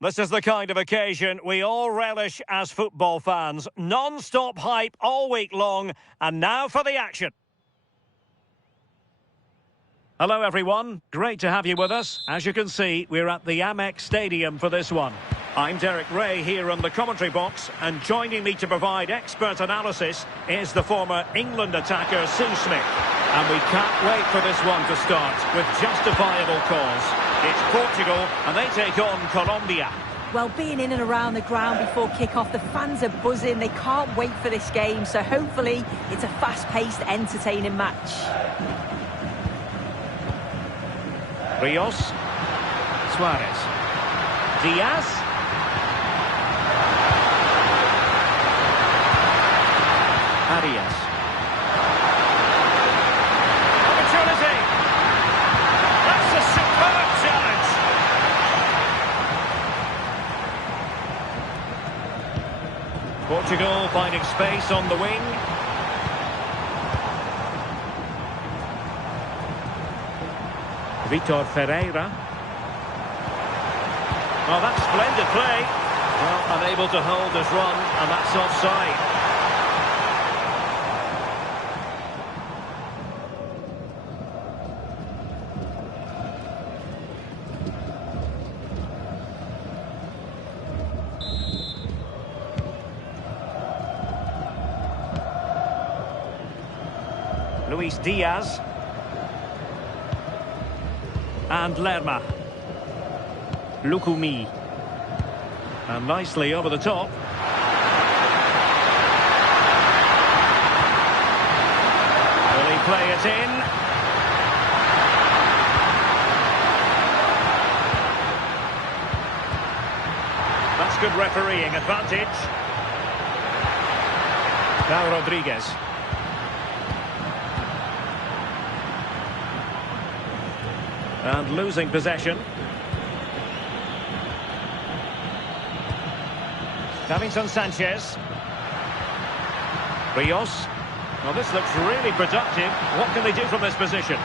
This is the kind of occasion we all relish as football fans. Non-stop hype all week long, and now for the action. Hello everyone, great to have you with us. As you can see, we're at the Amex Stadium for this one. I'm Derek Ray here on the commentary box, and joining me to provide expert analysis is the former England attacker Sue Smith. And we can't wait for this one to start with justifiable cause. It's Portugal, and they take on Colombia. Well, being in and around the ground before kick-off, the fans are buzzing. They can't wait for this game, so hopefully it's a fast-paced, entertaining match. Rios. Suarez. Diaz. Arias. Opportunity. That's a superb challenge. Portugal finding space on the wing. Vitor Ferreira. Well, that's splendid play. Well, unable to hold his run, and that's offside. Luis Diaz. And Lerma. Lukumi. And nicely over the top. Will he play it in? That's good refereeing advantage. Now Rodriguez. And losing possession. Davinson Sanchez. Rios. Well, this looks really productive. What can they do from this position?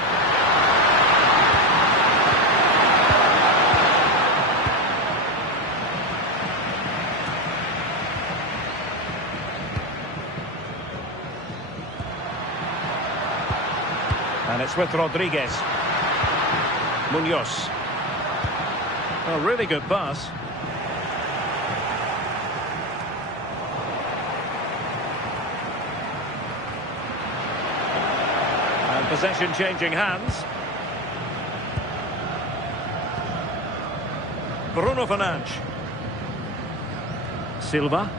And it's with Rodriguez. Munoz. A really good pass. And possession changing hands. Bruno Fernandes. Silva.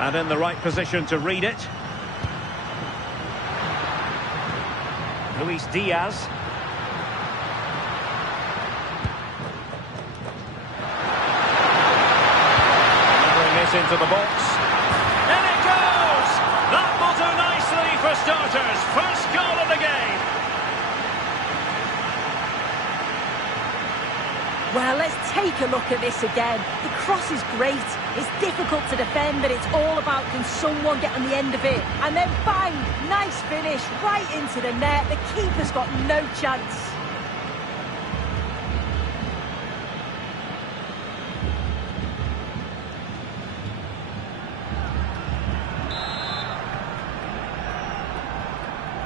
And in the right position to read it. Luis Diaz. Delivering this into the box. And it goes! That will do nicely for starters. First goal of the game. Well, let's take a look at this again. The cross is great. It's difficult to defend, but it's all about can someone get on the end of it. And then bang! Nice finish, right into the net. The keeper's got no chance.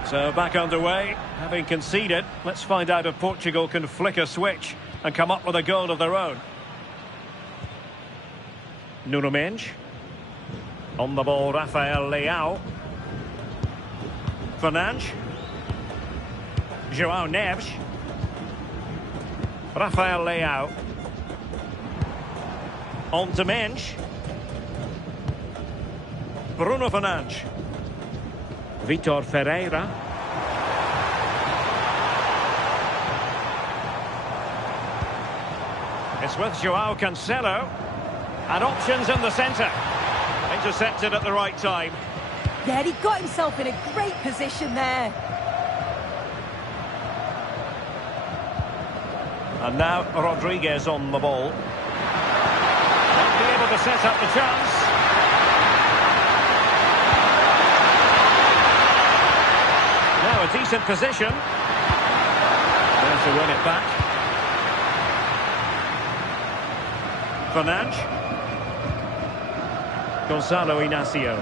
So back underway, having conceded. Let's find out if Portugal can flick a switch and come up with a goal of their own. Nuno Mendes. On the ball, Rafael Leao. Fernandes. João Neves. Rafael Leao. On to Mendes. Bruno Fernandes. Vitor Ferreira. It's with João Cancelo. And options in the centre. Intercepted at the right time. Yeah, he got himself in a great position there. And now Rodriguez on the ball. Not be able to set up the chance. Now a decent position. There's to win it back. Fernandes. Gonzalo Inacio.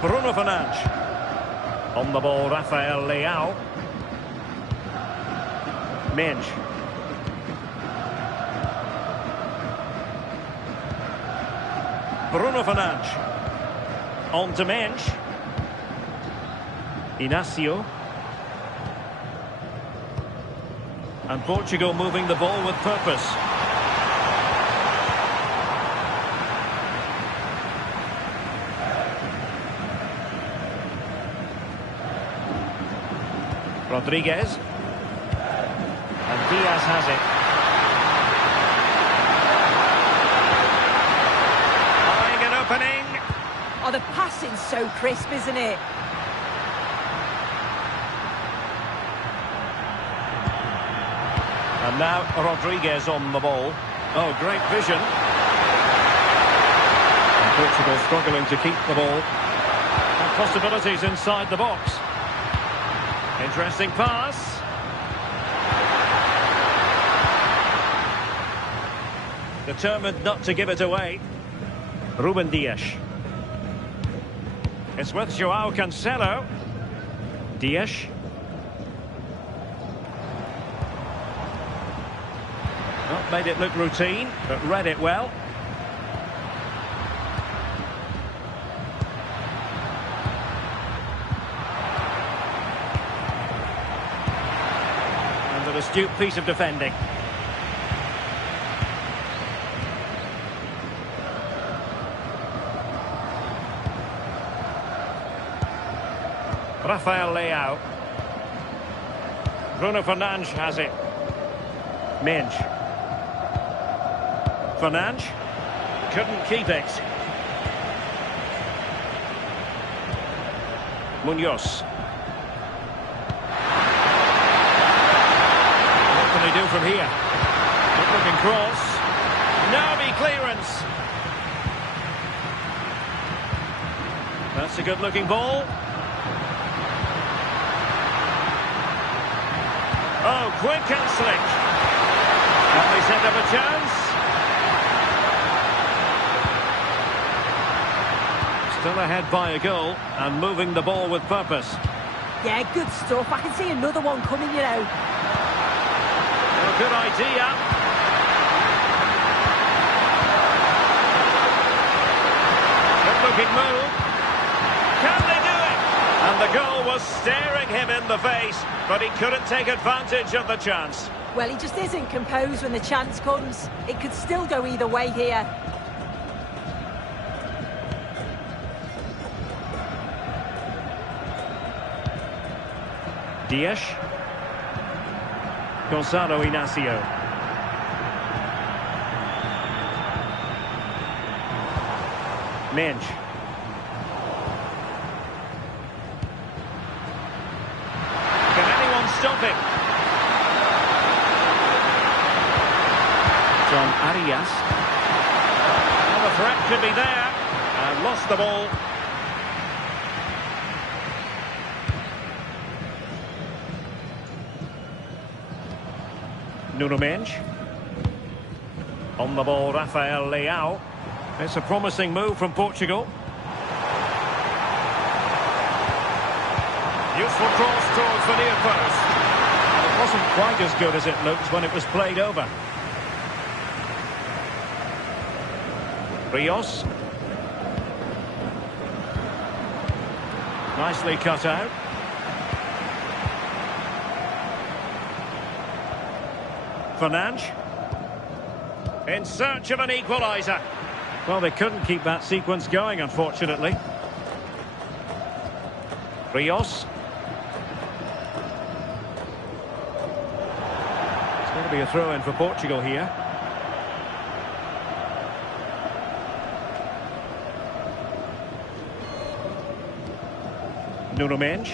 Bruno Fernandes. On the ball, Rafael Leao. Mensch. Bruno Fernandes. On to Mensch. Inacio. And Portugal moving the ball with purpose. Rodriguez. And Diaz has it. Eyeing an opening. Oh, the passing's so crisp, isn't it? And now Rodriguez on the ball. Oh, great vision. And Portugal struggling to keep the ball. And possibilities inside the box. Interesting pass. Determined not to give it away. Ruben Dias. It's with Joao Cancelo. Dias. Not made it look routine, but read it well. And an astute piece of defending. Rafael Leao. Bruno Fernandes has it. Mensch. Fernandes couldn't keep it. Munoz. What can they do from here? Good looking cross. Naby clearance. That's a good looking ball. Oh, quick and slick. And they set up a chance. Still ahead by a goal and moving the ball with purpose. Yeah, good stuff. I can see another one coming, you know. Oh, good idea. Good looking move. Can they do it? And the goal was staring him in the face, but he couldn't take advantage of the chance. Well, he just isn't composed when the chance comes. It could still go either way here. Dias. Gonzalo Inacio. Mensch. Can anyone stop him? John Arias. Well, the threat could be there. And lost the ball. Nuno Mensch. On the ball, Rafael Leao. It's a promising move from Portugal. Useful cross towards the near post. And it wasn't quite as good as it looked when it was played over. Rios. Nicely cut out. Fernandes. In search of an equaliser. Well, they couldn't keep that sequence going, unfortunately. Rios. It's going to be a throw-in for Portugal here. Nuno Mensch.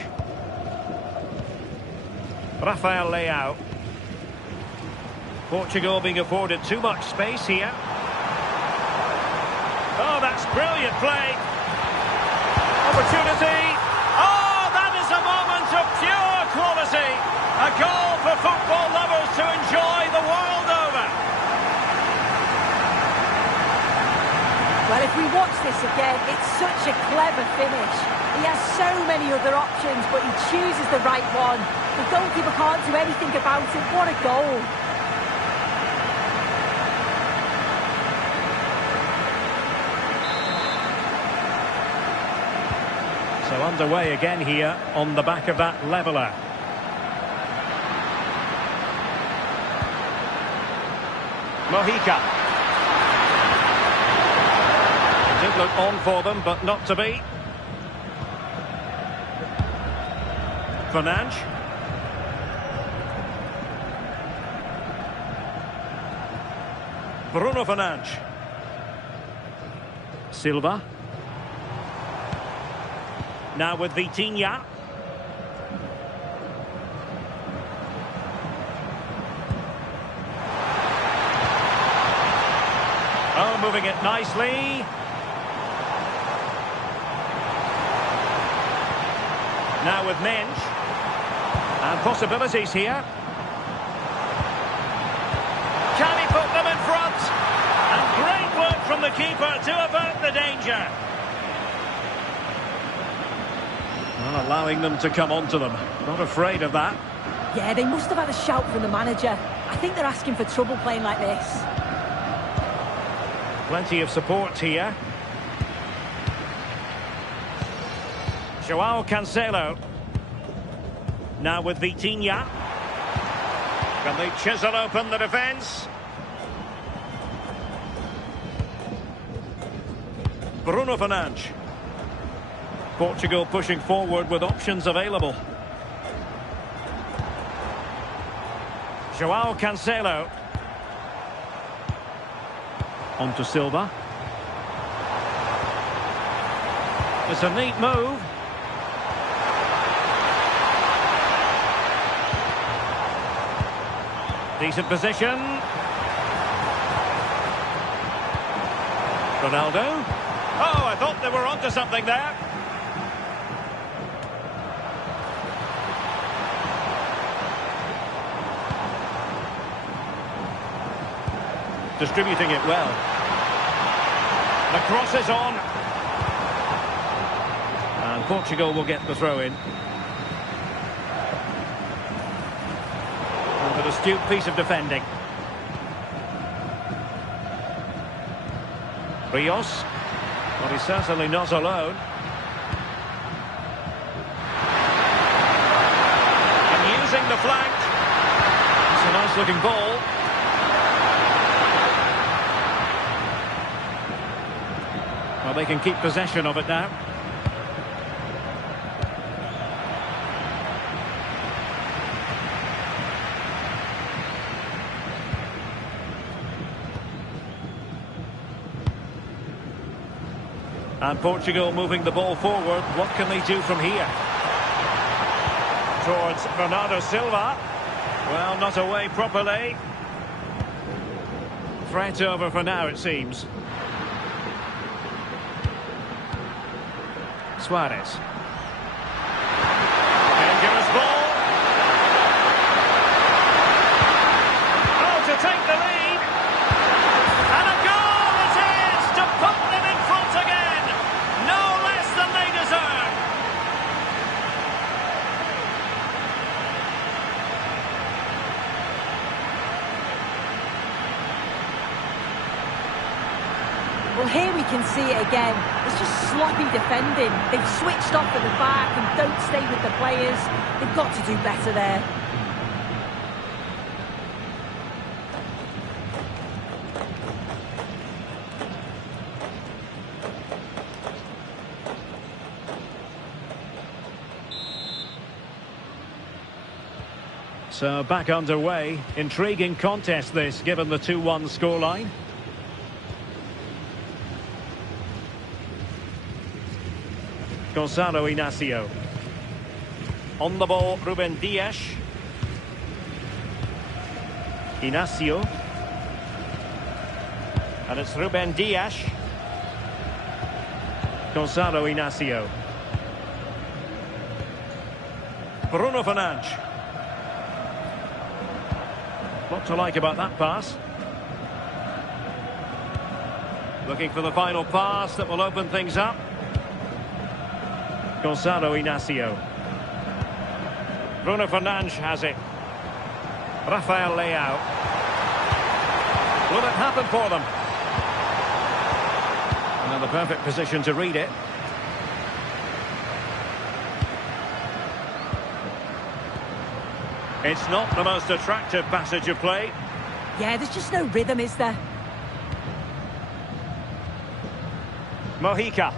Rafael Leao. Portugal being afforded too much space here. Oh, that's brilliant play. Opportunity. Oh, that is a moment of pure quality. A goal you watch this again, it's such a clever finish. He has so many other options, but he chooses the right one. The goalkeeper can't do anything about it. What a goal. So underway again here on the back of that leveller. Mojica. It did look on for them, but not to be. Fernandes. Bruno Fernandes. Silva. Now with Vitinha. Oh, moving it nicely. Now with Mensch. And possibilities here. Can he put them in front? And great work from the keeper to avert the danger. Well, allowing them to come onto them. Not afraid of that. Yeah, they must have had a shout from the manager. I think they're asking for trouble playing like this. Plenty of support here. Joao Cancelo. Now with Vitinha. Can they chisel open the defence? Bruno Fernandes. Portugal pushing forward with options available. Joao Cancelo. On to Silva. It's a neat move. Decent position. Ronaldo. Oh, I thought they were onto something there. Distributing it well. The cross is on. And Portugal will get the throw in. And an astute piece of defending. Rios. Well, he's certainly not alone. And using the flank. It's a nice looking ball. Well, they can keep possession of it now. And Portugal moving the ball forward. What can they do from here? Towards Bernardo Silva. Well, not away properly. Threat over for now, it seems. Suarez. Dangerous ball. Oh, to take the lead. And a goal it is to put them in front again. No less than they deserve. Well, here we can see it again. It's just sloppy defending. They've switched off at the back and don't stay with the players. They've got to do better there. So back underway. Intriguing contest this, given the 2-1 scoreline. Gonzalo Inacio. On the ball, Ruben Dias. Inacio. And it's Ruben Dias. Gonzalo Inacio. Bruno Fernandes. What to like about that pass? Looking for the final pass that will open things up. Gonzalo Inacio. Bruno Fernandes has it. Rafael Leao. Will it happen for them? And the perfect position to read it. It's not the most attractive passage of play. Yeah, there's just no rhythm, is there? Mojica.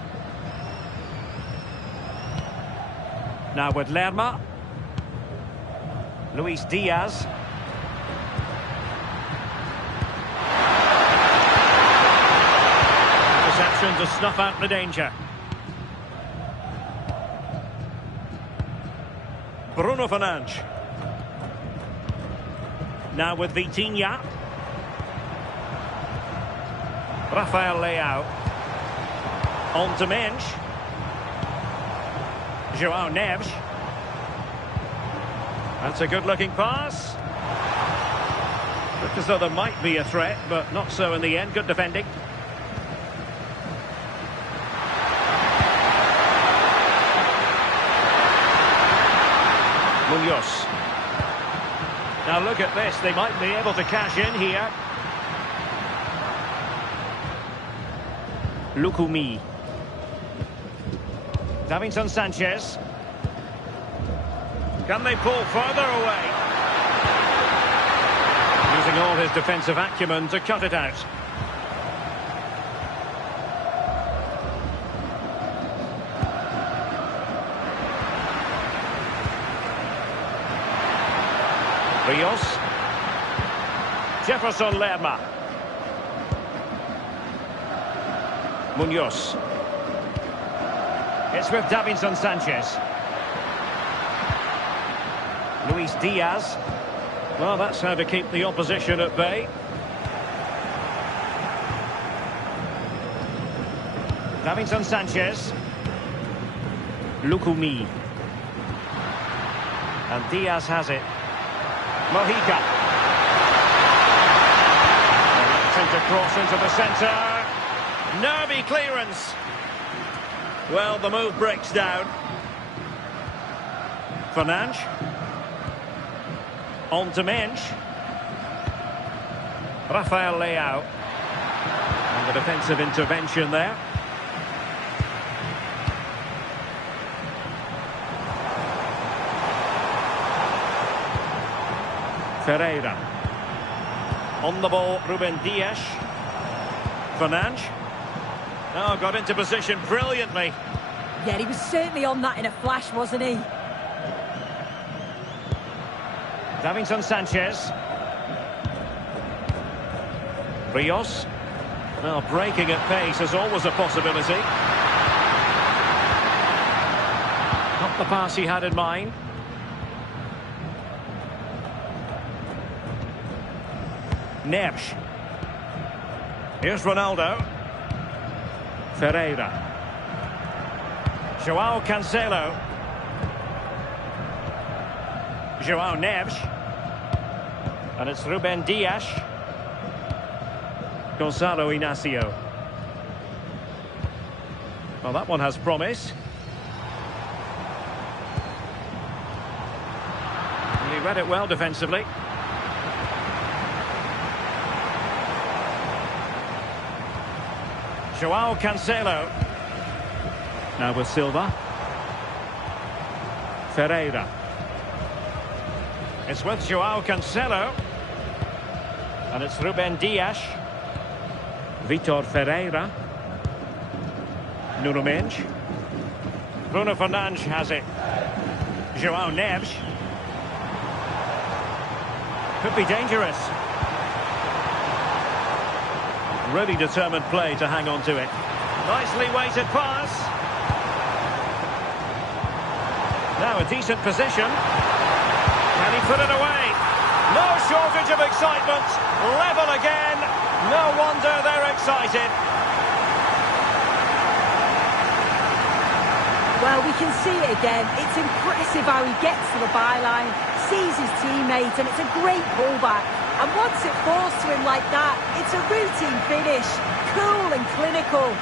Now with Lerma. Luis Diaz. Interception to snuff out the danger. Bruno Fernandes. Now with Vitinha. Rafael Leao. On to Mensch. João Neves. That's a good-looking pass. Looked as though there might be a threat, but not so in the end. Good defending. Munoz. Now look at this. They might be able to cash in here. Lukumi. Davinson Sanchez. Can they pull further away? Using all his defensive acumen to cut it out. Rios. Jefferson Lerma. Munoz. It's with Davinson Sanchez. Luis Diaz. Well, that's how to keep the opposition at bay. Davinson Sanchez. Lukumi. And Diaz has it. Mojica. To cross into the centre. Nervy clearance. Well, the move breaks down. Fernandes. On to Mensch. Rafael Leao. And the defensive intervention there. Ferreira. On the ball, Ruben Dias. Fernandes. Oh, got into position brilliantly. Yeah, he was certainly on that in a flash, wasn't he? Davinson Sanchez. Rios. Well, breaking at pace is always a possibility. Not the pass he had in mind. Neves. Here's Ronaldo. Ferreira. João Cancelo. João Neves. And it's Ruben Dias. Gonzalo Inacio. Well, that one has promise. And he read it well defensively. João Cancelo. Now with Silva. Ferreira. It's with João Cancelo. And it's Ruben Dias. Vitor Ferreira. Nuno Mendes. Bruno Fernandes has it. João Neves. Could be dangerous. Really determined play to hang on to it. Nicely weighted pass. Now a decent position. Can he put it away? No shortage of excitement. Level again. No wonder they're excited. Well, we can see it again. It's impressive how he gets to the byline, sees his teammates, and it's a great pullback. And once it falls to him like that, it's a routine finish. Cool and clinical.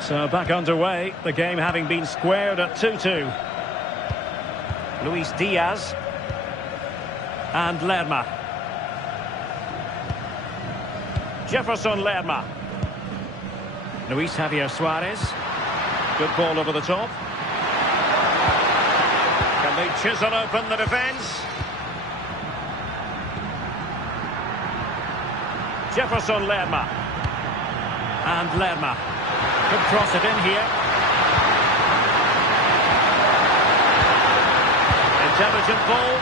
So back underway, the game having been squared at 2-2. Luis Diaz and Lerma. Jefferson Lerma. Luis Javier Suarez. Good ball over the top. Can they chisel open the defence? Jefferson Lerma. And Lerma. Could cross it in here. Intelligent ball.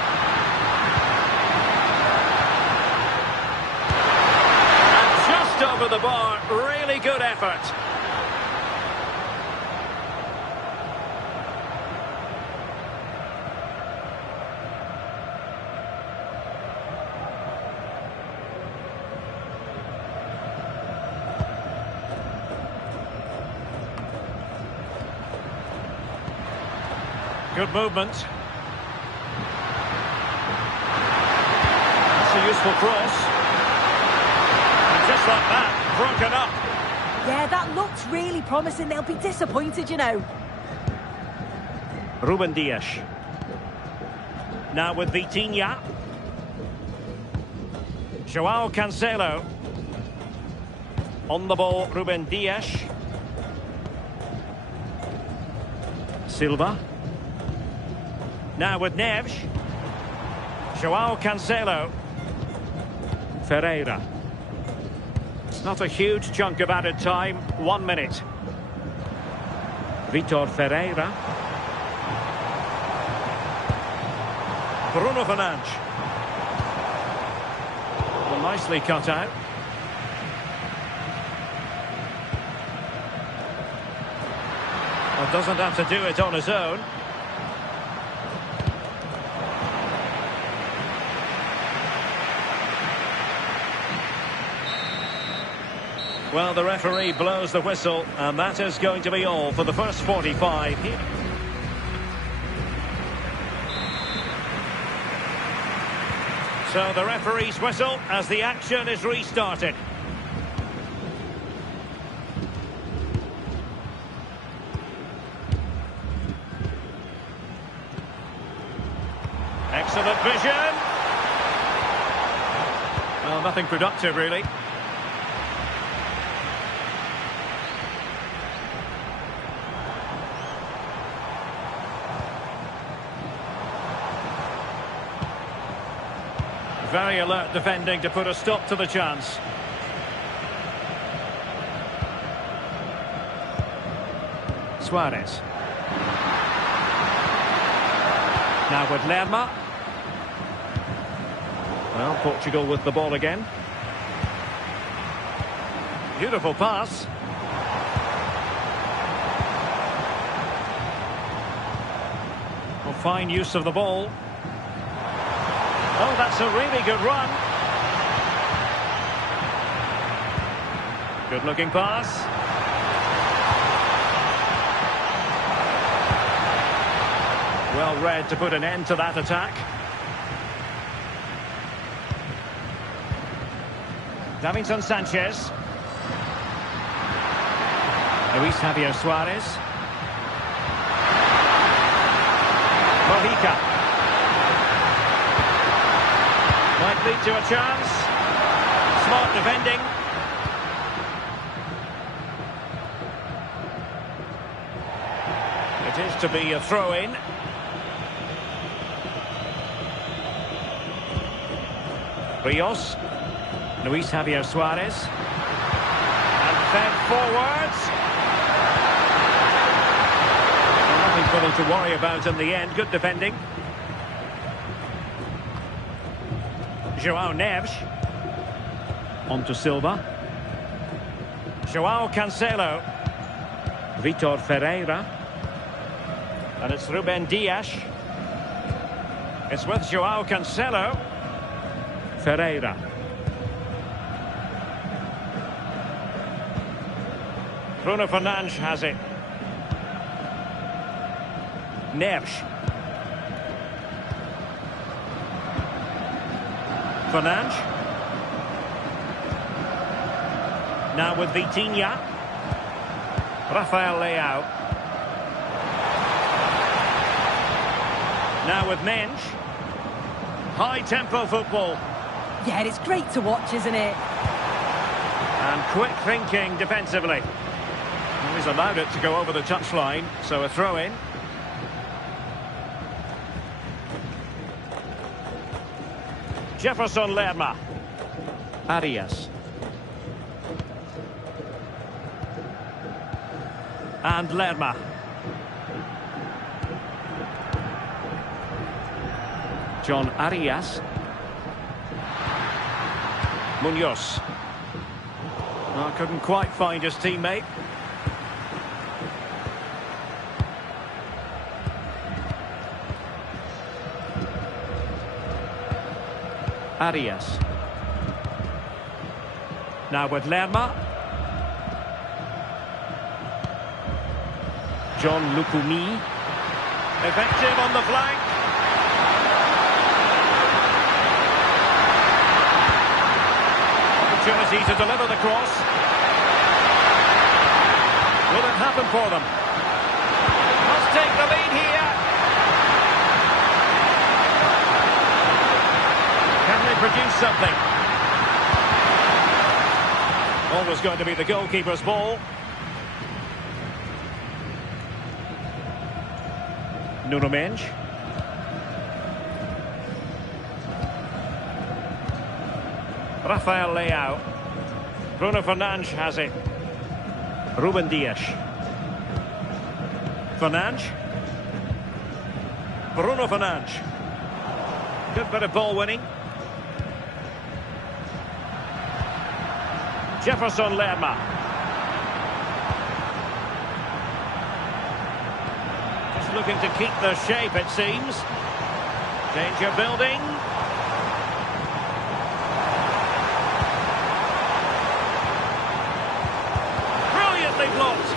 And just over the bar. Really good effort. Good movement. That's a useful cross. And just like that, broken up. Yeah, that looked really promising. They'll be disappointed, you know. Ruben Dias. Now with Vitinha. Joao Cancelo. On the ball, Ruben Dias. Silva. Now with Neves. Joao Cancelo. Ferreira. Not a huge chunk of added time. 1 minute. Vitor Ferreira. Bruno Fernandes. Well, nicely cut out. Well, doesn't have to do it on his own. Well, the referee blows the whistle, and that is going to be all for the first 45 here. So the referee's whistle as the action is restarted. Excellent vision. Well, nothing productive, really. Very alert defending to put a stop to the chance. Suarez. Now with Lerma. Well, Portugal with the ball again. Beautiful pass. Well, fine use of the ball. Oh, that's a really good run. Good-looking pass. Well read to put an end to that attack. Davinson Sanchez. Luis Javier Suarez. Mojica. Might lead to a chance. Smart defending. It is to be a throw-in. Rios. Luis Javier Suarez. And fed forwards. Nothing for them to worry about in the end. Good defending. Joao Neves. On to Silva. Joao Cancelo. Vitor Ferreira. And it's Ruben Dias. It's with Joao Cancelo. Ferreira. Bruno Fernandes has it. Neves. Fernandes. Now with Vitinha. Rafael Leao. Now with Mensch. High-tempo football. Yeah, it's great to watch, isn't it? And quick thinking defensively. He's allowed it to go over the touchline, so a throw-in. Jefferson Lerma. Arias. And Lerma. John Arias. Munoz. Oh, couldn't quite find his teammate. Arias. Now with Lerma. John Lukumi. Effective on the flank. Opportunity to deliver the cross. Will it happen for them? Must take the lead here. Can they produce something? Always going to be the goalkeeper's ball. Nuno Mendes. Rafael Leao. Bruno Fernandes has it. Ruben Dias. Fernandes. Bruno Fernandes. Good bit of ball winning. Jefferson Lerma. Just looking to keep the shape, it seems. Danger building. Brilliantly blocked.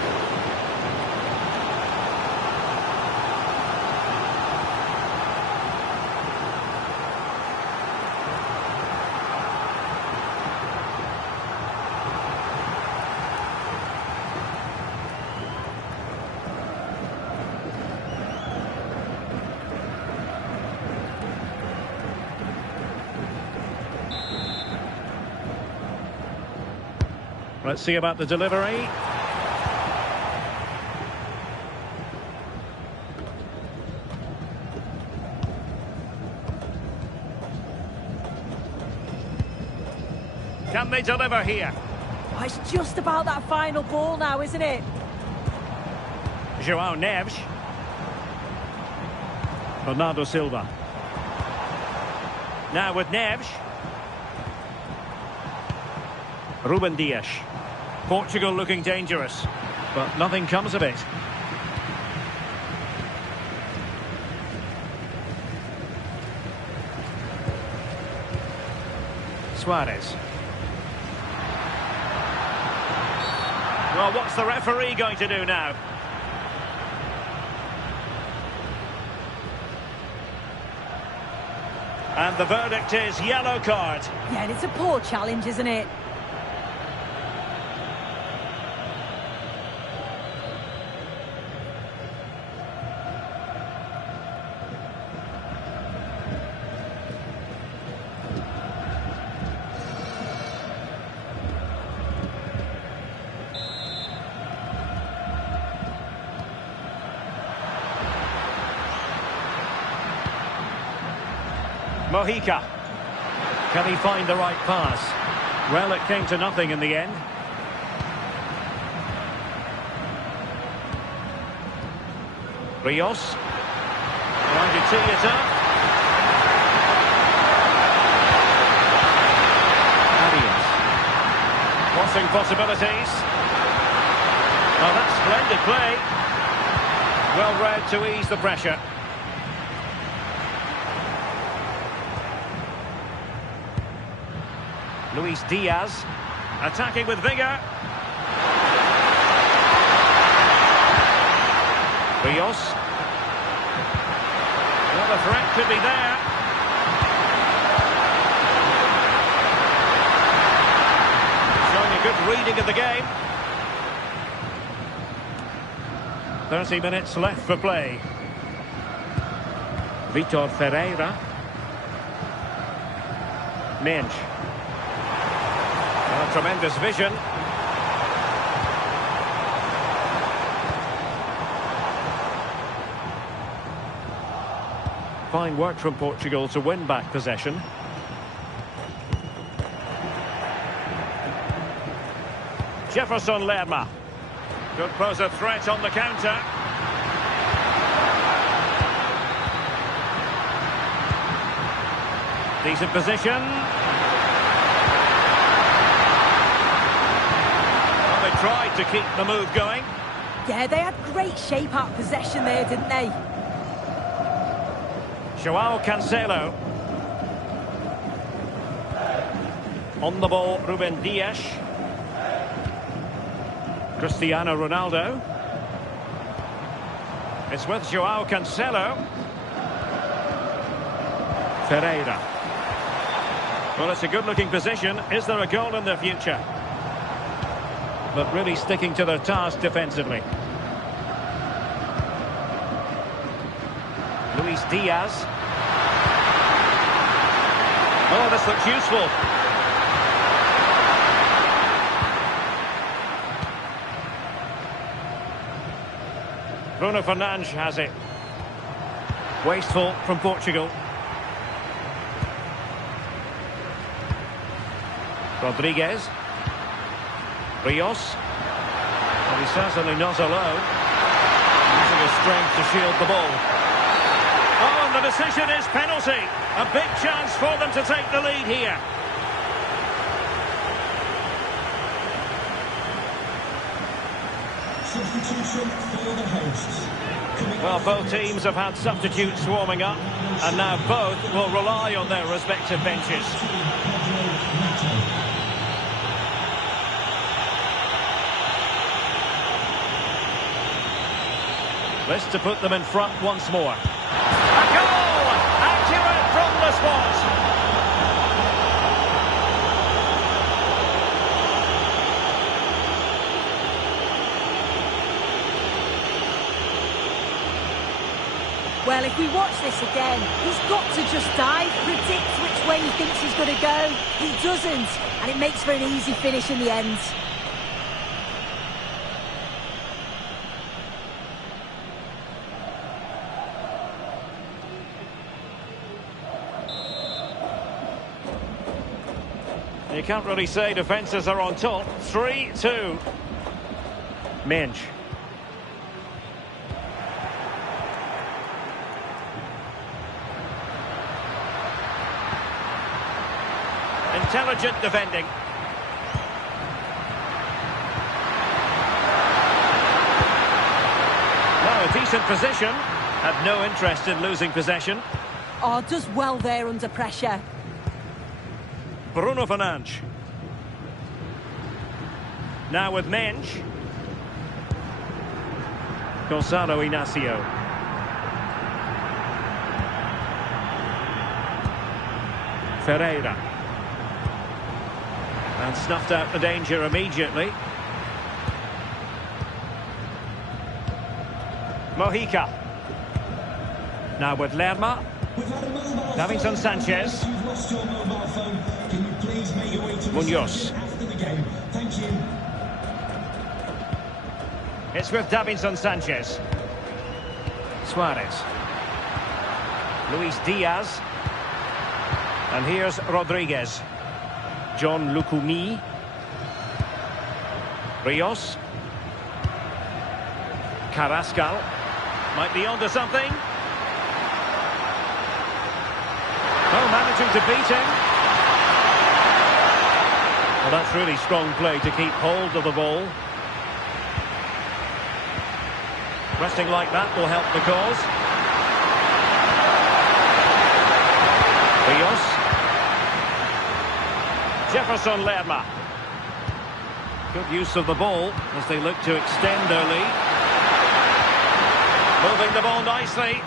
Let's see about the delivery. Can they deliver here? Oh, it's just about that final ball now, isn't it? Joao Neves. Bernardo Silva. Now with Neves. Ruben Dias. Portugal looking dangerous, but nothing comes of it. Suarez. Well, what's the referee going to do now? And the verdict is yellow card. Yeah, and it's a poor challenge, isn't it? Mojica. Can he find the right pass? Well, it came to nothing in the end. Rios. Trying to tee it up. Arias. Crossing possibilities. Oh, that's splendid play. Well read to ease the pressure. Luis Diaz, attacking with vigour. Rios. Well, the threat could be there. Showing a good reading of the game. 30 minutes left for play. Vitor Ferreira. Mensch. Well, tremendous vision. Fine work from Portugal to win back possession. Jefferson Lerma. Could pose a threat on the counter. Decent position. Well, they tried to keep the move going. Yeah, they had great shape out possession there, didn't they? Joao Cancelo. On the ball, Ruben Dias. Cristiano Ronaldo. It's with Joao Cancelo. Ferreira. Well, it's a good-looking position. Is there a goal in the future? But really sticking to their task defensively. Luis Diaz. Oh, this looks useful. Bruno Fernandes has it. Wasteful from Portugal. Rodriguez. Rios. Well, he's certainly not alone. Using his strength to shield the ball. Oh, and the decision is penalty. A big chance for them to take the lead here. Substitution for the hosts. Well, both teams have had substitutes warming up, and now both will rely on their respective benches. This to put them in front once more. A goal! Accurate from the spot. Well, if we watch this again, he's got to just dive, predict which way he thinks he's going to go. He doesn't, and it makes for an easy finish in the end. You can't really say defences are on top. 3-2. Mensch. Intelligent defending. Well, a decent position. Had no interest in losing possession. Oh, does well there under pressure. Bruno Fernandes. Now with Mensch. Gonzalo Inacio. Ferreira. And snuffed out the danger immediately. Mojica. Now with Lerma. Davinson Sanchez. Munoz. It's with Davinson Sanchez. Suarez. Luis Diaz. And here's Rodriguez. John Lukumi. Rios. Carrascal. Might be onto something. Oh, managing to beat him. Well, that's really strong play to keep hold of the ball. Pressing like that will help the cause. Rios. Jefferson Lerma. Good use of the ball as they look to extend their lead. Moving the ball nicely.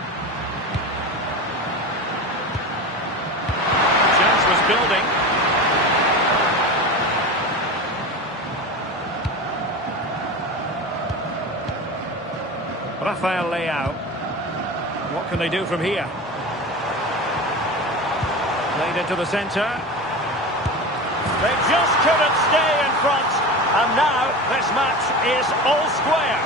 Chance was building. Rafael Leao. What can they do from here? Played into the centre. They just couldn't stay in front. And now this match is all square.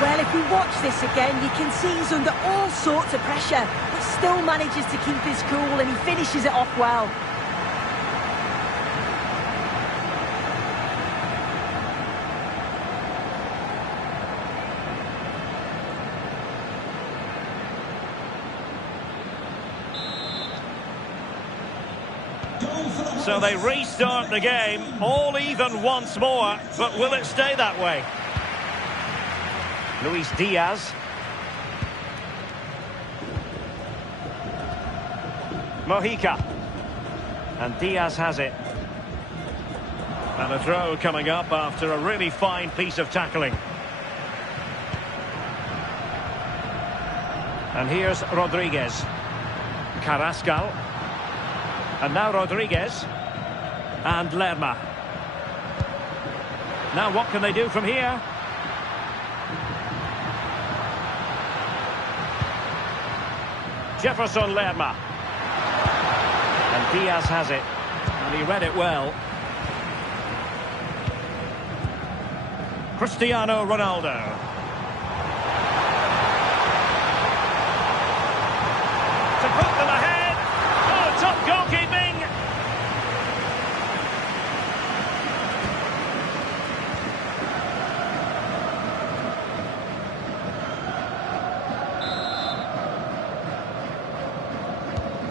Well, if we watch this again, you can see he's under all sorts of pressure, but still manages to keep his cool and he finishes it off well. So they restart the game, all even once more, but will it stay that way? Luis Diaz. Mojica. And Diaz has it. And a throw coming up after a really fine piece of tackling. And here's Rodriguez. Carrascal. And now Rodriguez. And Lerma. Now what can they do from here? Jefferson Lerma. And Diaz has it. And he read it well. Cristiano Ronaldo. To put them ahead. Oh, top goalkeeping.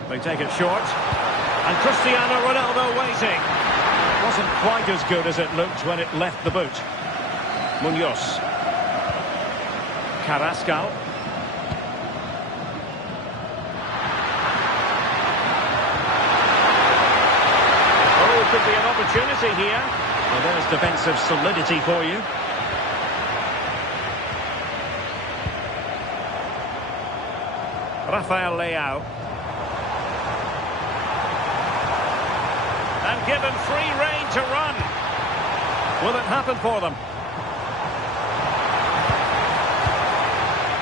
They take it short. And Cristiano Ronaldo waiting. It wasn't quite as good as it looked when it left the boot. Munoz. Carrascal. Oh, could be an opportunity here. Well, there's defensive solidity for you. Rafael Leao. And given free rein to run. Will it happen for them?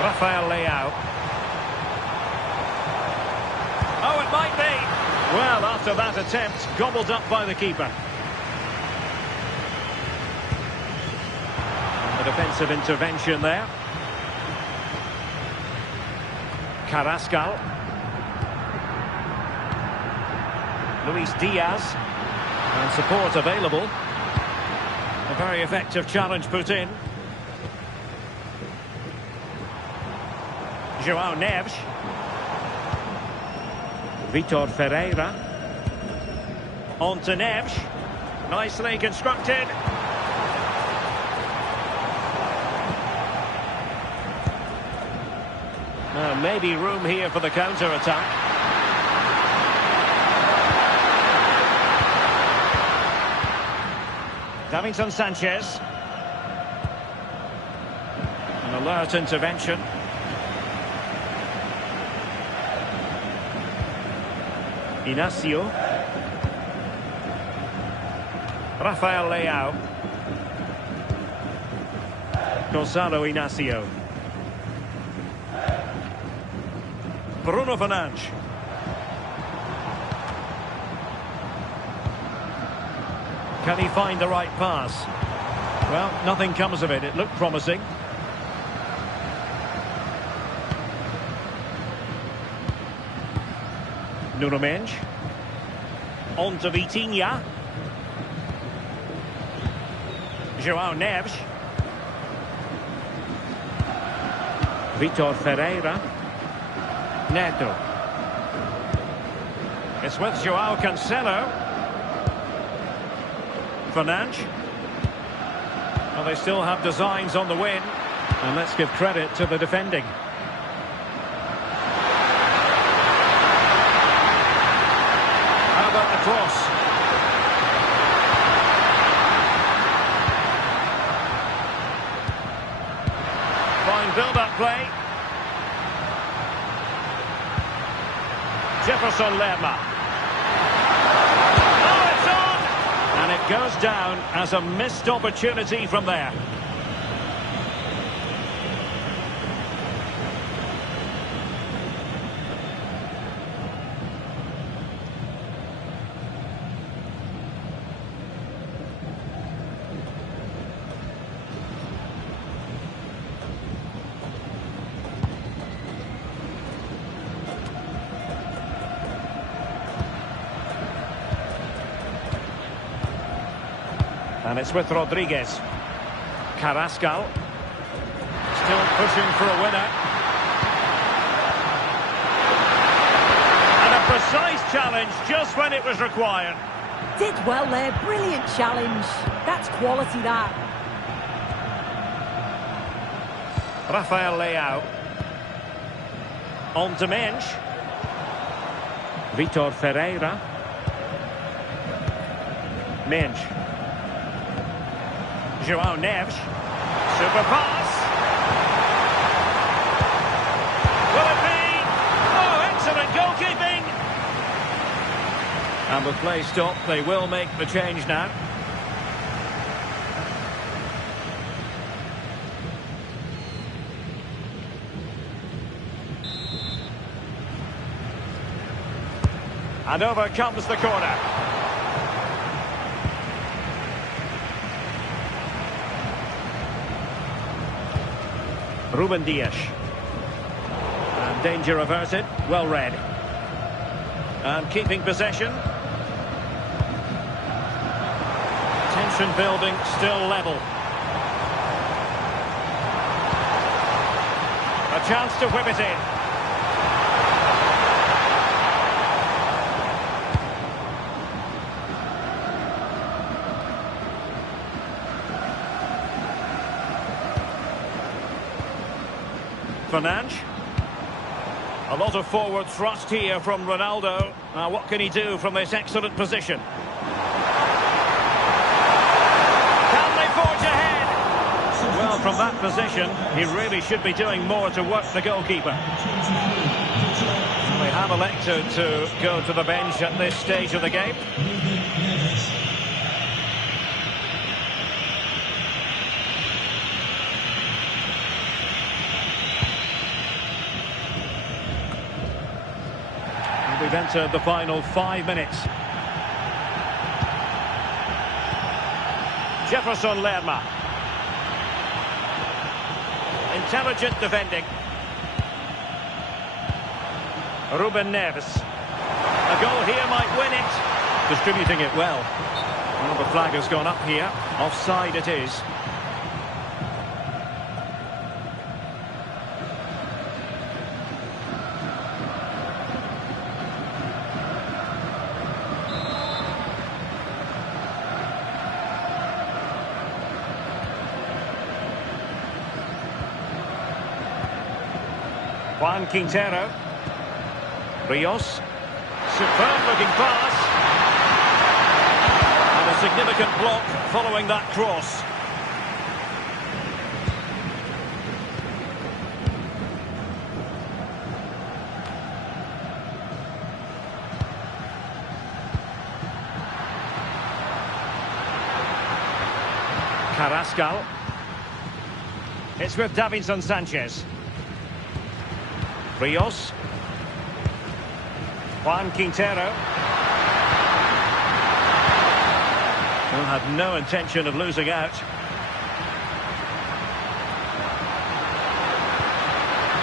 Rafael Leao. Oh, it might be. Well, after that attempt, gobbled up by the keeper. And the defensive intervention there. Carrascal. Luis Diaz. And support available. A very effective challenge put in. João Neves. Vitor Ferreira. On to Neves. Nicely constructed. Maybe room here for the counter-attack. Davinson Sanchez. An alert intervention. Inacio. Rafael Leao. Gonzalo Inacio. Bruno Fernandes. Can he find the right pass? Well, nothing comes of it. It looked promising. Nuno Mendes. On to Vitinha. João Neves. Vitor Ferreira. Neto. It's with Joao Cancelo. Fernandes. Well, they still have designs on the win. And let's give credit to the defending. How about the cross? Fine build-up play. Jefferson Lerma. Oh, it's on! And it goes down as a missed opportunity from there. And it's with Rodriguez. Carrascal. Still pushing for a winner. And a precise challenge just when it was required. Did well there. Brilliant challenge. That's quality, that. Rafael Leao. On to Mensch. Vitor Ferreira. Mensch. Joao Neves. Super pass. Will it be? Oh, excellent goalkeeping. And with play stopped, they will make the change now. And over comes the corner. Ruben Dias. And danger averted. Well read. And keeping possession. Tension building, still level. A chance to whip it in. Fernandes. A lot of forward thrust here from Ronaldo. Now what can he do from this excellent position? Can they forge ahead? Well, from that position, he really should be doing more to work the goalkeeper. They have elected to go to the bench at this stage of the game. We've entered the final 5 minutes. Jefferson Lerma. Intelligent defending. Ruben Neves. A goal here might win it. Distributing it well. Well, the flag has gone up here. Offside it is. Juan Quintero. Rios. Superb looking pass. And a significant block following that cross. Carrascal. It's with Davinson Sanchez. Rios. Juan Quintero. Well, had no intention of losing out.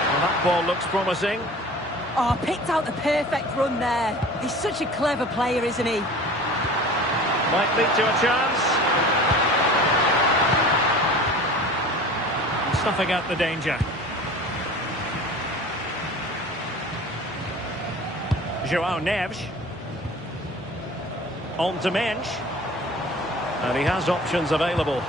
Well, that ball looks promising. Oh, picked out the perfect run there. He's such a clever player, isn't he? Might lead to a chance. Snuffing out the danger. João Neves. On to Mensch. And he has options available.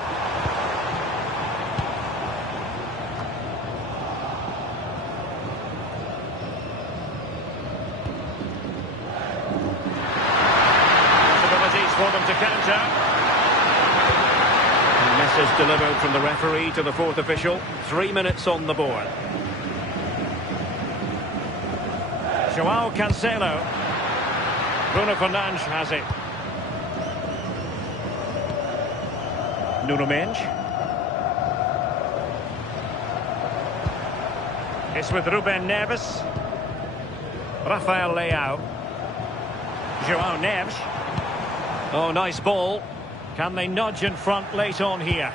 Possibilities for them to counter. And message delivered from the referee to the fourth official. 3 minutes on the board. João Cancelo. Bruno Fernandes has it. Nuno Mendes. It's with Ruben Neves. Rafael Leao. João Neves. Oh, nice ball. Can they nudge in front late on here?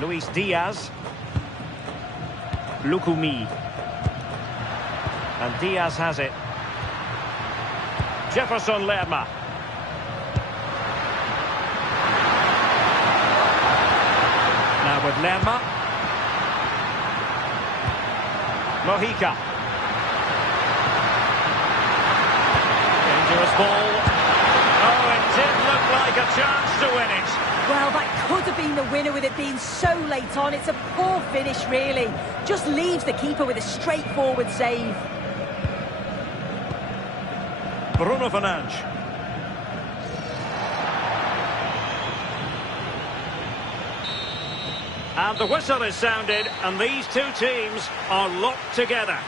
Luis Diaz. Lukumi. And Diaz has it. Jefferson Lerma. Now with Lerma. Mojica. Dangerous ball. Oh, it did look like a chance to win it. Well, that could have been the winner with it being so late on. It's a poor finish, really. Just leaves the keeper with a straightforward save. Bruno Fernandes. And the whistle is sounded, and these two teams are locked together.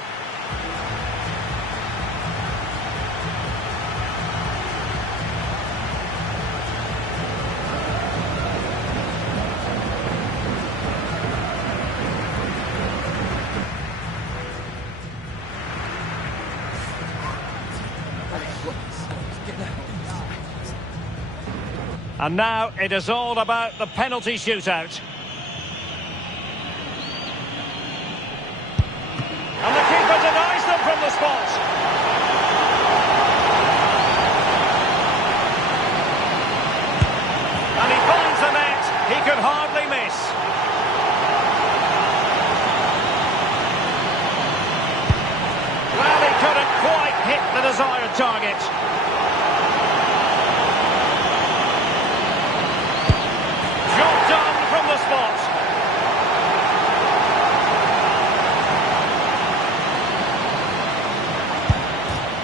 And now it is all about the penalty shootout. And the keeper denies them from the spot. And he finds the net. He could hardly miss. Well, he couldn't quite hit the desired target. Job done from the spot.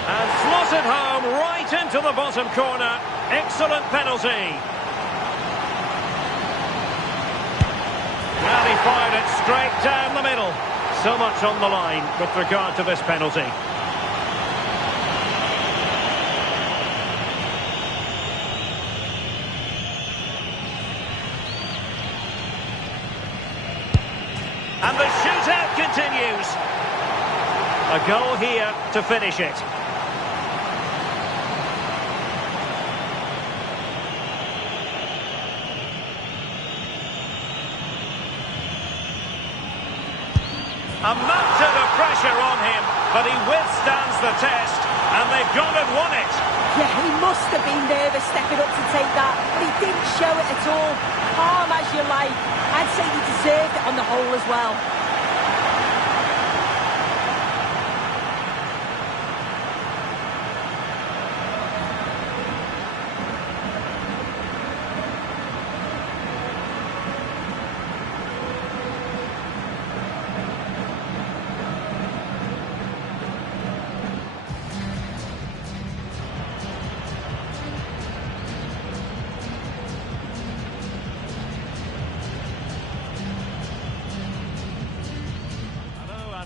And slotted home right into the bottom corner. Excellent penalty. Well, he fired it straight down the middle. So much on the line with regard to this penalty. And the shootout continues. A goal here to finish it. A mountain of pressure on him, but he withstands the test, and they've gone and won it. Yeah, he must have been nervous stepping up to take that, but he didn't show it at all. Calm as you like. I'd say he deserved it on the whole as well.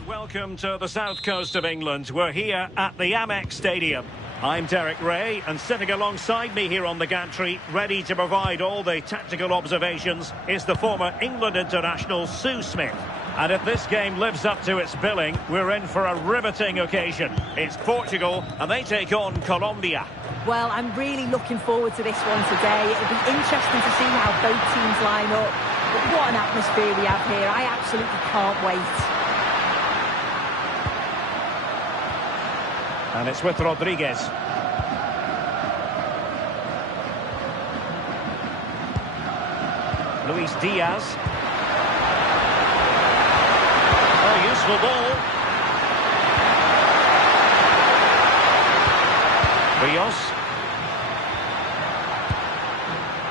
Welcome to the south coast of England. We're here at the Amex Stadium. I'm Derek Ray, and sitting alongside me here on the gantry, ready to provide all the tactical observations, is the former England international Sue Smith. And if this game lives up to its billing, we're in for a riveting occasion. It's Portugal, and they take on Colombia. Well, I'm really looking forward to this one today. It'll be interesting to see how both teams line up. But what an atmosphere we have here. I absolutely can't wait. And it's with Rodriguez. Luis Diaz. Oh, useful ball. Rios.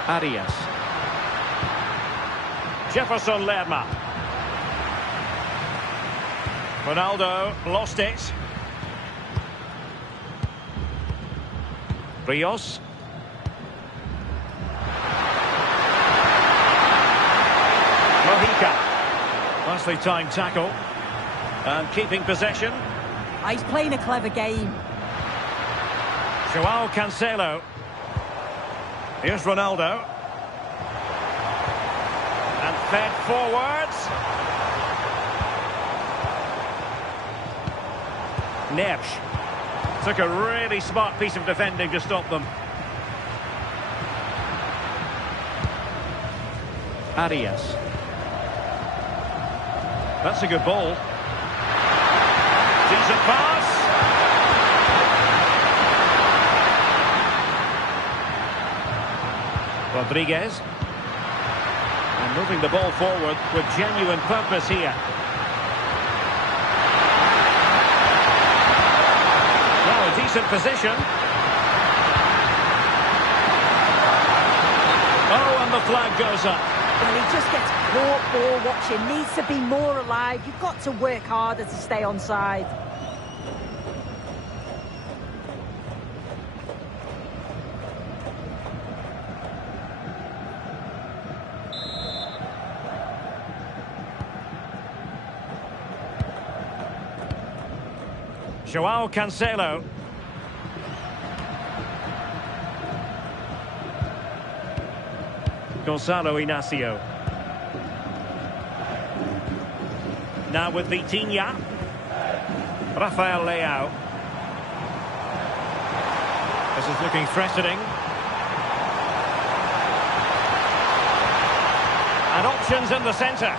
Arias. Jefferson Lerma. Ronaldo lost it. Rios. Mojica. Nicely timed tackle. And keeping possession. He's playing a clever game. Joao Cancelo. Here's Ronaldo. And fed forwards. Neves. Took a really smart piece of defending to stop them. Arias. That's a good ball. Decent pass. Rodriguez. And moving the ball forward with genuine purpose here. Now a decent position. Oh, and the flag goes up. Well, he just gets caught ball watching. Needs to be more alive. You've got to work harder to stay onside. Joao Cancelo. Gonzalo Inacio. Now with Vitinha. Rafael Leao. This is looking threatening. And options in the centre.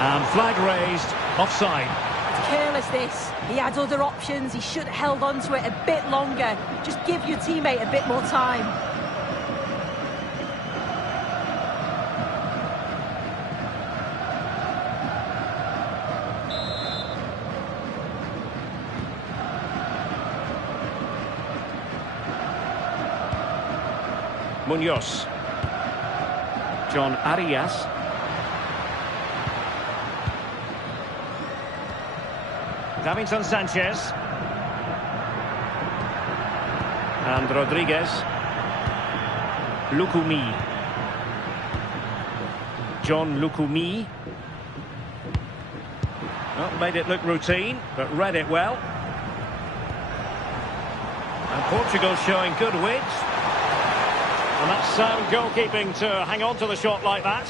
And flag raised, offside. It's careless, this. He had other options. He should have held on to it a bit longer. Just give your teammate a bit more time. Munoz. John Arias. Davinson Sanchez. And Rodriguez. Lukumi. John Lukumi. Well, made it look routine, but read it well. And Portugal showing good wit. And that's sound goalkeeping to hang on to the shot like that.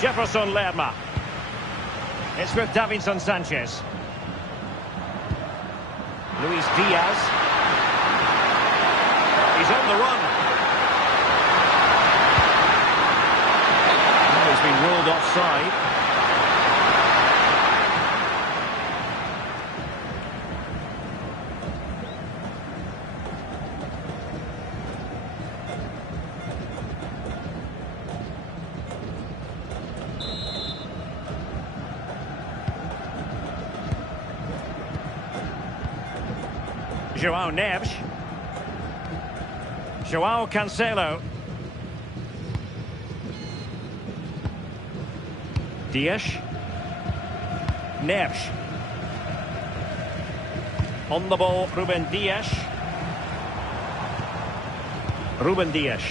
Jefferson Lerma. It's with Davinson Sanchez. Luis Diaz. He's on the run. Oh, he's been ruled offside. Joao Neves. Joao Cancelo. Dias. Neves. On the ball, Ruben Dias. Ruben Dias.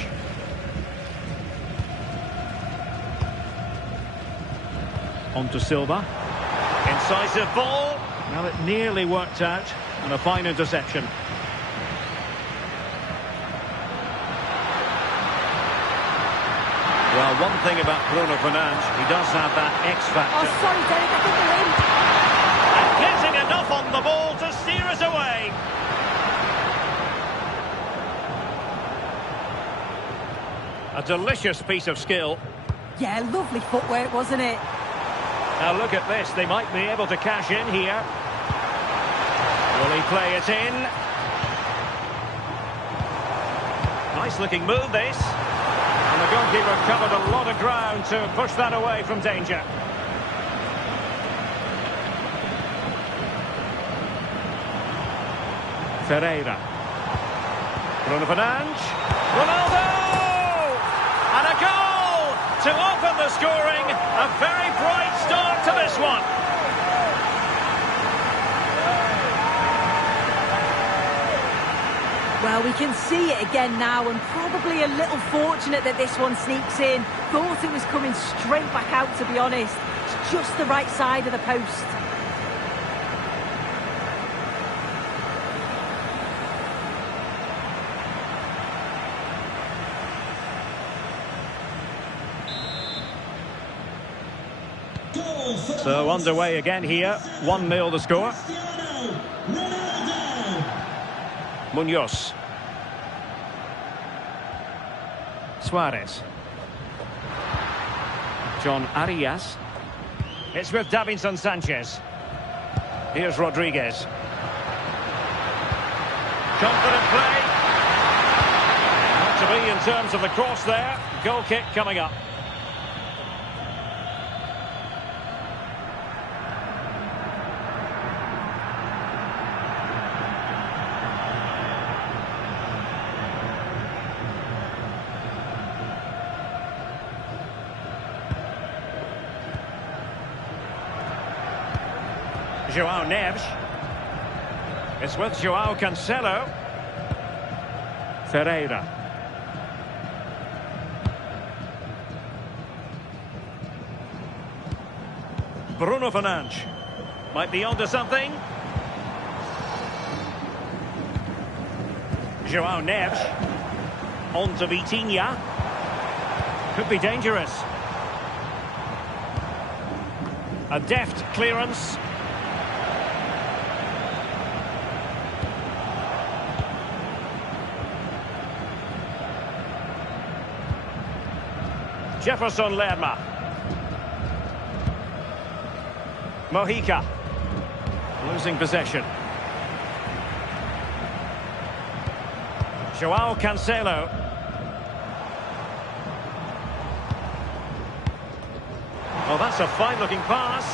On to Silva. Incisive ball. Well, it nearly worked out. And a fine interception. Well, one thing about Bruno Fernandes, he does have that X factor. Oh, sorry, Derek, I think they're in. And getting enough on the ball to steer us away. A delicious piece of skill. Yeah, lovely footwork, wasn't it? Now look at this, they might be able to cash in here. Will he play it in? Nice looking move, this. And the goalkeeper covered a lot of ground to push that away from danger. Ferreira. Bruno Fernandes. Ronaldo! And a goal to open the scoring. A very bright start to this one. Well, we can see it again now, and probably a little fortunate that this one sneaks in. Thought it was coming straight back out, to be honest. It's just the right side of the post. So underway again here. 1-0 the score. Munoz. Suarez. John Arias. It's with Davinson Sanchez. Here's Rodriguez. Confident play. Not to be in terms of the cross there. Goal kick coming up. João Neves. It's with João Cancelo. Ferreira. Bruno Fernandes. Might be onto something. João Neves. On to Vitinha. Could be dangerous. A deft clearance. Jefferson Lerma. Mojica. Losing possession. João Cancelo. Oh, that's a fine-looking pass.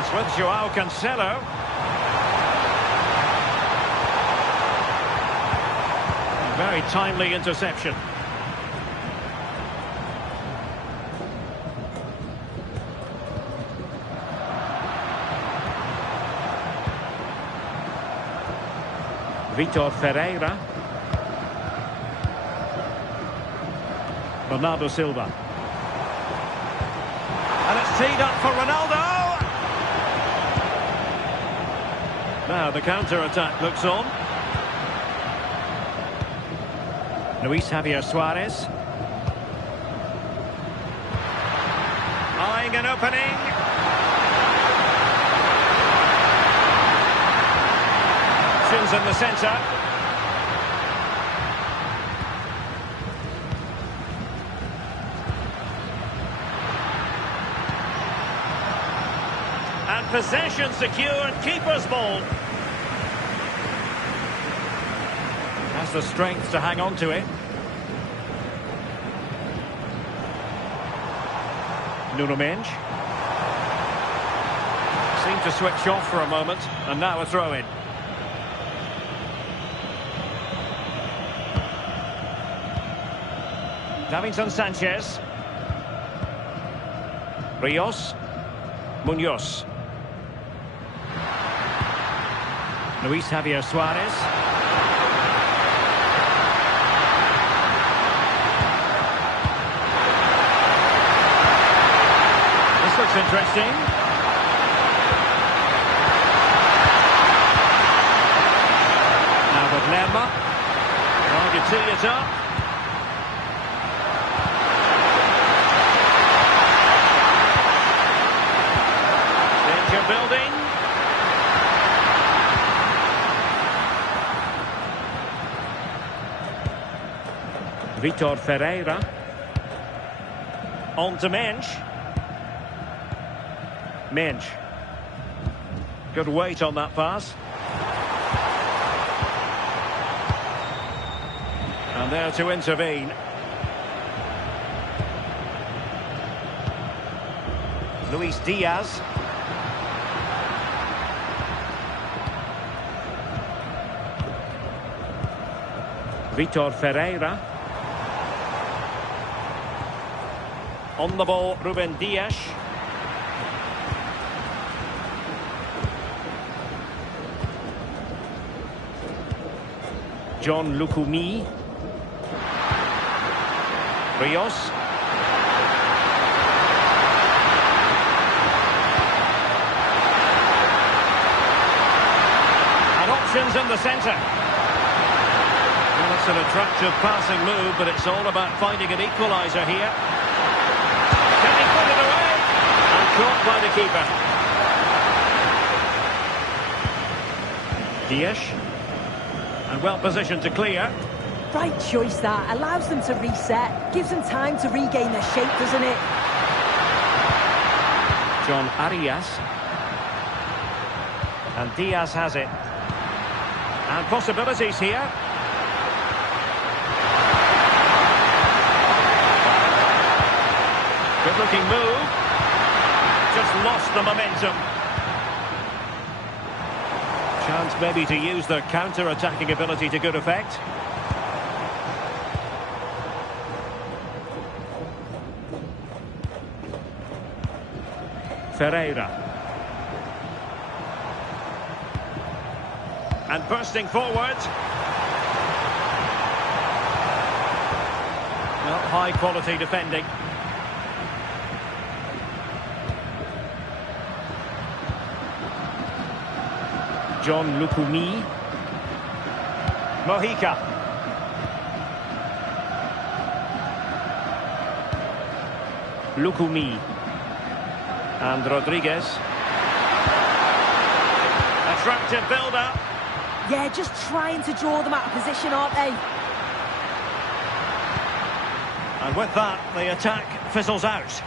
It's with João Cancelo. Very timely interception. Vitor Ferreira. Bernardo Silva. And it's teed up for Ronaldo. Now the counter-attack looks on. Luis Javier Suarez. Eyeing an opening. Options in the centre. And possession secured, keeper's ball. Has the strength to hang on to it. Nuno Mendes. Seemed to switch off for a moment, and now a throw-in. Davinson Sanchez. Rios. Munoz. Luis Javier Suarez. This looks interesting. Now with Lerma. Trying to tee it up. Danger building. Vitor Ferreira. On to Mendes. Mendes. Good weight on that pass. And there to intervene. Luis Diaz. Vitor Ferreira. On the ball, Ruben Dias. John Lukumi. Rios. And options in the centre. Well, it's an attractive passing move, but it's all about finding an equaliser here. Can he put it away? And caught by the keeper. Dias. And well positioned to clear. Right choice that. Allows them to reset. Gives them time to regain their shape, doesn't it? John Arias. And Diaz has it. And possibilities here. Good looking move. Just lost the momentum. Chance maybe to use their counter-attacking ability to good effect. Ferreira. And bursting forward. Well, high quality defending. John Lukumi. Mojica. Lukumi. And Rodriguez. Attractive build-up. Yeah, just trying to draw them out of position, aren't they? And with that, the attack fizzles out.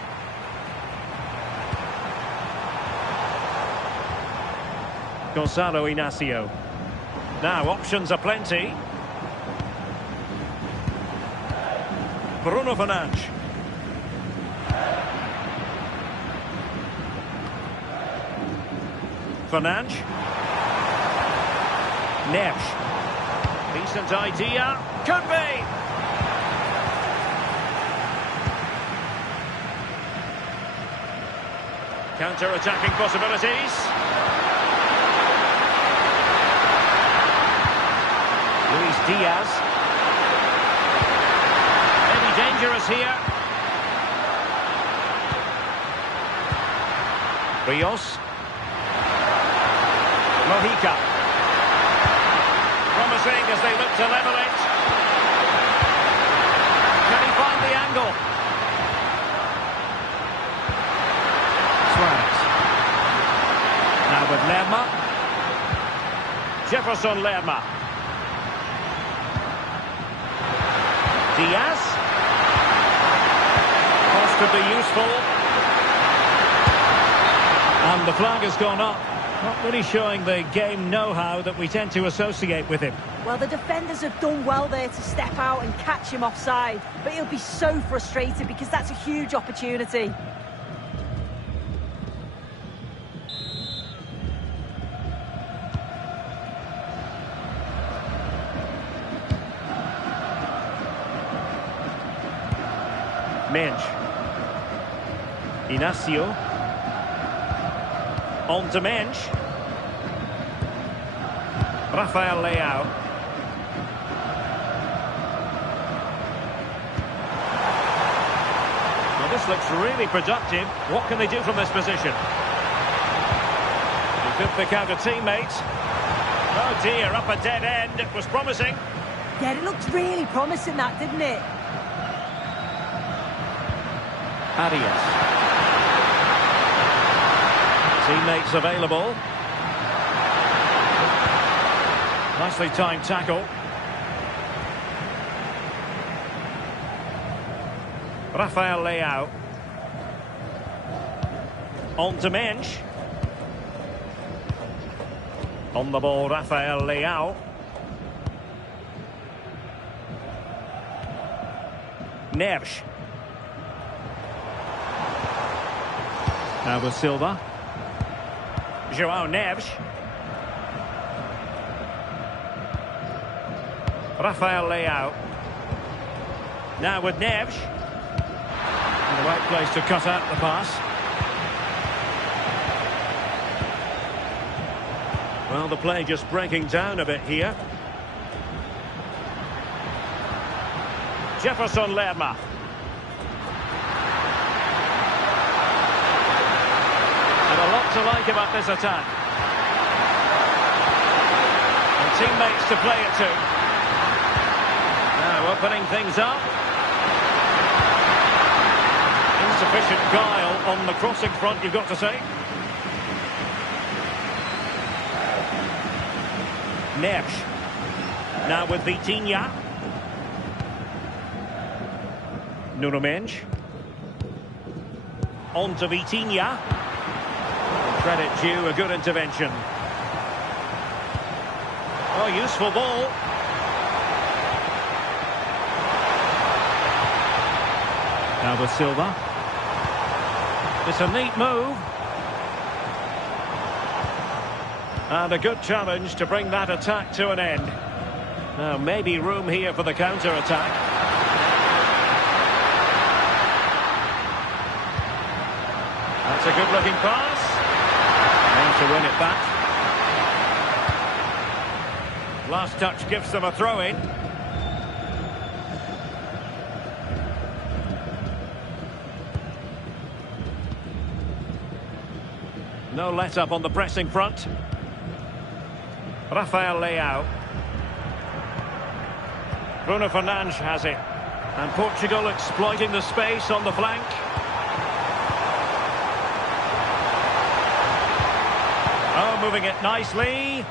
Gonzalo Inacio. Now, options are plenty. Bruno Fernandes. Fernandes. Neves. Decent idea. Could be. Counter-attacking possibilities. Luis Diaz. Maybe dangerous here. Rios. Mojica. Promising as they look to level it. Can he find the angle? Suarez. Now with Lerma. Jefferson Lerma. Diaz. Cross could be useful. And the flag has gone up. Not really showing the game know-how that we tend to associate with him. Well, the defenders have done well there to step out and catch him offside. But he'll be so frustrated because that's a huge opportunity. Mensch. Inacio. On to Mensch. Rafael Leao. Well, this looks really productive. What can they do from this position? He could pick out a teammate. Oh dear, up a dead end. It was promising. Yeah, it looked really promising, that, didn't it? Arias. Teammates available. Nicely timed tackle. Rafael Leao. On to Mensch. On the ball, Rafael Leao. Neves. Now with Silva. João Neves. Rafael Leao. Now with Neves. In the right place to cut out the pass. Well, the play just breaking down a bit here. Jefferson Lerma. And a lot to like about this attack. And teammates to play it to. Now opening things up. Insufficient guile on the crossing front, you've got to say. Neves. Now with Vitinha. Nuno Mendes. On to Vitinha. Credit due, a good intervention. Oh, useful ball. Now with Silva. It's a neat move. And a good challenge to bring that attack to an end. Now, maybe room here for the counter-attack. That's a good-looking pass. And to win it back. Last touch gives them a throw-in. No let-up on the pressing front. Rafael Leao. Bruno Fernandes has it. And Portugal exploiting the space on the flank. Oh, moving it nicely.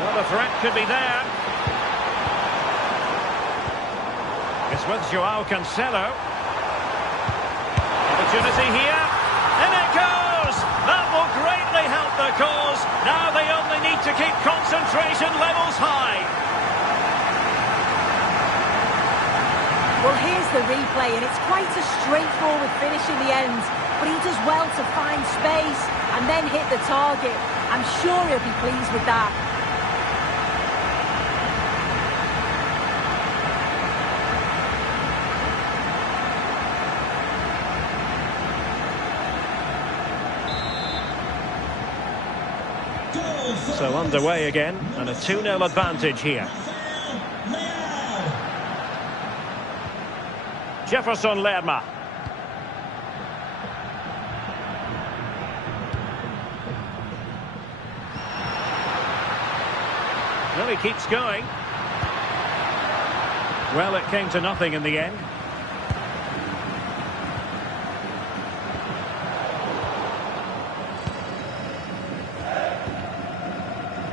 Well, the threat could be there. It's with Joao Cancelo. Opportunity here. In it goes! That will greatly help the cause. Now they only need to keep concentration levels high. Well, here's the replay, and it's quite a straightforward finish in the end. But he does well to find space and then hit the target. I'm sure he'll be pleased with that. So underway again, and a 2-0 advantage here. Jefferson Lerma. Well, he keeps going. Well, it came to nothing in the end.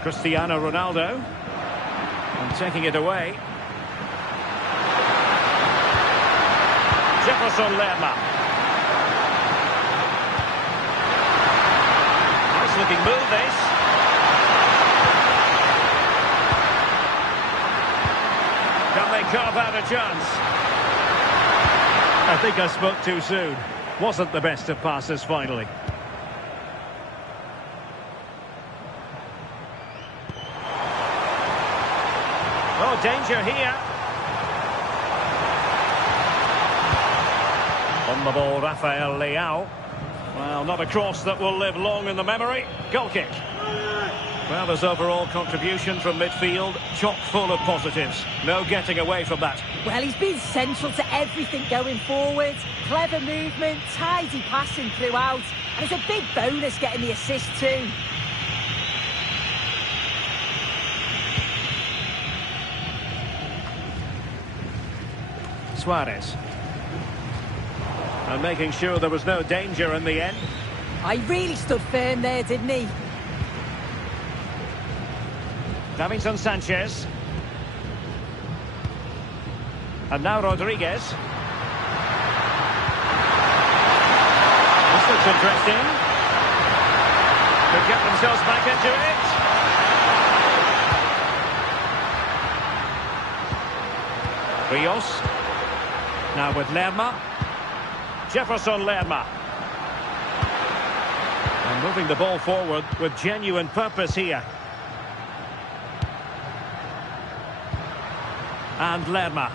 Cristiano Ronaldo. And taking it away. Jefferson Lerma. Nice looking move this. Can they carve out a chance? I think I spoke too soon. Wasn't the best of passes finally. Oh, danger here. On the ball, Rafael Leao. Well, not a cross that will live long in the memory. Goal kick. Well, his overall contribution from midfield, chock full of positives. No getting away from that. Well, he's been central to everything going forward. Clever movement, tidy passing throughout. And it's a big bonus getting the assist too. Suarez. And making sure there was no danger in the end. I really stood firm there, didn't he? Davinson Sanchez. And now Rodriguez. This looks interesting. Could get themselves back into it. Rios. Now with Lerma. Jefferson Lerma. And moving the ball forward with genuine purpose here. And Lerma.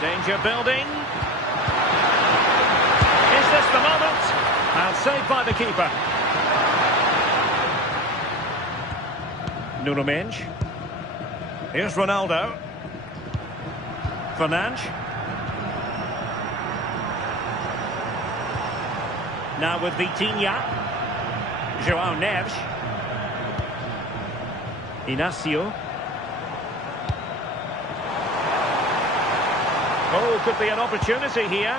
Danger building. Is this the moment? And saved by the keeper. Nuno Mendes. Here's Ronaldo. Fernandes. Now with Vitinha. João Neves. Inacio. Oh, could be an opportunity here.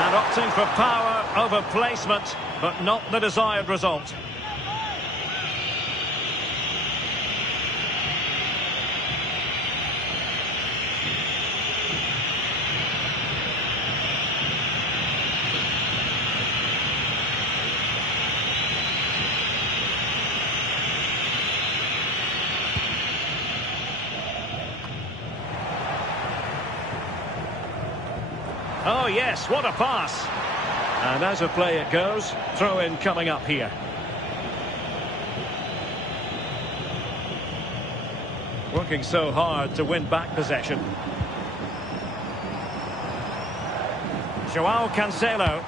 And opting for power over placement, but not the desired result. Oh yes, what a pass. And as a play it goes, throw in coming up here. Working so hard to win back possession. João Cancelo.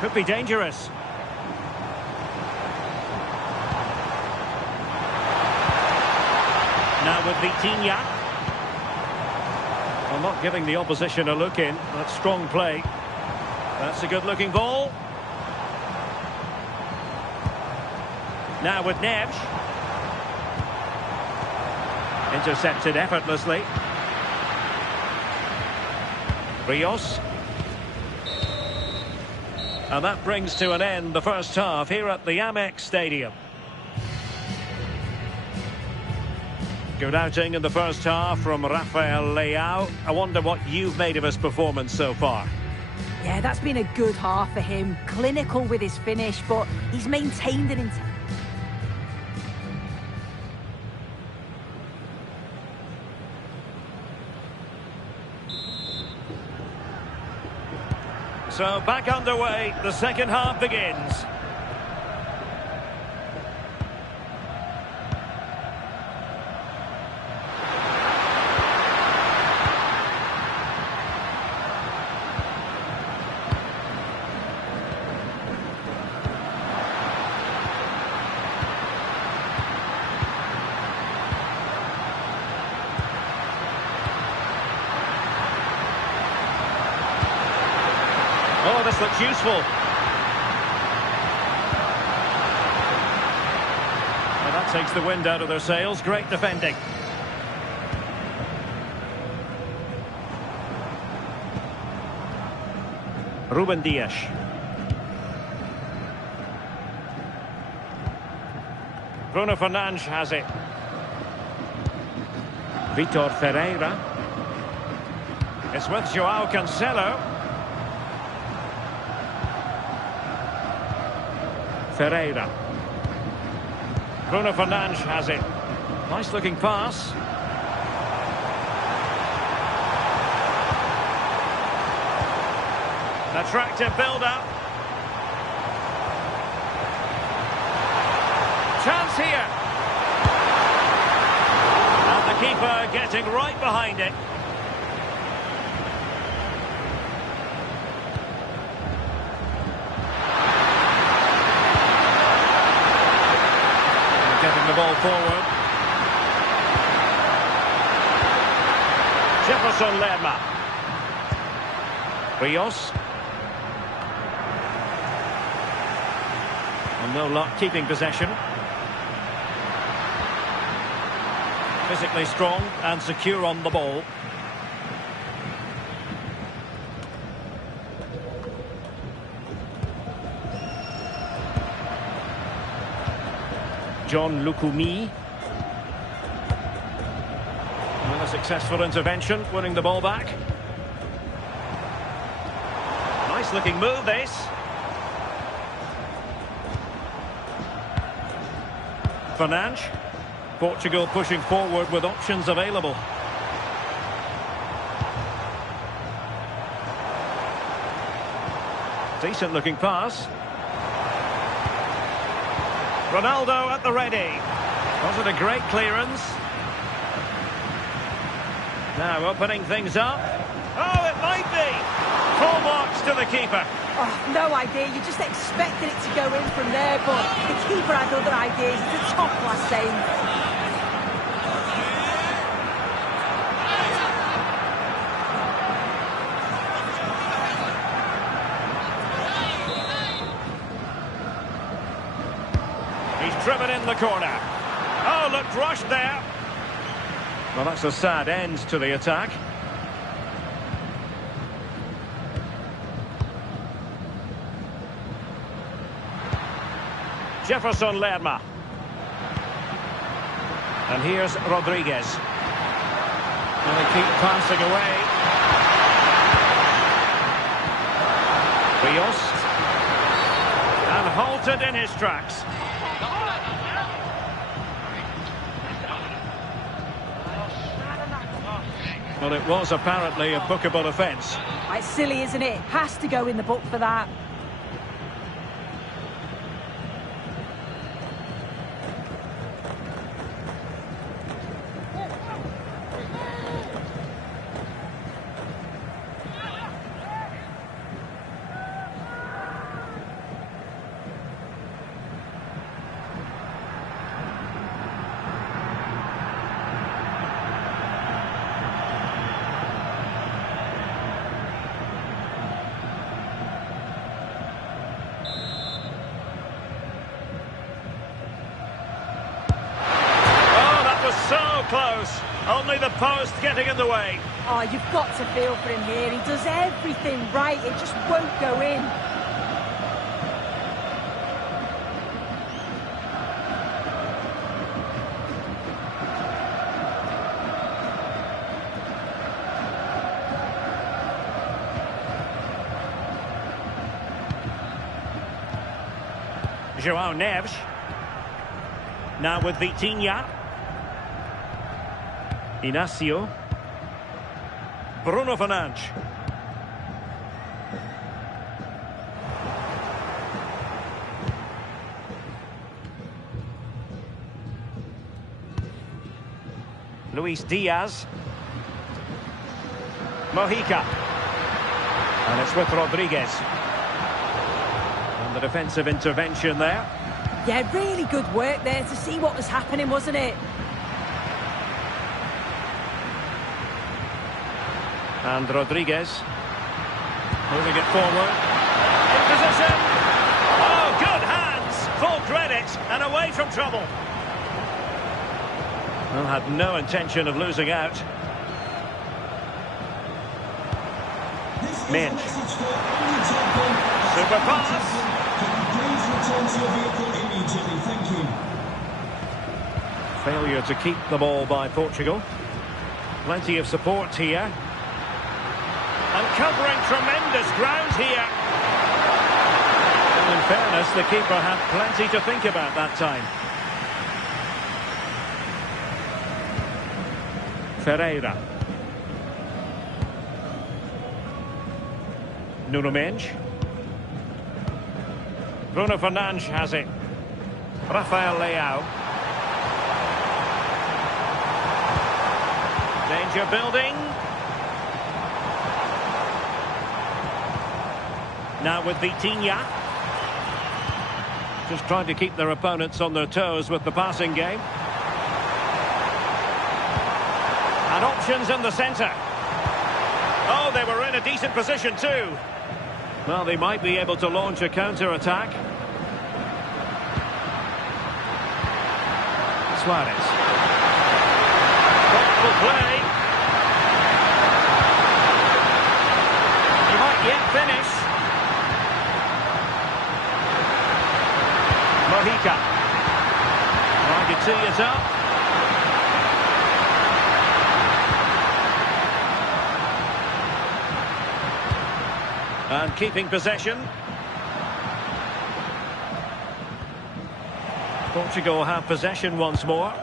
Could be dangerous. Now with Vitinha. Well, not giving the opposition a look in. That's strong play. That's a good-looking ball. Now with Neves. Intercepted effortlessly. Rios. And that brings to an end the first half here at the Amex Stadium. Good outing in the first half from Rafael Leao. I wonder what you've made of his performance so far. Yeah, that's been a good half for him. Clinical with his finish, but he's maintained an intent. So back underway, the second half begins. Oh, this looks useful. Well, that takes the wind out of their sails. Great defending. Ruben Dias. Bruno Fernandes has it. Vitor Ferreira. It's with João Cancelo. Ferreira. Bruno Fernandes has it. Nice looking pass. Attractive build-up. Chance here. And the keeper getting right behind it. Getting the ball forward. Jefferson Lerma. Rios. And no luck keeping possession. Physically strong and secure on the ball. John Lukumi. And a successful intervention, winning the ball back. Nice looking move, this. Fernandes. Portugal pushing forward with options available. Decent looking pass. Ronaldo at the ready. Was it a great clearance? Now opening things up. Oh, it might be. Full marks to the keeper. Oh, no idea. You just expected it to go in from there, but the keeper had other ideas. It's a top-class save. Driven in the corner. Oh, looked rushed there. Well, that's a sad end to the attack. Jefferson Lerma. And here's Rodriguez. And they keep passing away. Rios. And halted in his tracks. Well, it was apparently a bookable offence. It's silly, isn't it? Has to go in the book for that. Close. Only the post getting in the way. Oh, you've got to feel for him here. He does everything right. It just won't go in. João Neves. Now with Vitinha. Inacio. Bruno Fernandes. Luis Diaz. Mojica. And it's with Rodriguez. And the defensive intervention there. Yeah, really good work there to see what was happening, wasn't it? And Rodriguez moving it forward. In position. Oh, good hands. Full credit and away from trouble. Well, had no intention of losing out. Minch. Super pass. Failure to keep the ball by Portugal. Plenty of support here. And covering tremendous ground here. And in fairness, the keeper had plenty to think about that time. Ferreira. Nuno Mendes. Bruno Fernandes has it. Rafael Leao. Danger building. Now with Vitinha. Just trying to keep their opponents on their toes with the passing game. And options in the centre. Oh, they were in a decent position too. Well, they might be able to launch a counter-attack. Suarez. Thoughtful play. He might yet finish. Mojica. Trying to tee it up. And keeping possession. Portugal have possession once more.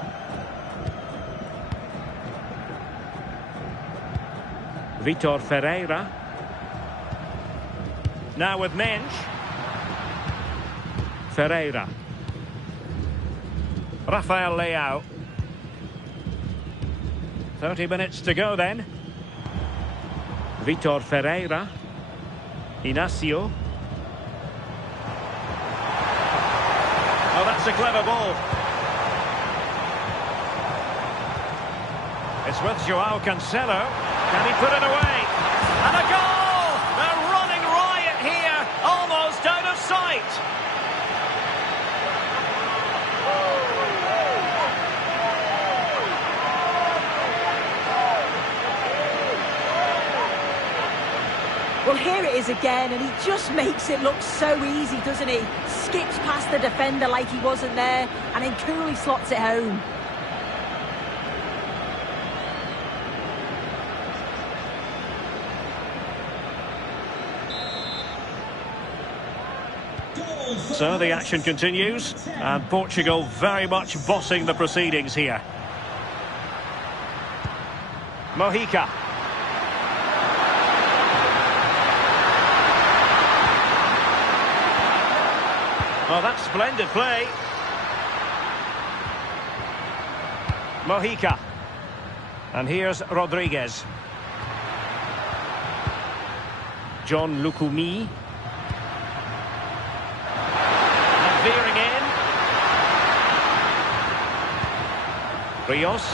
Vitor Ferreira. Now with Mensch. Ferreira. Rafael Leao. 30 minutes to go then. Vitor Ferreira. Inacio. Oh, that's a clever ball. It's with Joao Cancelo. Can he put it away? And a goal! They're running riot here, almost out of sight. Well, here it is again, and he just makes it look so easy, doesn't he? Skips past the defender like he wasn't there, and then coolly slots it home. So the action continues, and Portugal very much bossing the proceedings here. Mojica. Oh, that's splendid play. Mojica. And here's Rodriguez. John Lukumi. And veering in. Rios.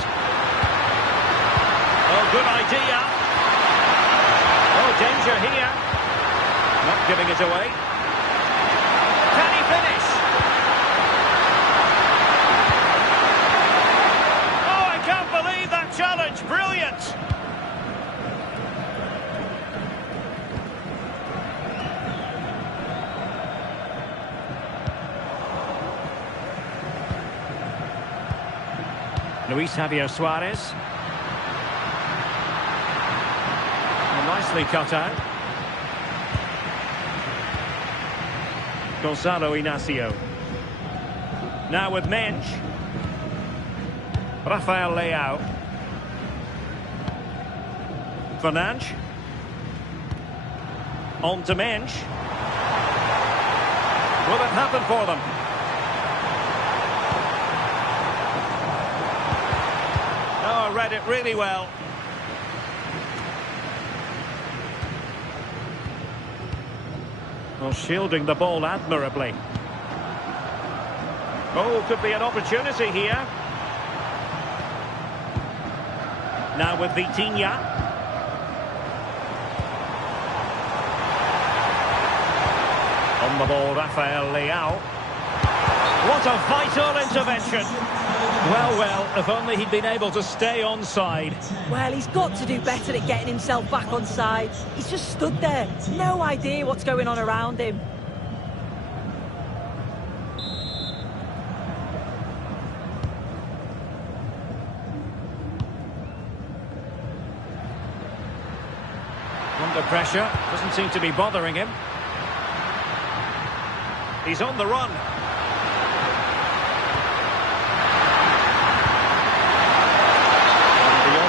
Oh, good idea. Oh, danger here. Not giving it away. Can he finish? Oh, I can't believe that challenge. Brilliant. Luis Javier Suarez. Oh, nicely cut out. Gonzalo Inacio. Now with Mensch. Rafael Leao. Fernandes. On to Mensch. Will it happen for them? Oh, read it really well. Well, shielding the ball admirably. Oh, could be an opportunity here. Now with Vitinha. On the ball, Rafael Leao. What a vital intervention. Well, if only he'd been able to stay onside. Well, he's got to do better at getting himself back onside. He's just stood there. No idea what's going on around him. Under pressure. Doesn't seem to be bothering him. He's on the run.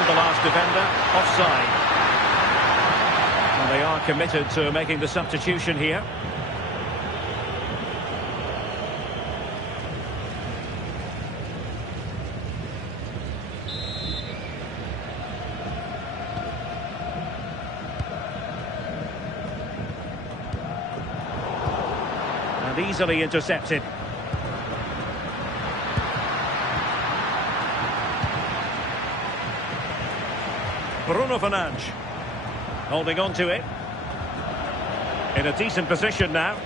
The last defender, offside. And they are committed to making the substitution here. And easily intercepted. Bruno Fernandes holding on to it in a decent position now.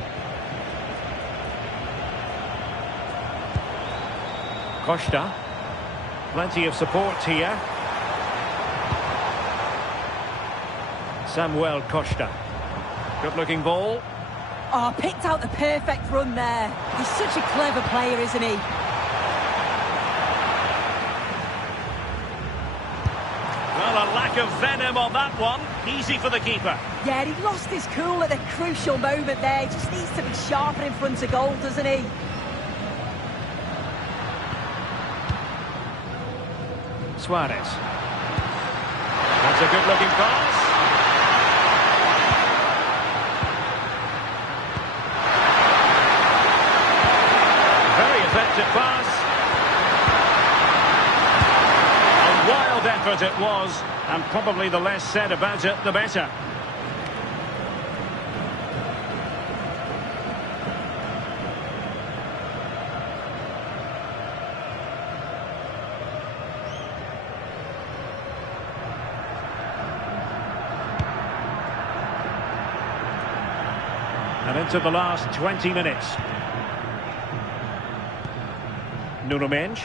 Costa, plenty of support here. Samuel Costa, good looking ball. Oh, picked out the perfect run there. He's such a clever player, isn't he? Well, a lack of venom on that one. Easy for the keeper. Yeah, he lost his cool at the crucial moment there. He just needs to be sharper in front of goal, doesn't he? Suarez. That's a good-looking pass. Let it pass. A wild effort it was, and probably the less said about it, the better. And into the last 20 minutes. Nuno Mendes.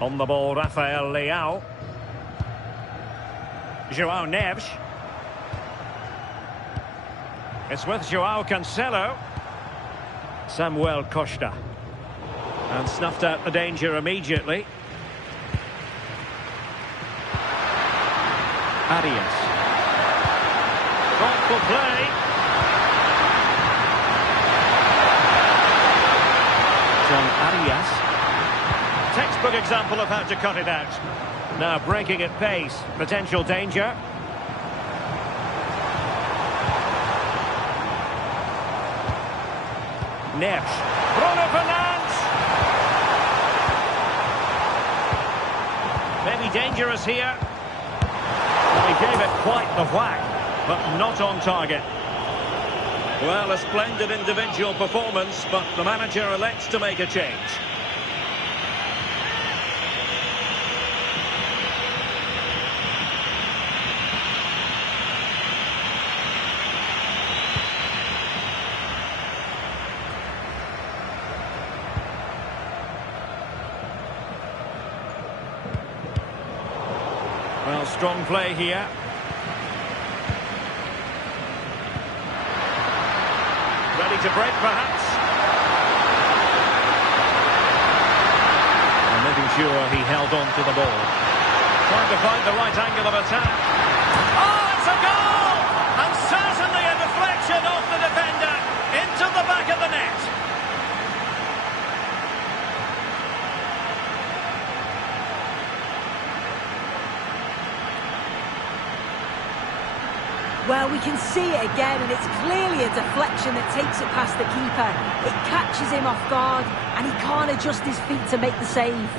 On the ball, Rafael Leao. João Neves. It's with João Cancelo. Samuel Costa. And snuffed out the danger immediately. Arias. Thoughtful play. John Arias. Textbook example of how to cut it out. Now breaking at pace. Potential danger. Neves. Bruno Fernandes. Maybe dangerous here. Well, he gave it quite the whack, but not on target. Well, a splendid individual performance, but the manager elects to make a change. Well, strong play here. Ready to break, perhaps. And making sure he held on to the ball. Trying to find the right angle of attack. Oh, it's a goal! And certainly a deflection off the defender into the back of the net. Well, we can see it again, and it's clearly a deflection that takes it past the keeper. It catches him off guard, and he can't adjust his feet to make the save.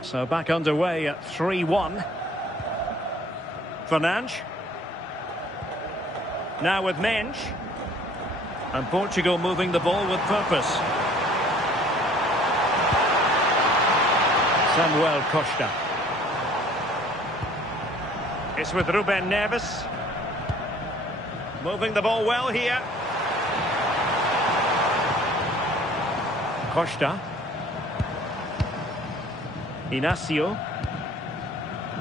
So back underway at 3-1. Fernandes. Now with Mendes. And Portugal moving the ball with purpose. Samuel Costa. It's with Ruben Neves. Moving the ball well here. Costa. Inacio.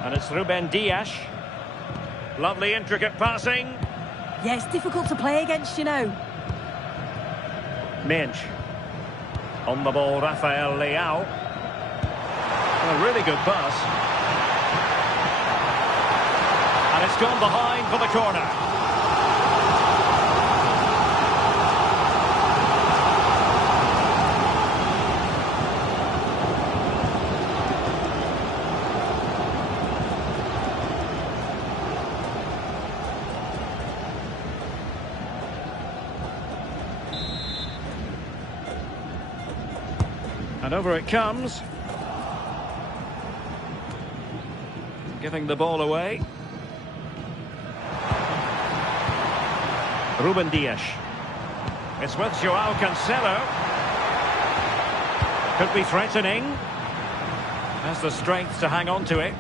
And it's Ruben Dias. Lovely intricate passing. Yeah, it's difficult to play against, you know. Mendes. On the ball, Rafael Leao. A really good pass. And it's gone behind for the corner. And over it comes. Giving the ball away. Ruben Dias. It's with João Cancelo. Could be threatening. Has the strength to hang on to it.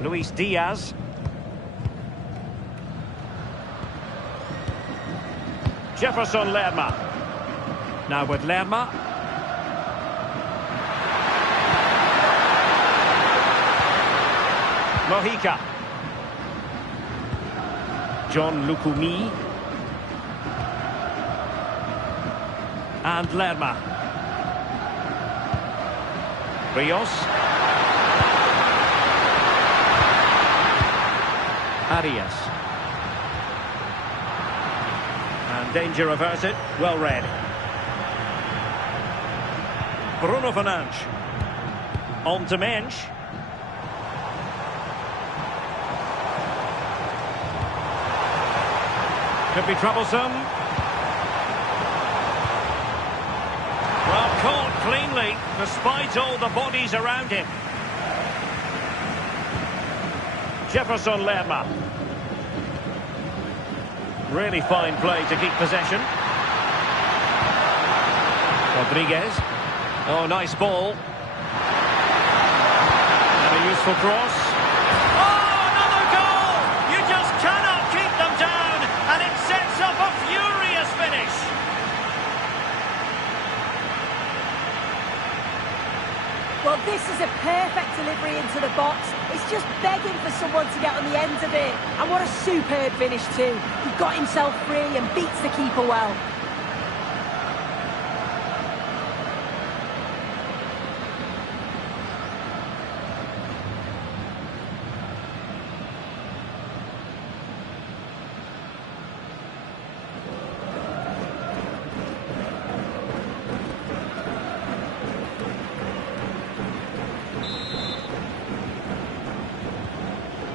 Luis Diaz. Jefferson Lerma. Now with Lerma. Mojica. John Lukumi. And Lerma. Rios. Arias. And Danger averted. Well read. Bruno Fernandes. On to Mensch. Could be troublesome. Well, caught cleanly, despite all the bodies around him. Jefferson Lerma. Really fine play to keep possession. Rodriguez. Oh, nice ball. And a useful cross. Oh, another goal! You just cannot keep them down, and it sets up a furious finish. Well, this is a perfect delivery into the box. It's just begging for someone to get on the end of it. And what a superb finish too. He got himself free and beats the keeper well.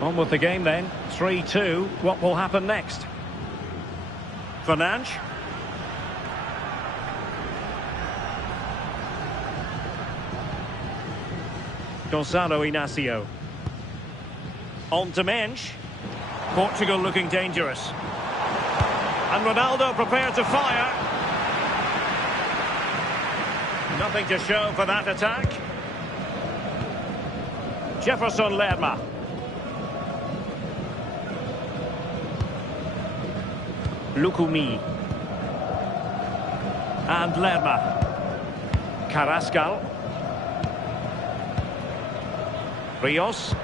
On with the game then. 3-2. What will happen next? Fernandes. Gonzalo Inacio. On to Mensch. Portugal looking dangerous. And Ronaldo prepared to fire. Nothing to show for that attack. Jefferson Lerma. Lukumi. And Lerma. Carrascal. Rios.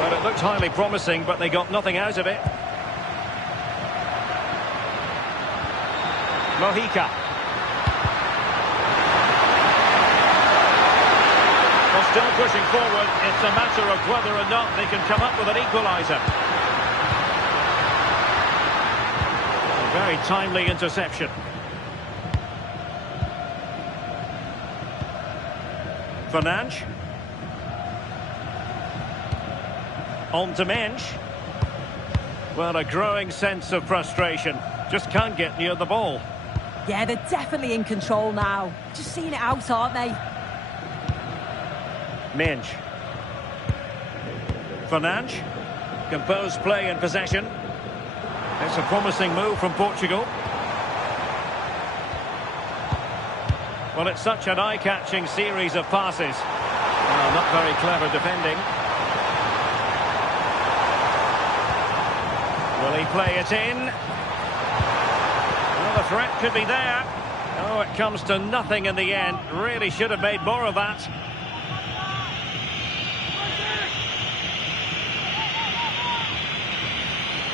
Well, it looked highly promising, but they got nothing out of it. Mojica. Well, still pushing forward. It's a matter of whether or not they can come up with an equaliser. A very timely interception. Fernandes. On to Mensch. Well, a growing sense of frustration. Just can't get near the ball. Yeah, they're definitely in control now. Just seeing it out, aren't they? Mensch. Fernandes. Composed play in possession. It's a promising move from Portugal. Well, it's such an eye-catching series of passes. Well, not very clever defending. Will he play it in? Well, the threat could be there. Oh, it comes to nothing in the end. Really should have made more of that.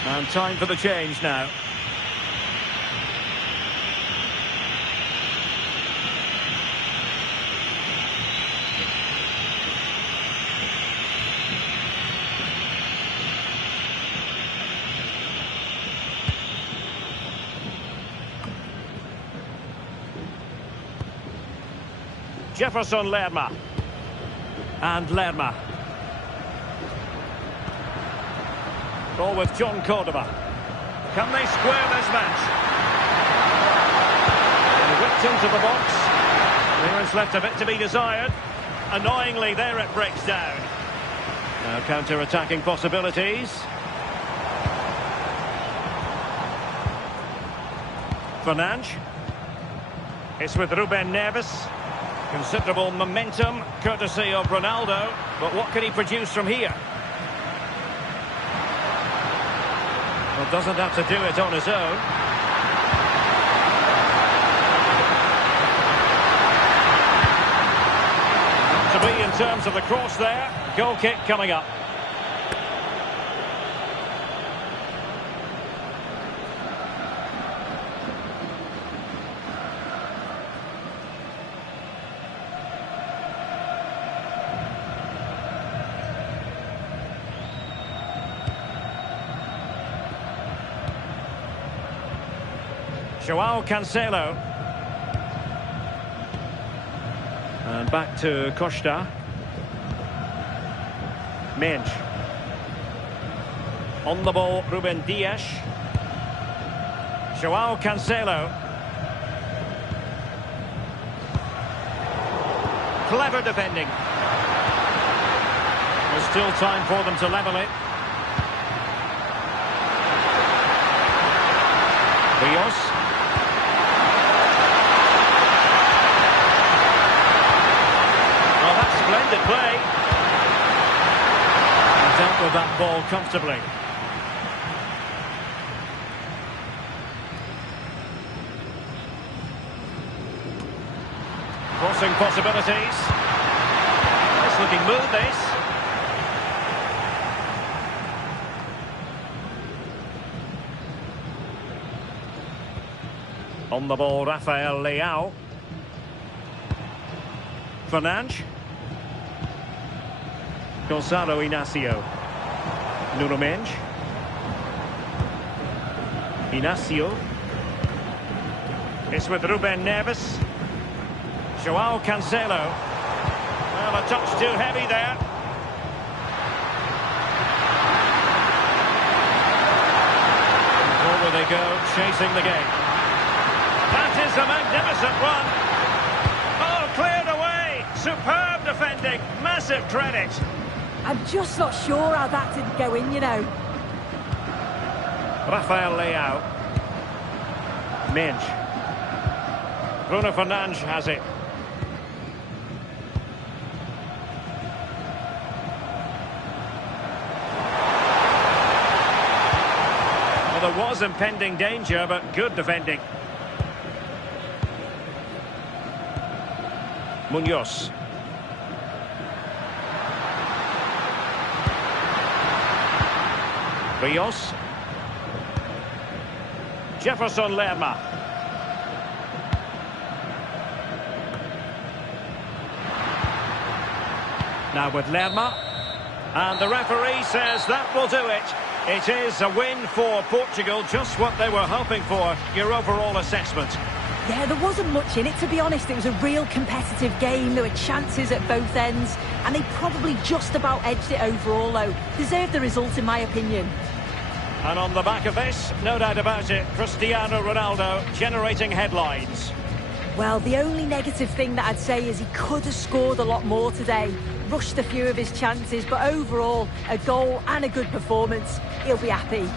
And time for the change now. Jefferson Lerma. And Lerma. Ball with John Cordoba. Can they square this match? And whipped into the box. Clearance left a bit to be desired. Annoyingly, there it breaks down. Now counter-attacking possibilities. Fernandes. It's with Ruben Neves. Considerable momentum, courtesy of Ronaldo. But what can he produce from here? Well, doesn't have to do it on his own. To be in terms of the cross there. Goal kick coming up. Joao Cancelo. And back to Costa. Mensch. On the ball, Ruben Dias. Joao Cancelo. Clever defending. There's still time for them to level it. Rios. Well, that's splendid play. And dealt with that ball comfortably. Crossing possibilities. Nice looking move, this. On the ball, Rafael Leao. Fernandes. Gonzalo Inacio. Nuno Mendes. Inacio. It's with Ruben Neves. Joao Cancelo. Well, a touch too heavy there. Forward they go, chasing the game. That is a magnificent one. Oh, cleared away. Superb defending. Massive credit. I'm just not sure how that didn't go in, you know. Rafael Leao. Mensch. Bruno Fernandes has it. Well, there was impending danger, but good defending. Munoz. Rios. Jefferson Lerma. Now with Lerma. And the referee says that will do it. It is a win for Portugal, just what they were hoping for. Your overall assessment? Yeah, there wasn't much in it, to be honest. It was a real competitive game. There were chances at both ends, and they probably just about edged it overall, though. Deserved the result, in my opinion. And on the back of this, no doubt about it, Cristiano Ronaldo generating headlines. Well, the only negative thing that I'd say is he could have scored a lot more today. Rushed a few of his chances, but overall, a goal and a good performance. He'll be happy.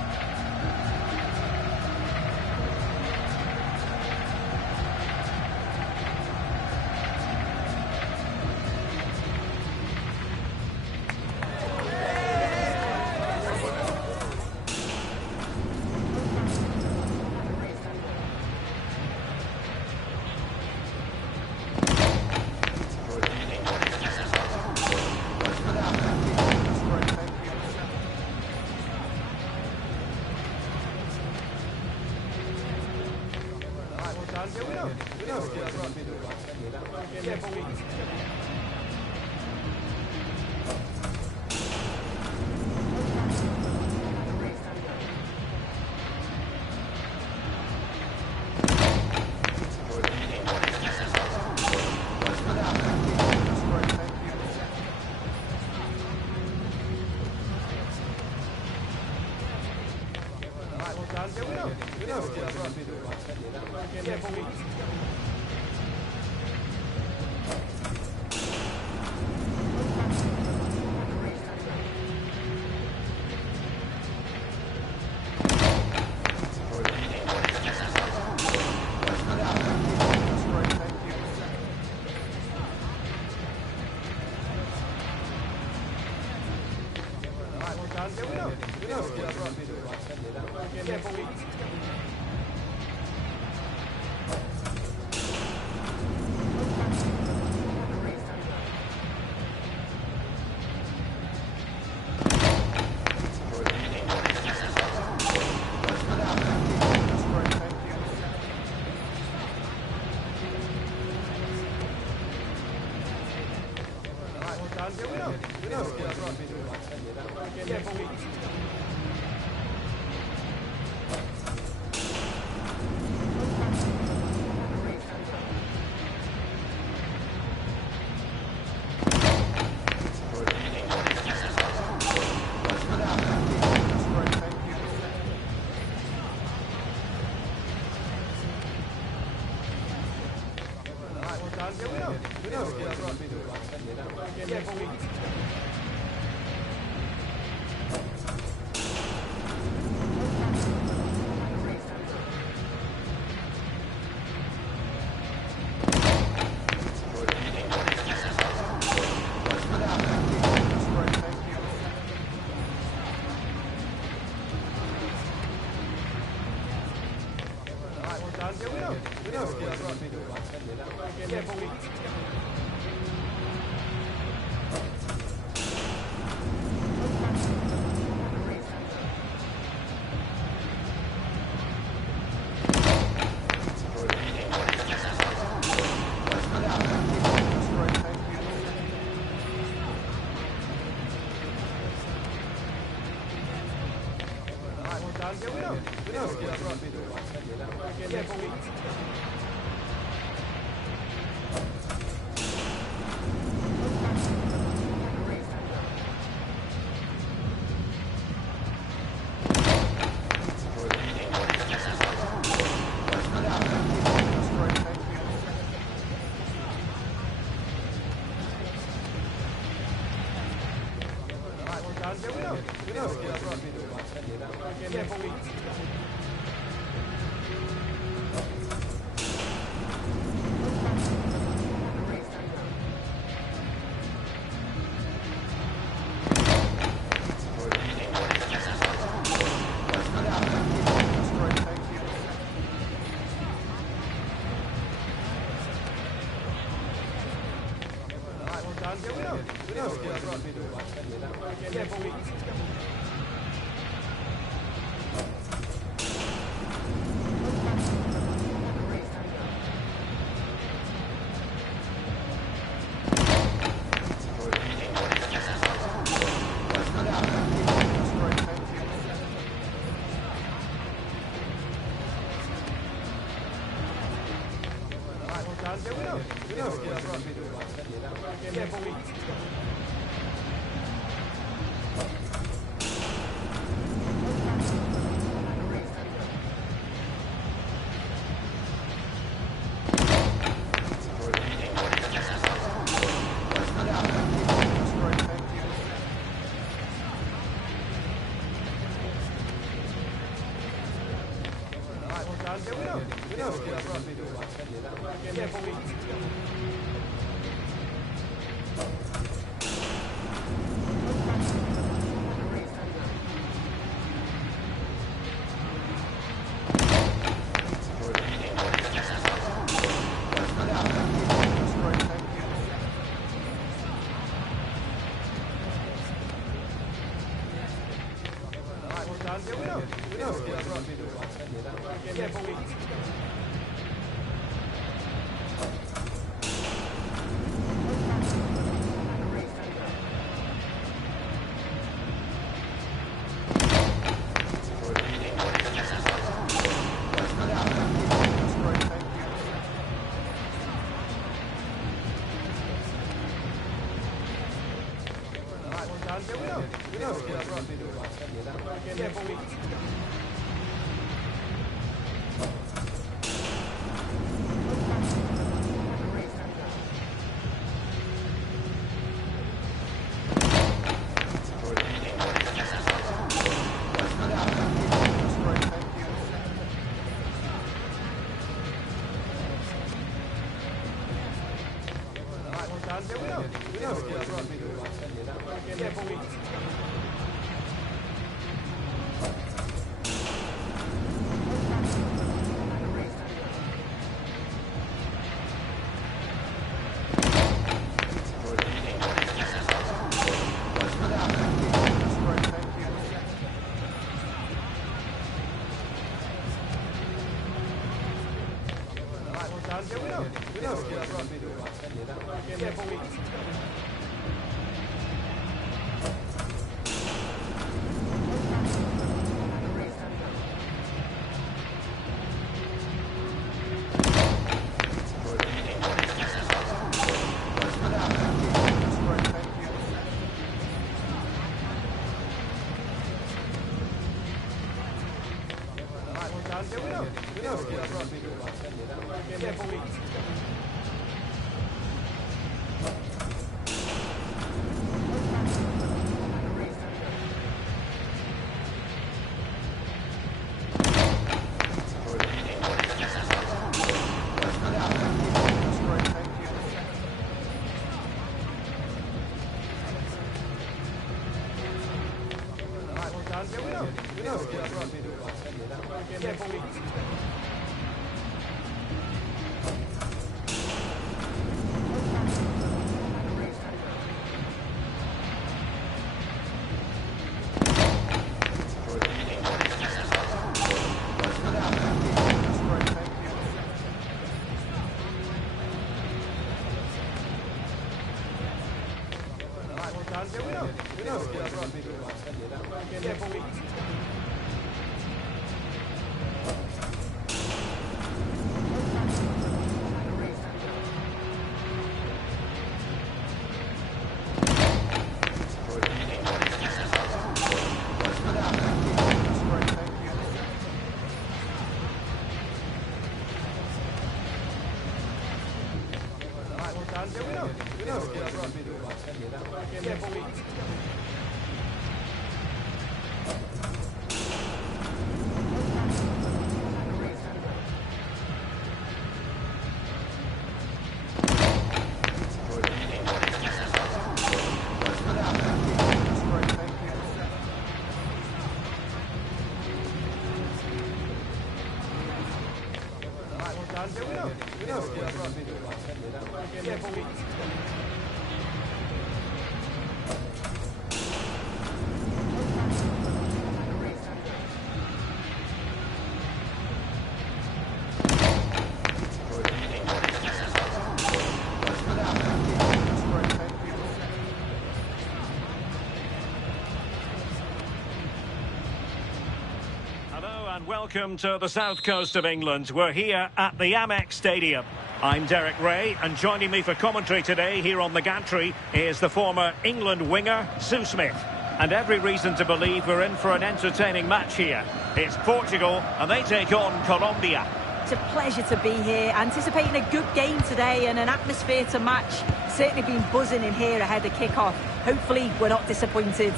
And welcome to the south coast of England. We're here at the Amex Stadium. I'm Derek Ray, and joining me for commentary today here on the gantry is the former England winger, Sue Smith. And every reason to believe we're in for an entertaining match here. It's Portugal, and they take on Colombia. It's a pleasure to be here, anticipating a good game today and an atmosphere to match. Certainly been buzzing in here ahead of kick-off. Hopefully we're not disappointed.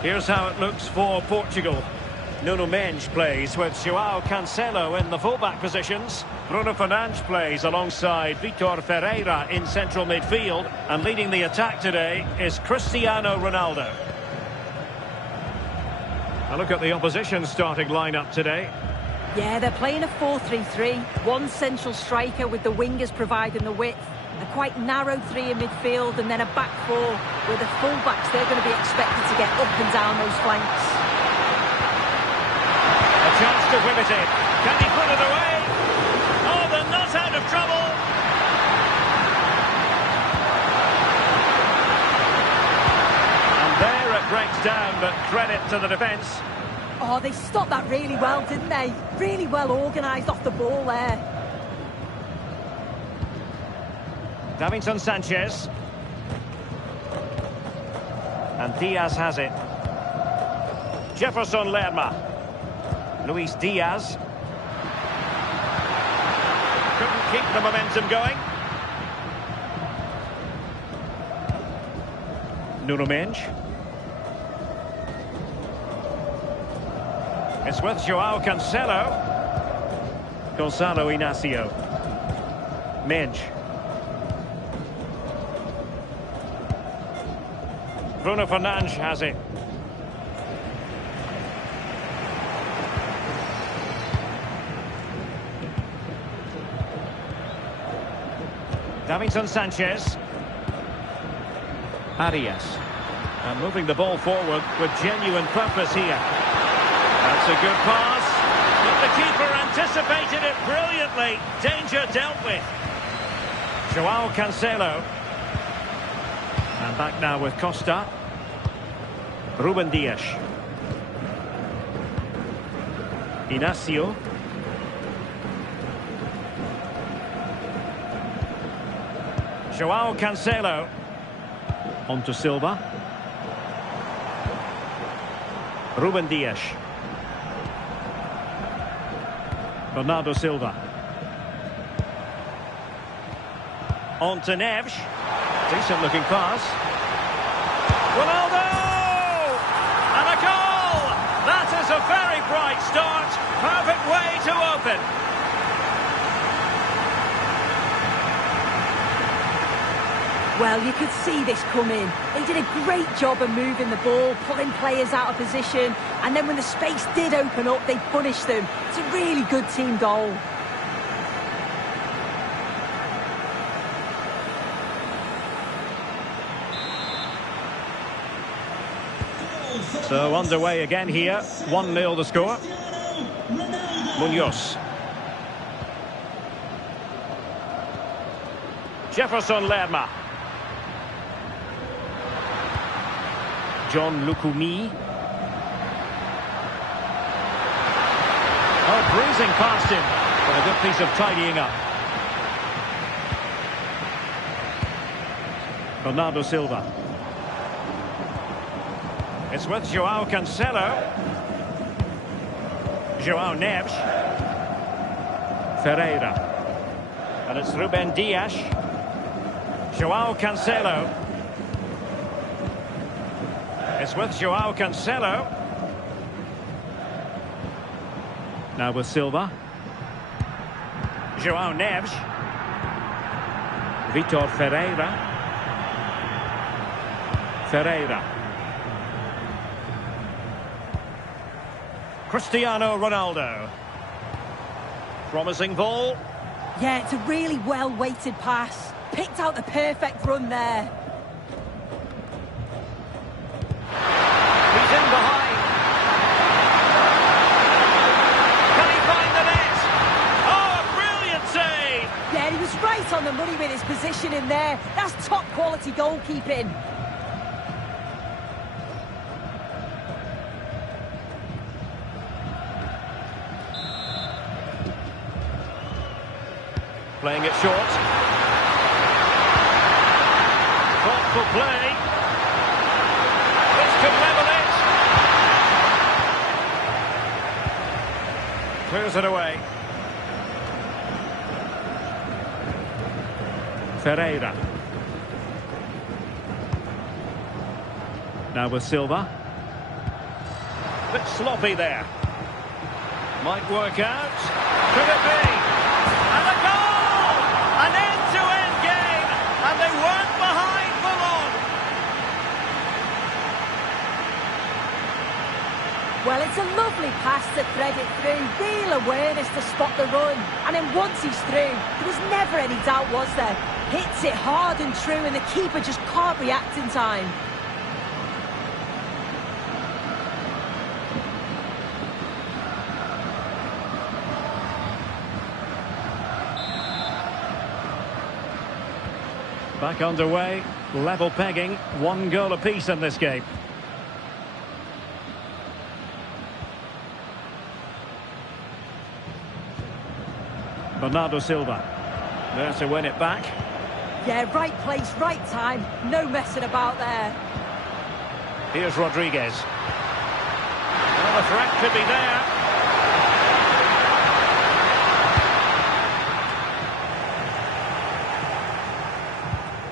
Here's how it looks for Portugal. Nuno Mendes plays with João Cancelo in the fullback positions. Bruno Fernandes plays alongside Vitor Ferreira in central midfield. And leading the attack today is Cristiano Ronaldo. A look at the opposition starting lineup today. Yeah, they're playing a 4-3-3. One central striker with the wingers providing the width. A quite narrow three in midfield, and then a back four with the full-backs. They're going to be expected to get up and down those flanks. A chance to whip it in. Can he put it away? Oh, they're not out of trouble. And there it breaks down, but credit to the defence. Oh, they stopped that really well, didn't they? Really well organised off the ball there. Davinson Sanchez. And Diaz has it. Jefferson Lerma. Luis Diaz. Couldn't keep the momentum going. Nuno Mendes. It's with João Cancelo. Gonzalo Inacio. Mendes. Bruno Fernandes has it. Davinson Sanchez. Arias. And moving the ball forward with genuine purpose here. That's a good pass. But the keeper anticipated it brilliantly. Danger dealt with. João Cancelo. And back now with Costa. Ruben Dias. Inacio. João Cancelo. On to Silva. Ruben Dias. Bernardo Silva. On to Neves. Decent looking pass. Ronaldo! And a goal! That is a very bright start. Perfect way to open. Well, you could see this coming. They did a great job of moving the ball, pulling players out of position, and then when the space did open up, they punished them. It's a really good team goal. So underway again here. 1-0 the score. Munoz. Jefferson Lerma. John Lukumi. Oh, breezing past him. But a good piece of tidying up. Bernardo Silva. It's with Joao Cancelo. Joao Neves. Ferreira. And it's Ruben Dias. Joao Cancelo. It's with Joao Cancelo. Now with Silva. Joao Neves. Vitor Ferreira. Ferreira. Cristiano Ronaldo. Promising ball. Yeah, it's a really well-weighted pass. Picked out the perfect run there. He's in behind. Can he find the net? Oh, a brilliant save! Yeah, he was right on the money with his position in there. That's top-quality goalkeeping. Playing it short. Thoughtful play. This could level it. Clears it away. Ferreira. Now with Silva. Bit sloppy there. Might work out. Could it be? And a goal! An end-to-end game, and they weren't behind for long. Well, it's a lovely pass to thread it through. Real awareness to spot the run. And then once he's through, there was never any doubt, was there? Hits it hard and true, and the keeper just can't react in time. Back underway, level pegging, 1 goal apiece in this game. Bernardo Silva, there to win it back. Yeah, right place, right time, no messing about there. Here's Rodriguez. Well, the threat could be there.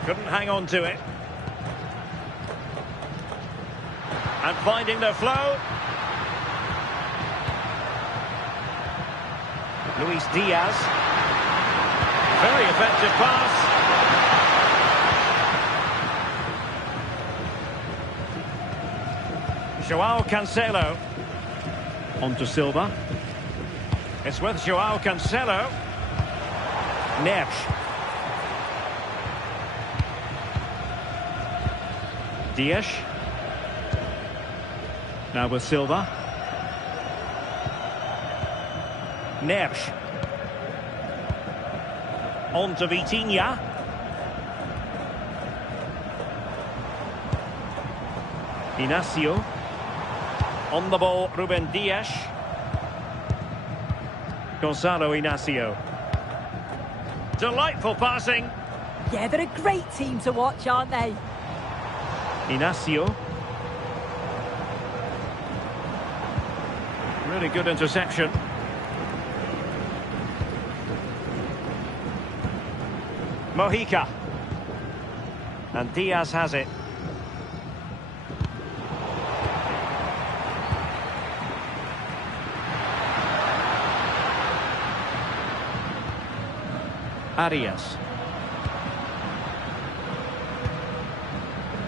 Couldn't hang on to it. And finding the flow. Luis Diaz. Very effective pass. Joao Cancelo. On to Silva. It's with Joao Cancelo. Neves. Dias. Now with Silva. Neves. On to Vitinha. Inacio. On the ball, Ruben Dias. Gonzalo Inacio. Delightful passing. Yeah, they're a great team to watch, aren't they? Inacio. Really good interception. Mojica. And Diaz has it. Arias.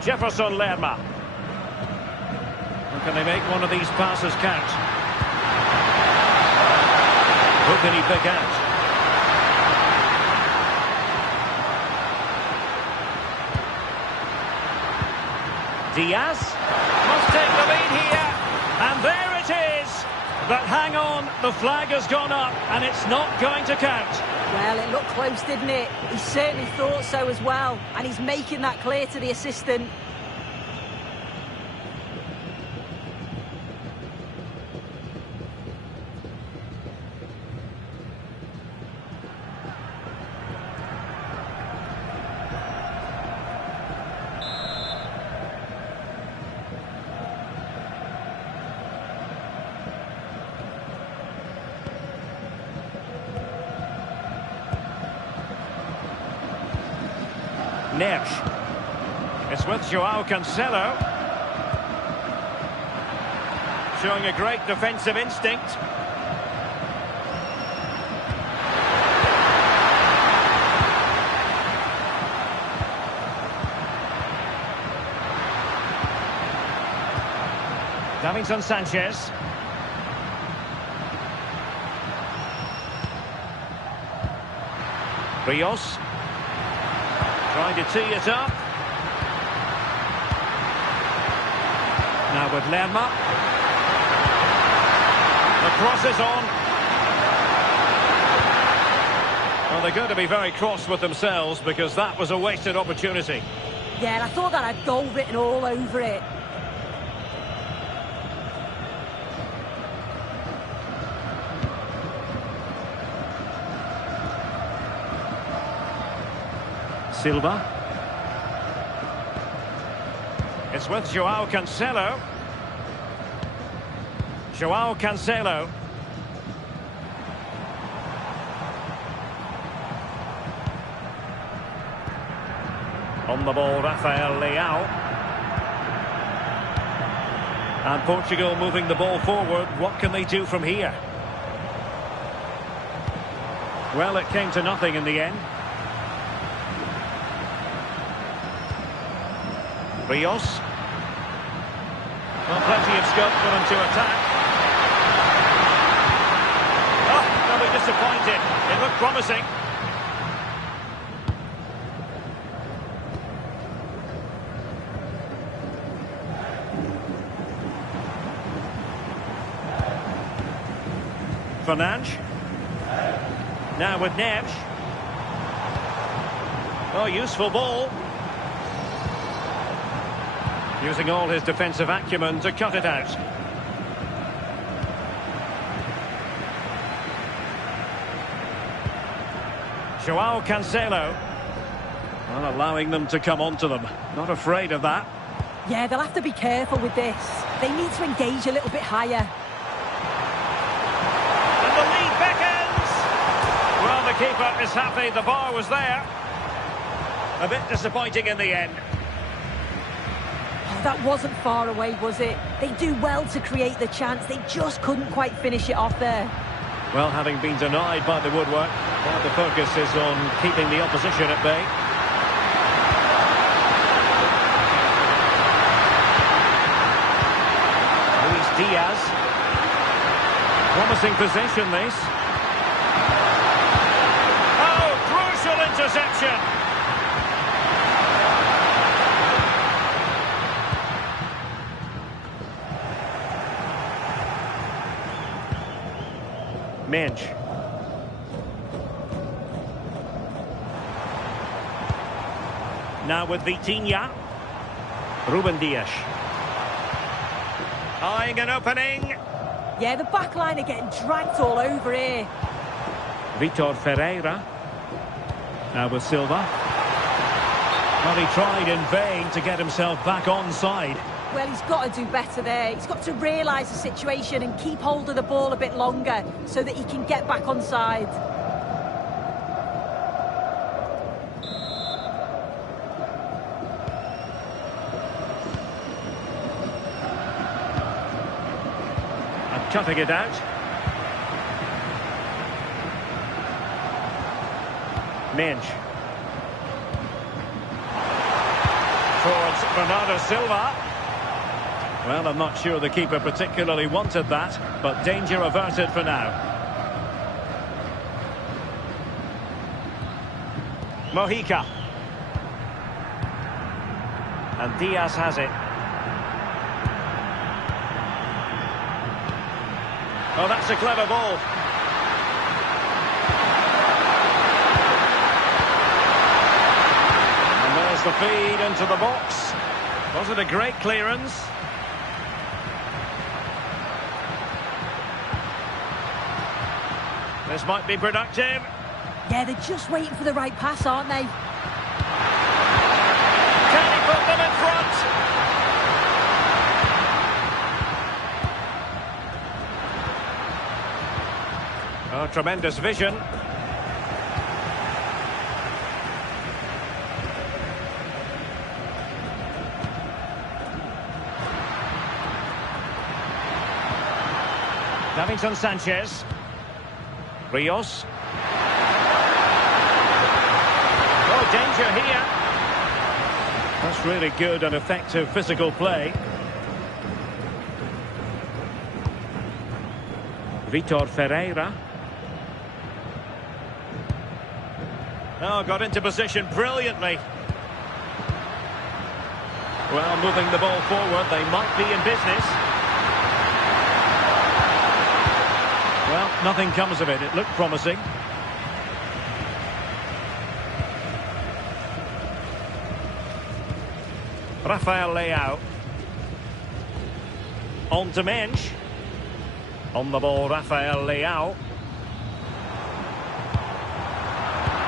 Jefferson Lerma. Can they make one of these passes count? Who can he pick out? Diaz must take the lead here. And there it is. But hang on, the flag has gone up and it's not going to count. Well, it looked close, didn't it? He certainly thought so as well. And he's making that clear to the assistant. Neves. It's with Joao Cancelo. Showing a great defensive instinct. Davinson Sanchez. Rios. Trying to tee it up. Now with Lerma. The cross is on. Well, they're going to be very cross with themselves because that was a wasted opportunity. Yeah, I thought that had goal written all over it. Silva. It's with Joao Cancelo. Joao Cancelo. On the ball, Rafael Leao. And Portugal moving the ball forward. What can they do from here? Well, it came to nothing in the end. Rios. Well, plenty of scope for them to attack. Oh, they'll be disappointed. It looked promising. Fernandes. Now with Neves. Oh, useful ball. Using all his defensive acumen to cut it out. Joao Cancelo. Well, allowing them to come onto them. Not afraid of that. Yeah, they'll have to be careful with this. They need to engage a little bit higher. And the lead beckons! Well, the keeper is happy the bar was there. A bit disappointing in the end. That wasn't far away, was it? They do well to create the chance. They just couldn't quite finish it off there. Well, having been denied by the woodwork, well, the focus is on keeping the opposition at bay. Luis Diaz. Promising possession, this. Oh, crucial interception! Mensch. Now with Vitinha. Ruben Dias. Eyeing an opening. Yeah, the back line are getting dragged all over here. Vitor Ferreira. Now with Silva. Well, he tried in vain to get himself back onside. Well, he's got to do better there. He's got to realise the situation and keep hold of the ball a bit longer so that he can get back onside. And cutting it out. Mensch. Towards Bernardo Silva. Well, I'm not sure the keeper particularly wanted that, but danger averted for now. Mojica. And Diaz has it. Oh, that's a clever ball. And there's the feed into the box. Was it a great clearance? This might be productive. Yeah, they're just waiting for the right pass, aren't they? Can he put them in front? Oh, tremendous vision. Davinson Sanchez. Rios. Oh, danger here. That's really good and effective physical play. Vitor Ferreira. Oh, got into position brilliantly. Well, moving the ball forward, they might be in business. Well, nothing comes of it. It looked promising. Rafael Leao. On to Mensch. On the ball, Rafael Leao.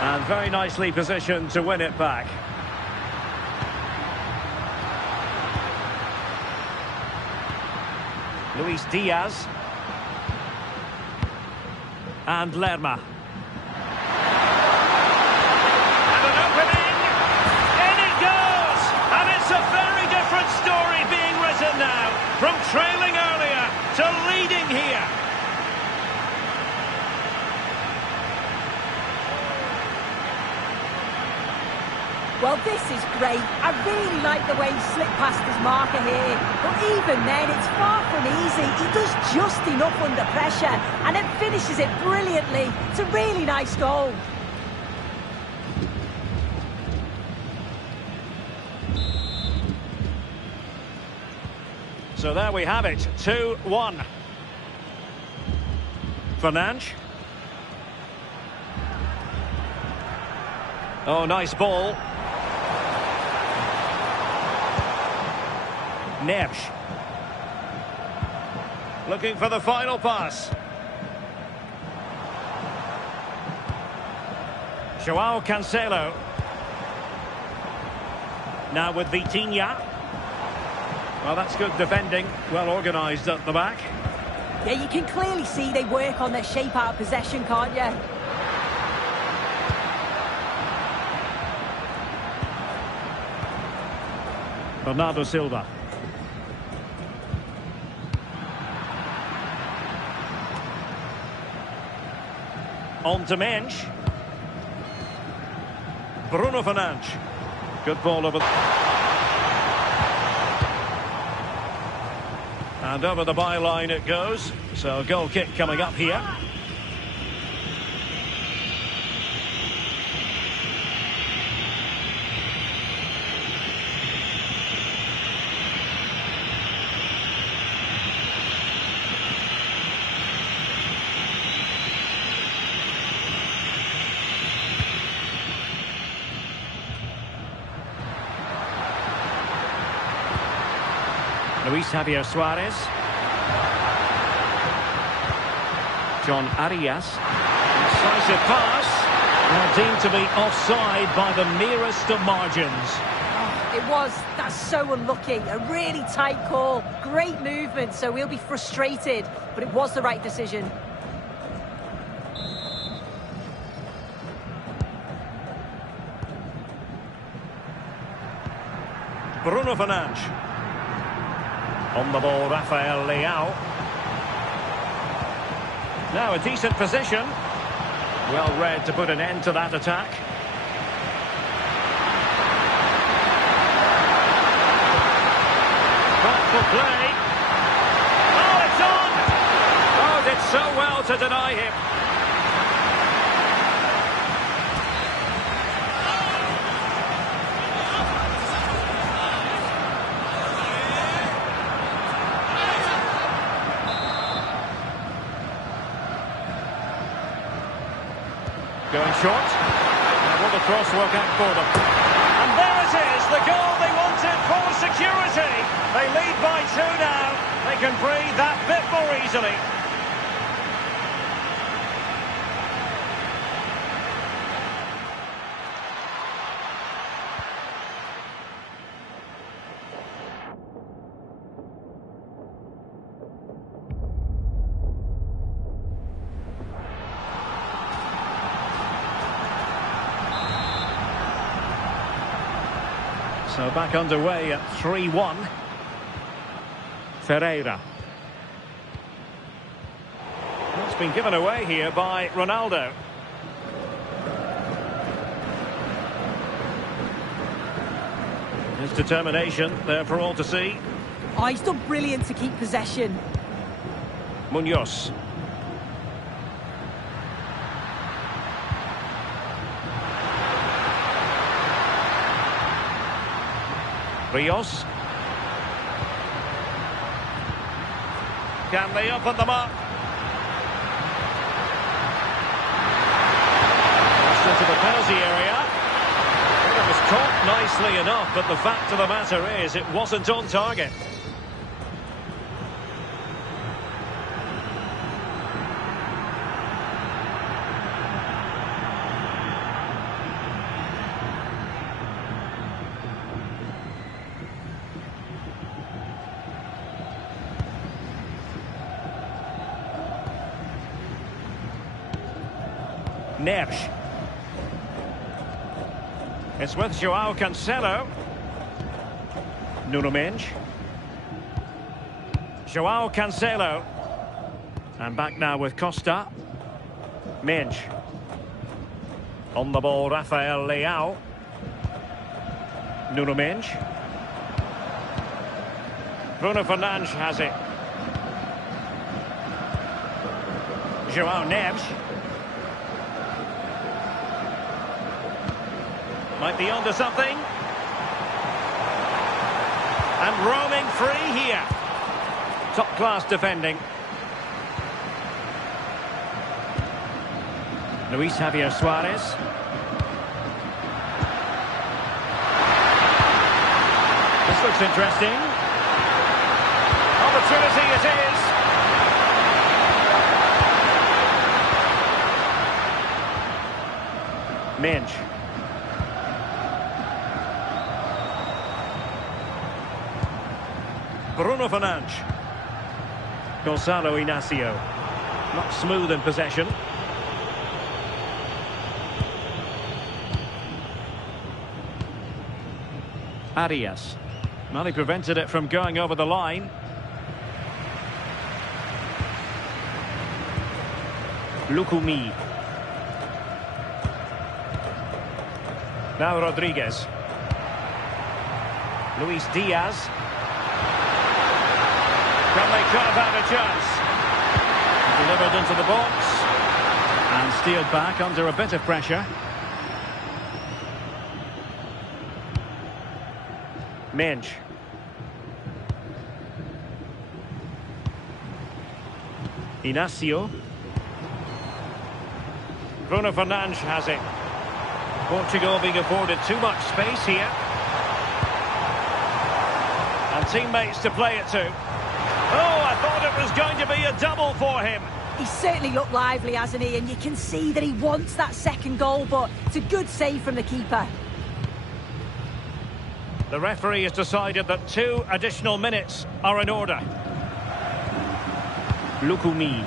And very nicely positioned to win it back. Luis Diaz. And Lerma. And an opening. In it goes! And it's a very different story being written now. From trailing earlier to leading here. Well, this is great. I really like the way he slipped past his marker here. But even then, it's far from easy. He does just enough under pressure and then finishes it brilliantly. It's a really nice goal. So there we have it, 2-1. Fernandes. Oh, nice ball. Neves. Looking for the final pass. Joao Cancelo. Now with Vitinha. Well, that's good defending. Well organised at the back. Yeah, you can clearly see they work on their shape out of possession, can't you? Bernardo Silva. On to Mensch. Bruno Fernandes. Good ball over. And over the byline it goes. So goal kick coming up here. Luis Javier Suarez. John Arias. Decisive pass. Now deemed to be offside by the merest of margins. Oh, it was. That's so unlucky. A really tight call. Great movement, so we'll be frustrated. But it was the right decision. Bruno Fernandes. On the ball, Rafael Leao. Now a decent position. Well read to put an end to that attack. Thoughtful play. Oh, it's on! Oh, did so well to deny him. Going short. And will the cross work out for them? And there it is, the goal they wanted for security. They lead by 2 now. They can breathe that bit more easily. So back underway at 3-1. Ferreira. been given away here by Ronaldo. His determination there for all to see. Oh, he's done brilliant to keep possession. Munoz. Rios. Can they open them up? Just into the penalty area. It was caught nicely enough, but the fact of the matter is it wasn't on target. Neves. It's with João Cancelo. Nuno Mendes. João Cancelo. And back now with Costa. Mendes. On the ball, Rafael Leao. Nuno Mendes. Bruno Fernandes has it. João Neves. Might be onto something. And roaming free here. Top-class defending. Luis Javier Suarez. This looks interesting. Opportunity it is. Mendes. Bruno Fernandes. Gonzalo Inacio. Not smooth in possession. Arias. Well, he prevented it from going over the line. Lukumi. Now Rodriguez. Luis Diaz. Can they carve out a chance? Delivered into the box. And steered back under a bit of pressure. Mendes. Inacio. Bruno Fernandes has it. Portugal being afforded too much space here. And teammates to play it to. Oh, I thought it was going to be a double for him. He's certainly looked lively, hasn't he? And you can see that he wants that second goal, but it's a good save from the keeper. The referee has decided that 2 additional minutes are in order. Lukumi.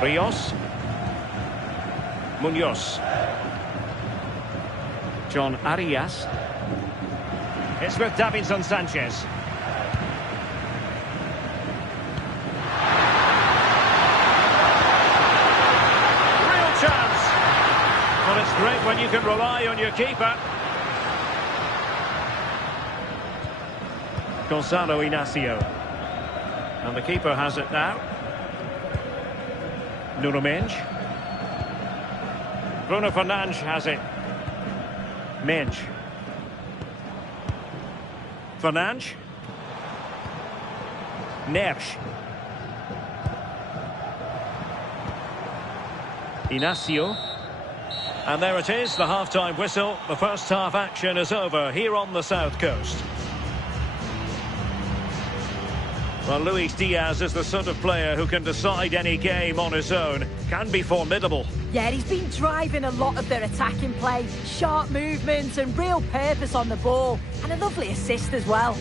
Rios. Munoz. John Arias. It's with Davinson Sanchez. Well, it's great when you can rely on your keeper. Gonzalo Inacio. And the keeper has it now. Nuno Mendes. Bruno Fernandes has it. Mendes. Fernandes. Neves. Inacio. And there it is, the half-time whistle. The first half action is over here on the South Coast. Well, Luis Diaz is the sort of player who can decide any game on his own. Can be formidable. Yeah, he's been driving a lot of their attacking play. Sharp movements and real purpose on the ball. And a lovely assist as well.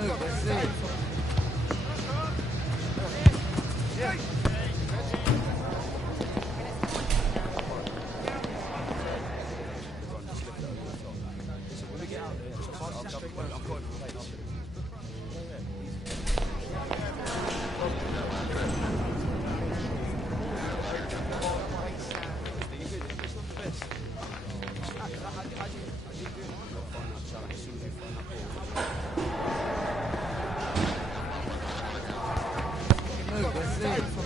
Move, let's see. Move.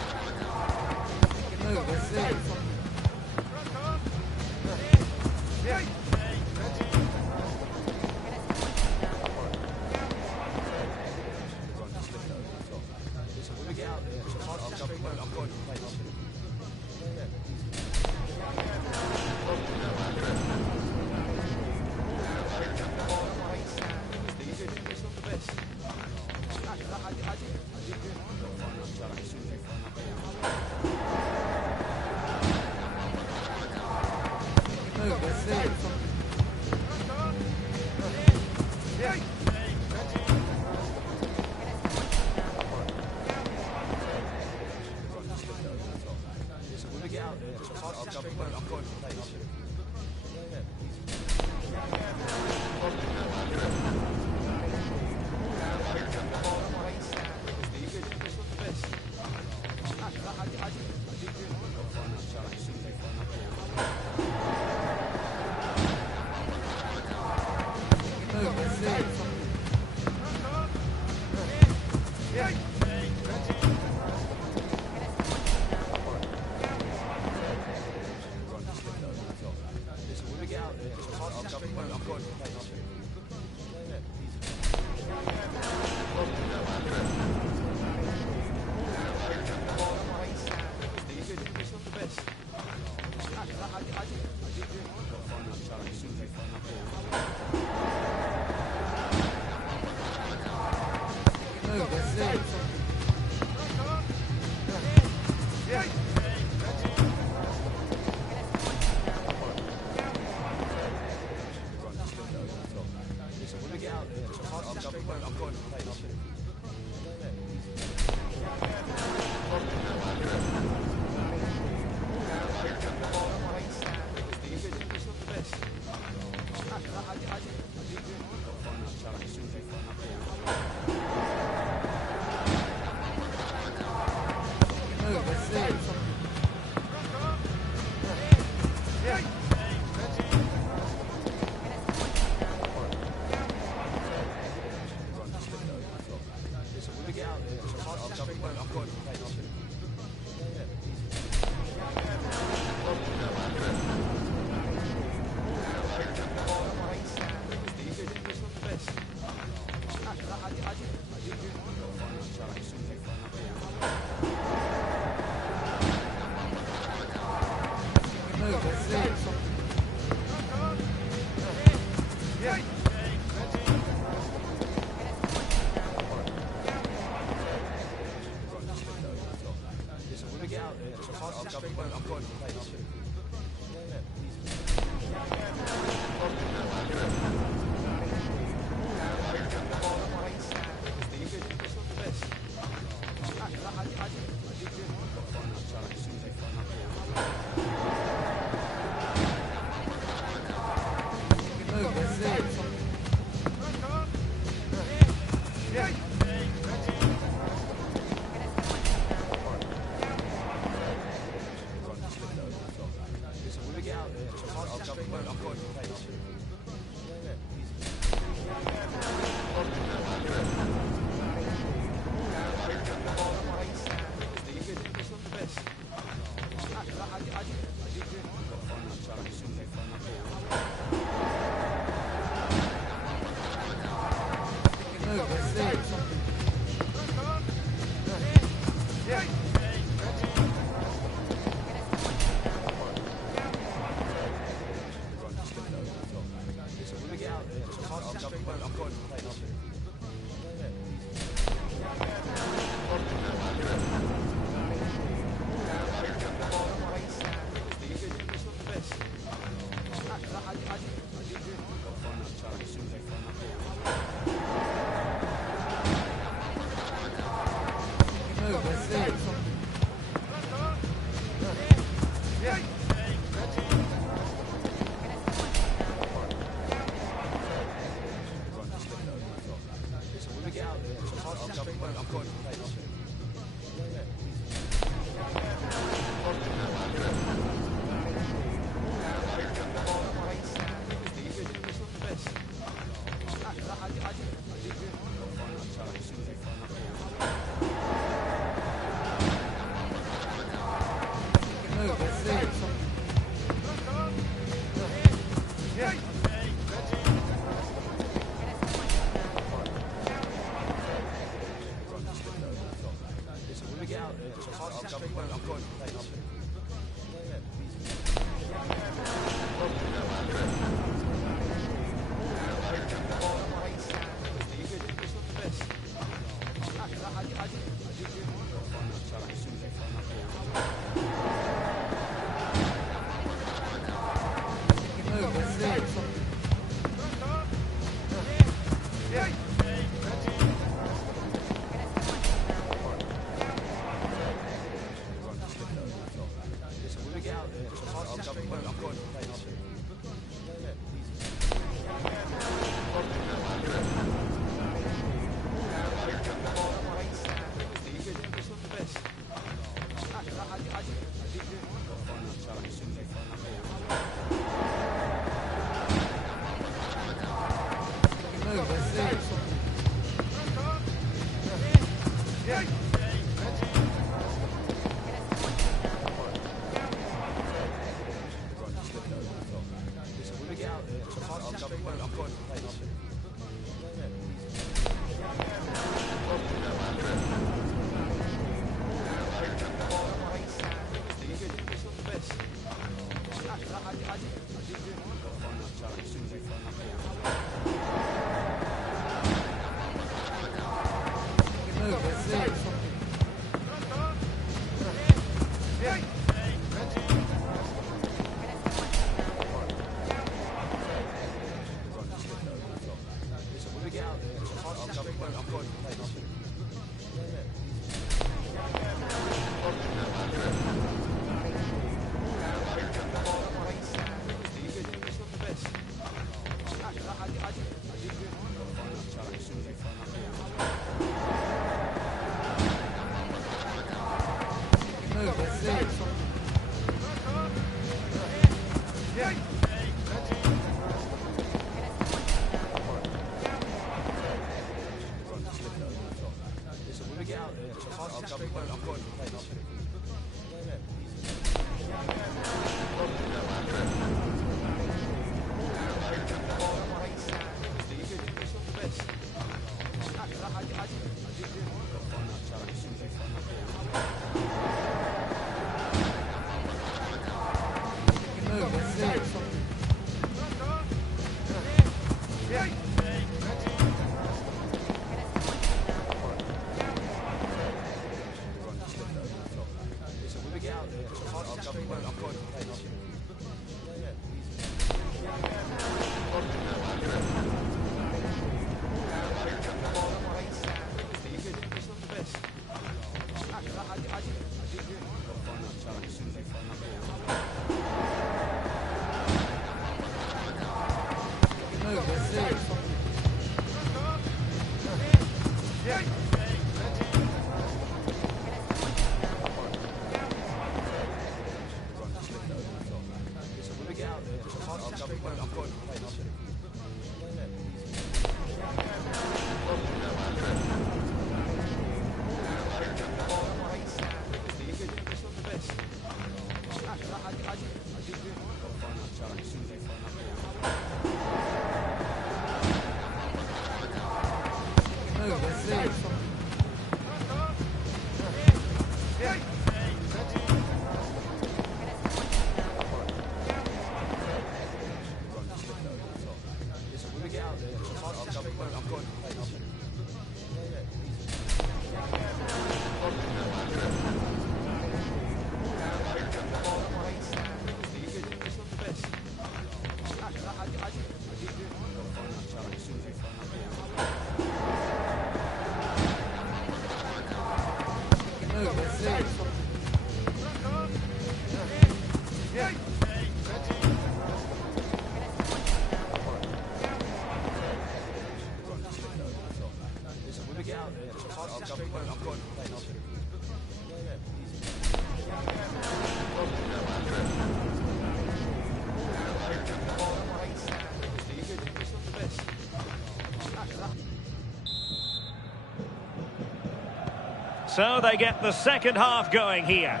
So they get the second half going here.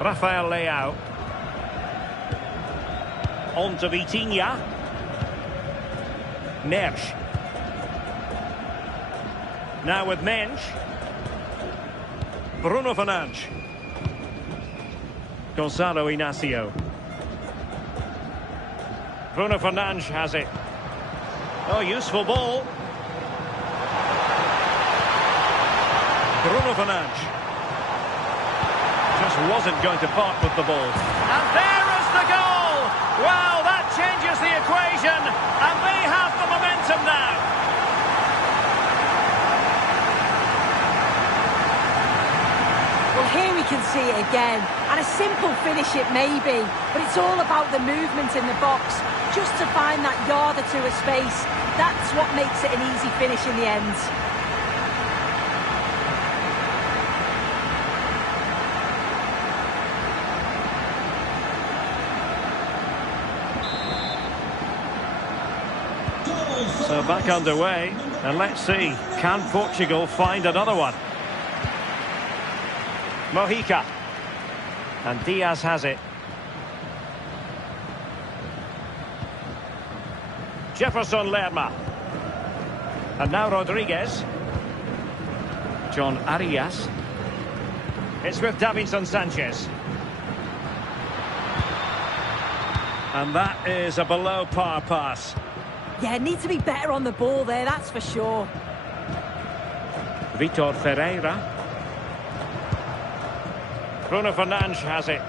Rafael Leao. On to Vitinha. Neves. Now with Mensch. Bruno Fernandes. Gonzalo Inacio. Bruno Fernandes has it. Oh, useful ball. Bruno Fernandes. Just wasn't going to part with the ball. And there is the goal! Well, that changes the equation, and they have the momentum now. Well, here we can see it again, and a simple finish it may be, but it's all about the movement in the box, just to find that yard or two of space. That's what makes it an easy finish in the end. So back underway, and let's see, can Portugal find another one? Mojica. And Diaz has it. Jefferson Lerma. And now Rodriguez. John Arias. It's with Davinson Sanchez. And that is a below par pass. Yeah, need to be better on the ball there, that's for sure. Vitor Ferreira. Bruno Fernandes has it.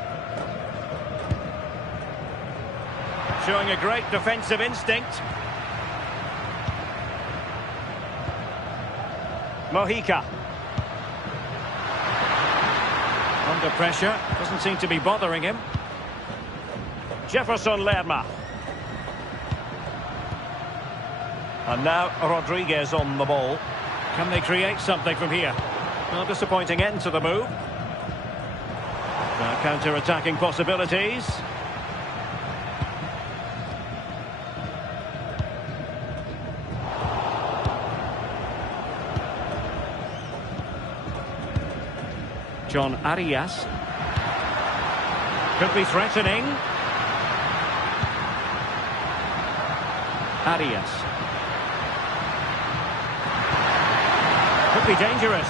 Showing a great defensive instinct. Mojica. Under pressure, doesn't seem to be bothering him. Jefferson Lerma. And now Rodriguez on the ball. Can they create something from here? Well, disappointing end to the move. Now counter-attacking possibilities. John Arias. Could be threatening. Arias. Could be dangerous.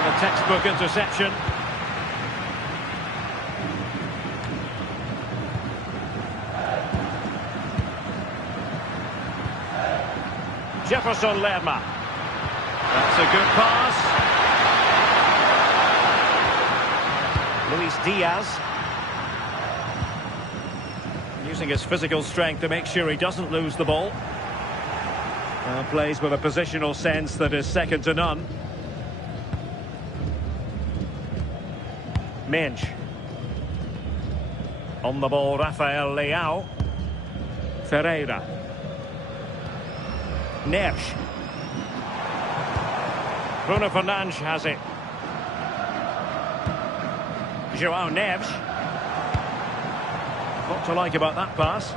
The textbook interception. Jefferson Lerma. That's a good pass. Luis Diaz. Using his physical strength to make sure he doesn't lose the ball. Plays with a positional sense that is second to none. Mensch. On the ball, Rafael Leao. Ferreira. Neves. Bruno Fernandes has it. João Neves. What to like about that pass?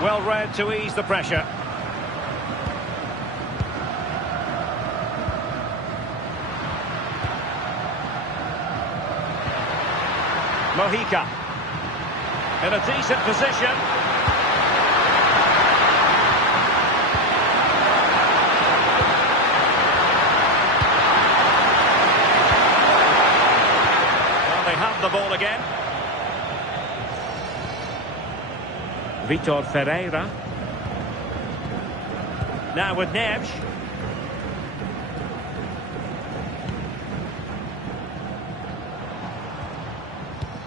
Well read to ease the pressure. Mojica. In a decent position. Well, they have the ball again. Vitor Ferreira. Now with Neves.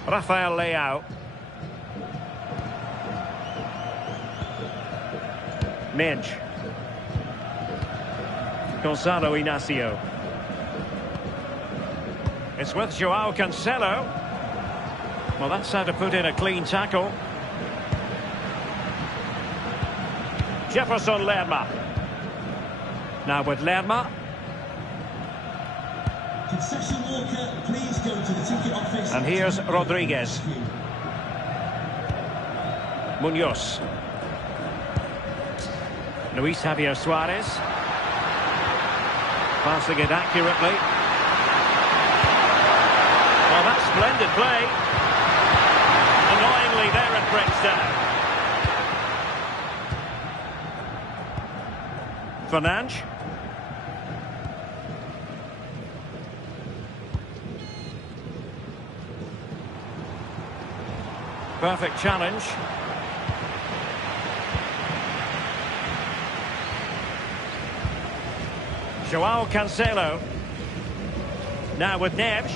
Rafael Leao. Mensch. Gonzalo Inacio. It's with Joao Cancelo. Well, that's how to put in a clean tackle. Jefferson Lerma. Now with Lerma. Concession worker, please go to the ticket office. And here's Rodriguez. Munoz. Luis Javier Suarez. Passing it accurately. Well, that's splendid play. Annoyingly, there it breaks down. Fernandes. Perfect challenge. Joao Cancelo. Now with Neves.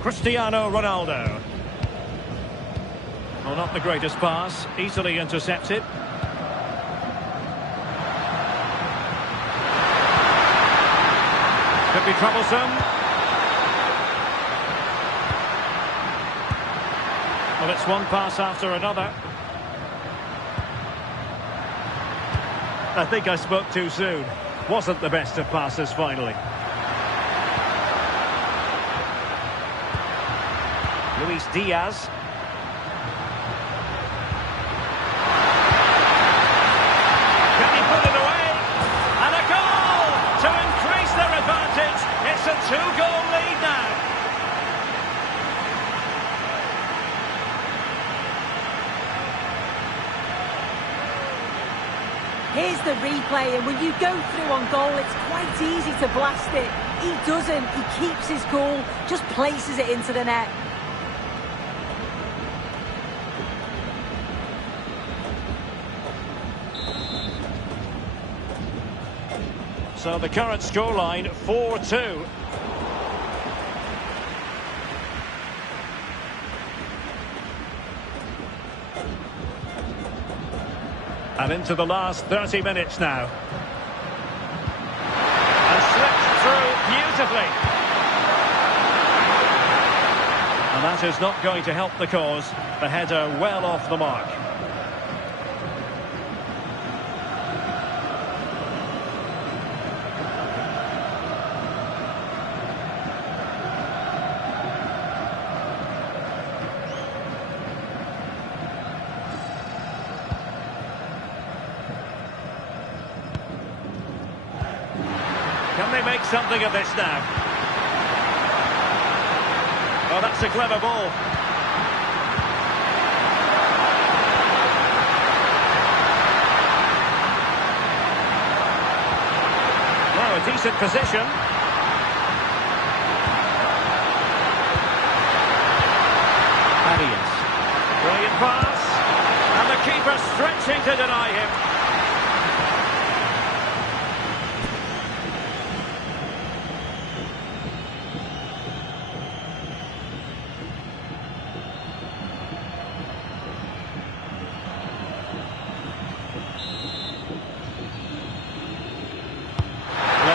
Cristiano Ronaldo. Well, not the greatest pass. Easily intercepted. Could be troublesome. Well, it's one pass after another. I think I spoke too soon. Wasn't the best of passes finally. Luis Diaz. Can he put it away? And a goal to increase their advantage. It's a two-goal lead now. Here's the replay, and when you go through on goal, it's quite easy to blast it. He doesn't. He keeps his cool, just places it into the net. So the current scoreline, 4-2. And into the last 30 minutes now. And slipped through beautifully. And that is not going to help the cause. The header well off the mark. Can they make something of this now? Oh, that's a clever ball. Well, a decent position. Arias. Brilliant pass. And the keeper stretching to deny him.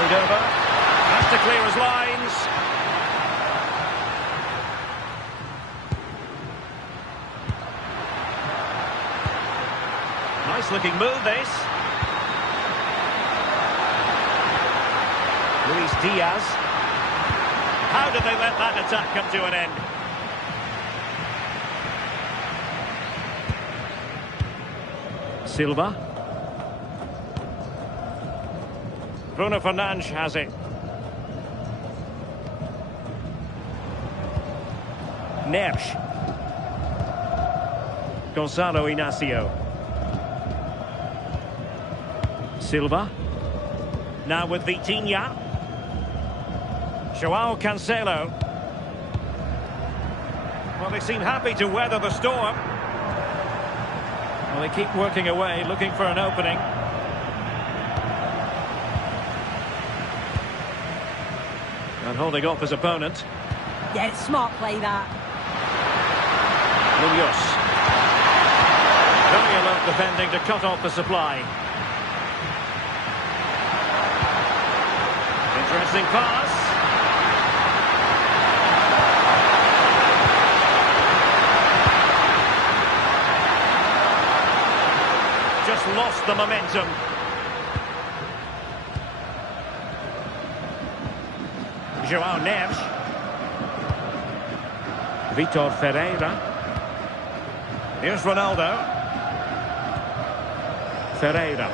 Over. Has to clear his lines. Nice looking move, this. Luis Diaz. How did they let that attack come to an end? Silva. Bruno Fernandes has it. Neves. Gonzalo Inacio. Silva. Now with Vitinha. Joao Cancelo. Well, they seem happy to weather the storm. Well, they keep working away, looking for an opening. And holding off his opponent. Yeah, it's smart play, that. Munoz. Very alert defending to cut off the supply. Interesting pass. Just lost the momentum. Joao Neves. Vitor Ferreira. Here's Ronaldo. Ferreira.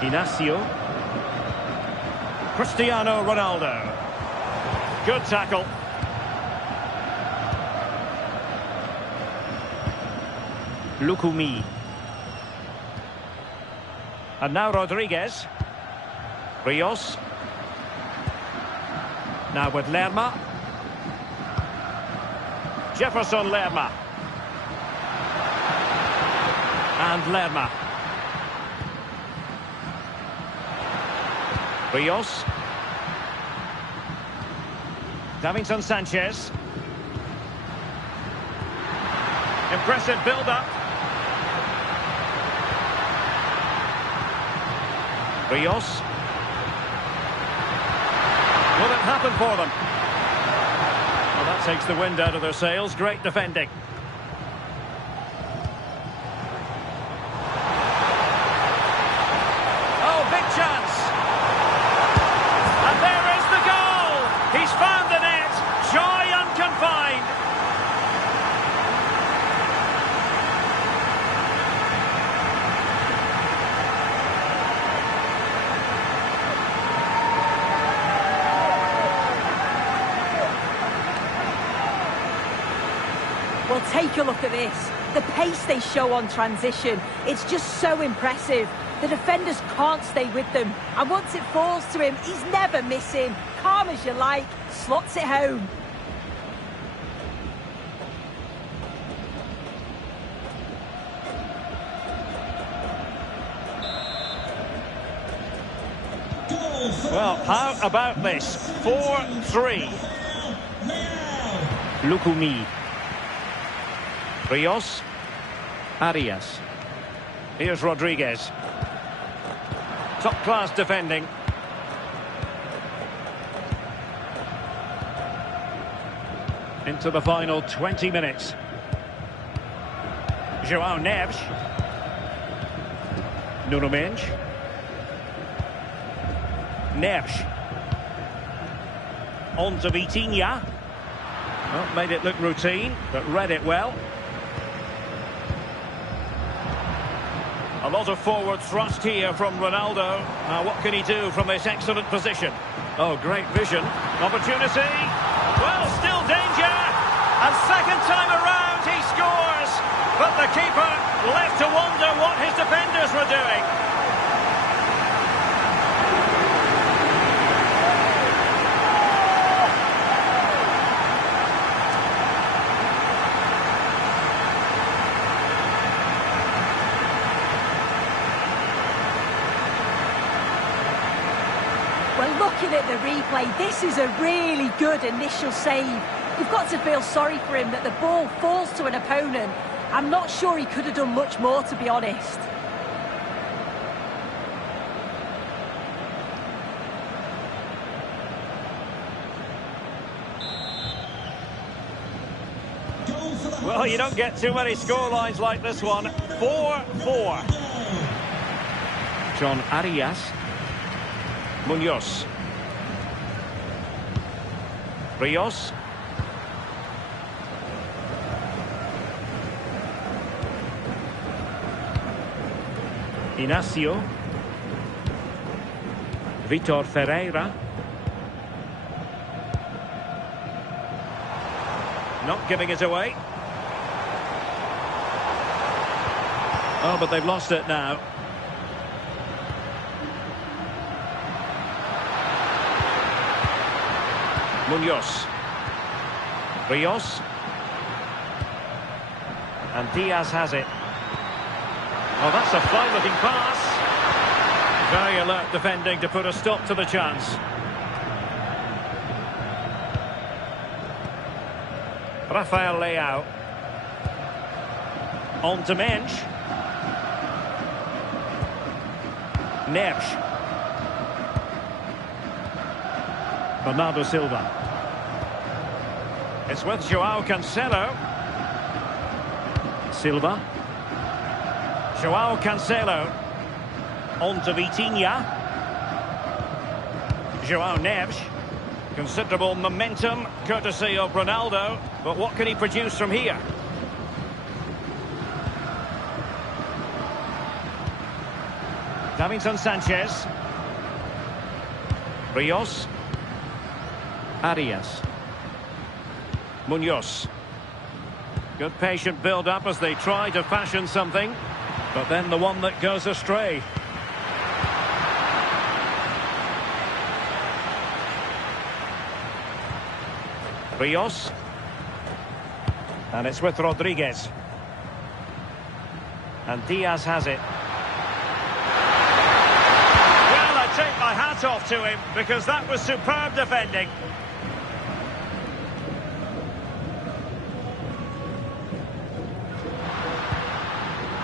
Inacio. Cristiano Ronaldo. Good tackle. Lukumi. And now Rodriguez. Rios. Now with Lerma. Jefferson Lerma. And Lerma. Rios. Davinson Sanchez. Impressive build-up. Rios. Will it happen for them? Well, that takes the wind out of their sails. Great defending. Oh, big chance. And there is the goal. He's found the net. Joy unconfined. Well, take a look at this. The pace they show on transition, it's just so impressive. The defenders can't stay with them. And once it falls to him, he's never missing. Calm as you like, slots it home. Well, how about this? 4-3. Lukumi. Rios. Arias. Here's Rodriguez. Top-class defending. Into the final 20 minutes. Joao Neves. Nuno Mendes. Neves. On to Vitinha. Well, made it look routine, but read it well. A lot of forward thrust here from Ronaldo. Now, what can he do from this excellent position? Oh, great vision. Opportunity. Well, still danger. And second time around, he scores. But the keeper left to wonder what his defenders were doing. Well, looking at the replay, this is a really good initial save. You've got to feel sorry for him that the ball falls to an opponent. I'm not sure he could have done much more, to be honest. Well, you don't get too many scorelines like this one. 4-4. John Arias. Munoz. Rios. Inacio. Vitor Ferreira. Not giving it away. Oh, but they've lost it now. Munoz. Rios. And Diaz has it. Oh, that's a fine-looking pass. Very alert defending to put a stop to the chance. Rafael Leao. On to Mensch. Neves. Bernardo Silva. It's with Joao Cancelo. Silva. Joao Cancelo. On to Vitinha. Joao Neves. Considerable momentum, courtesy of Ronaldo. But what can he produce from here? Davinson Sanchez. Rios. Arias. Munoz. Good patient build-up as they try to fashion something. But then the one that goes astray. Rios. And it's with Rodriguez. And Diaz has it. Well, I take my hat off to him because that was superb defending.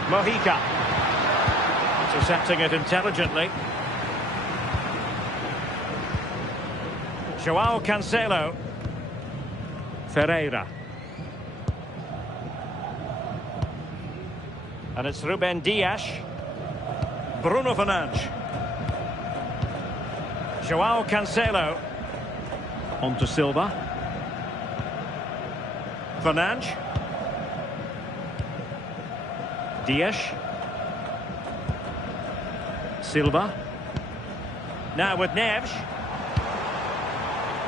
Mojica. Intercepting it intelligently. Joao Cancelo. Ferreira. And it's Ruben Dias. Bruno Fernandes. Joao Cancelo. On to Silva. Fernandes. Dias. Silva. Now with Neves.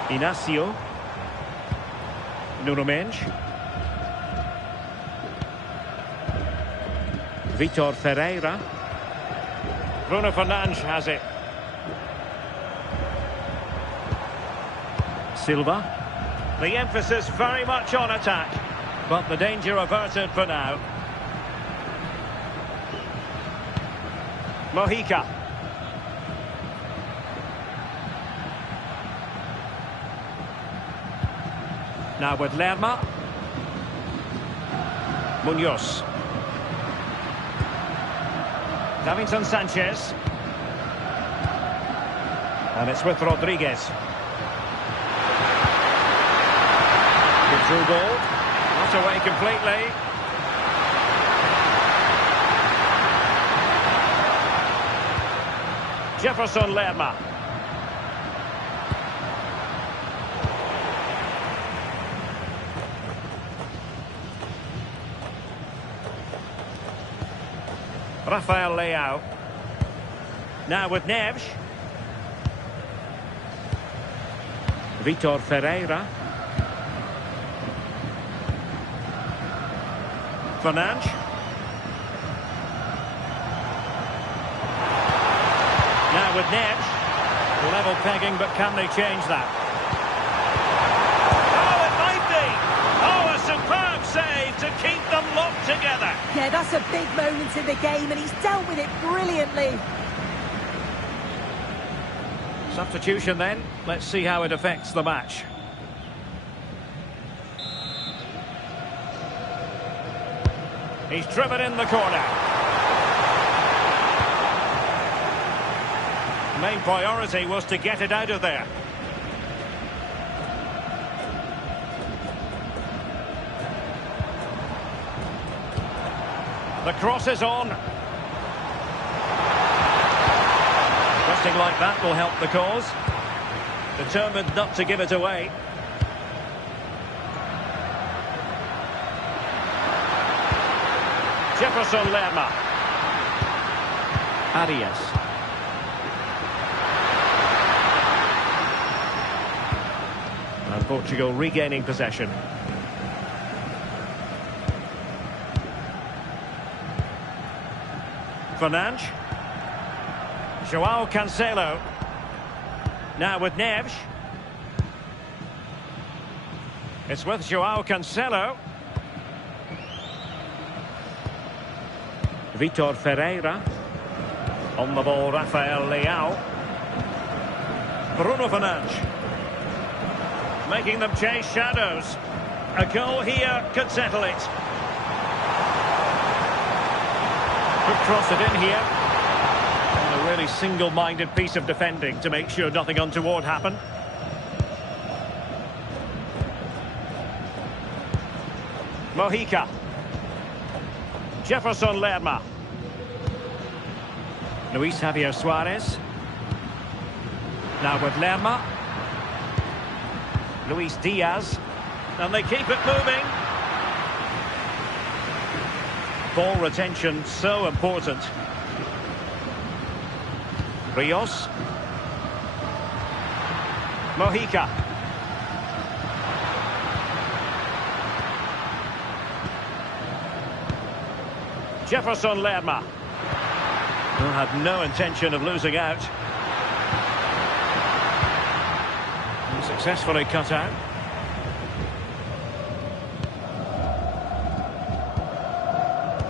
Inacio. Nuno Mendes. Vitor Ferreira. Bruno Fernandes has it. Silva. The emphasis very much on attack, but the danger averted for now. Mojica. Now with Lerma. Munoz. Davinson Sanchez. And it's with Rodriguez. Good through ball. Not away completely. Jefferson Lerma. Rafael Leao. Now with Neves. Vitor Ferreira. Fernandes. Now with Neves. Level pegging, but can they change that? Oh, it might be! Oh, a superb save to keep them locked together. Yeah, that's a big moment in the game, and he's dealt with it brilliantly. Substitution then. Let's see how it affects the match. He's driven in the corner. Main priority was to get it out of there. The cross is on. Pressing like that will help the cause. Determined not to give it away. Jefferson Lerma. Arias. And Portugal regaining possession. Fernandes. João Cancelo. Now with Neves. It's with João Cancelo. Vitor Ferreira. On the ball, Rafael Leao. Bruno Fernandes. Making them chase shadows. A goal here could settle it. Could cross it in here. And a really single-minded piece of defending to make sure nothing untoward happened. Mojica. Jefferson Lerma. Luis Javier Suarez. Now with Lerma. Luis Diaz. And they keep it moving. Ball retention so important. Rios. Mojica. Jefferson Lerma. Who had no intention of losing out. And successfully cut out.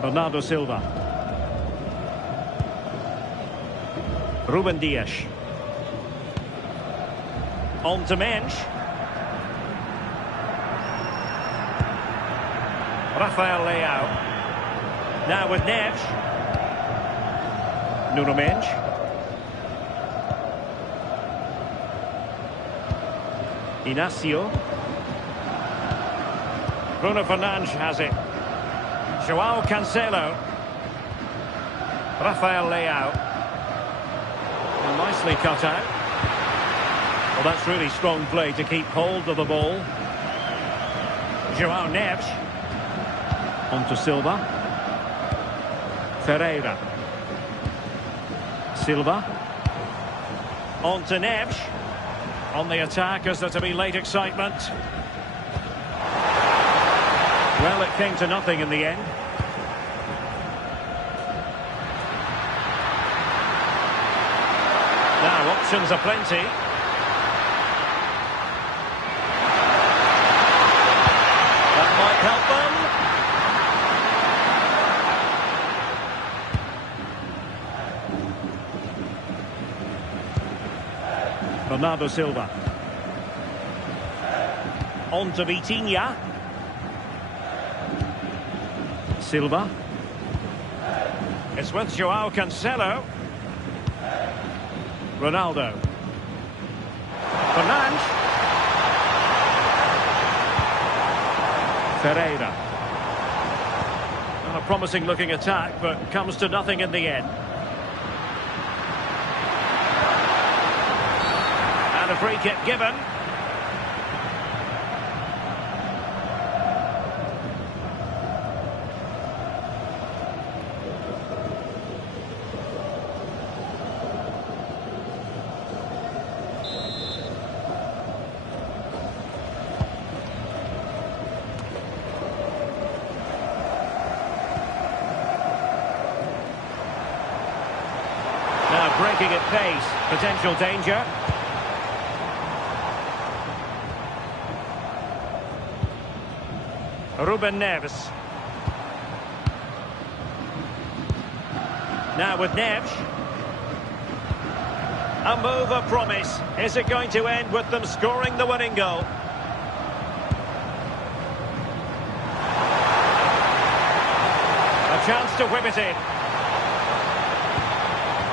Bernardo Silva. Ruben Dias. On to Mensch. Rafael Leao. Now with Neves. Nuno Mensch. Inacio. Bruno Fernandes has it. João Cancelo. Rafael Leao. And nicely cut out. Well, that's really strong play to keep hold of the ball. João Neves. On to Silva. Ferreira. Silva. On to Neves. On the attack as there to be late excitement. Well, it came to nothing in the end. Now, options are plenty. That might help them. Bernardo Silva. On to Vitinha. Silva. It's with João Cancelo. Ronaldo. Fernandes. Ferreira. Well, a promising looking attack, but comes to nothing in the end. And a free kick given. Now breaking at pace, potential danger. Ruben Neves. Now with Neves. A move of promise. Is it going to end with them scoring the winning goal? A chance to whip it in.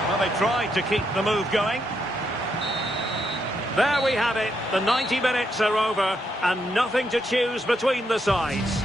Well, they tried to keep the move going. There we have it. The 90 minutes are over and nothing to choose between the sides.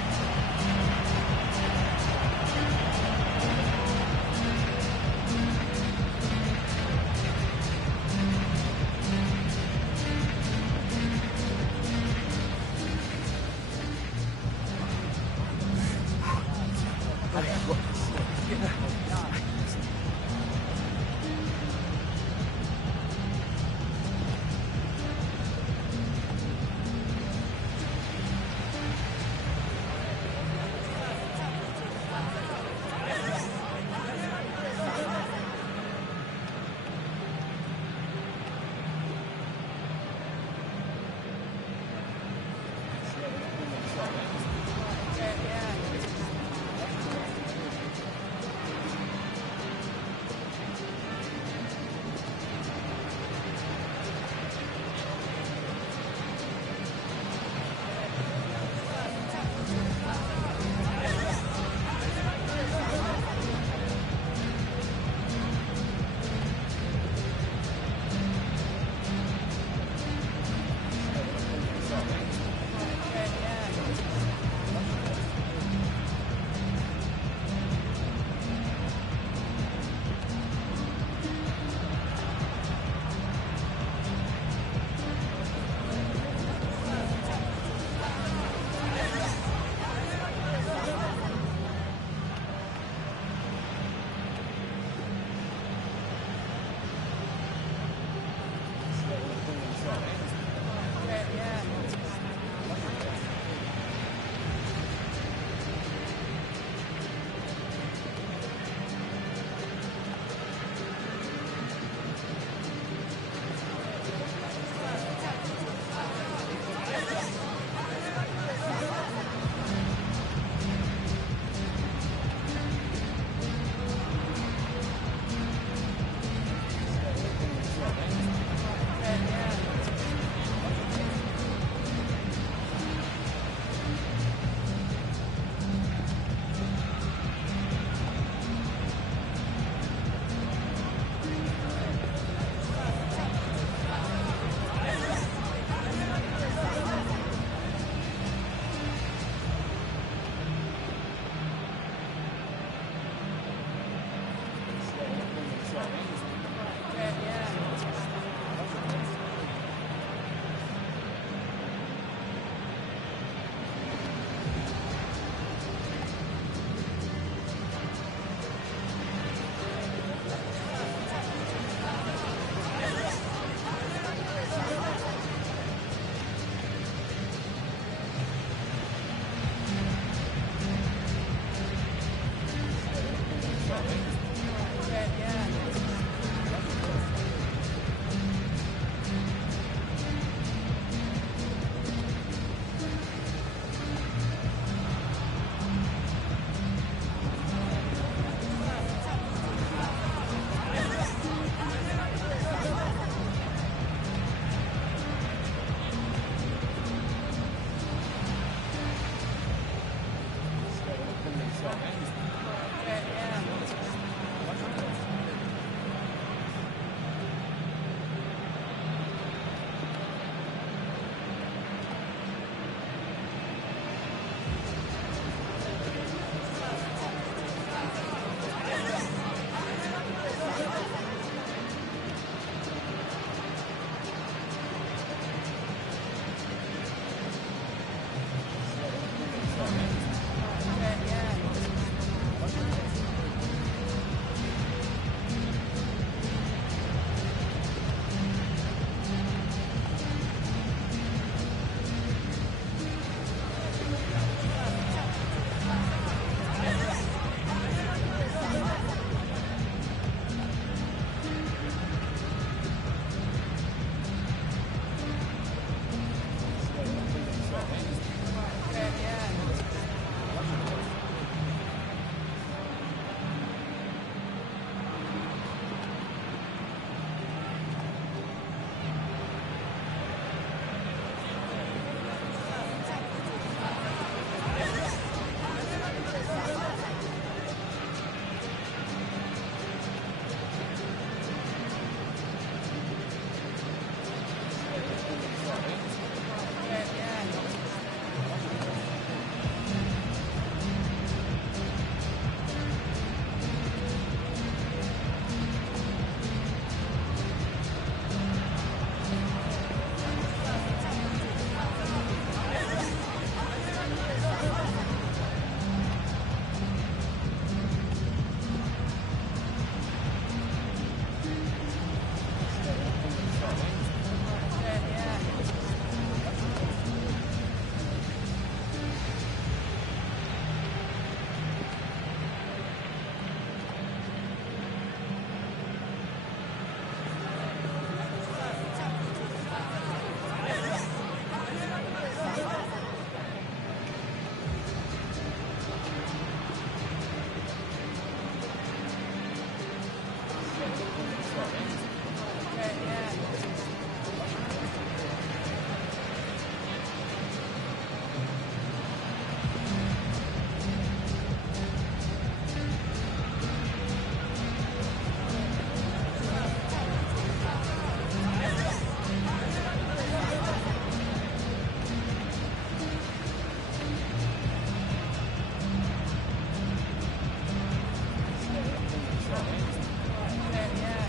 Yeah.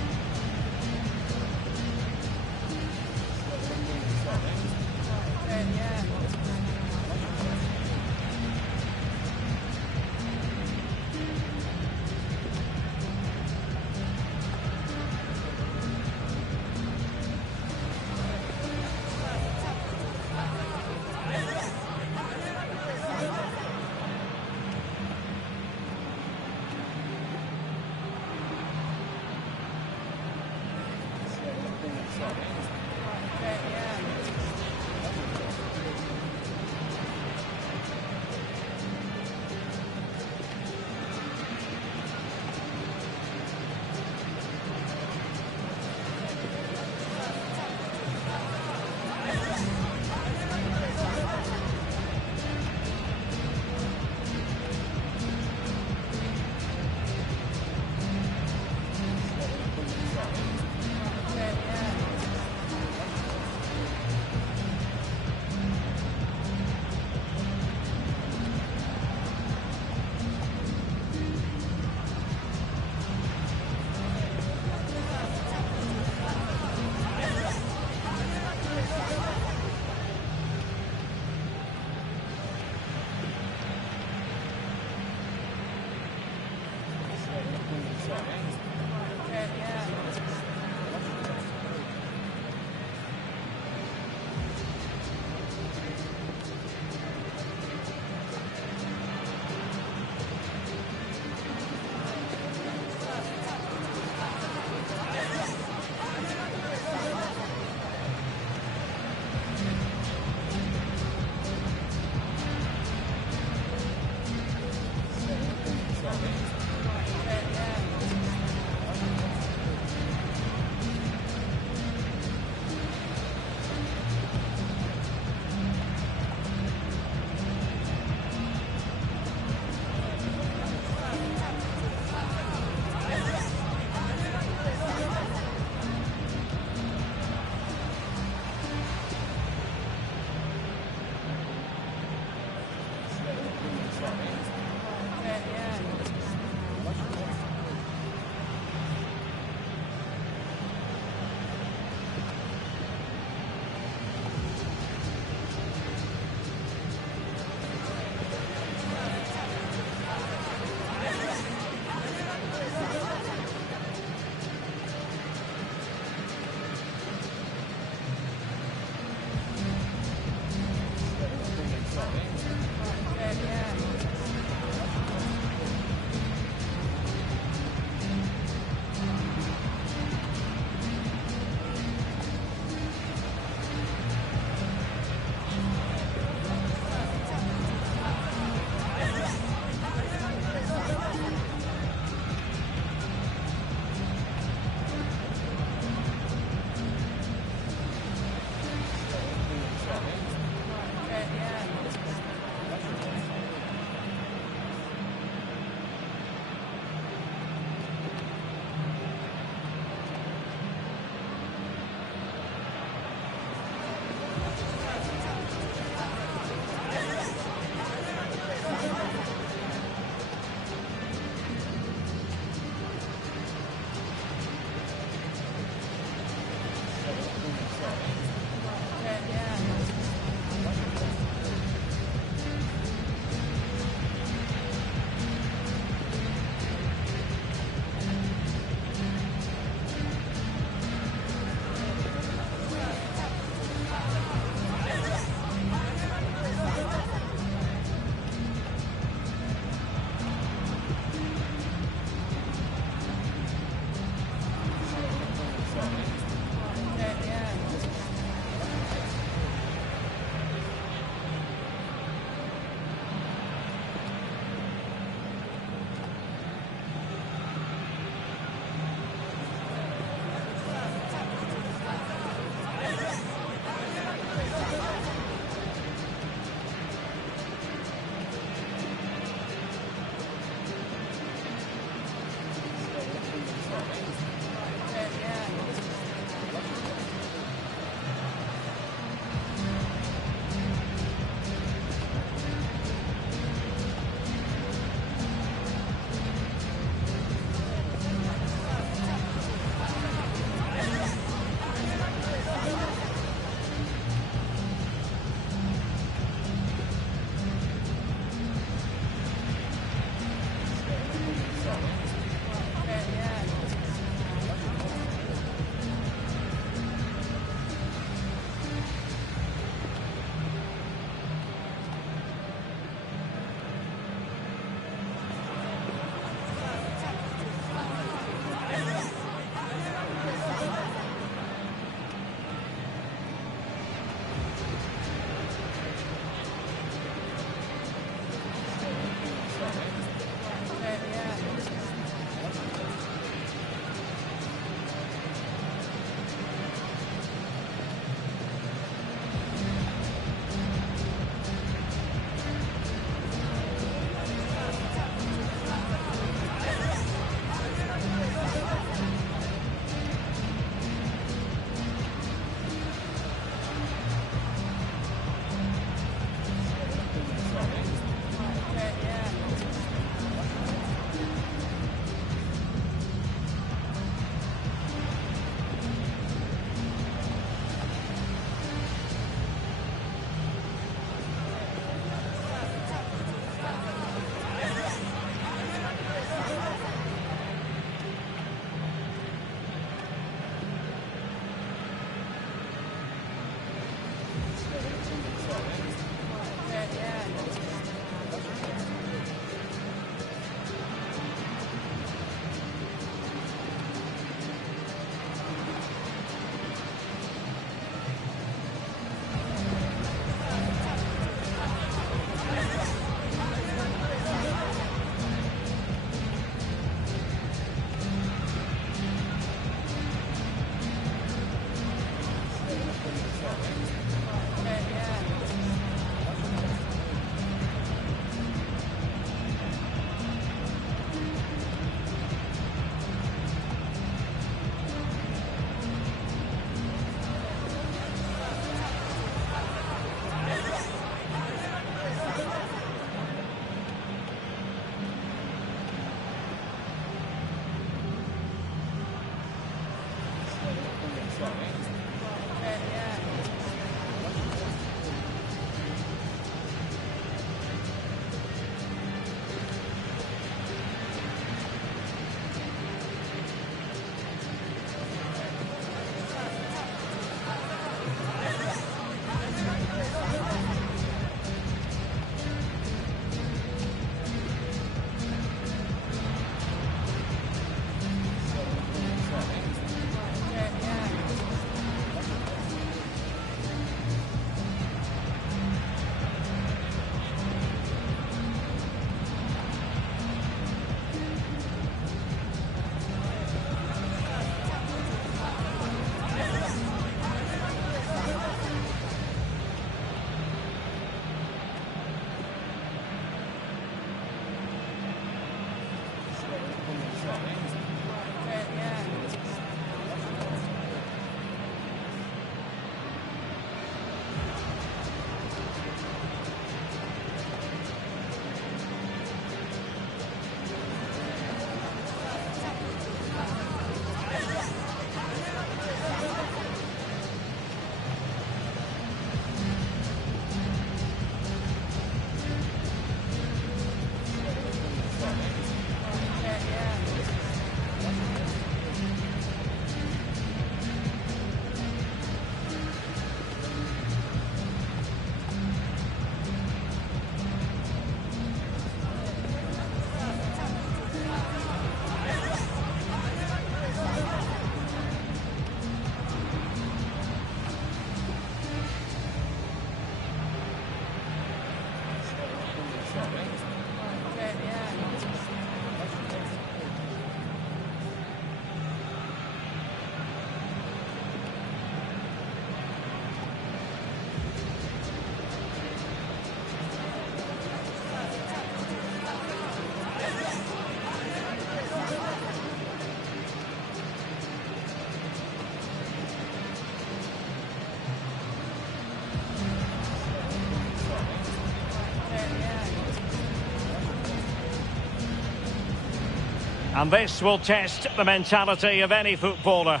And this will test the mentality of any footballer.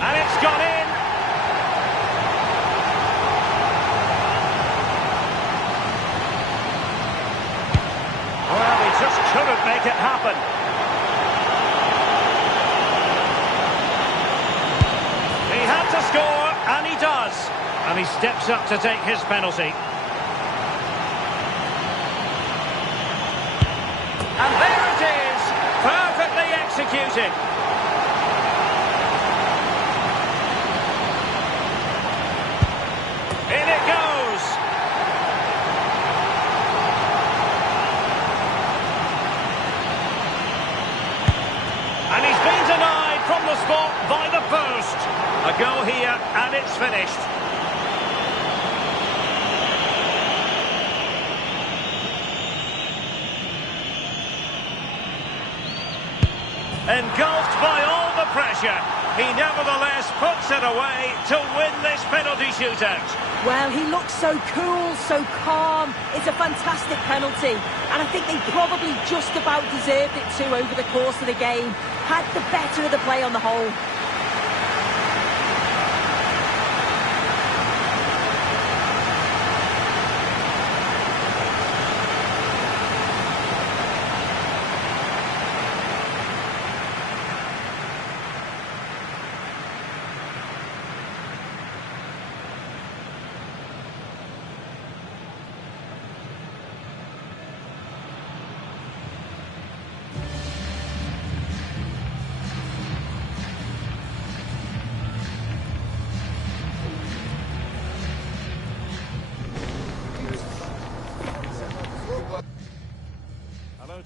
And it's gone in. Well, he just couldn't make it happen. He had to score, and he does. And he steps up to take his penalty. And there it is, perfectly executed. In it goes. And he's been denied from the spot by the post. A goal here, and it's finished. Engulfed by all the pressure, he nevertheless puts it away to win this penalty shootout. Well, he looks so cool, so calm. It's a fantastic penalty. And I think they probably just about deserved it too over the course of the game. Had the better of the play on the whole.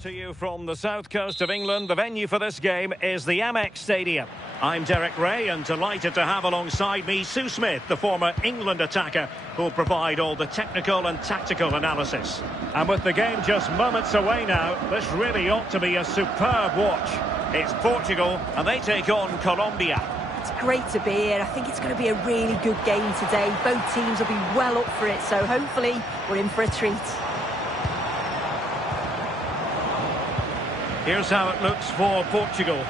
To you from the south coast of England. The venue for this game is the Amex Stadium. I'm Derek Ray, and delighted to have alongside me Sue Smith, the former England attacker, who'll provide all the technical and tactical analysis. And with the game just moments away now, this really ought to be a superb watch. It's Portugal, and they take on Colombia. It's great to be here. I think it's going to be a really good game today. Both teams will be well up for it, so hopefully we're in for a treat. Here's how it looks for Portugal.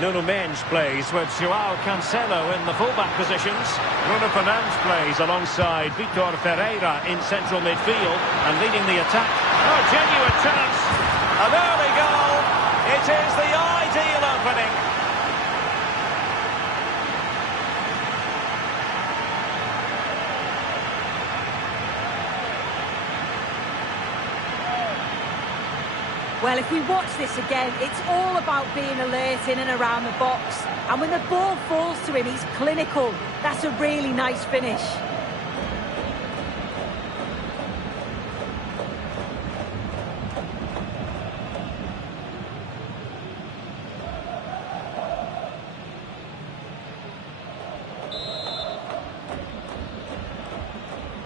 Nuno Mendes plays with João Cancelo in the fullback positions. Bruno Fernandes plays alongside Vitor Ferreira in central midfield and leading the attack. Oh, genuine chance. An early goal. It is the ideal opening. Well, if we watch this again, it's all about being alert in and around the box. And when the ball falls to him, he's clinical. That's a really nice finish.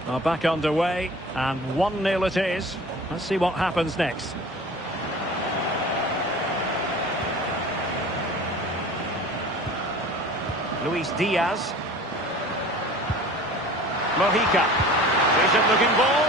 Are back underway, and 1-0 it is. Let's see what happens next. Luis Diaz. Mojica. Decent looking ball.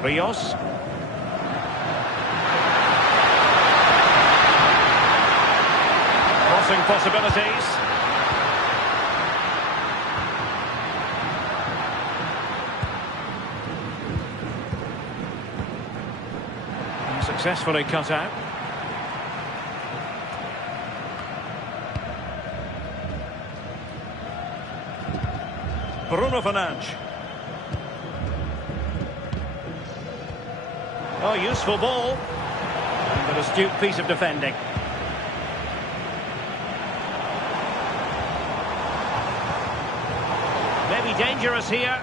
Rios. Crossing possibilities. And successfully cut out. Bruno Fernandes. Oh, useful ball. And an astute piece of defending. Maybe dangerous here.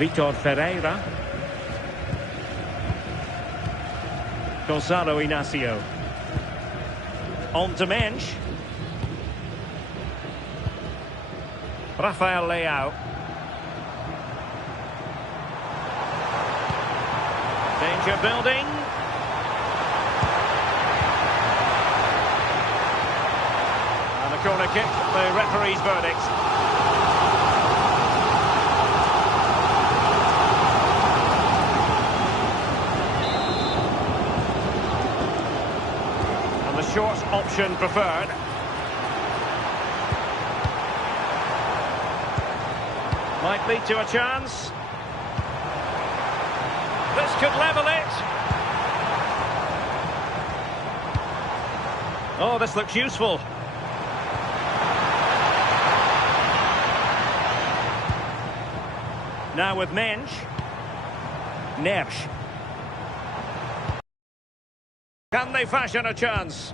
Vitor Ferreira. Gonzalo Inacio. On to Mensch. Rafael Leao. Danger building. And a corner kick, the referee's verdict. And the short option preferred. Might lead to a chance. This could level it. Oh, this looks useful. Now with Mensch. Neves. Can they fashion a chance?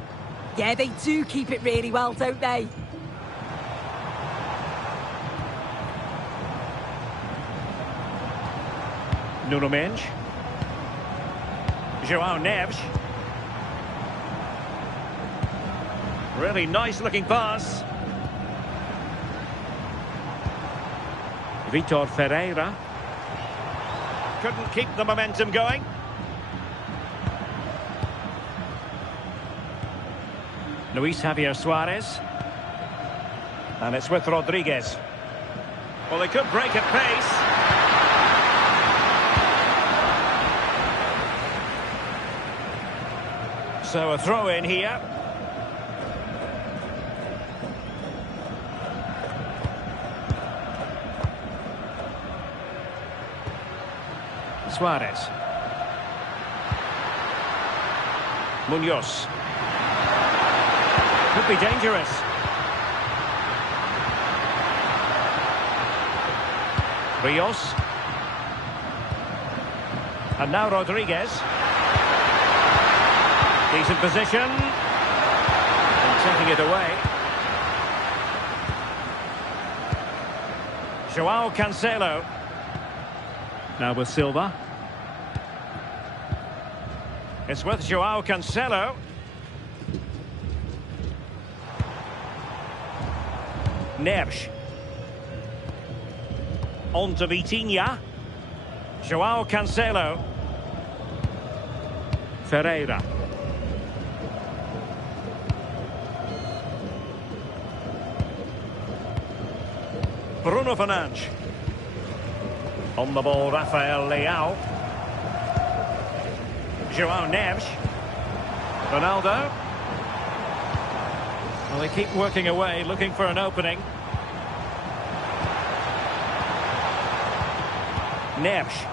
Yeah, they do keep it really well, don't they? Nuno Mensch. João Neves. Really nice looking pass. Vitor Ferreira. Couldn't keep the momentum going. Luis Javier Suarez. And it's with Rodriguez. Well, they could break at pace. So a throw in here. Suarez. Munoz. Could be dangerous. Rios. And now Rodriguez. Decent position. And taking it away. João Cancelo. Now with Silva. It's with João Cancelo. Neves. On to Vitinha. João Cancelo. Ferreira. Bruno Fernandes. On the ball, Rafael Leao. João Neves. Ronaldo. Well, they keep working away, looking for an opening. Neves.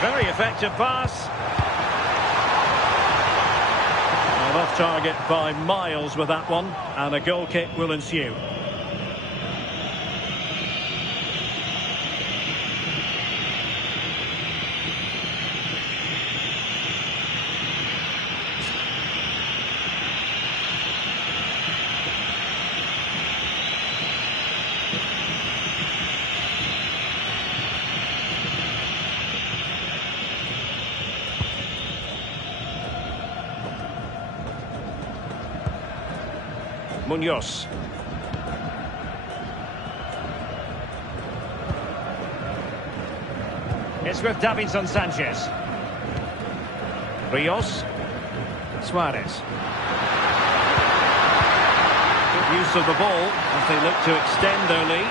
Very effective pass. And off target by miles with that one, and a goal kick will ensue. Munoz. It's with Davinson Sanchez. Rios. Suarez. Good use of the ball as they look to extend their lead.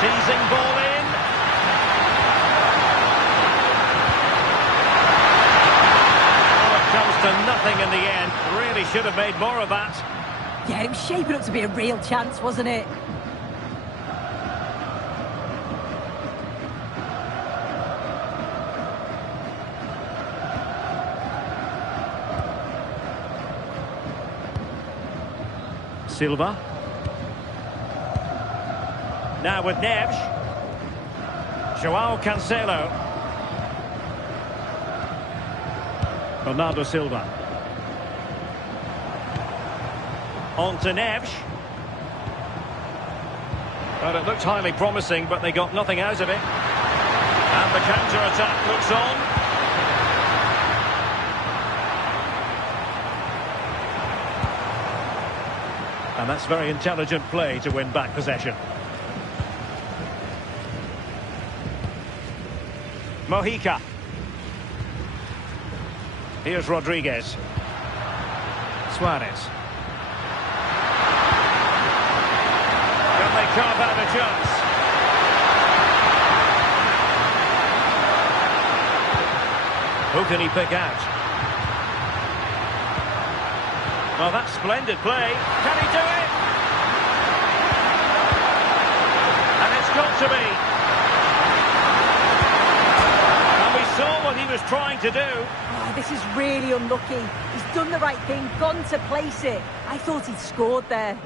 Teasing ball in. Oh, it comes to nothing in the end. Really should have made more of that. Yeah, it was shaping up to be a real chance, wasn't it? Silva. Now with Neves. João Cancelo. Bernardo Silva. On to Neves. Well, it looked highly promising, but they got nothing out of it. And the counter-attack looks on. And that's very intelligent play to win back possession. Mojica. Here's Rodriguez. Suarez. Can they carve out a chance? Who can he pick out? Well, that's splendid play. Can he do it? And it's got to be. And we saw what he was trying to do. Oh, this is really unlucky. He's done the right thing, gone to place it. I thought he'd scored there.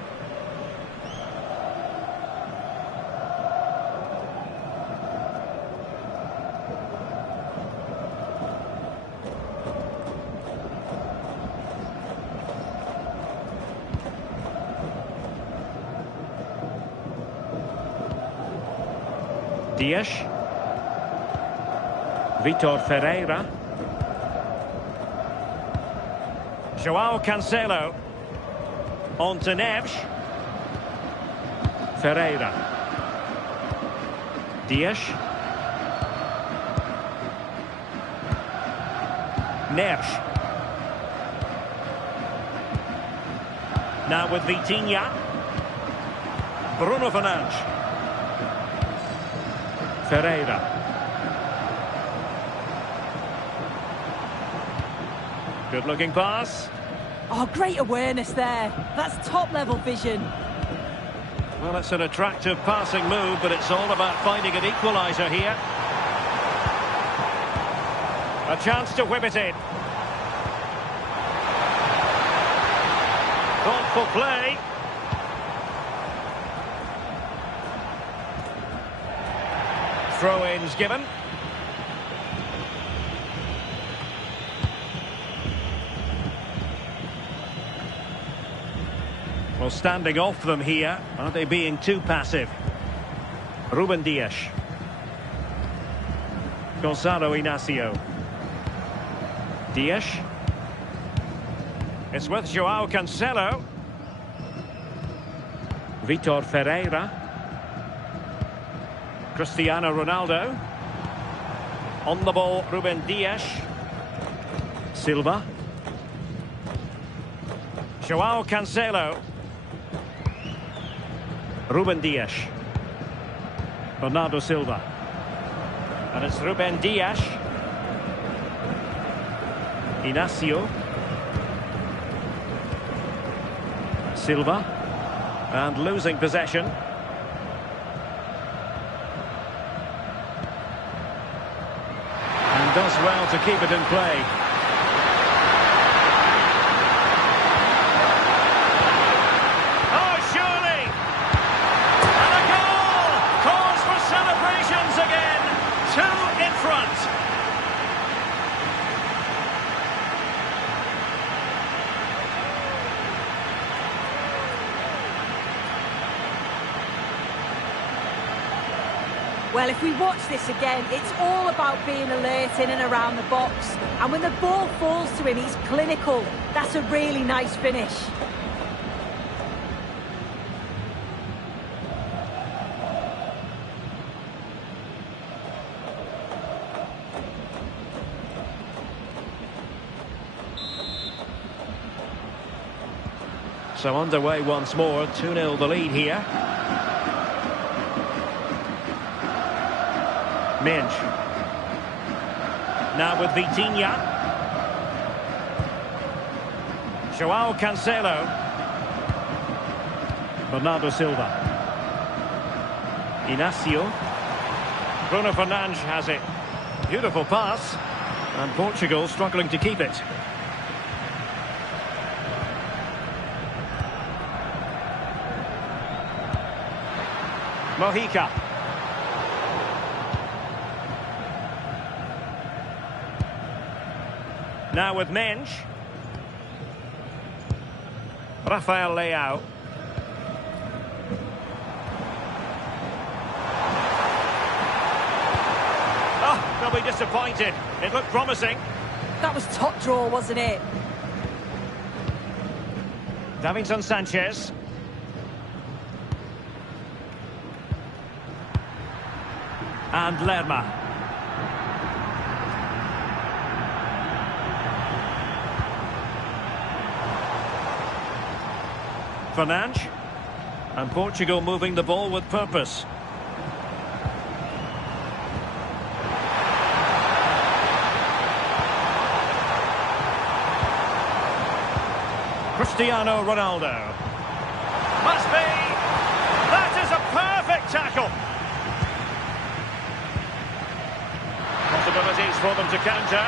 Dias. Vitor Ferreira. João Cancelo. On to Neves. Ferreira. Dias. Neves. Now with Vitinha. Bruno Fernandes. Ferreira. Good looking pass. Oh, great awareness there. That's top-level vision. Well, it's an attractive passing move, but it's all about finding an equaliser here. A chance to whip it in. Thoughtful play. Throw-ins given. Well, standing off them here. Are they being too passive? Ruben Dias. Gonzalo Inacio. Dias. It's with João Cancelo. Vitor Ferreira. Cristiano Ronaldo. On the ball, Ruben Dias. Silva. João Cancelo. Ruben Dias. Bernardo Silva. And it's Ruben Dias. Inacio. Silva. And losing possession. And does well to keep it in play. Well, if we watch this again, it's all about being alert in and around the box. And when the ball falls to him, he's clinical. That's a really nice finish. So underway once more, 2-0 the lead here. Minch. Now with Vitinha. João Cancelo. Bernardo Silva. Inacio. Bruno Fernandes has it. Beautiful pass. And Portugal struggling to keep it. Mojica. Now with Mensch. Rafael Leao. disappointed. It looked promising. That was top draw, wasn't it? Davinson Sanchez. And Lerma. Fernandes. And Portugal moving the ball with purpose. Cristiano Ronaldo. Must be! That is a perfect tackle! Possibilities for them to counter.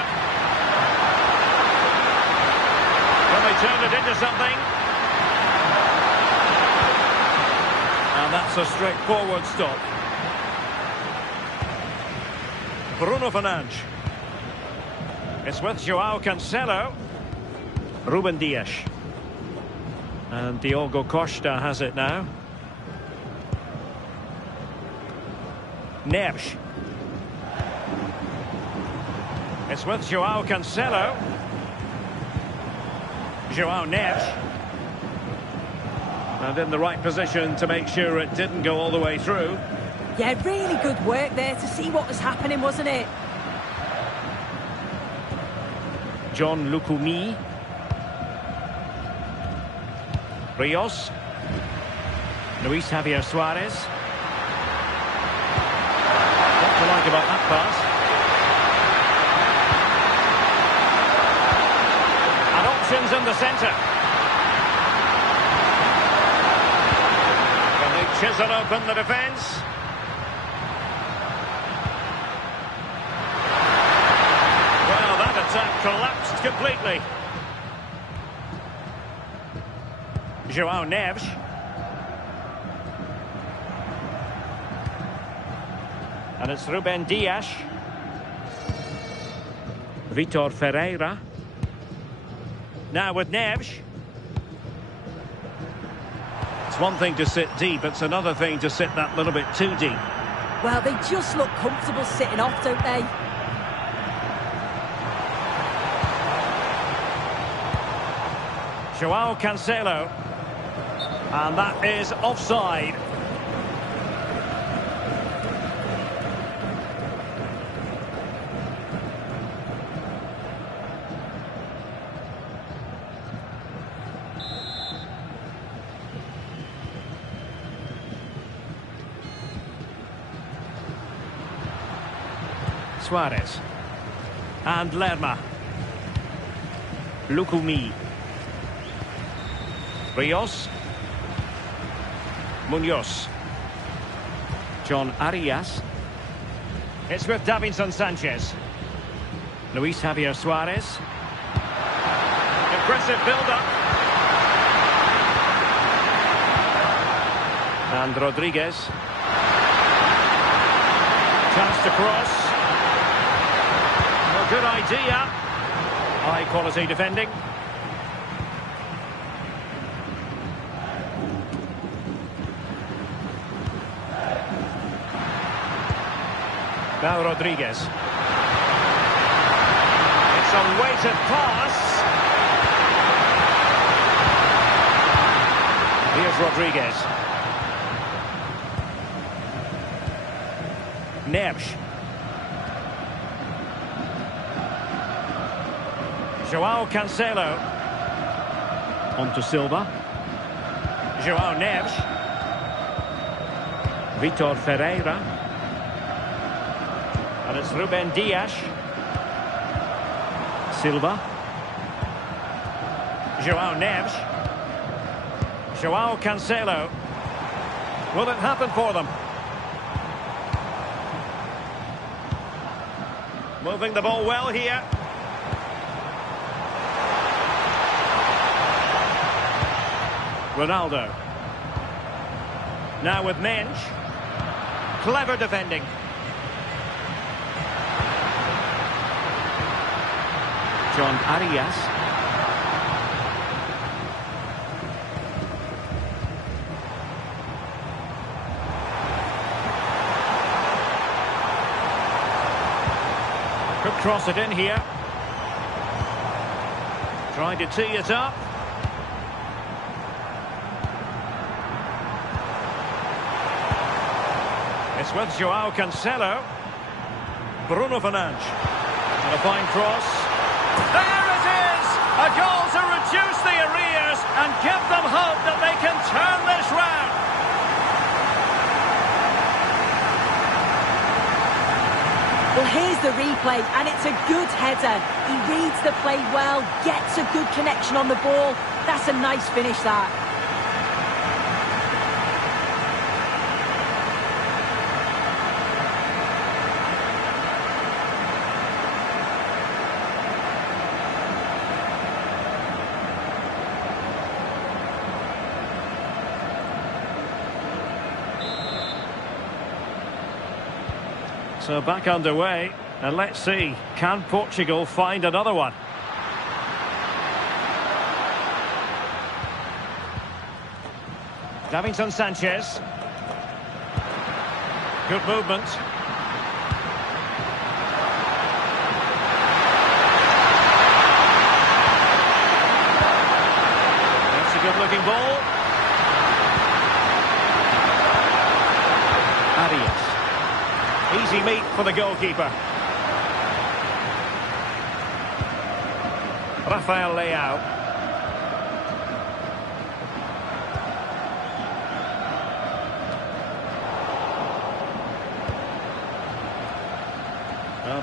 Can they turn it into something? And that's a straightforward stop. Bruno Fernandes. It's with João Cancelo. Ruben Dias. And Diogo Costa has it now. Neves. It's with João Cancelo. João Neves. And in the right position to make sure it didn't go all the way through. Yeah, really good work there to see what was happening, wasn't it? John Lukumi. Rios. Luis Javier Suarez. What to like about that pass? And options in the centre. Can they chisel open the defence? Well, that attack collapsed completely. João Neves. And it's Ruben Dias. Vitor Ferreira. Now with Neves. It's one thing to sit deep, it's another thing to sit that little bit too deep. Well, they just look comfortable sitting off, don't they? João Cancelo. And that is offside. Suarez. And Lerma. Lukumi. Rios. Munoz. John Arias. It's with Davinson Sanchez. Luis Javier Suarez. Impressive build-up. And Rodriguez. Chance to cross. Well, good idea. High-quality defending. Now Rodriguez. It's a weighted pass. Here's Rodriguez. Neves. João Cancelo. On to Silva. João Neves. Vitor Ferreira. And it's Ruben Dias. Silva. João Neves. João Cancelo. Will it happen for them? Moving the ball well here. Ronaldo. Now with Mensch. Clever defending. John Arias. cross it in here. Trying to tee it up. It's with João Cancelo. Bruno Fernandes. And a fine cross. There it is! A goal to reduce the arrears and give them hope that they can turn this round. Well, here's the replay, and it's a good header. He reads the play well, gets a good connection on the ball. That's a nice finish, that. So back underway, and let's see, can Portugal find another one? Davinson Sanchez. Good movement. That's a good-looking ball. Arias. Easy meat for the goalkeeper. Rafael Leao.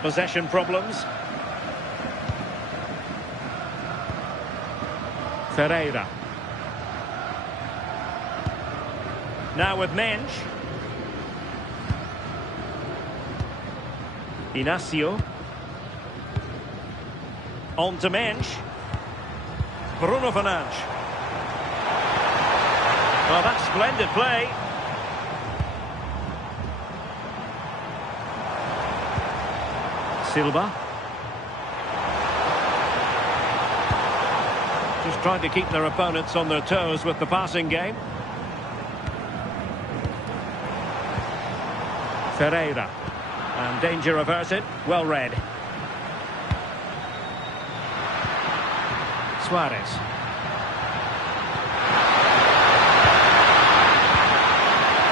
Possession problems. Ferreira. Now with Mensch. Inacio. On to Mensch. Bruno Fernandes. Well, that's splendid play. Silva. Just trying to keep their opponents on their toes with the passing game. Ferreira. And danger averted. Well read. Suarez.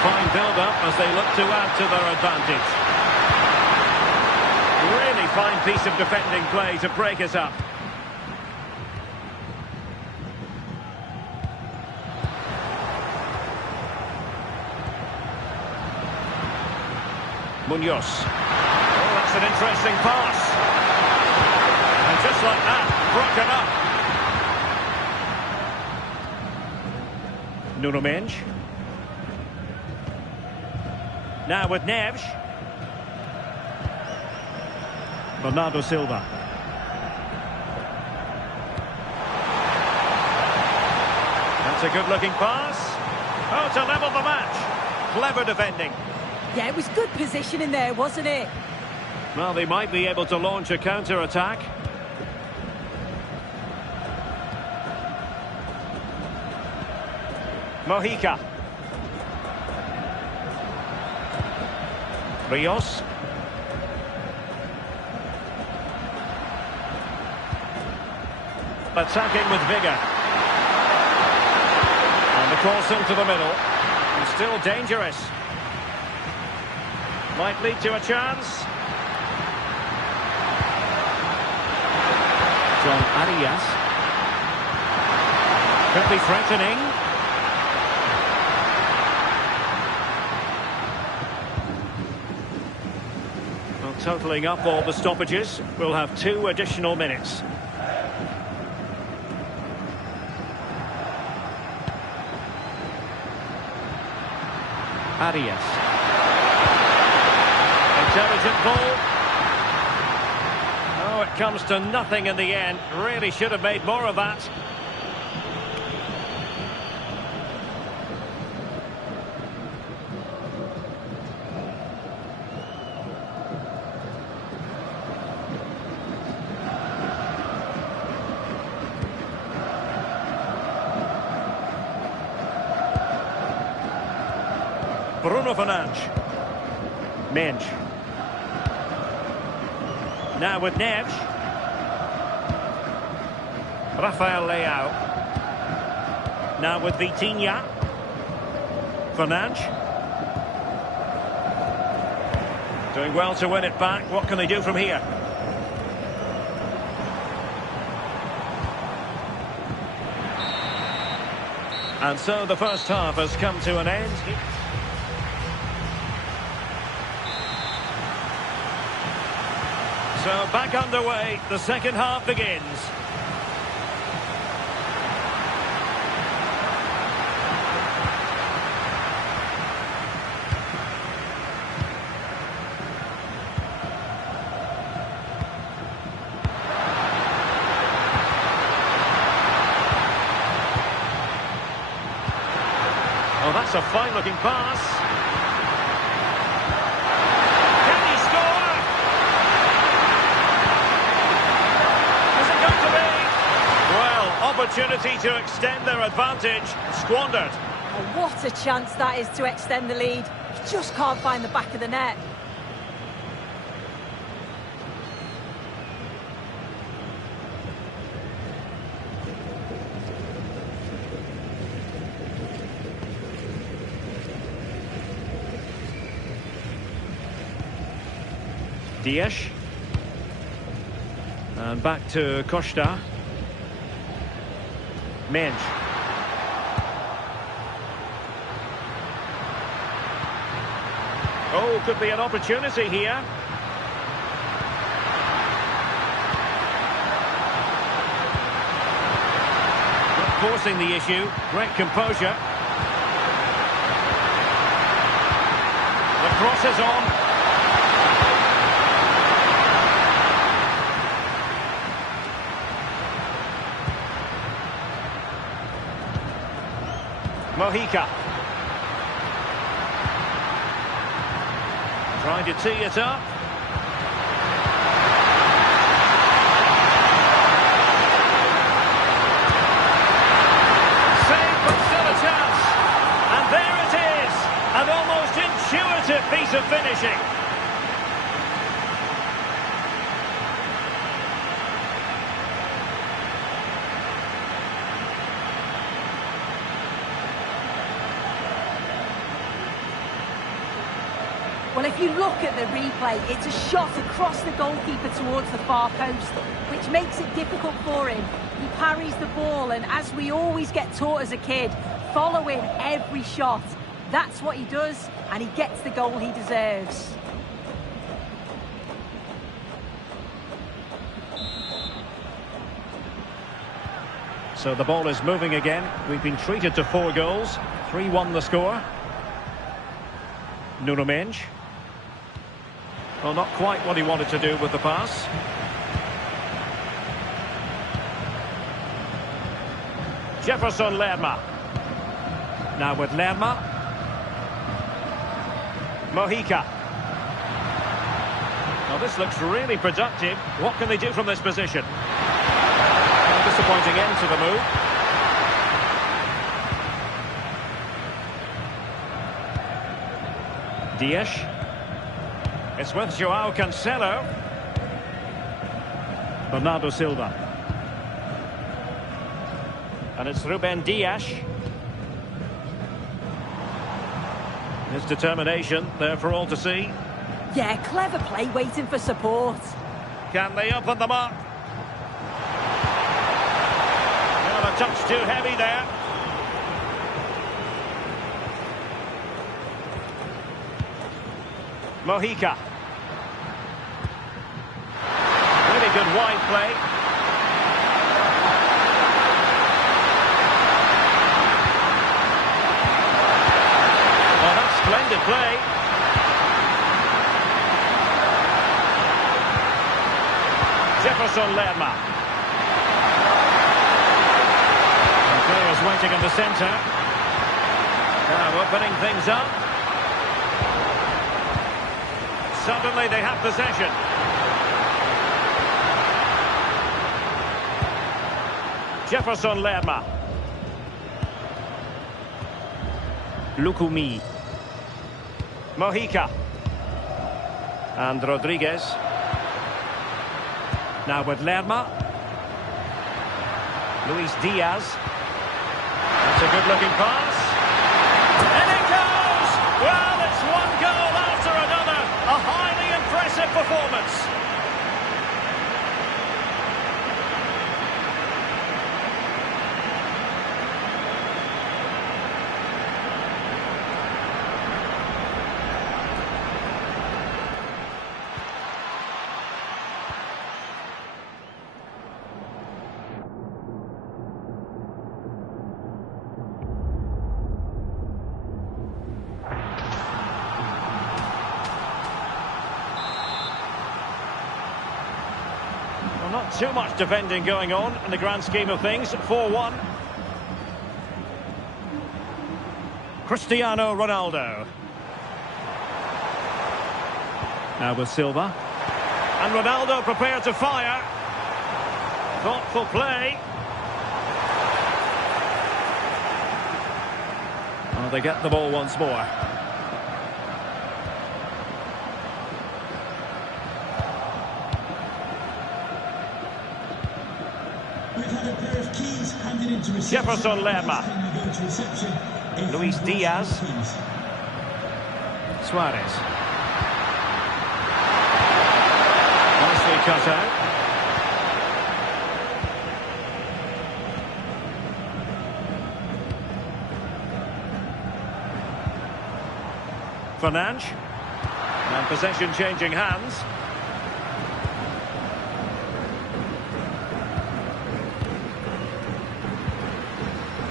Fine build-up as they look to add to their advantage. Really fine piece of defending play to break us up. Munoz. Oh, that's an interesting pass. And just like that, broken up. Nuno Mendes. Now with Neves. Bernardo Silva. That's a good-looking pass. Oh, to level the match. Clever defending. Yeah, it was good positioning there, wasn't it? Well, they might be able to launch a counter-attack. Mojica. Rios. Attacking with vigour. And the cross into the middle. And still dangerous. Might lead to a chance. John Arias. Could be threatening. Well, totalling up all the stoppages, we'll have 2 additional minutes. Arias. Intelligent ball. Oh, it comes to nothing in the end. Really should have made more of that. Bruno Fernandes. Mensch. Now with Neves. Rafael Leao. Now with Vitinha. Fernandes. Doing well to win it back. What can they do from here? And so the first half has come to an end. So back underway, the second half begins. Oh, that's a fine-looking pass. Can he score? Is it going to be? Well, opportunity to extend their advantage. Squandered. Oh, what a chance that is to extend the lead. He just can't find the back of the net. Dias. And back to Costa. Menj. Oh, could be an opportunity here. Not forcing the issue. Great composure. The cross is on. Mojica. Trying to tee it up. Save, but still a chance. And there it is. An almost intuitive piece of finishing. Well, if you look at the replay, it's a shot across the goalkeeper towards the far post, which makes it difficult for him. He parries the ball, and as we always get taught as a kid, following every shot. That's what he does, and he gets the goal he deserves. So the ball is moving again. We've been treated to 4 goals. 3-1 the score. Nuno Menj. Well, not quite what he wanted to do with the pass. Jefferson Lerma. Now with Lerma. Mojica. Well, this looks really productive. What can they do from this position? A disappointing end to the move. Dias. It's with Joao Cancelo. Bernardo Silva. And it's Ruben Dias. His determination there for all to see. Yeah, clever play waiting for support. Can they open them up? Well, a touch too heavy there. Mojica. Really good wide play. Well, that's splendid play. Jefferson Lerma. The players waiting in the centre. Now opening things up. Suddenly they have possession. Jefferson Lerma. Lukumi. Mojica. And Rodriguez. Now with Lerma. Luis Diaz. That's a good-looking pass. And it goes! Well, it's one goal after another. A highly impressive performance. Not too much defending going on in the grand scheme of things. 4-1. Cristiano Ronaldo. Now with Silva. And Ronaldo prepared to fire. Thoughtful play. Oh, they get the ball once more. Jefferson Lerma. Luis Diaz. Suarez. Nicely cut out. Fernandes. And possession changing hands.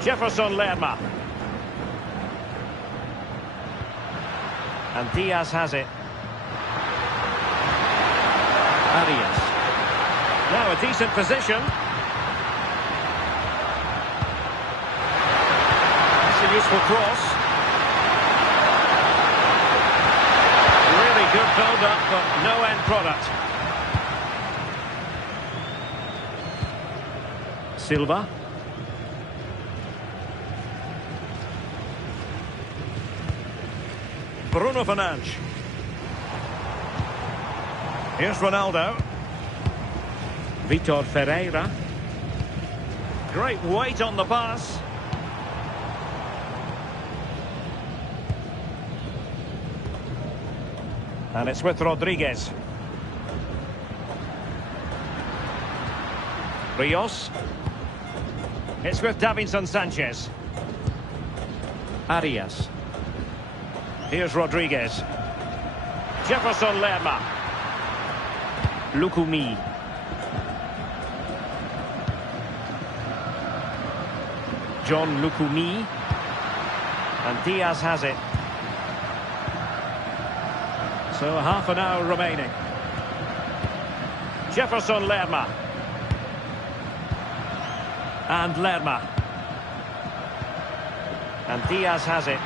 Jefferson Lerma. And Diaz has it. Arias. Now a decent position. That's a useful cross. Really good build-up, but no end product. Silva. Bruno Fernandes. Here's Ronaldo. Vitor Ferreira. Great weight on the pass. And it's with Rodriguez. Rios. It's with Davinson Sanchez. Arias. Here's Rodriguez. Jefferson Lerma. Lukumi. John Lukumi. And Diaz has it. So half an hour remaining. Jefferson Lerma. And Lerma. And Diaz has it.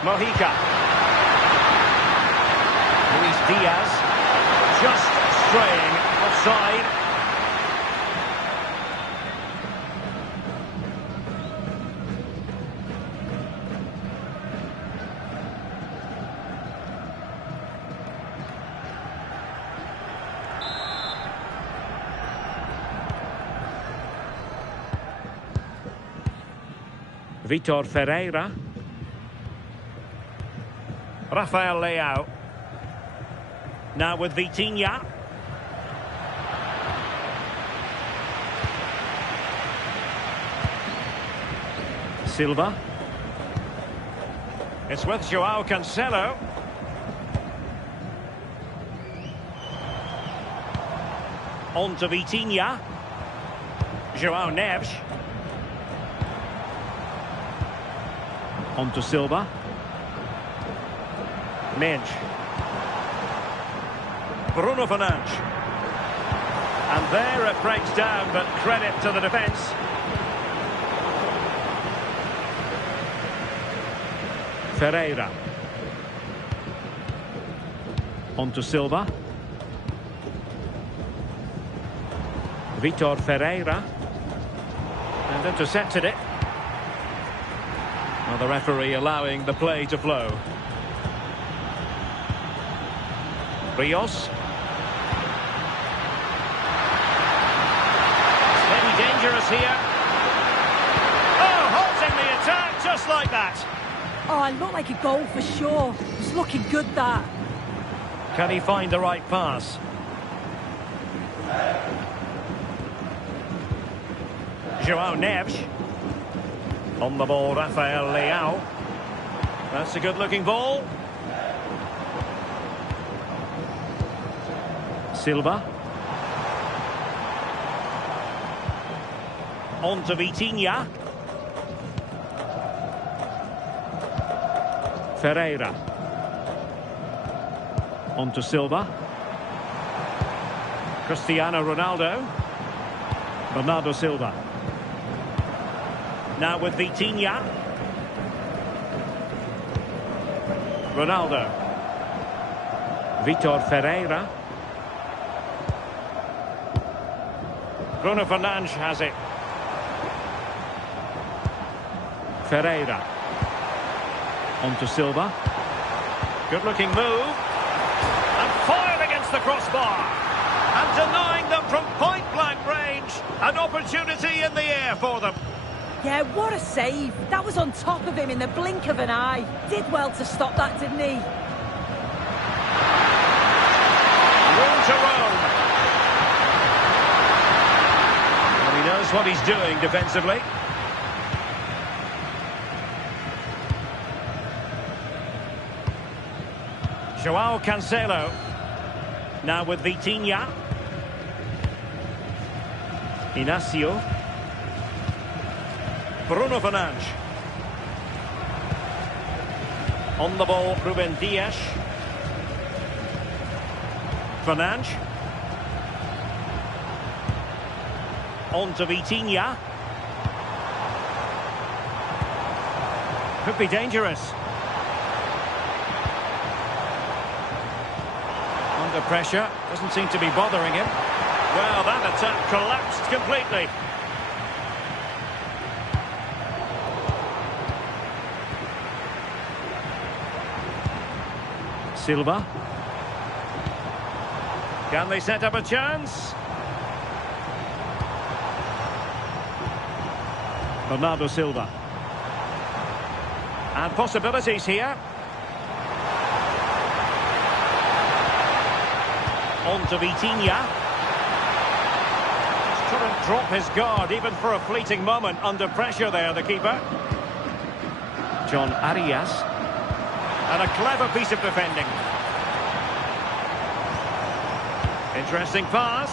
Mojica. Luis Diaz. Just straying offside. Vitor Ferreira. Rafael Leao. Now with Vitinha. Silva. It's with Joao Cancelo. On to Vitinha. Joao Neves. On to Silva. Mendes. Bruno Fernandes. And there it breaks down, but credit to the defence. Ferreira. On to Silva. Vitor Ferreira. And intercepted it. Well, the referee allowing the play to flow. Rios. here. Oh, halting the attack just like that. Oh, it looked like a goal for sure. It's looking good, that. Can he find the right pass? João Neves. On the ball, Rafael Leao. That's a good-looking ball. Silva. On to Vitinha. Ferreira. On to Silva. Cristiano Ronaldo. Bernardo Silva. Now with Vitinha. Ronaldo. Vitor Ferreira. Bruno Fernandes has it. Ferreira. On to Silva. Good looking move. And fired against the crossbar. And denying them from point blank range. An opportunity in the air for them. Yeah, what a save. That was on top of him in the blink of an eye. Did well to stop that, didn't he? Room to roam. And he knows what he's doing defensively. João Cancelo. Now with Vitinha. Inacio. Bruno Fernandes. On the ball, Ruben Dias. Fernandes. On to Vitinha. Could be dangerous. Under pressure, doesn't seem to be bothering him. Well, that attack collapsed completely. Silva. Can they set up a chance? Bernardo Silva. And possibilities here. On to Vitinha. Just couldn't drop his guard even for a fleeting moment under pressure there, the keeper. John Arias. And a clever piece of defending. Interesting pass.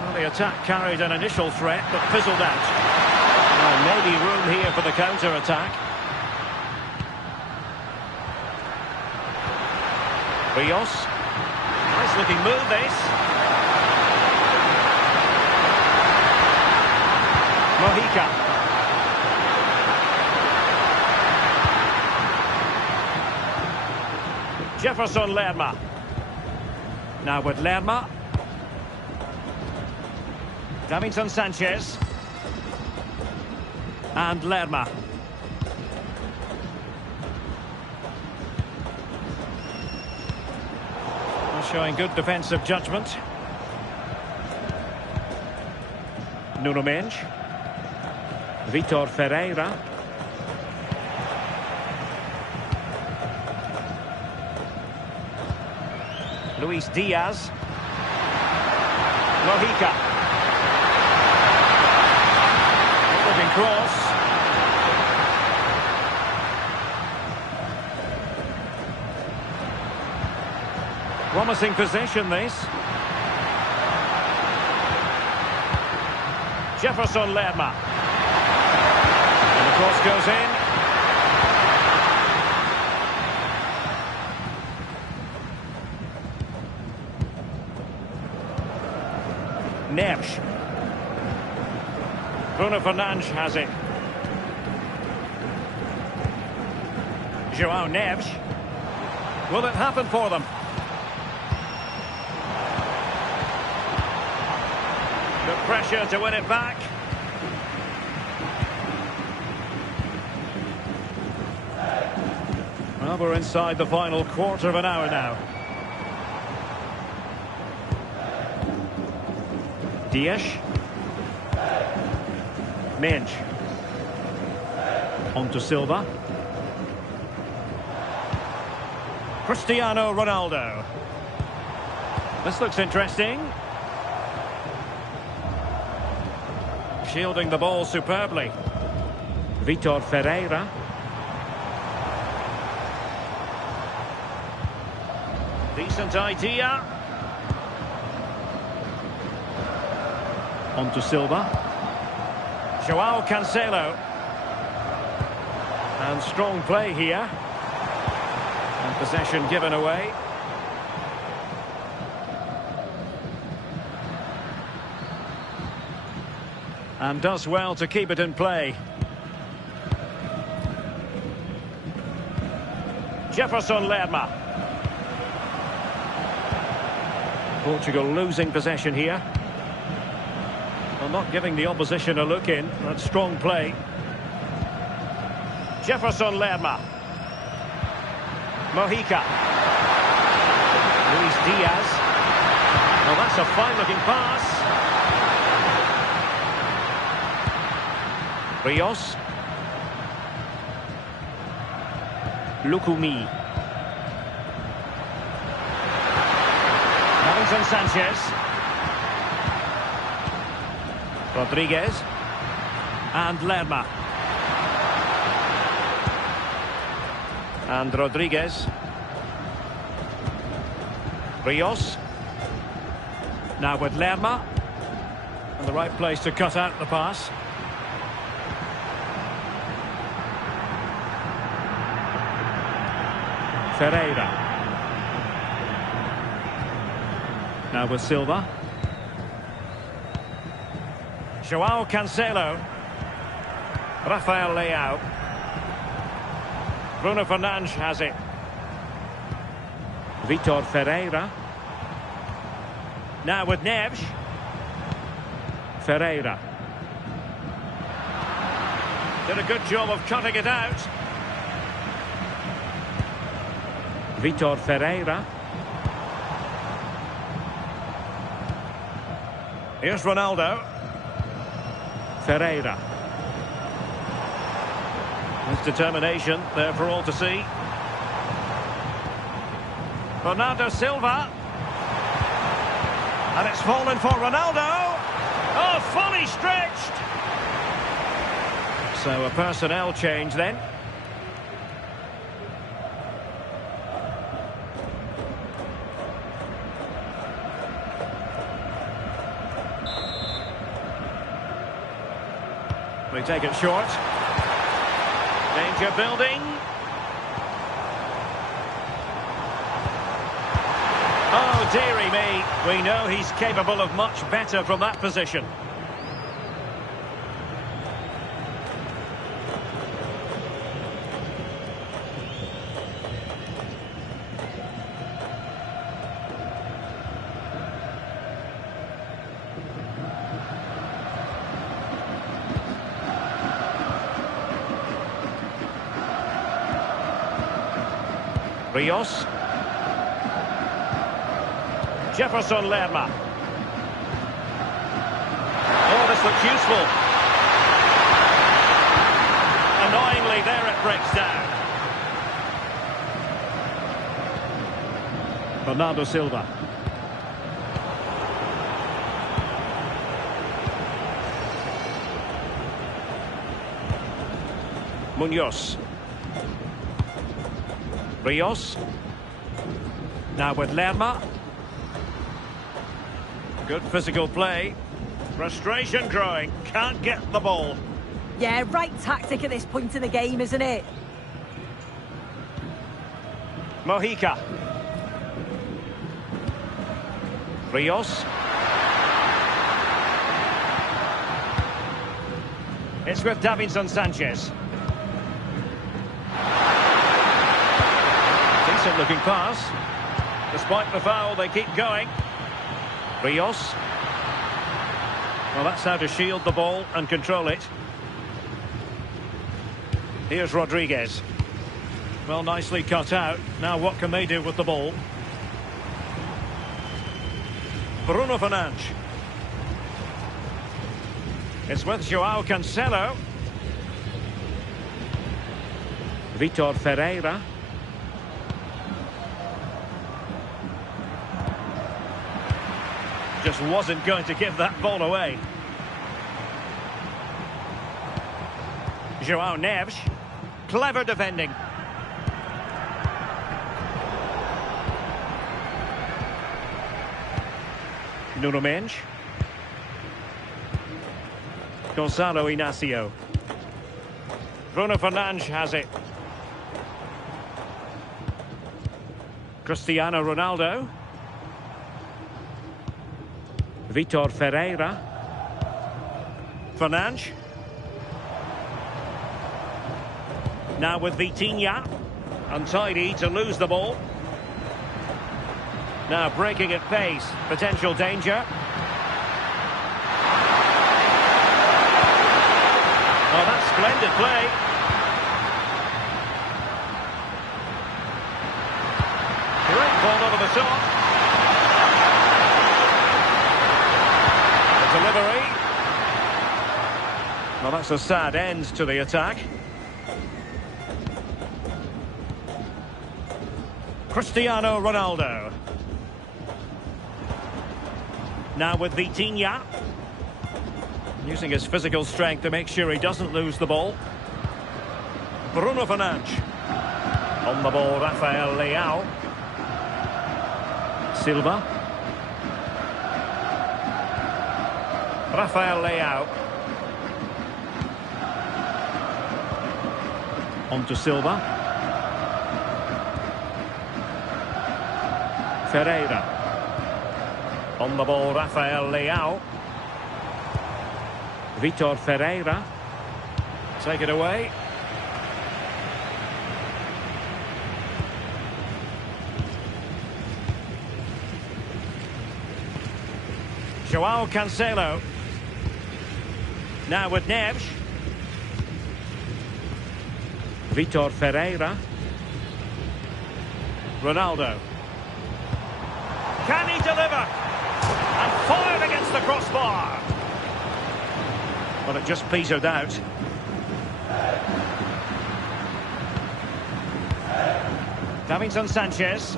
Well, the attack carried an initial threat, but fizzled out. Well, maybe room here for the counter-attack. Rios. Nice looking move, this. Mojica. Jefferson Lerma. Now with Lerma. Davinson Sanchez. And Lerma. Showing good defensive judgment. Nuno Mendes. Vitor Ferreira. Luis Diaz. Mojica. Looking cross. Promising possession, this. Jefferson Lerma. And the cross goes in. Neves. Bruno Fernandes has it. João Neves. Will it happen for them? The pressure to win it back. Well, we're inside the final quarter of an hour now. Dias. Mensch. On to Silva. Cristiano Ronaldo. This looks interesting. Shielding the ball superbly. Vitor Ferreira. Decent idea. On to Silva. João Cancelo. And strong play here. And possession given away. And does well to keep it in play. Jefferson Lerma. Portugal losing possession here. Well, not giving the opposition a look in. That's strong play. Jefferson Lerma. Mojica. Luis Diaz. Well, that's a fine-looking pass. Rios. Lukumi. Davinson Sanchez. Rodriguez. And Lerma. And Rodriguez. Rios. Now with Lerma. And the right place to cut out the pass. Ferreira. Now with Silva. João Cancelo. Rafael Leao. Bruno Fernandes has it. Vitor Ferreira. Now with Neves. Ferreira. Did a good job of cutting it out. Vitor Ferreira. Here's Ronaldo. Ferreira. His determination there for all to see. Bernardo Silva. And it's fallen for Ronaldo. Oh, fully stretched. So a personnel change then. We take it short. Danger building. Oh, dearie me. We know he's capable of much better from that position. Rios. Jefferson Lerma. Oh, this looks useful. Annoyingly, there it breaks down. Bernardo Silva. Munoz. Rios. Now with Lerma. Good physical play. Frustration growing. Can't get the ball. Yeah, right tactic at this point in the game, isn't it? Mojica. Rios. It's with Davinson Sanchez. Decent looking pass. Despite the foul, they keep going. Rios. Well, that's how to shield the ball and control it. Here's Rodriguez. Well, nicely cut out. Now what can they do with the ball? Bruno Fernandes. It's with João Cancelo. Vitor Ferreira. Just wasn't going to give that ball away. João Neves. Clever defending. Nuno Mendes. Gonzalo Inacio. Bruno Fernandes has it. Cristiano Ronaldo. Vitor Ferreira. Fernandes. Now with Vitinha. Untidy to lose the ball. Now breaking at pace. Potential danger. Oh, that's splendid play. Great ball over the top. The delivery. Well, that's a sad end to the attack. Cristiano Ronaldo. Now with Vitinha. Using his physical strength to make sure he doesn't lose the ball. Bruno Fernandes. On the ball, Rafael Leao. Silva. Rafael Leao. On to Silva. Ferreira. On the ball, Rafael Leao. Vitor Ferreira. Take it away. João Cancelo. Now with Neves. Vitor Ferreira. Ronaldo. Can he deliver? And fired against the crossbar. Well, it just petered out. Davinson Sanchez.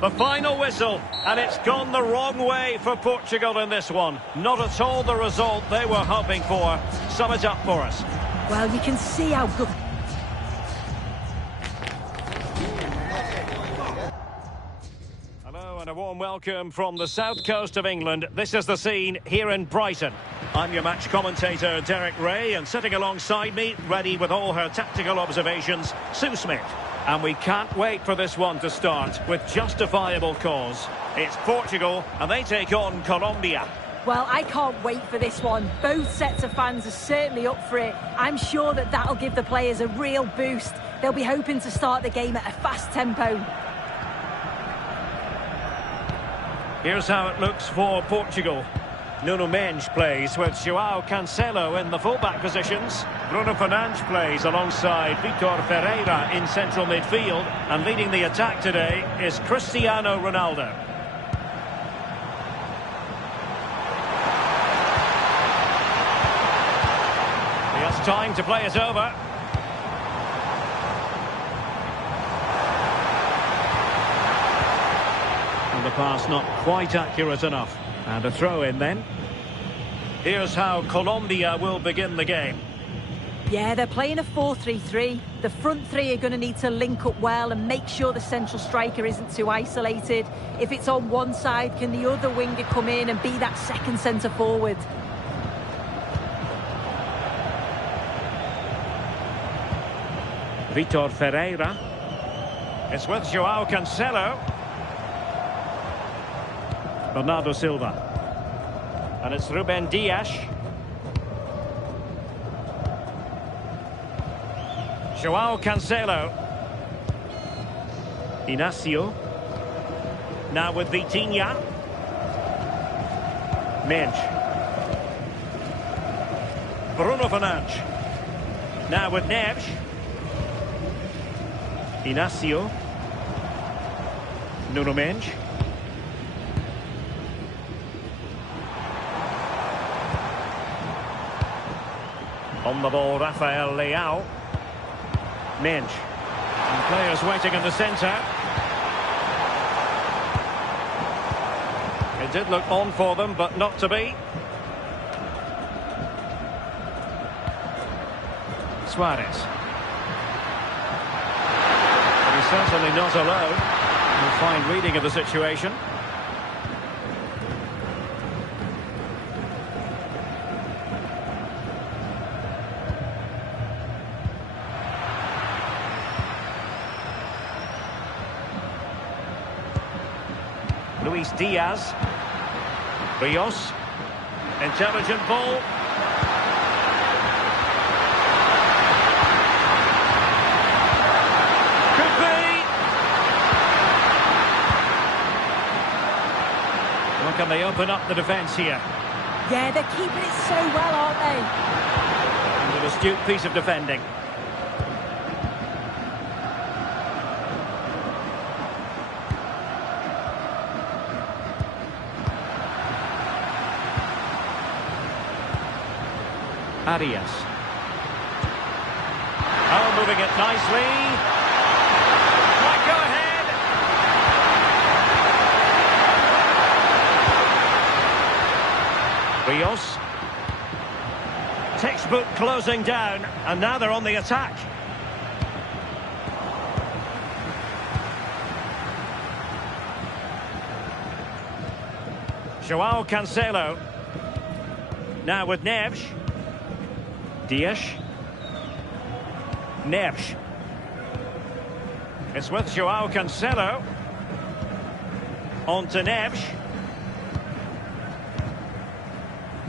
The final whistle, and it's gone the wrong way for Portugal in this one. Not at all the result they were hoping for. Sum it up for us. Well, you can see how good... Hello and a warm welcome from the south coast of England. This is the scene here in Brighton. I'm your match commentator, Derek Ray, and sitting alongside me, ready with all her tactical observations, Sue Smith. And we can't wait for this one to start with justifiable cause. It's Portugal, and they take on Colombia. Well, I can't wait for this one. Both sets of fans are certainly up for it. I'm sure that that'll give the players a real boost. They'll be hoping to start the game at a fast tempo. Here's how it looks for Portugal. Nuno Mendes plays with João Cancelo in the fullback positions. Bruno Fernandes plays alongside Vitor Ferreira in central midfield. And leading the attack today is Cristiano Ronaldo. He has time to play it over. And the pass not quite accurate enough. And a throw in then. Here's how Colombia will begin the game. Yeah, they're playing a 4-3-3. The front three are going to need to link up well and make sure the central striker isn't too isolated. If it's on one side, can the other winger come in and be that second centre forward? Vitor Ferreira. It's with João Cancelo. Bernardo Silva. And it's Ruben Dias. João Cancelo. Inacio. Now with Vitinha. Mendes. Bruno Fernandes. Now with Neves. Inacio. On the ball, Rafael Leao. Minge. And players waiting in the centre. It did look on for them, but not to be. Suarez. He's certainly not alone. A fine reading of the situation. Luis Diaz. Rios. Intelligent ball. Could be. Well, can they open up the defence here? Yeah, they're keeping it so well, aren't they? And an astute piece of defending. Arias. Oh, moving it nicely. Might go ahead. Rios. Textbook closing down, and now they're on the attack. Joao Cancelo. Now with Neves. Dias. Neves. It's with Joao Cancelo. On to Neves.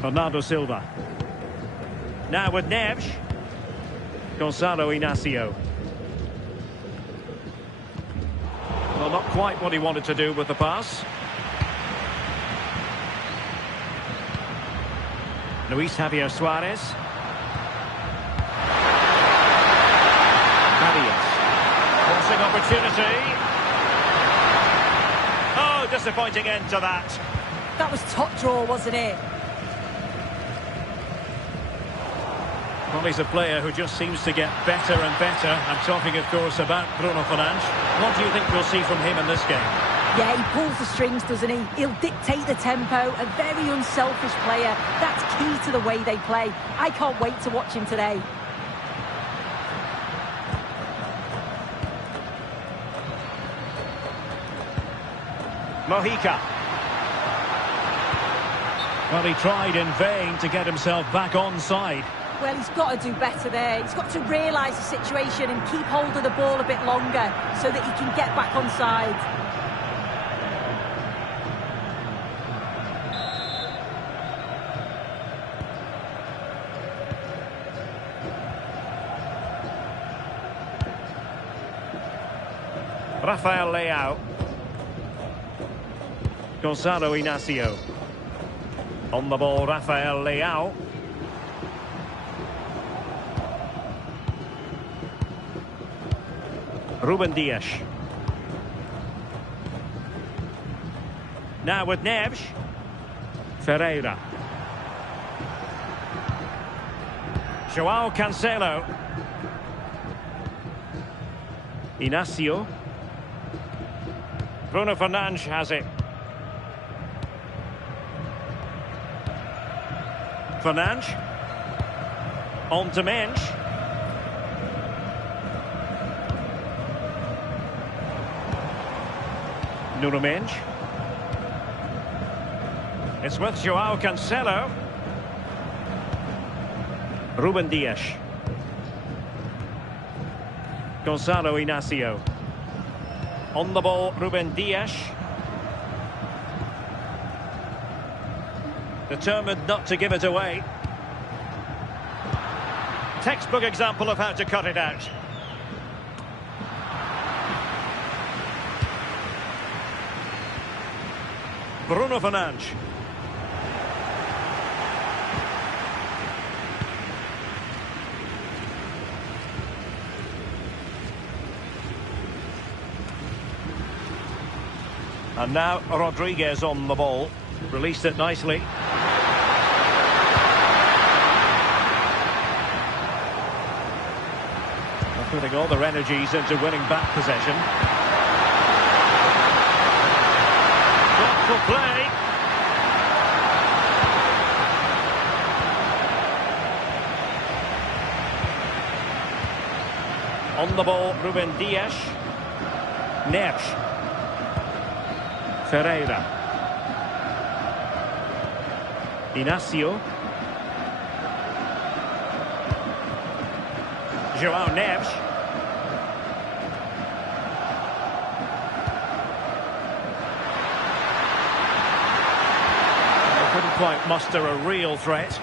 Bernardo Silva. Now with Neves. Gonzalo Inacio. Well, not quite what he wanted to do with the pass. Luis Javier Suarez. Forcing opportunity. Oh, disappointing end to that. That was top draw, wasn't it? Well, he's a player who just seems to get better and better. I'm talking, of course, about Bruno Fernandes. What do you think we'll see from him in this game? Yeah, he pulls the strings, doesn't he? He'll dictate the tempo. A very unselfish player. That's key to the way they play. I can't wait to watch him today. Mojica. Well, he tried in vain to get himself back onside. Well, he's got to do better there. He's got to realise the situation and keep hold of the ball a bit longer so that he can get back onside. Rafael Leao. Gonzalo Inacio. On the ball, Rafael Leao. Ruben Dias. Now with Neves. Ferreira. Joao Cancelo. Inacio. Bruno Fernandes has it. Fernandes. On to Minge. Nuno Minge. It's with Joao Cancelo. Ruben Dias. Gonzalo Inacio. On the ball, Ruben Dias. Determined not to give it away. Textbook example of how to cut it out. Bruno Fernandes. And now Rodriguez on the ball. Released it nicely. Putting all their energies into winning back possession. Thoughtful play. On the ball, Ruben Dias. Neves. Ferreira. Inacio. João Neves. They couldn't quite muster a real threat.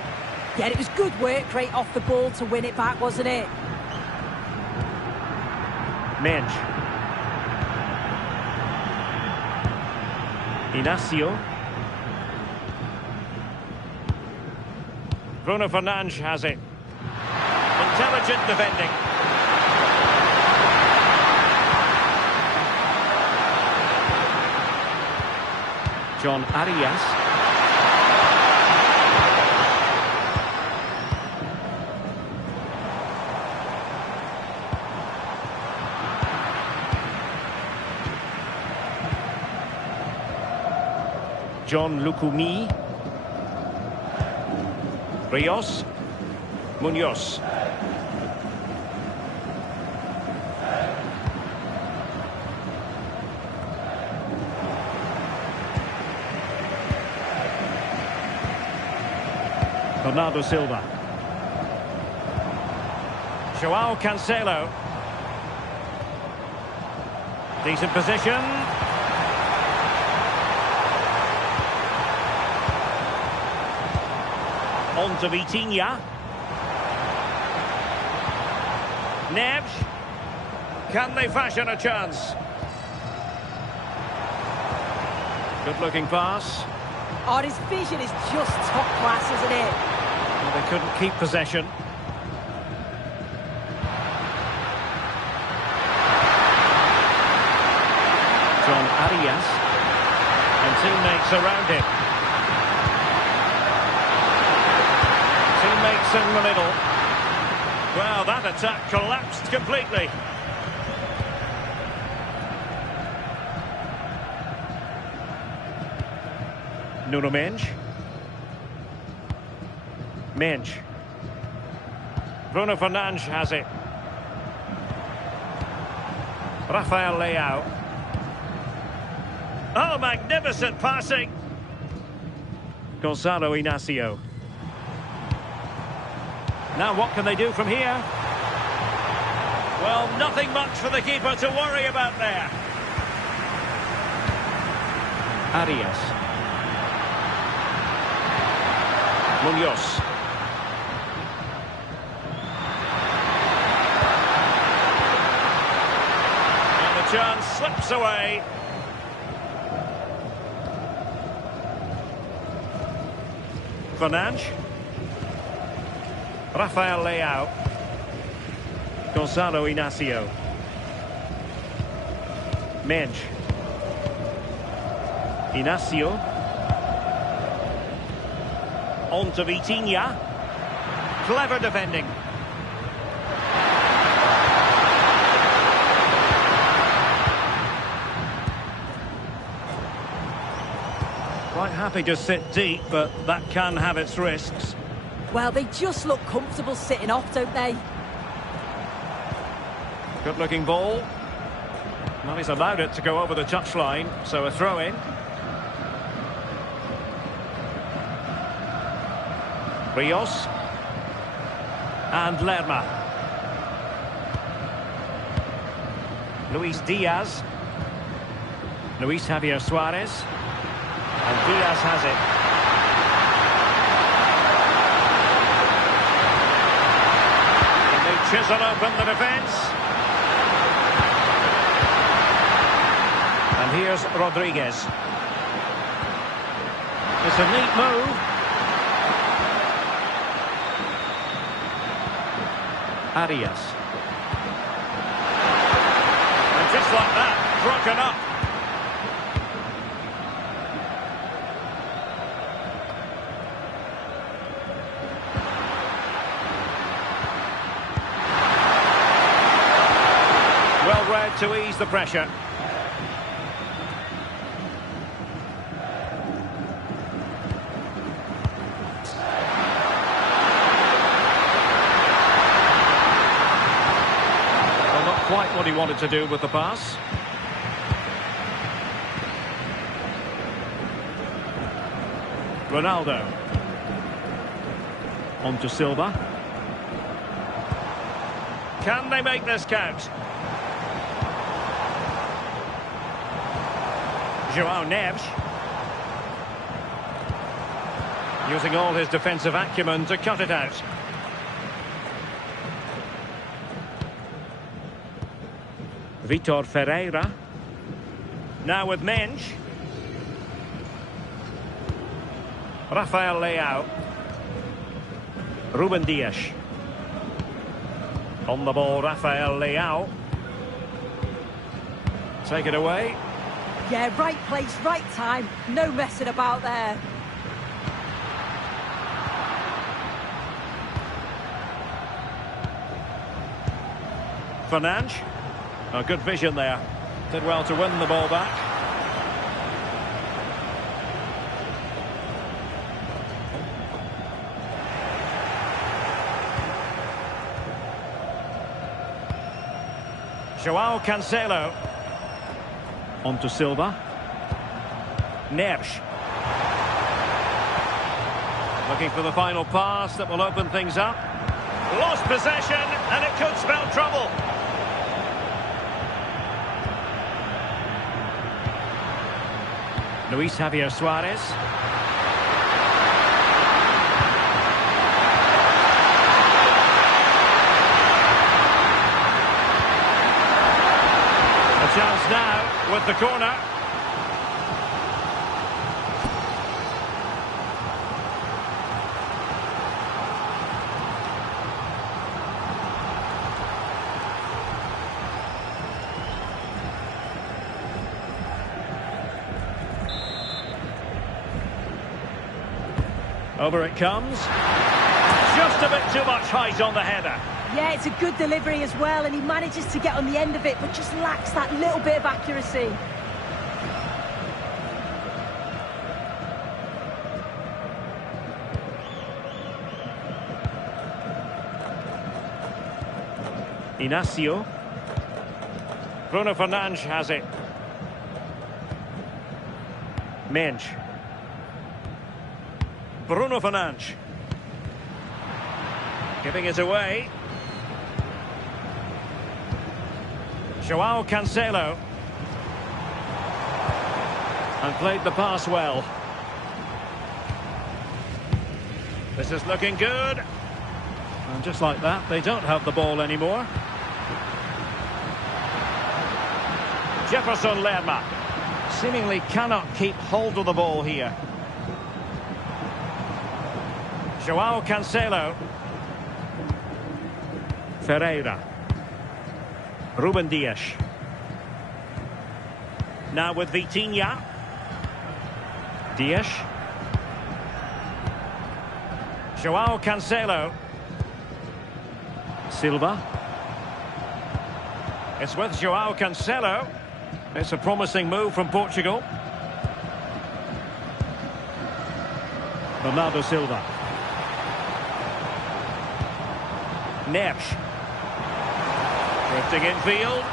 Yeah, it was good work right off the ball to win it back, wasn't it? Mensch. Inacio. Bruno Fernandes has it. Intelligent defending. John Arias. John Lukumi. Rios. Munoz. Bernardo Silva. João Cancelo. Decent position. On to Vitinha. Neves. Can they fashion a chance? Good looking pass. Oh, his vision is just top class, isn't it? Well, they couldn't keep possession. John Arias. And teammates around him. Teammates in the middle. Well, that attack collapsed completely. Nuno Mendes. Mendes. Bruno Fernandes has it. Rafael Leao. Oh, magnificent passing. Gonzalo Inacio. Now what can they do from here? Well, nothing much for the keeper to worry about there. Arias. Munoz. And the chance slips away. Fernandes. Rafael Leao. Gonzalo Inacio. Mendes. Inacio. On to Vitinha. Clever defending. Quite happy to sit deep, but that can have its risks. Well, they just look comfortable sitting off, don't they? Good looking ball. Well, he's allowed it to go over the touchline, so a throw in. Rios. And Lerma. Luis Diaz. Luis Javier Suarez. And Diaz has it. And they chisel open the defence. And here's Rodriguez. It's a neat move. Arias. And just like that, broken up. to ease the pressure. Well, not quite what he wanted to do with the pass. Ronaldo. On to Silva. Can they make this count? João Neves. Using all his defensive acumen to cut it out. Vitor Ferreira. Now with Mensch. Rafael Leao. Ruben Dias. On the ball, Rafael Leao. Take it away. Yeah, right place, right time. No messing about there. Fernandes. Oh, good vision there. Did well to win the ball back. João Cancelo. On to Silva. Neves. Looking for the final pass that will open things up. Lost possession, and it could spell trouble. Luis Javier Suarez. A chance now with the corner. Over it comes. Just a bit too much height on the header. Yeah, it's a good delivery as well, and he manages to get on the end of it, but just lacks that little bit of accuracy. Inacio. Bruno Fernandes has it. Mensch. Bruno Fernandes. Giving it away. João Cancelo. And played the pass well. This is looking good. And just like that, they don't have the ball anymore. Jefferson Lerma. Seemingly cannot keep hold of the ball here. João Cancelo. Ferreira. Ruben Dias. Now with Vitinha. Dias. João Cancelo. Silva. It's with João Cancelo. It's a promising move from Portugal. Bernardo Silva. Neves. Drifting infield.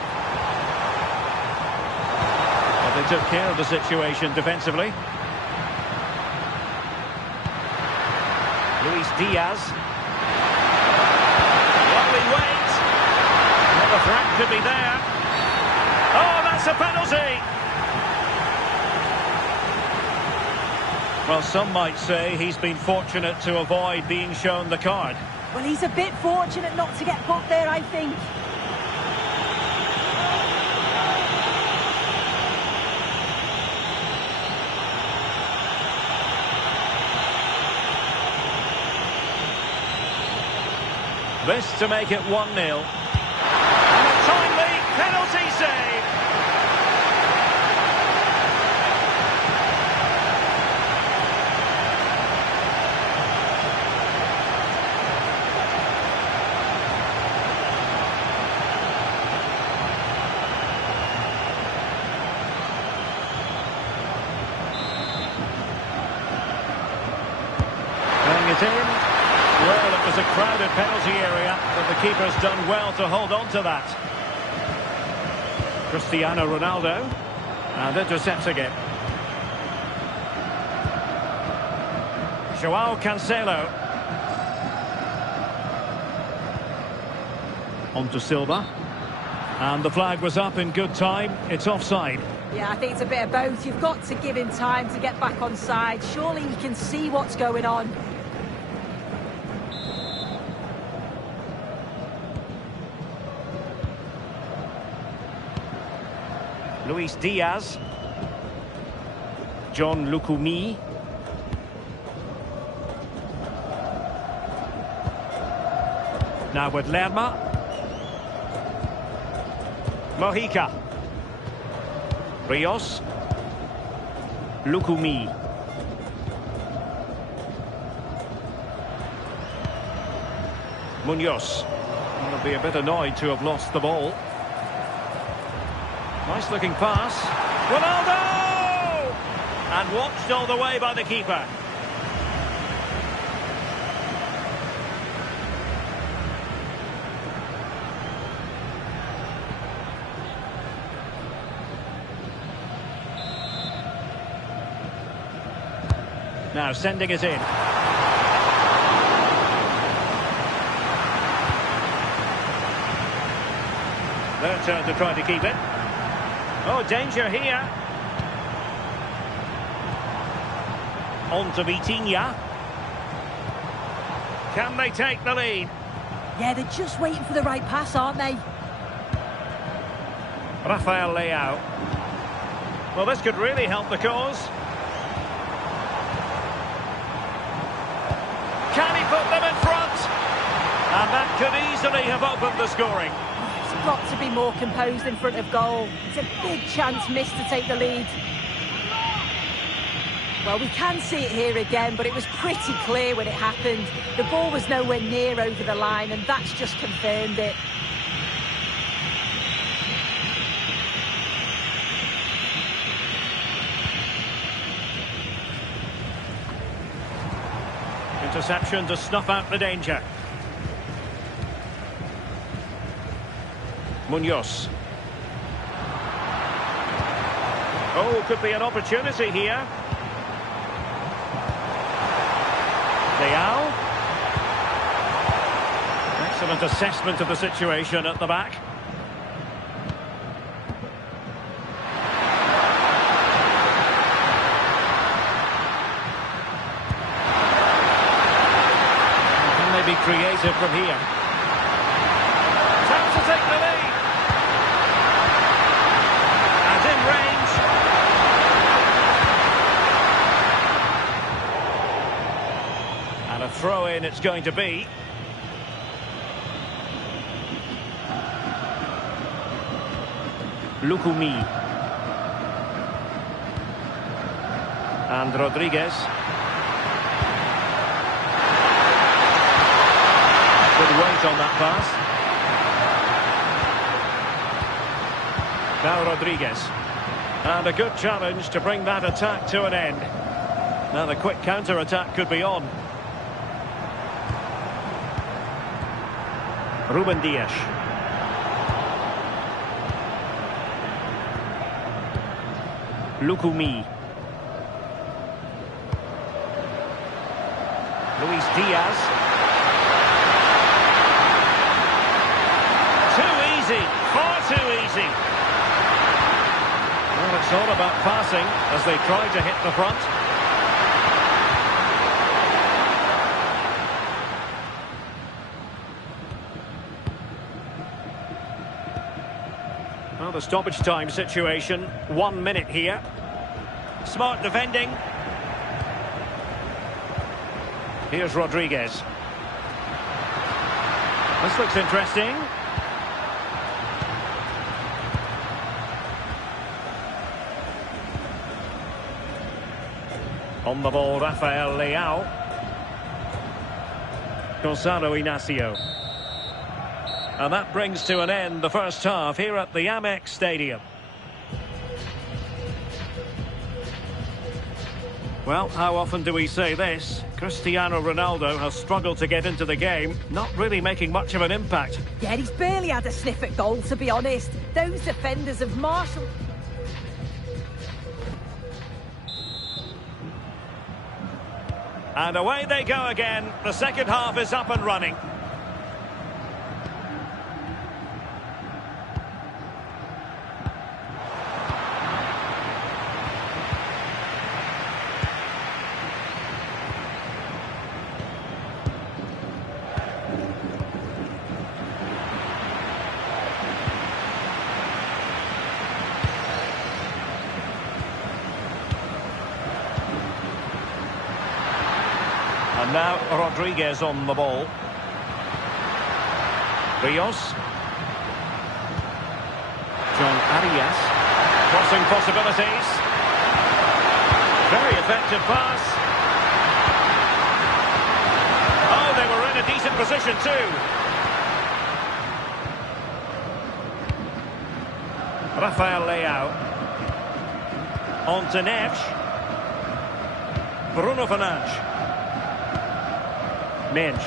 But they took care of the situation defensively. Luis Diaz. While we wait. Well, the threat could be there. Oh, that's a penalty! Well, some might say he's been fortunate to avoid being shown the card. Well, he's a bit fortunate not to get booked there, I think. This to make it 1-0. And a timely penalty save. it in? Well, it was a crowded penalty area, but the keeper's done well to hold on to that. Cristiano Ronaldo. And intercepts again. João Cancelo. On to Silva. And the flag was up in good time. It's offside. Yeah, I think it's a bit of both. You've got to give him time to get back on side. Surely he can see what's going on. Luis Diaz. John Lukumi. Now with Lerma. Mojica. Rios. Lukumi. Munoz. Will be a bit annoyed to have lost the ball. Nice looking pass. Ronaldo! And watched all the way by the keeper. Now sending it in. Their turn to try to keep it. Oh, danger here. On to Vitinha. Can they take the lead? Yeah, they're just waiting for the right pass, aren't they? Rafael Leao. Well, this could really help the cause. Can he put them in front? And that could easily have opened the scoring. He's got to be more composed in front of goal. It's a big chance missed to take the lead. Well, we can see it here again, but it was pretty clear when it happened. The ball was nowhere near over the line, and that's just confirmed it. Interception to snuff out the danger. Munoz. Oh, could be an opportunity here. Leao. Excellent assessment of the situation at the back. Can they be creative from here? Time to take the lead. And in range. And a throw-in it's going to be. Lukumi. And Rodriguez. Good weight on that pass. Now Rodriguez. And a good challenge to bring that attack to an end. Now the quick counter-attack could be on. Ruben Dias. Lukumi. Luis Diaz. Too easy. Far too easy. Well, it's all about passing as they try to hit the front. Well, the stoppage time situation, 1 minute here. Smart defending. Here's Rodriguez. This looks interesting. On the ball, Rafael Leao. Gonzalo Inacio. And that brings to an end the first half here at the Amex Stadium. Well, how often do we say this? Cristiano Ronaldo has struggled to get into the game, not really making much of an impact. Yeah, he's barely had a sniff at goal, to be honest. Those defenders have marshalled... And away they go again. The second half is up and running. And now Rodriguez on the ball. Rios. John Arias. Crossing possibilities. Very effective pass. Oh, they were in a decent position too. Rafael Leao. On to Neves. Bruno Fernandes. Mensch.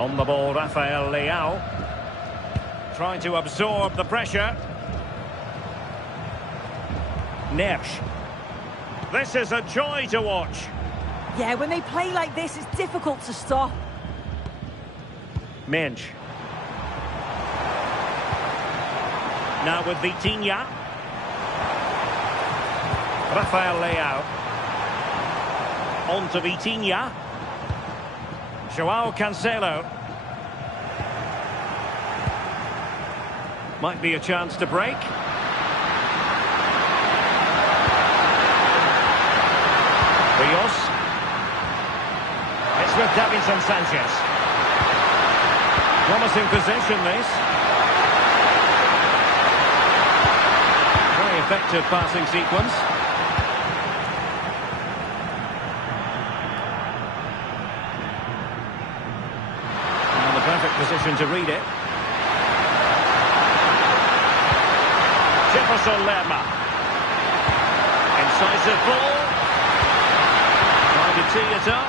On the ball, Rafael Leao. Trying to absorb the pressure. Neves. This is a joy to watch. Yeah, when they play like this, it's difficult to stop. Mensch. Now with Vitinha. Rafael Leao. On to Vitinha. João Cancelo. Might be a chance to break. Rios. It's with Davinson Sanchez. Promising possession, this. Very effective passing sequence. Perfect position to read it. Jefferson Lerma. Incisive ball. Trying to tee it up.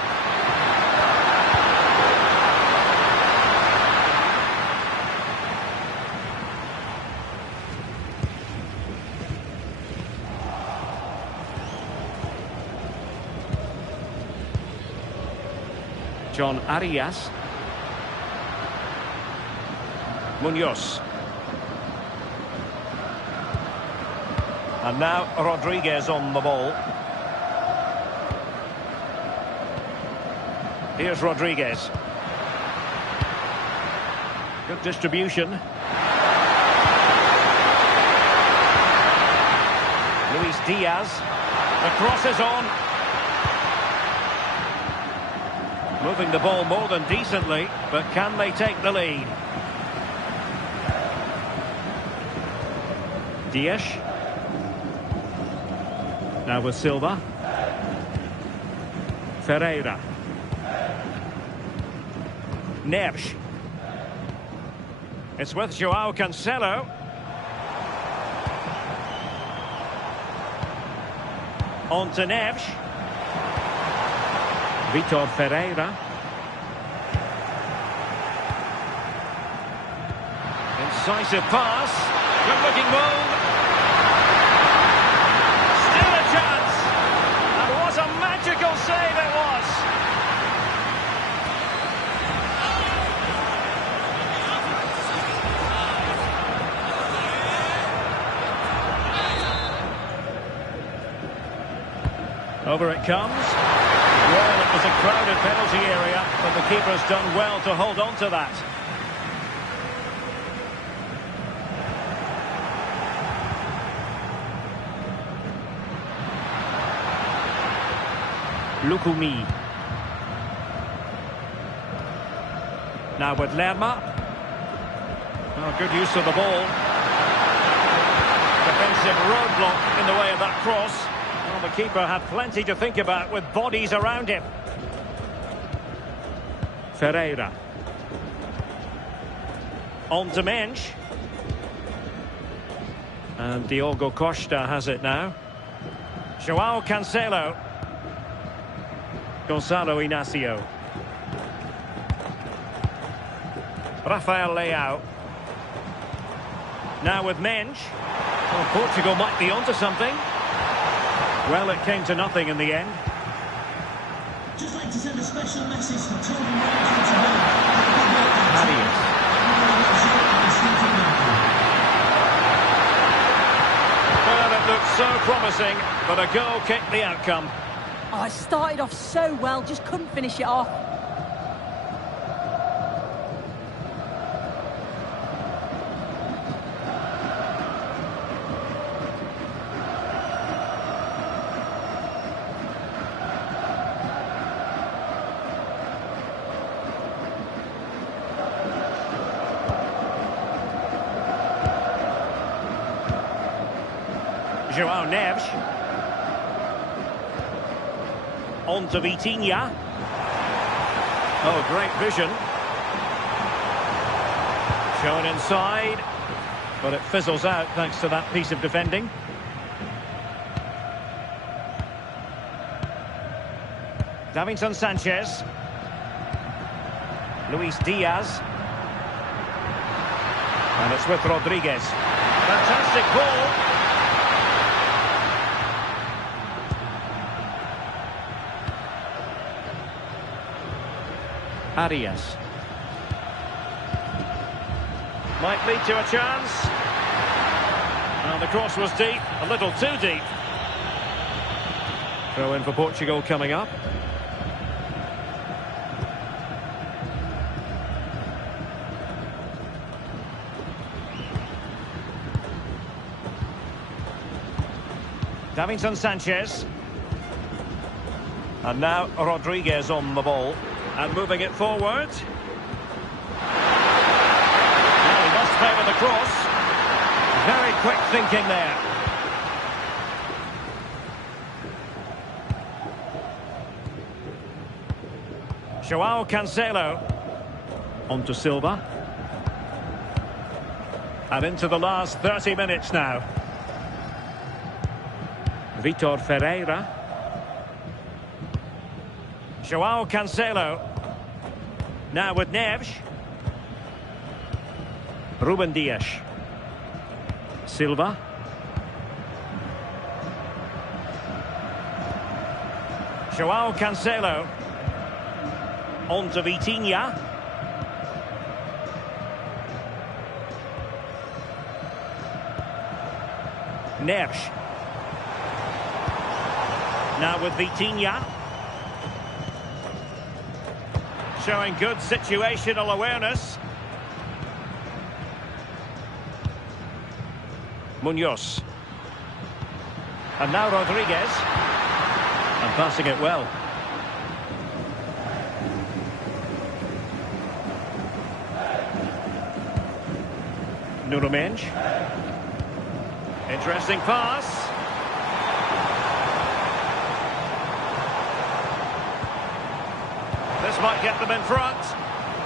John Arias. Munoz. And now Rodriguez on the ball. Here's Rodriguez. Good distribution. Luis Diaz. The cross is on. Moving the ball more than decently, but can they take the lead? Diaz. Now with Silva. Ferreira. Neves. It's with João Cancelo. On to Neves. Vitor Ferreira. Incisive pass. Good looking move. Still a chance. And what a magical save it was. Over it comes. Well, it was a crowded penalty area, but the keeper's done well to hold on to that. Lukumi. Now with Lerma. Oh, good use of the ball. Defensive roadblock in the way of that cross. Well, the keeper had plenty to think about with bodies around him. Ferreira. On to Mensch. And Diogo Costa has it now. Joao Cancelo. Gonzalo Inacio. Rafael Leao. Now with Mensch. Well, Portugal might be onto something. Well, it came to nothing in the end. Just like to send a special message to Tom and Well, it looked so promising, but a goal kicked the outcome. Oh, it started off so well, just couldn't finish it off. Joao Neves. On to Vitinha. Oh, great vision. Shown inside, but it fizzles out thanks to that piece of defending. Davinson Sanchez. Luis Diaz. And it's with Rodriguez. Fantastic ball. Arias. Might lead to a chance. And the cross was deep, a little too deep. Throw in for Portugal coming up. Davinson Sanchez. And now Rodriguez on the ball. And moving it forward. Well, he must favour the cross. Very quick thinking there. Joao Cancelo. On to Silva. And into the last 30 minutes now. Vitor Ferreira. Joao Cancelo. Now with Neves. Ruben Dias. Silva. Joao Cancelo. On to Vitinha. Neves. Now with Vitinha. Showing good situational awareness. Munoz. And now Rodriguez. And passing it well. Nuno Mensch. Interesting pass. This might get them in front.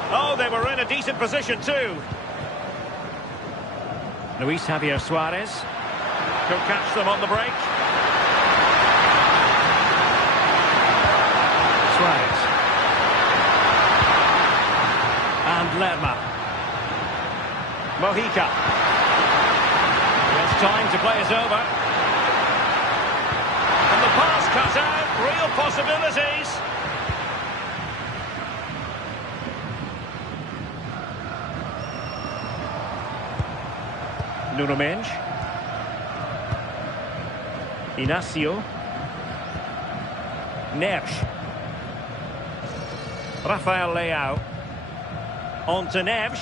Oh, they were in a decent position too. Luis Javier Suarez. Could catch them on the break. Suarez. And Lerma. Mojica. It's time to play is over. And the pass cut out. Real possibilities. Nuno Mensch. Inacio. Neves. Rafael Leao. On to Neves.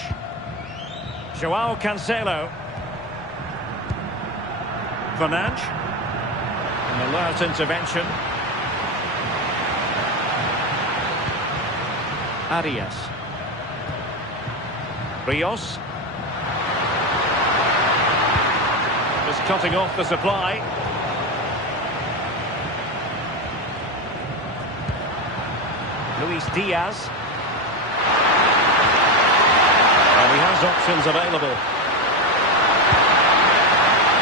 Joao Cancelo. Fernandes. An alert intervention. Arias. Rios. Was cutting off the supply. Luis Diaz. And he has options available.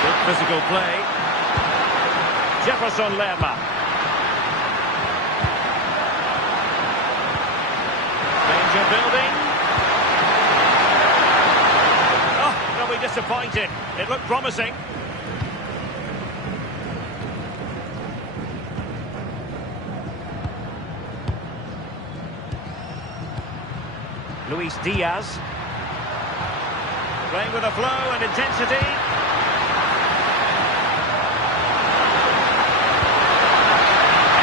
Good physical play. Jefferson Lerma. Danger building. Oh, they'll be disappointed. It looked promising. Luis Diaz. Playing with a flow and intensity.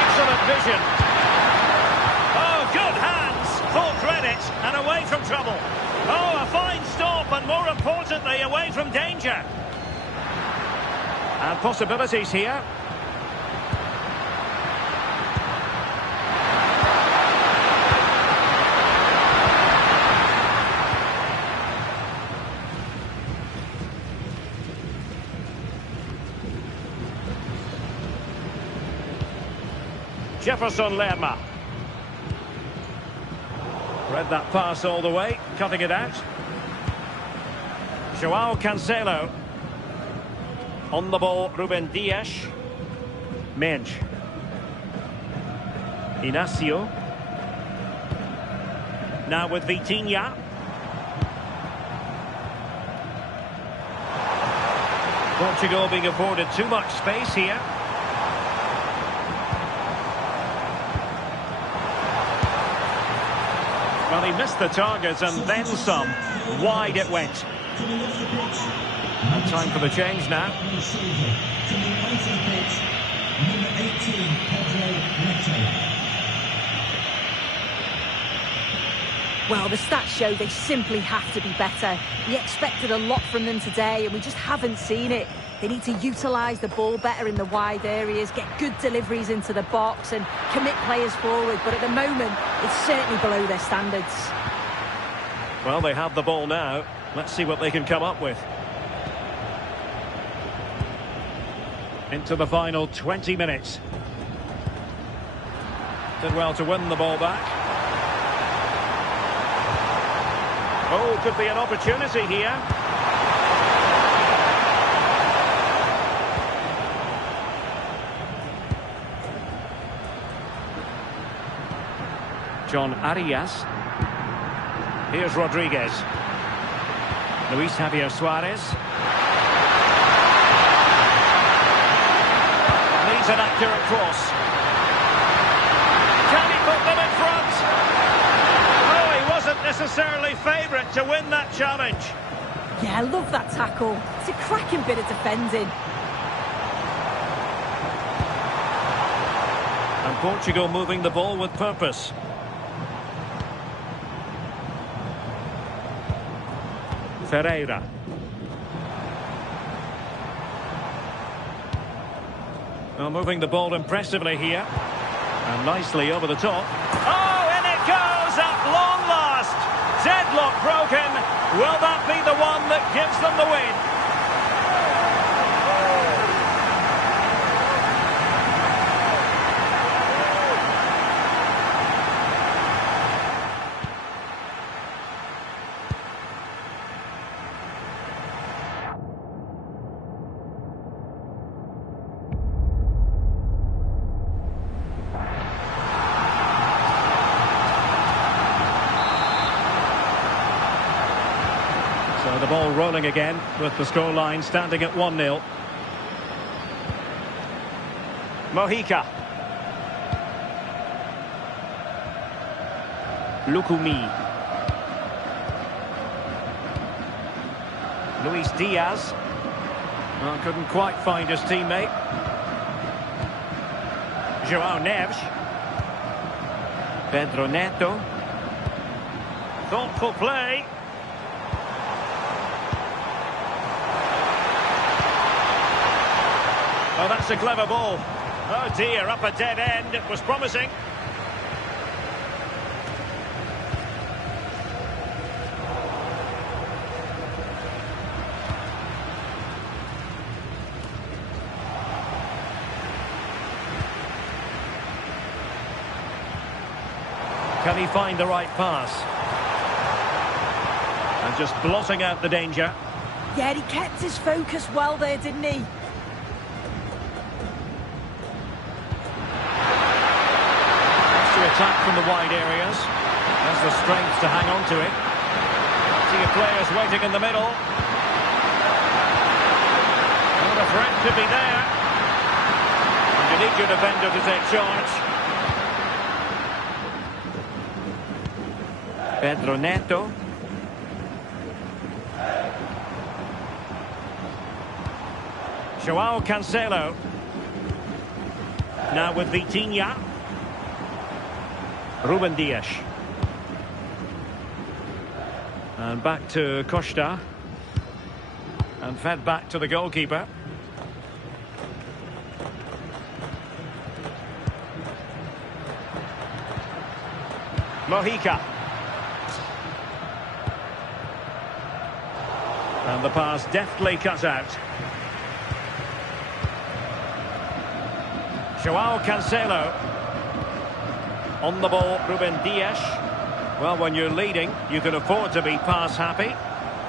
Excellent vision. Oh, good hands. Full credit and away from trouble. Oh, a fine stop and more importantly, away from danger. And possibilities here. Jefferson Lerma. Read that pass all the way, cutting it out. Joao Cancelo. On the ball, Ruben Dias. Mensch. Inacio. Now with Vitinha. Portugal being afforded too much space here. Well, he missed the target and then some. Wide it went. And time for the change now. Well, the stats show they simply have to be better. We expected a lot from them today and we just haven't seen it. They need to utilise the ball better in the wide areas, get good deliveries into the box and commit players forward. But at the moment, it's certainly below their standards. Well, they have the ball now. Let's see what they can come up with. Into the final 20 minutes. Did well to win the ball back. Oh, could be an opportunity here. John Arias. Here's Rodriguez. Luis Javier Suarez. Needs an accurate cross. Can he put them in front? Oh, he wasn't necessarily favourite to win that challenge. Yeah, I love that tackle. It's a cracking bit of defending. And Portugal moving the ball with purpose. Ferreira. Well, moving the ball impressively here. And nicely over the top. Oh, in it goes at long last. Deadlock broken. Will that be the one that gives them the win? So the ball rolling again with the scoreline standing at 1-0. Mojica. Lukumi. Luis Diaz. Well, couldn't quite find his teammate. Joao Neves. Pedro Neto. Thoughtful play. Oh, that's a clever ball. Oh dear, up a dead end. It was promising. Can he find the right pass? And just blotting out the danger. Yeah, he kept his focus well there, didn't he? attack from the wide areas. Has the strength to hang on to it. See your players waiting in the middle. Well, the threat could be there. And you need your defender to take charge. Pedro Neto. Joao Cancelo. Now with Vitinha. Ruben Dias. And back to Costa. And fed back to the goalkeeper. Mojica. And the pass deftly cut out. Joao Cancelo. On the ball, Ruben Dias. Well, when you're leading, you can afford to be pass happy.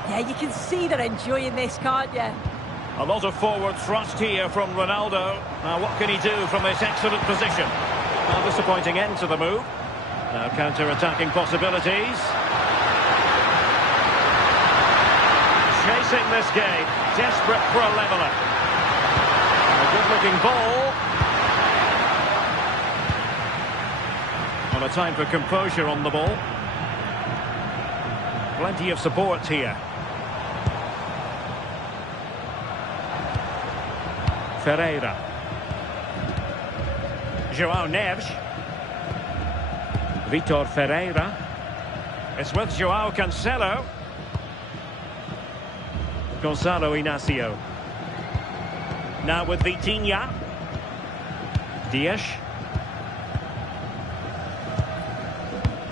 Yeah, you can see they're enjoying this, can't you? A lot of forward thrust here from Ronaldo. Now, what can he do from this excellent position? A disappointing end to the move. Now, counter-attacking possibilities. Chasing this game, desperate for a leveller. A good-looking ball. Well, a time for composure on the ball. Plenty of support here. Ferreira. João Neves. Vitor Ferreira. It's with Joao Cancelo. Gonzalo Inacio. Now with Vitinha. Dias.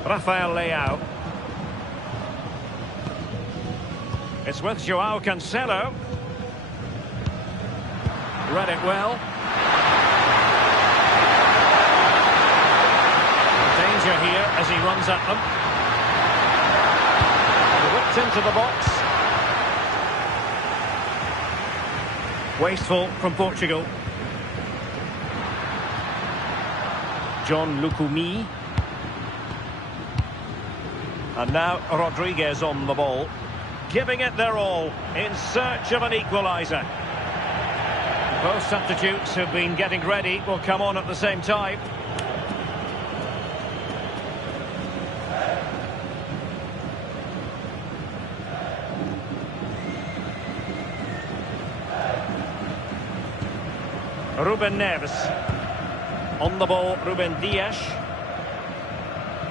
Rafael Leao. It's with Joao Cancelo. Read it well. Danger here as he runs at them. And whipped into the box. Wasteful from Portugal. John Lukumi. And now Rodriguez on the ball. Giving it their all in search of an equaliser. Both substitutes who've been getting ready will come on at the same time. Ruben Neves. On the ball, Ruben Dias.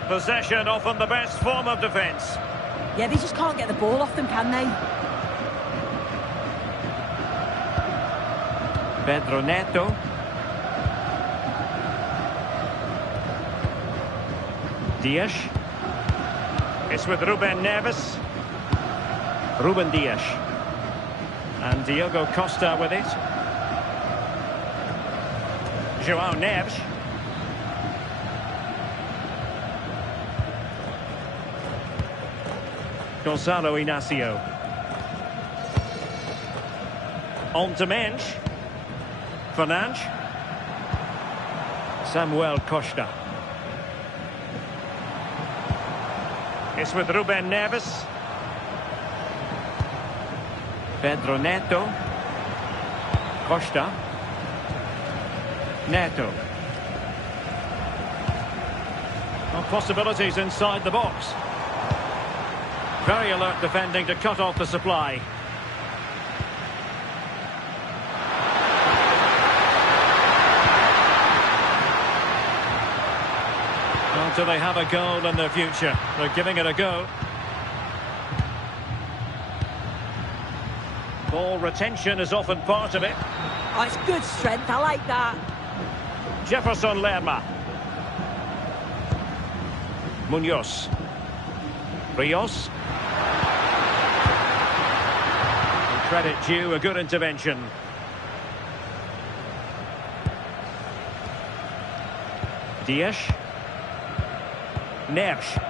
Possession often the best form of defence. Yeah, they just can't get the ball off them, can they? Pedro Neto. Dias. It's with Ruben Neves. Ruben Dias. And Diogo Costa with it. João Neves. Gonzalo Inacio. On to Mensch. Fernandes. Samuel Costa. It's with Ruben Neves. Pedro Neto. Costa. Neto. Well, possibilities inside the box. Very alert defending to cut off the supply. Well, do they have a goal in their future? They're giving it a go. Ball retention is often part of it. Oh, it's good strength, I like that. Jefferson Lerma. Munoz. Rios. Credit due, a good intervention. Dias. Neves.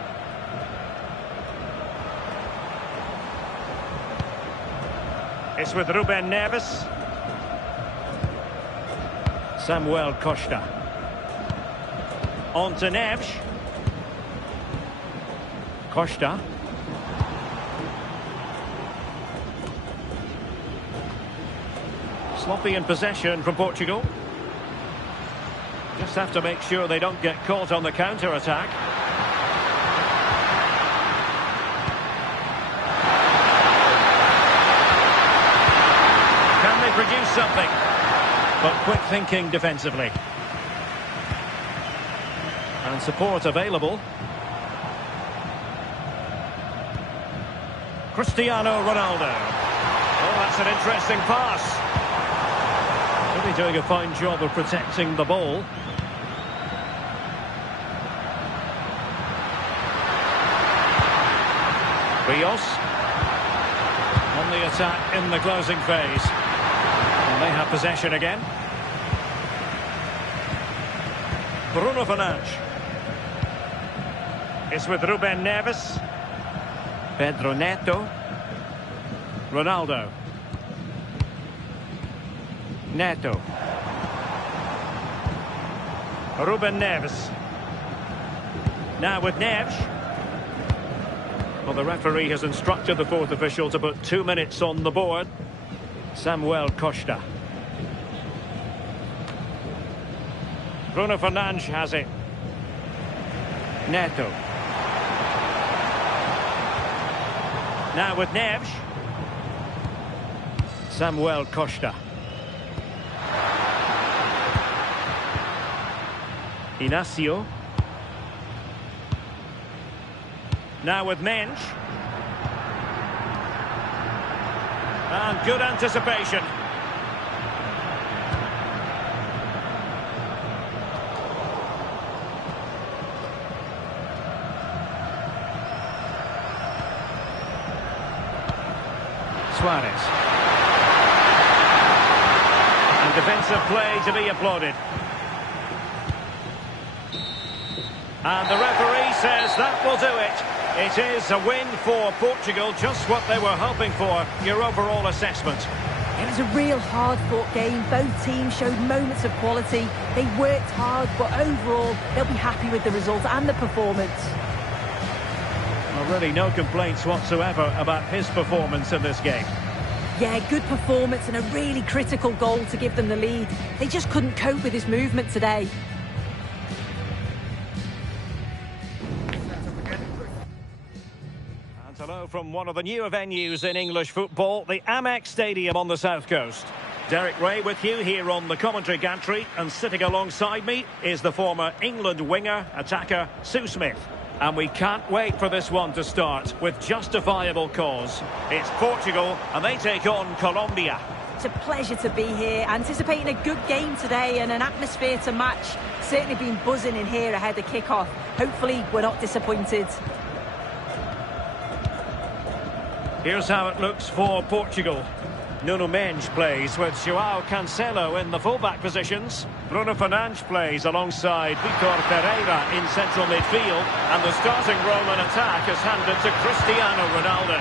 It's with Ruben Neves. Samuel Costa. On to Neves. Costa. Sloppy in possession from Portugal. Just have to make sure they don't get caught on the counter-attack. Can they produce something? But quick thinking defensively. And support available. Cristiano Ronaldo. Oh, that's an interesting pass. Really doing a fine job of protecting the ball. Rios. On the attack in the closing phase. And they have possession again. Bruno Fernandes. It's with Ruben Neves. Pedro Neto. Ronaldo. Neto. Ruben Neves. Now with Neves. Well, the referee has instructed the fourth official to put 2 minutes on the board. Samuel Costa. Bruno Fernandes has it. Neto. Now with Neves. Samuel Costa. Inacio. Now with Mensch. And good anticipation. Suarez. And defensive play to be applauded. And the referee says that will do it. It is a win for Portugal, just what they were hoping for. Your overall assessment? It was a real hard-fought game. Both teams showed moments of quality. They worked hard, but overall, they'll be happy with the result and the performance. Well, really no complaints whatsoever about his performance in this game. Yeah, good performance and a really critical goal to give them the lead. They just couldn't cope with his movement today. Hello from one of the newer venues in English football, the Amex Stadium on the south coast. Derek Ray with you here on the commentary gantry, and sitting alongside me is the former England winger, attacker, Sue Smith. And we can't wait for this one to start with justifiable cause. It's Portugal and they take on Colombia. It's a pleasure to be here, anticipating a good game today and an atmosphere to match. Certainly been buzzing in here ahead of kick-off. Hopefully we're not disappointed. Here's how it looks for Portugal. Nuno Mendes plays with João Cancelo in the fullback positions. Bruno Fernandes plays alongside Vitor Pereira in central midfield. And the starting Roman attack is handed to Cristiano Ronaldo.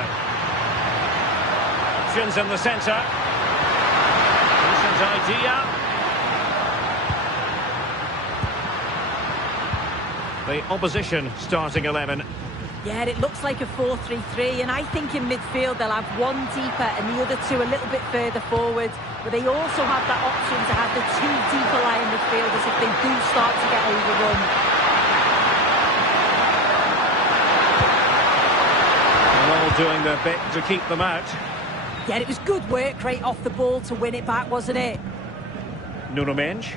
Options in the centre. Decent idea. The opposition starting 11. Yeah, it looks like a 4-3-3, and I think in midfield they'll have one deeper and the other two a little bit further forward. But they also have that option to have the two deeper lying midfielders if they do start to get overrun. They're all doing their bit to keep them out. Yeah, it was good work right off the ball to win it back, wasn't it? Nuno Mendes.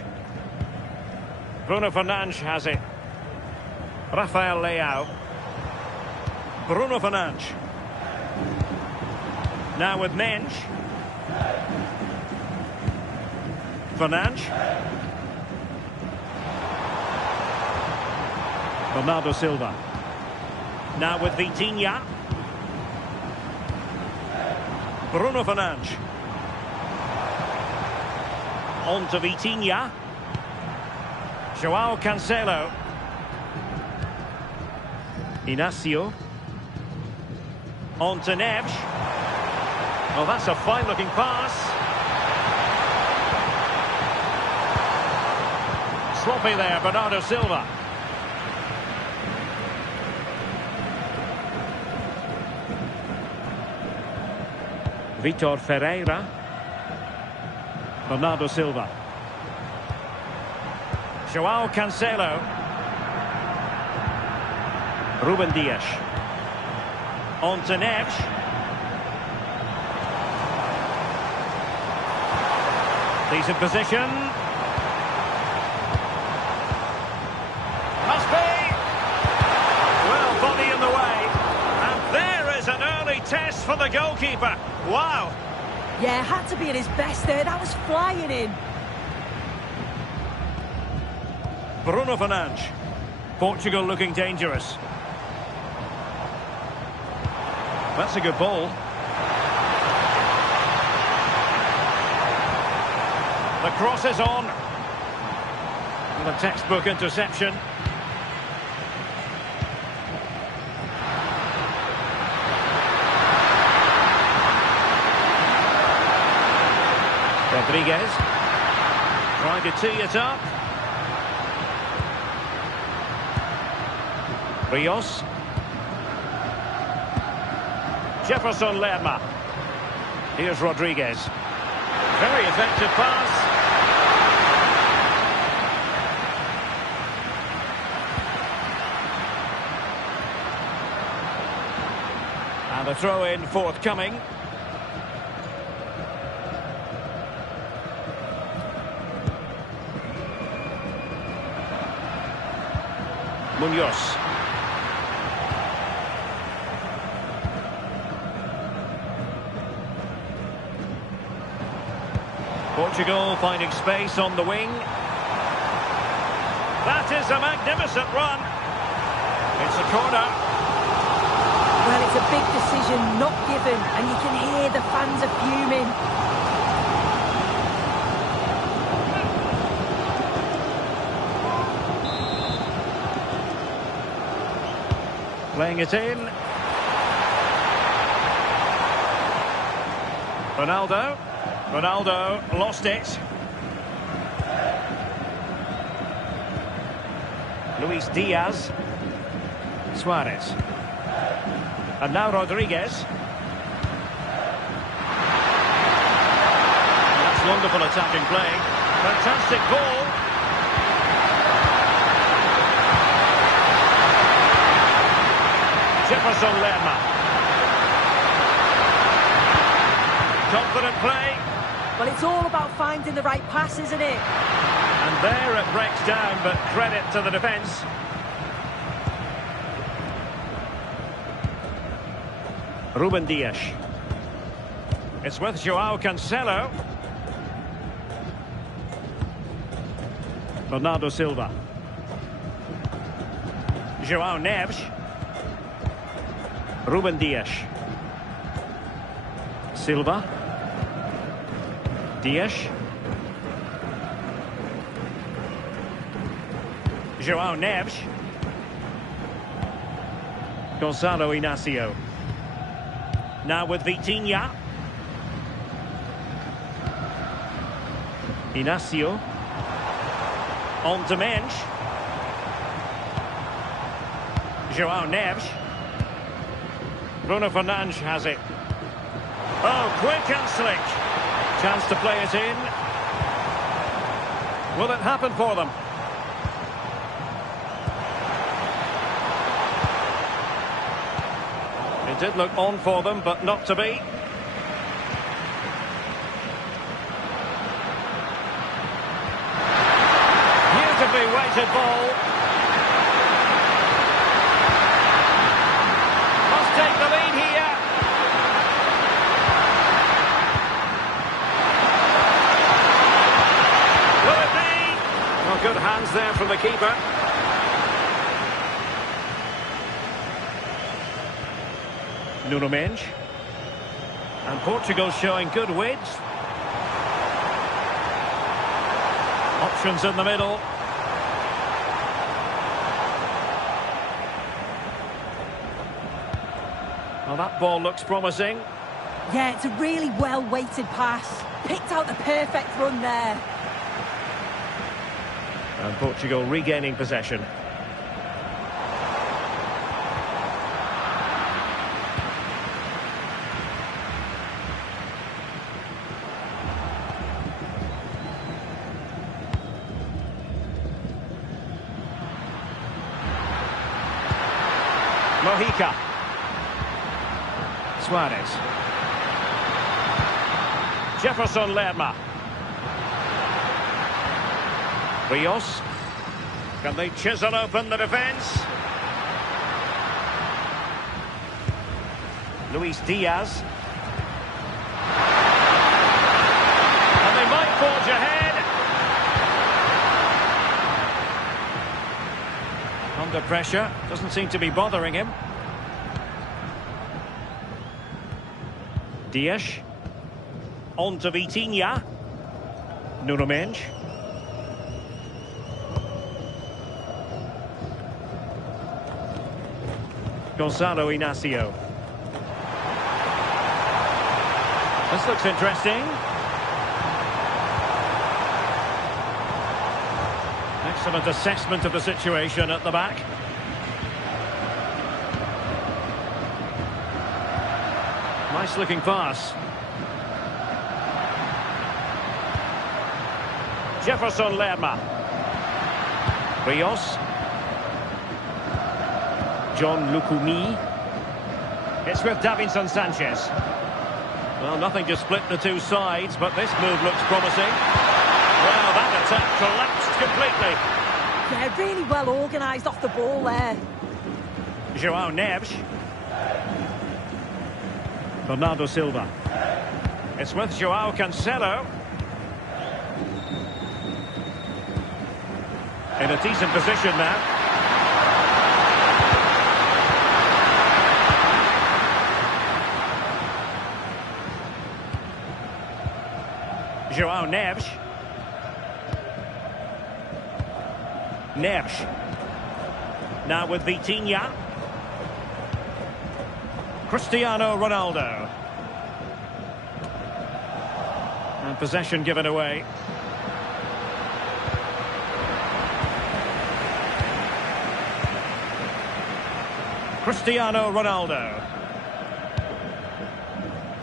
Bruno Fernandes has it. Rafael Leao. Bruno Fernandes. Now with Mensch. Fernandes. Bernardo Silva. Now with Vitinha. Bruno Fernandes. On to Vitinha. João Cancelo. Inacio. On to Neves. Oh, that's a fine-looking pass. Sloppy there, Bernardo Silva. Vitor Ferreira. Bernardo Silva. João Cancelo. Ruben Dias. On to Neves. Decent position. Must be. Well, body in the way. And there is an early test for the goalkeeper. Wow. Yeah, had to be at his best there. That was flying in. Bruno Fernandes. Portugal looking dangerous. That's a good ball. The cross is on. And a textbook interception. Rodriguez. Trying to tee it up. Rios. Jefferson Lerma. Here's Rodriguez. Very effective pass. And a throw-in forthcoming. Munoz. Portugal finding space on the wing. That is a magnificent run. It's a corner. Well, it's a big decision, not given, and you can hear the fans are fuming. Playing it in. Ronaldo. Ronaldo lost it. Luis Diaz. Suarez. And now Rodriguez. That's wonderful attacking play. Fantastic ball. Jefferson Lerma. Confident play. Well, it's all about finding the right pass, isn't it? And there it breaks down, but credit to the defence. Ruben Dias. It's with João Cancelo. Bernardo Silva. João Neves. Ruben Dias. Silva. Dias. João Neves. Gonzalo Inacio. Now with Vitinha. Inacio. On to Mensch. João Neves. Bruno Fernandes has it. Oh, quick and slick. Chance to play it in. Will it happen for them? It did look on for them, but not to be. Beautifully weighted ball. Must take the lead here. Will it be? Well, good hands there from the keeper. Nuno Mendes. And Portugal showing good width. Options in the middle. Well, that ball looks promising. Yeah, it's a really well-weighted pass. Picked out the perfect run there. And Portugal regaining possession. Mojica. Suarez. Jefferson Lerma. Rios. Can they chisel open the defence? Luis Diaz. And they might forge ahead. Under pressure. Doesn't seem to be bothering him. Dias. On to Vitinha. Nuno Mendes. Gonzalo Inacio. This looks interesting. Excellent assessment of the situation at the back. Nice looking pass. Jefferson Lerma. Rios. John Lukumi. It's with Davinson Sanchez. Well, nothing to split the two sides, but this move looks promising. Well, that attack collapsed completely. Yeah, really well organised off the ball there. João Neves. Bernardo Silva. It's with João Cancelo. In a decent position now. João Neves. Neves. Now with Vitinha. Cristiano Ronaldo. And possession given away. Cristiano Ronaldo.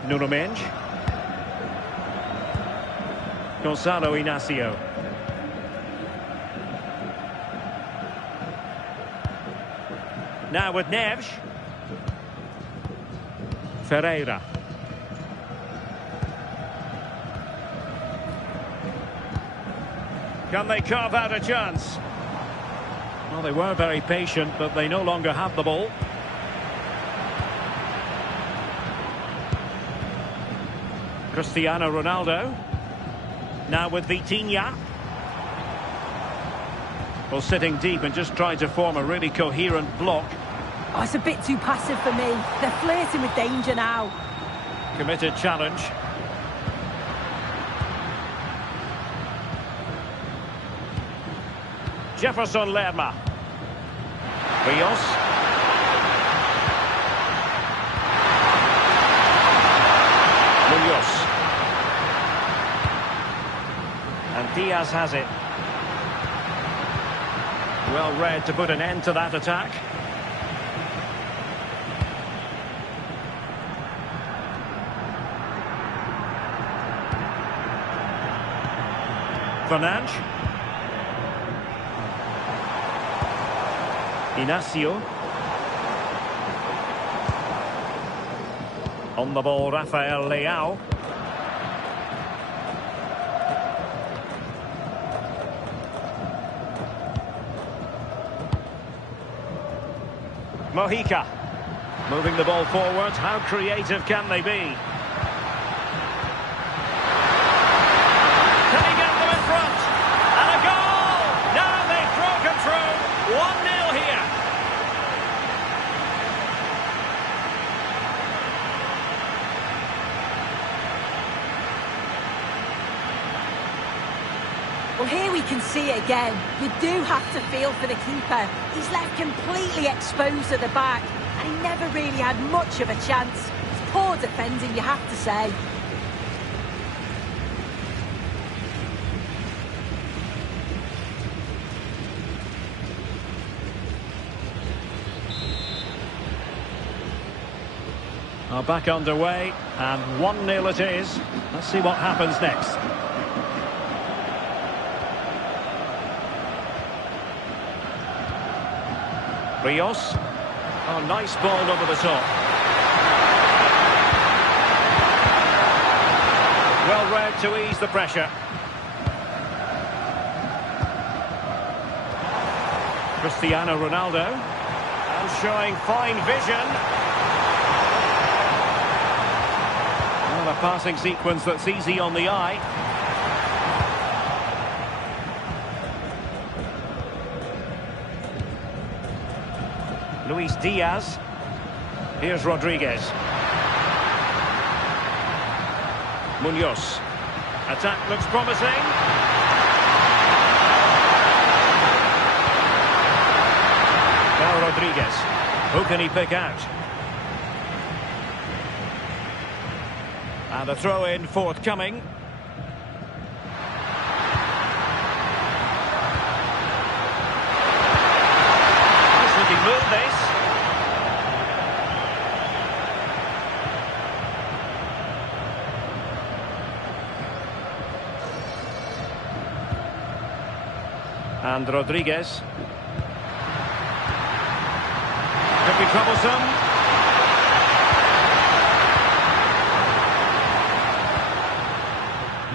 Nuno Mendes. Gonzalo Inacio. Now with Neves. Ferreira. Can they carve out a chance? Well, they were very patient, but they no longer have the ball. Cristiano Ronaldo. Now with Vitinha. Well, sitting deep and just trying to form a really coherent block. Oh, it's a bit too passive for me. They're flirting with danger now. Committed challenge. Jefferson Lerma. Rios. Munoz. And Diaz has it. Well read to put an end to that attack. Fernandes. Inacio. On the ball, Rafael Leao. Mojica. Moving the ball forward. How creative can they be? Can he get them in front? And a goal! Now they've broken through. 1-0 here. Well, here we can see it again. You do have to feel for the keeper. He's left completely exposed at the back, and he never really had much of a chance. It's poor defending, you have to say. Are back underway, and 1-0 it is. Let's see what happens next. Rios. Oh, nice ball over the top. Well read to ease the pressure. Cristiano Ronaldo. And showing fine vision. Well, a passing sequence that's easy on the eye. Luis Diaz. Here's Rodriguez. Munoz. Attack looks promising. Now Rodriguez. Who can he pick out? And a throw-in forthcoming. Nice looking move, this. And Rodriguez. Could be troublesome.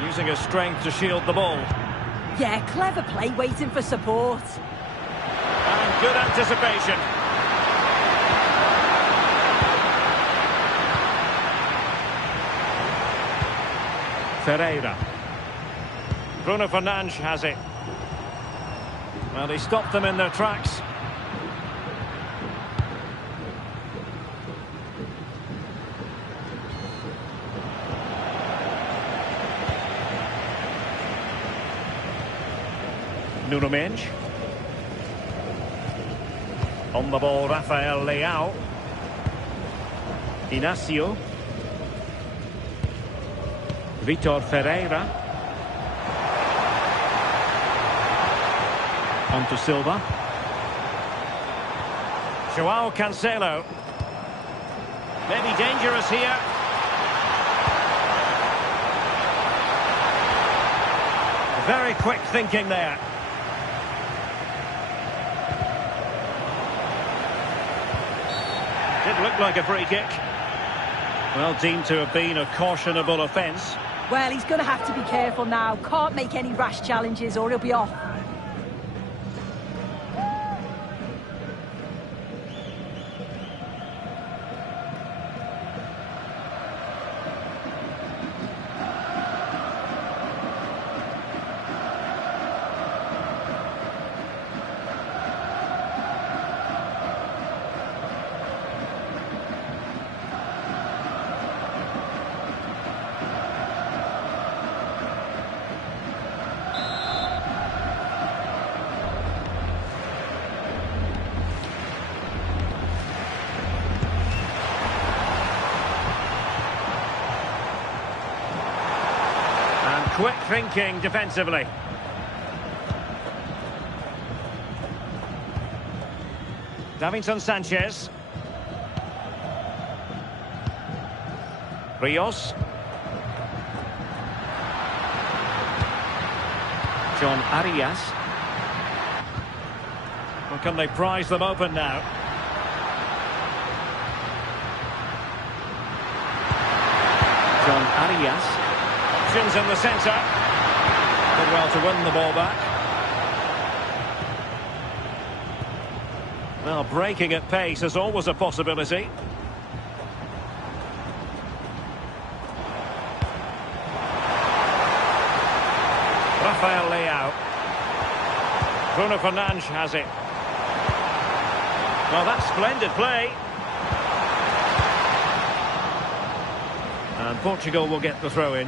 Using his strength to shield the ball. Yeah, clever play, waiting for support. And good anticipation. Ferreira. Bruno Fernandes has it. Well, they stopped them in their tracks. Nuno Mendes. On the ball, Rafael Leao. Inacio. Vitor Ferreira. On to Silva. Joao Cancelo. Maybe dangerous here. Very quick thinking there. Did look like a free kick. Well, deemed to have been a cautionable offence. Well, he's going to have to be careful now. Can't make any rash challenges or he'll be off. Quick thinking defensively. Davinson Sanchez. Rios. John Arias. Well, can they prise them open now? John Arias. Options in the centre. Did well to win the ball back. Well, breaking at pace is always a possibility. Rafael Leao. Bruno Fernandes has it. Well, that's splendid play. And Portugal will get the throw in.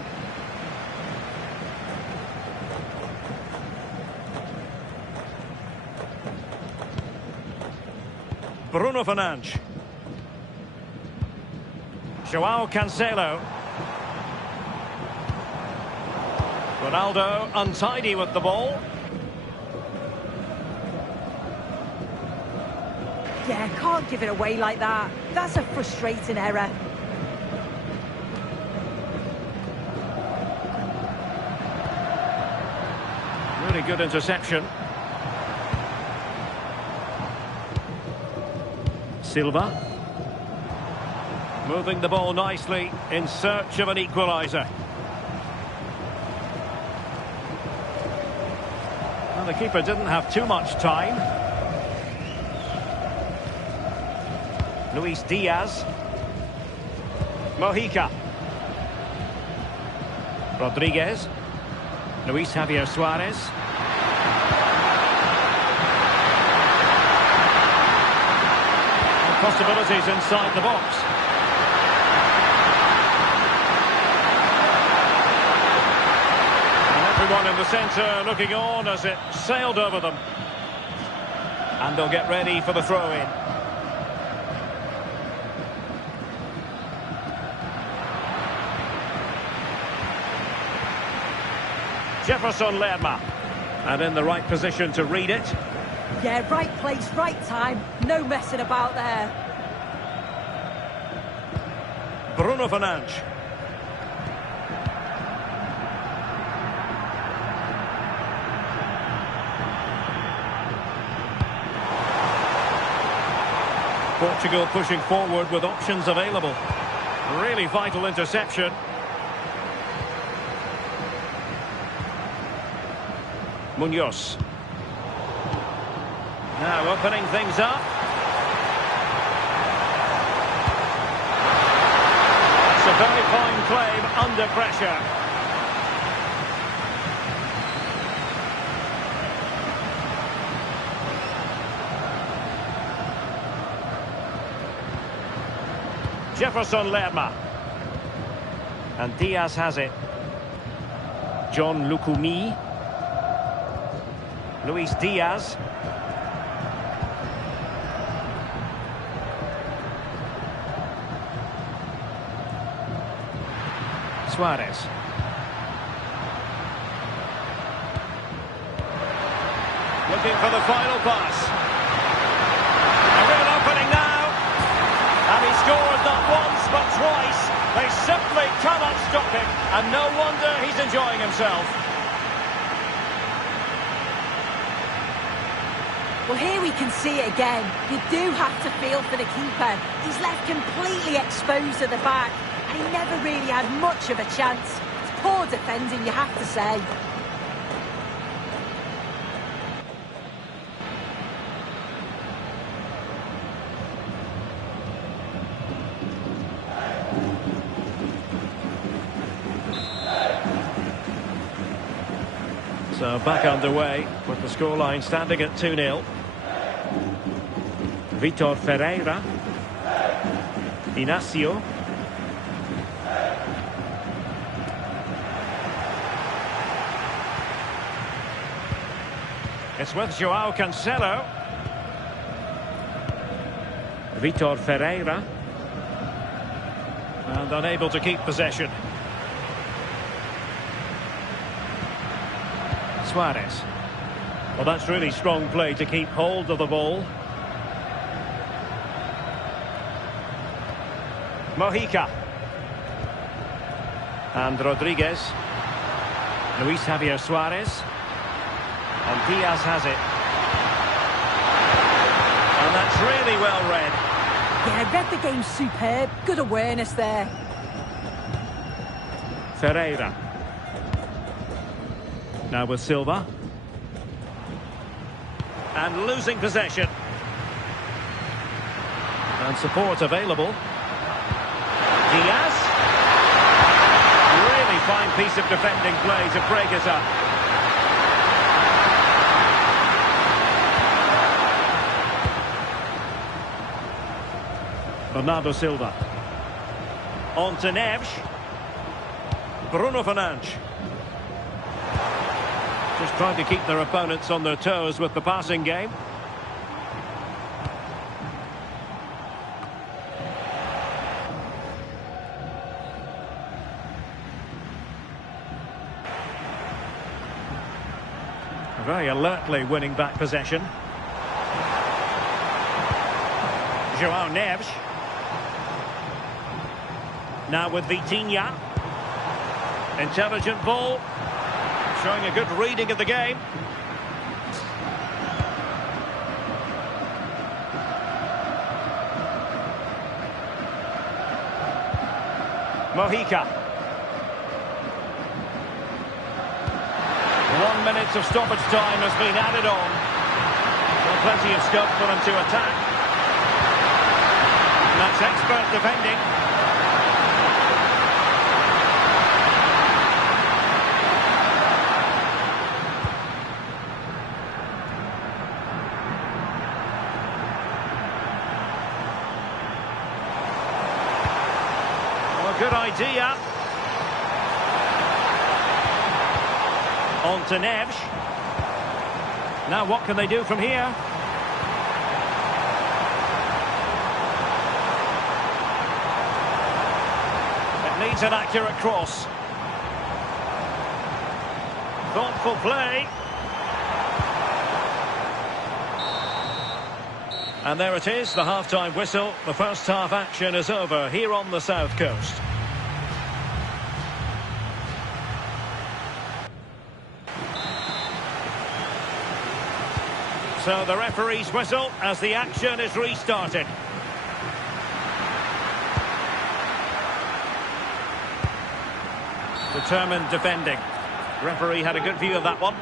Bruno Fernandes. Joao Cancelo. Ronaldo untidy with the ball. Yeah, can't give it away like that. That's a frustrating error. Really good interception. Silva. Moving the ball nicely in search of an equaliser. Well, the keeper didn't have too much time. Luis Diaz. Mojica. Rodriguez. Luis Javier Suarez. Possibilities inside the box. And everyone in the centre looking on as it sailed over them. And they'll get ready for the throw-in. Jefferson Lerma. And in the right position to read it. Yeah, right place, right time. No messing about there. Bruno Fernandes. Portugal pushing forward with options available. Really vital interception. Munoz. Now opening things up. It's a very fine claim under pressure. Jefferson Lerma. And Diaz has it. John Lukumi. Luis Diaz. Suarez. Looking for the final pass. A real opening now. And he scored not once but twice. They simply cannot stop him. And no wonder he's enjoying himself. Well, here we can see it again. You do have to feel for the keeper. He's left completely exposed at the back. And he never really had much of a chance. It's poor defending, you have to say. So back underway with the scoreline standing at 2-0. Vitor Ferreira. Inacio. It's with Joao Cancelo. Vitor Ferreira. And unable to keep possession. Suarez. Well, that's really strong play to keep hold of the ball. Mojica. And Rodriguez. Luis Javier Suarez. And Diaz has it. And that's really well read. Yeah, read the game superb. Good awareness there. Ferreira. Now with Silva. And losing possession. And support available. Diaz. Really fine piece of defending play to break it up. Bernardo Silva. On to Neves. Bruno Fernandes. Just trying to keep their opponents on their toes with the passing game. Very alertly winning back possession. Joao Neves. Now with Vitinha. Intelligent ball. Showing a good reading of the game. Mojica. 1 minute of stoppage time has been added on. Well, plenty of scope for them to attack. And that's expert defending. Well, good idea. On to Neves. Now what can they do from here? It needs an accurate cross. Thoughtful play. And there it is, the half-time whistle. The first half action is over here on the south coast. So the referee's whistle as the action is restarted. Determined defending. Referee had a good view of that one.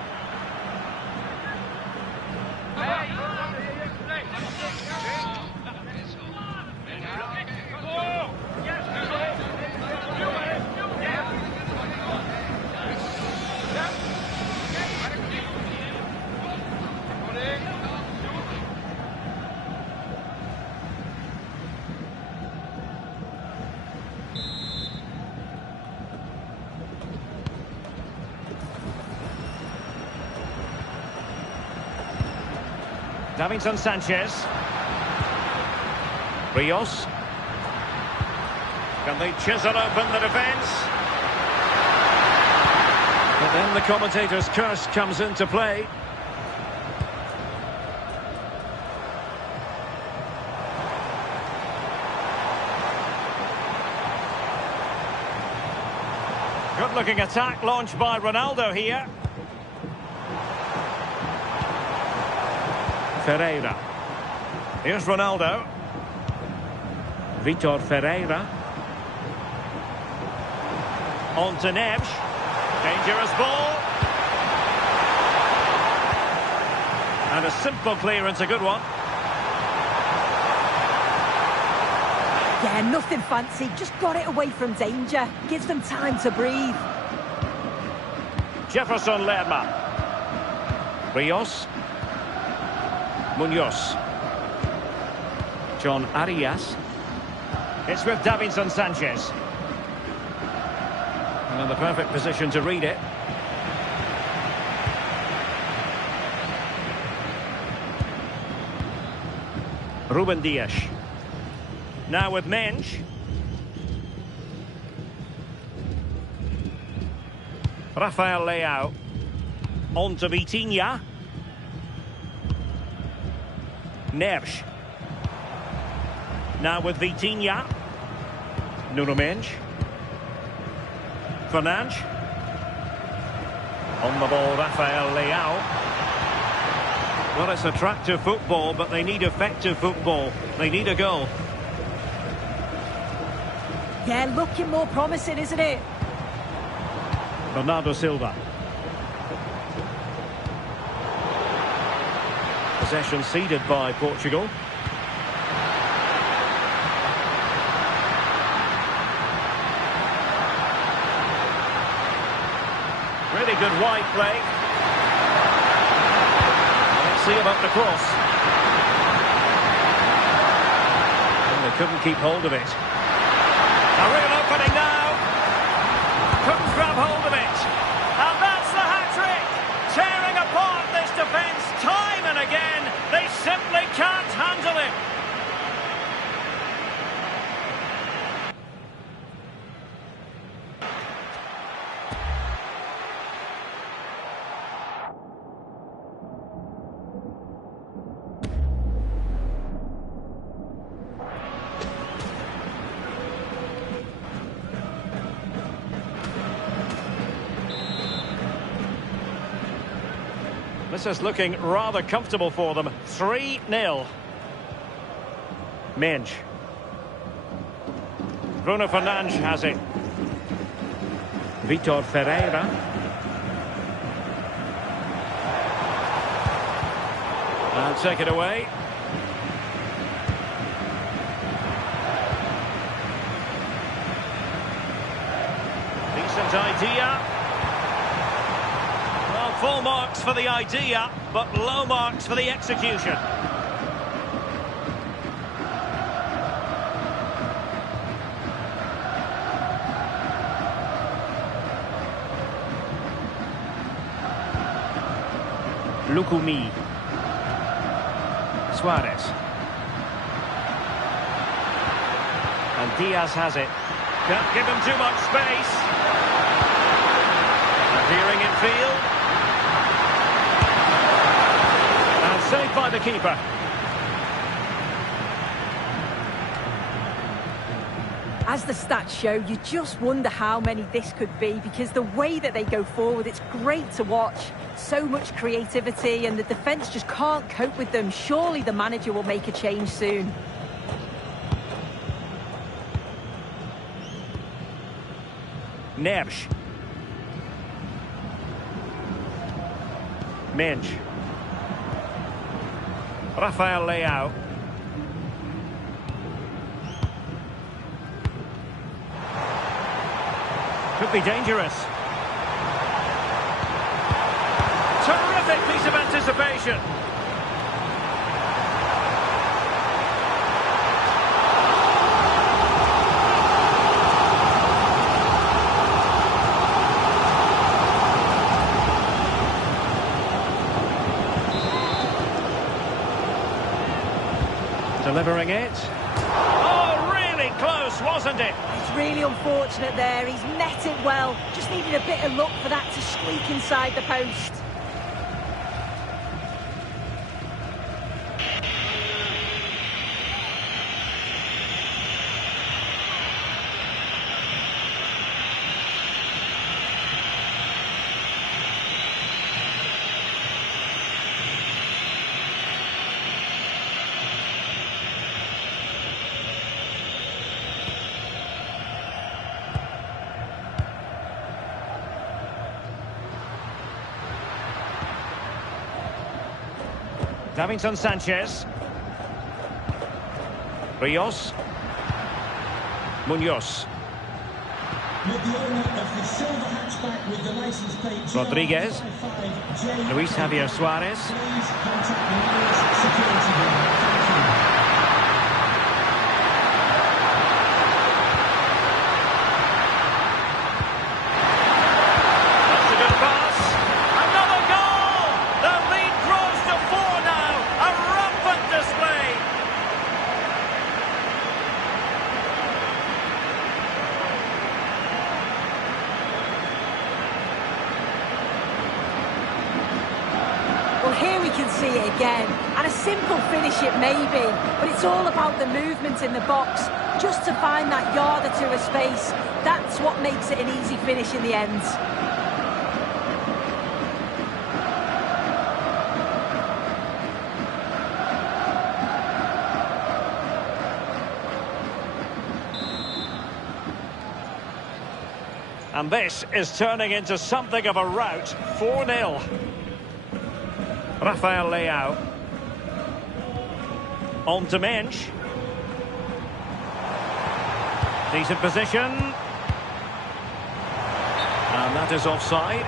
Davinson Sanchez. Rios. Can they chisel open the defence? But then the commentator's curse comes into play. Good-looking attack launched by Ronaldo here. Ferreira. Here's Ronaldo. Vitor Ferreira. On to Neves. Dangerous ball. And a simple clearance, a good one. Yeah, nothing fancy. Just got it away from danger. Gives them time to breathe. Jefferson Lerma. Rios. Munoz. John Arias. It's with Davinson Sanchez. And in the perfect position to read it. Ruben Dias. Now with Mensch. Rafael Leao. On to Vitinha. Neves. Now with Vitinha. Nuno Mensch. Fernandes. On the ball, Rafael Leao. Well, it's attractive football, but they need effective football. They need a goal. Yeah, looking more promising, isn't it? Bernardo Silva. Possession ceded by Portugal. Really good wide play. Let's see about the cross. And they couldn't keep hold of it. A real opening now. Couldn't grab hold of it. And that's the hat-trick. Tearing apart this defence time and again. They simply can't handle it. This is looking rather comfortable for them. 3-0. Mensch. Bruno Fernandes has it. Vitor Ferreira. And take it away. Decent idea. Well, full marks for the idea, but low marks for the execution. Lukumi. Suarez. And Diaz has it. Can't give him too much space. Appearing in field. And saved by the keeper. As the stats show, you just wonder how many this could be, because the way that they go forward, it's great to watch. So much creativity, and the defence just can't cope with them. Surely the manager will make a change soon. Neres. Mensch. Rafael Leao. Could be dangerous. Terrific piece of anticipation. Delivering it. Oh, really close, wasn't it? It's really unfortunate there. He's met it well. Just needed a bit of luck for that to squeak inside the post. Davinson Sanchez. Rios. Munoz. With the owner of the silver hatchback with the license plate Rodriguez. Luis Javier Suarez. Please contact the nearest security guard. Thank you. That's a good pass. Another goal! The lead grows to 4 now. A rampant display. Well, here we can see it again, and a simple finish it may be, but it's all about the movement in the box, just to find that yard or two of space. That's what makes it an easy finish in the end. And this is turning into something of a rout. 4-0. Rafael Leao. On to Mensch. Decent position. And that is offside.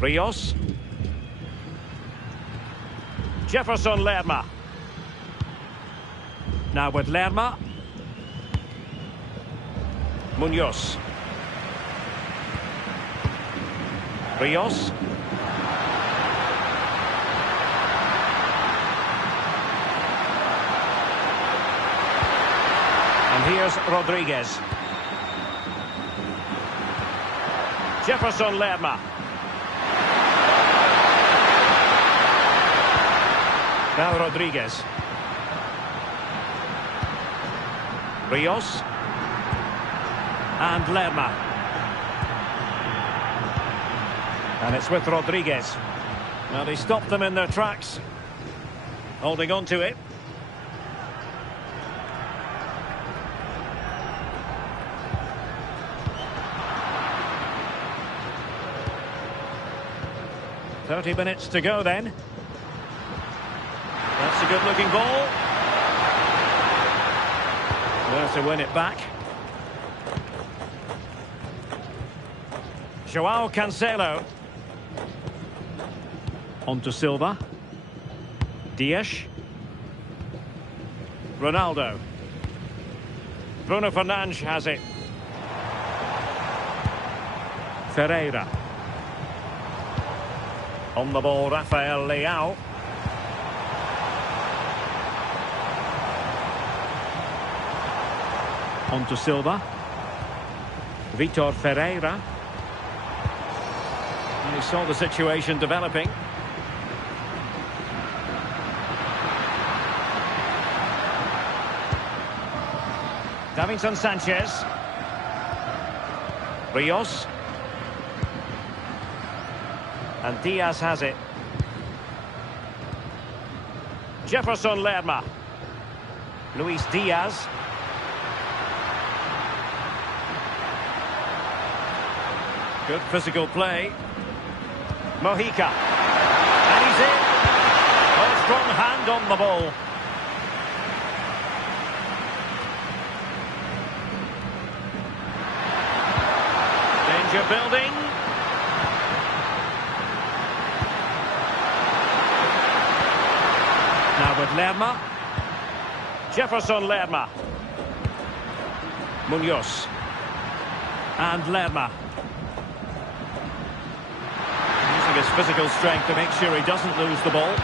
Rios. Jefferson Lerma. Now with Lerma. Munoz. Rios. And here's Rodriguez. Jefferson Lerma. Now Rodriguez. Rios. And Lerma. And it's with Rodriguez. Now they stopped them in their tracks. Holding on to it. "30 minutes to go then. That's a good-looking ball. There to win it back. Joao Cancelo. On to Silva. Dias. Ronaldo. Bruno Fernandes has it. Ferreira. On the ball, Rafael Leao. On to Silva. Vitor Ferreira. And he saw the situation developing. Davinson Sanchez. Rios. And Diaz has it. Jefferson Lerma. Luis Diaz. Good physical play. Mojica. And he's in. A strong hand on the ball. Danger building. Now with Lerma. Jefferson Lerma. Munoz. And Lerma. Using his physical strength to make sure he doesn't lose the ball.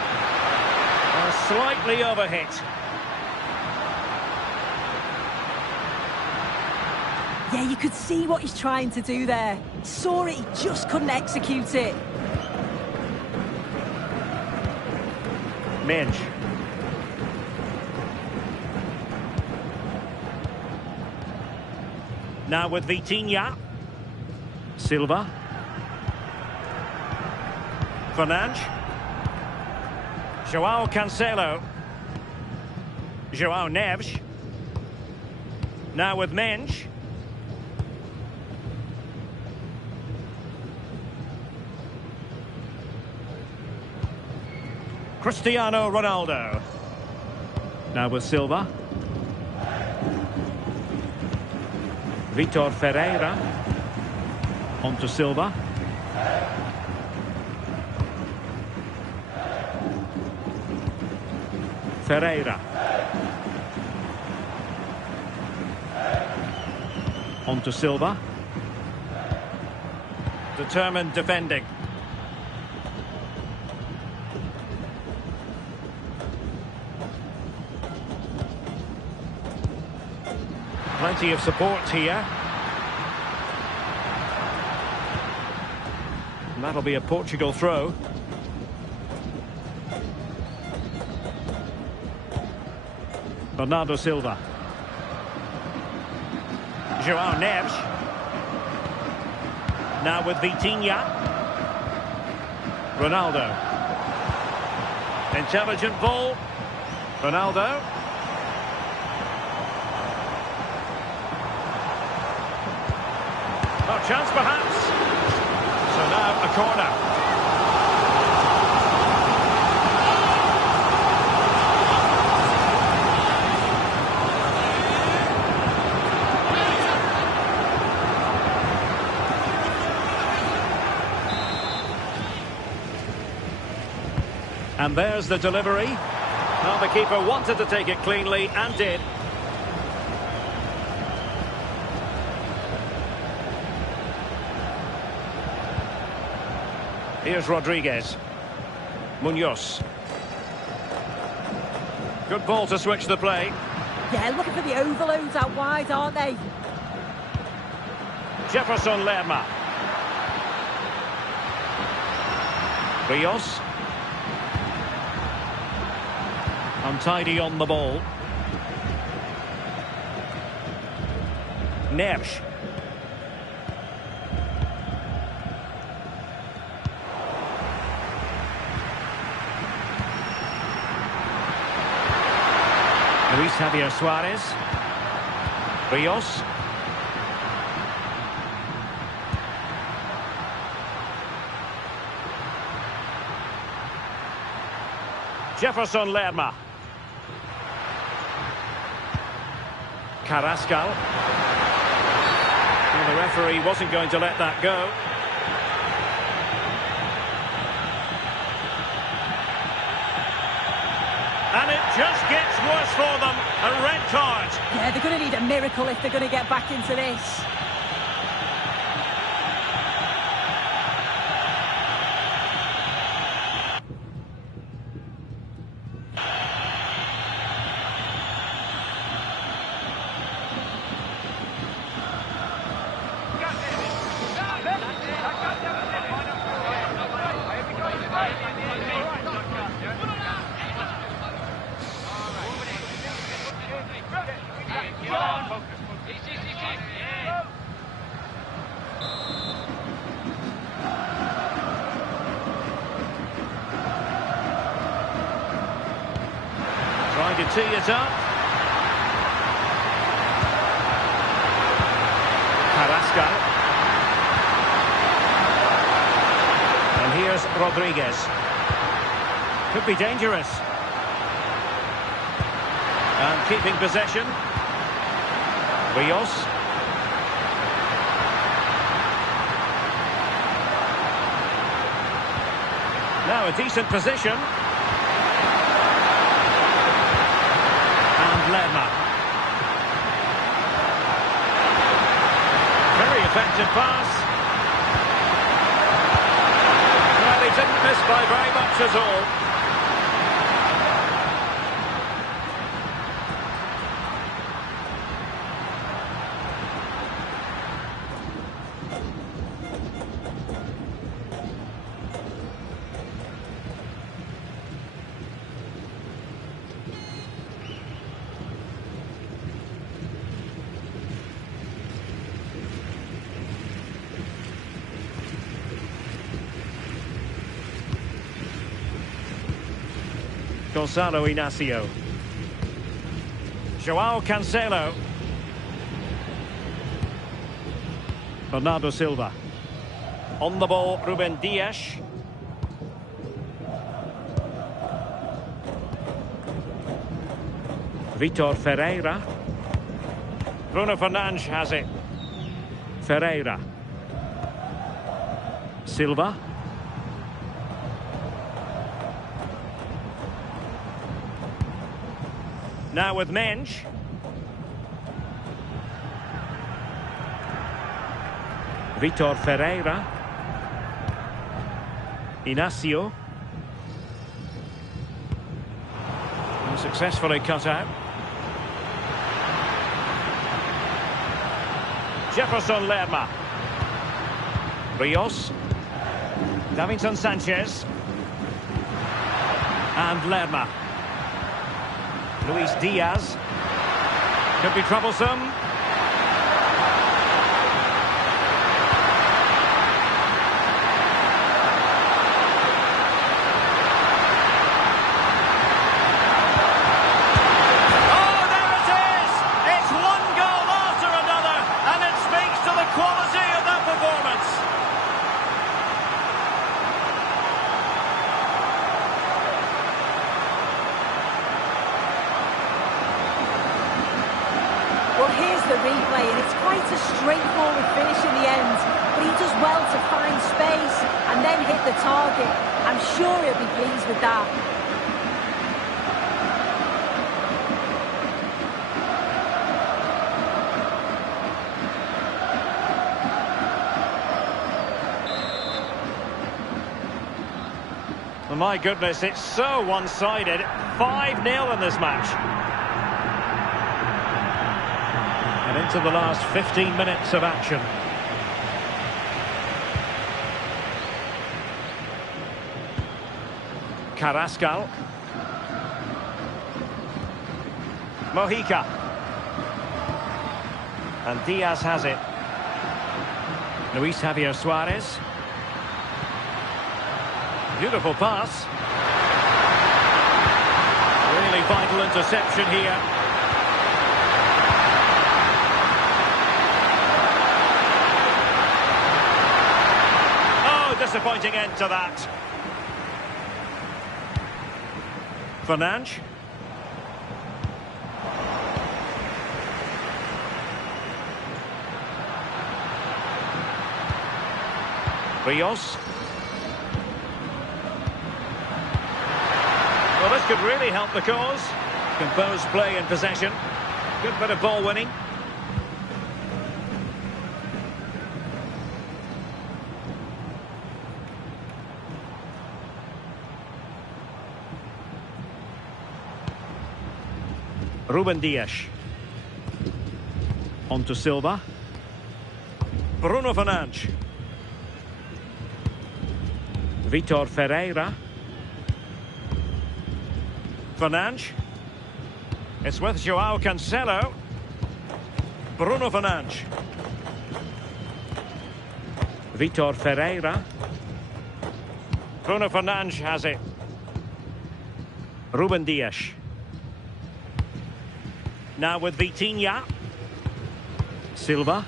Slightly overhit. Yeah, you could see what he's trying to do there. Saw it, he just couldn't execute it. Minge. Now with Vitinha. Silva. Fernandes. Joao Cancelo. Joao Neves. Now with Minge. Cristiano Ronaldo. Now with Silva. Vitor Ferreira. On to Silva. Ferreira. On to Silva. Determined defending. Plenty of support here. And that'll be a Portugal throw. Bernardo Silva. Joao Neves. Now with Vitinha. Ronaldo. Intelligent ball. Ronaldo. Oh, chance perhaps. So now a corner. And there's the delivery. Well, the keeper wanted to take it cleanly and did. Here's Rodriguez. Munoz. Good ball to switch the play. Yeah, looking for the overloads out wide, aren't they? Jefferson Lerma. Rios. Untidy on the ball. Nersch. Luis Javier Suarez. Rios. Jefferson Lerma. Carrascal. Well, the referee wasn't going to let that go. And it just gets worse for them. A red card. Yeah, they're going to need a miracle if they're going to get back into this. Trying to tee it up. Carrascal. And here's Rodriguez. Could be dangerous. And keeping possession. Rios. Now a decent position. Lerma. Very effective pass. Well, he didn't miss by very much at all. Gonzalo Inacio. Joao Cancelo. Bernardo Silva. On the ball, Ruben Dias. Vitor Ferreira. Bruno Fernandes has it. Ferreira. Silva. Now with Mensch. Vitor Ferreira. Inacio. And successfully cut out. Jefferson Lerma. Rios. Davinson Sanchez. And Lerma. Luis Diaz. Could be troublesome. Well, here's the replay, and it's quite a straightforward finish in the end. But he does well to find space and then hit the target. I'm sure he'll be pleased with that. Oh, my goodness, it's so one-sided. 5-0 in this match. And into the last 15 minutes of action. Carrascal. Mojica. And Diaz has it. Luis Javier Suarez. Beautiful pass. Really vital interception here. Oh, disappointing end to that. Fernandes. Rios. Well, this could really help the cause. Composed play in possession. Good bit of ball winning. Ruben Dias. On to Silva. Bruno Fernandes. Vitor Ferreira. Fernandes. It's with João Cancelo. Bruno Fernandes. Vitor Ferreira. Bruno Fernandes has it. Ruben Dias. Now with Vitinha. Silva.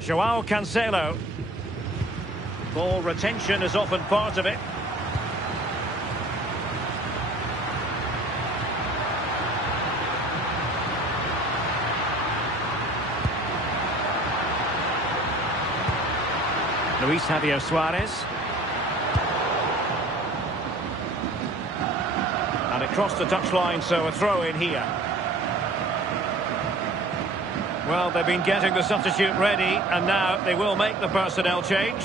João Cancelo. Ball retention is often part of it. Luis Javier Suarez. And it crossed the touchline, so a throw in here. Well, they've been getting the substitute ready, and now they will make the personnel change.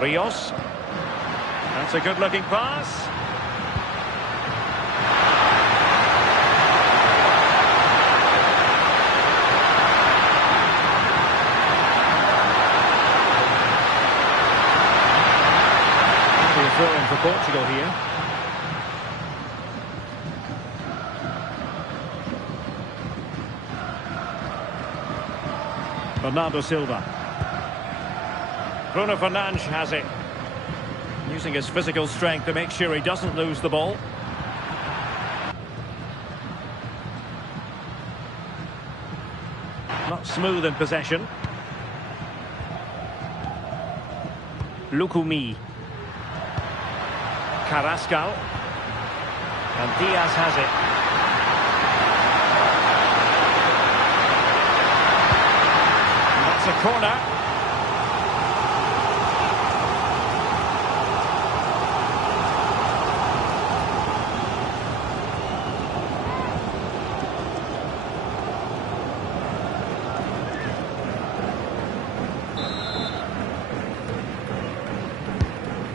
Rios. That's a good-looking pass. Throw-in for Portugal here. Bernardo Silva. Bruno Fernandes has it. Using his physical strength to make sure he doesn't lose the ball. Not smooth in possession. Lukumi. Carrascal. And Diaz has it. And that's a corner.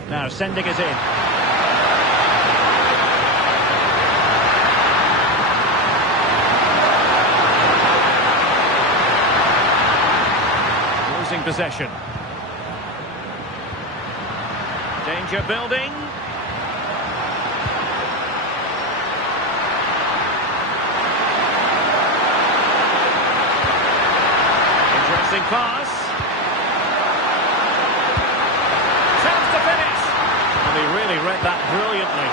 Now sending it in. Possession. Danger building. Interesting pass. Chance to finish. And he really read that brilliantly.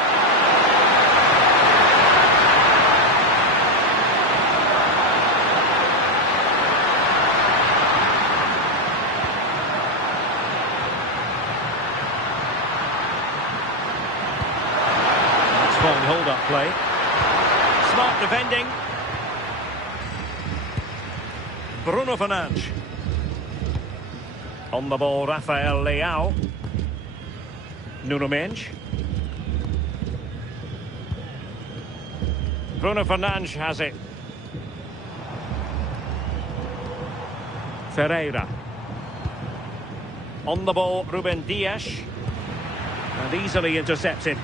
Fine hold-up play. Smart defending. Bruno Fernandes. On the ball, Rafael Leao. Nuno Mendes. Bruno Fernandes has it. Ferreira. On the ball, Ruben Dias. And easily intercepted.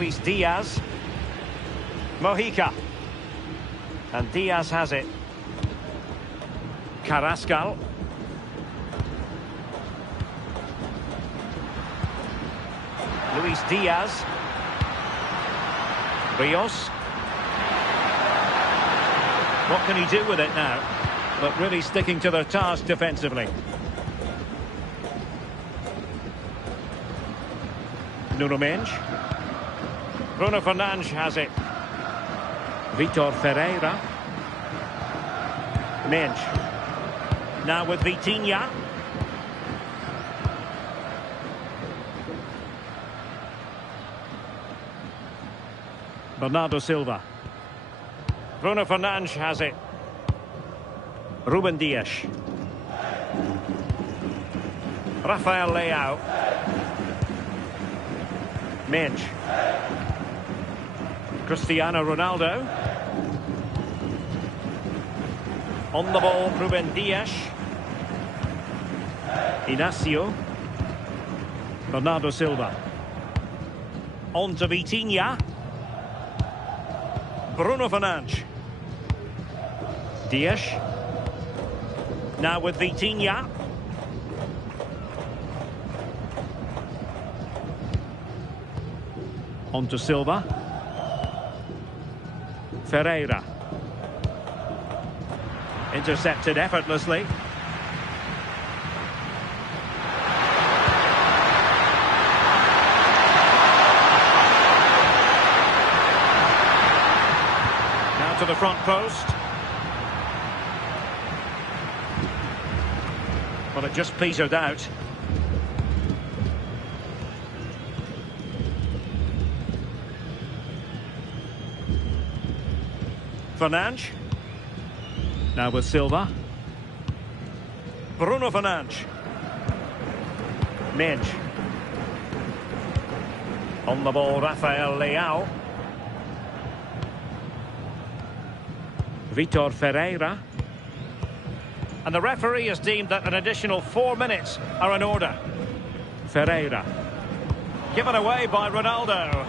Luis Diaz. Mojica. And Diaz has it. Carrascal. Luis Diaz. Rios. What can he do with it now? But really sticking to their task defensively. Nuno Mendes. Bruno Fernandes has it. Vitor Ferreira. Mendes. Now with Vitinha. Bernardo Silva. Bruno Fernandes has it. Ruben Dias. Rafael Leao. Mendes. Cristiano Ronaldo. On the ball, Ruben Dias. Inacio. Bernardo Silva. On to Vitinha. Bruno Fernandes. Dias. Now with Vitinha. On to Silva. Ferreira. Intercepted effortlessly. Now to the front post. Well, it just petered out. Fernandes. Now with Silva. Bruno Fernandes. Mendes. On the ball, Rafael Leao. Vitor Ferreira. And the referee has deemed that an additional 4 minutes are in order. Ferreira. Given away by Ronaldo.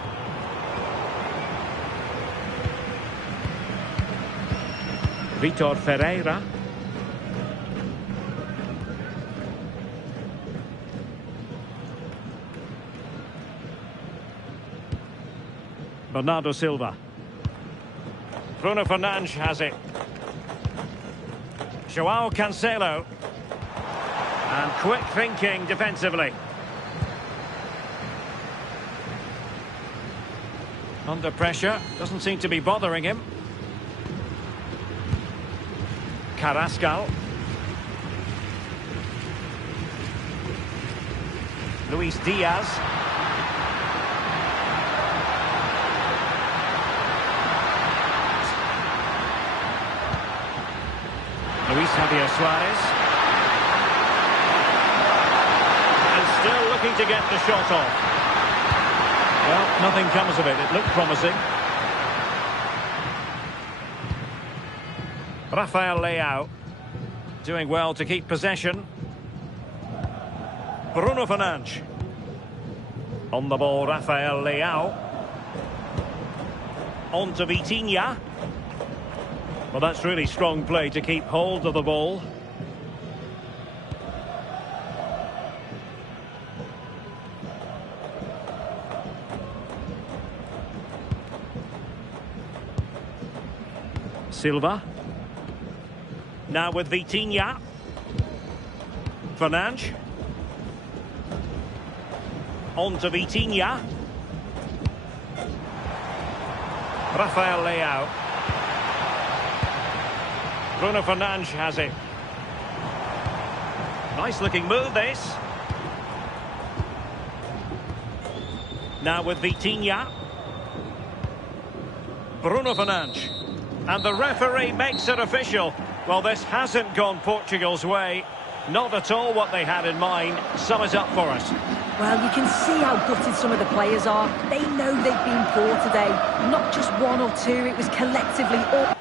Vitor Ferreira. Bernardo Silva. Bruno Fernandes has it. Joao Cancelo. And quick thinking defensively. Under pressure, doesn't seem to be bothering him. Carrascal. Luis Diaz. Luis Javier Suarez. And still looking to get the shot off. Well, nothing comes of it. It looked promising. Rafael Leao doing well to keep possession. Bruno Fernandes. On the ball, Rafael Leao. On to Vitinha. Well, that's really strong play to keep hold of the ball. Silva. Now with Vitinha. Fernandes. On to Vitinha. Rafael Leao. Bruno Fernandes has it. Nice looking move this. Now with Vitinha. Bruno Fernandes. And the referee makes it official. Well, this hasn't gone Portugal's way. Not at all what they had in mind. Sum it up for us. Well, you can see how gutted some of the players are. They know they've been poor today. Not just one or two, it was collectively all.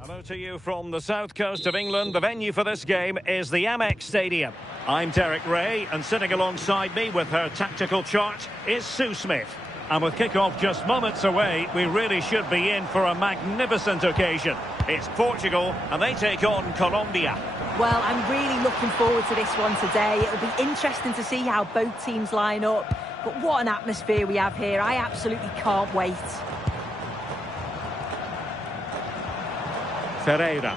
Hello to you from the south coast of England. The venue for this game is the Amex Stadium. I'm Derek Ray, and sitting alongside me with her tactical chart is Sue Smith. And with kick-off just moments away, we really should be in for a magnificent occasion. It's Portugal, and they take on Colombia. Well, I'm really looking forward to this one today. It'll be interesting to see how both teams line up. But what an atmosphere we have here. I absolutely can't wait. Ferreira.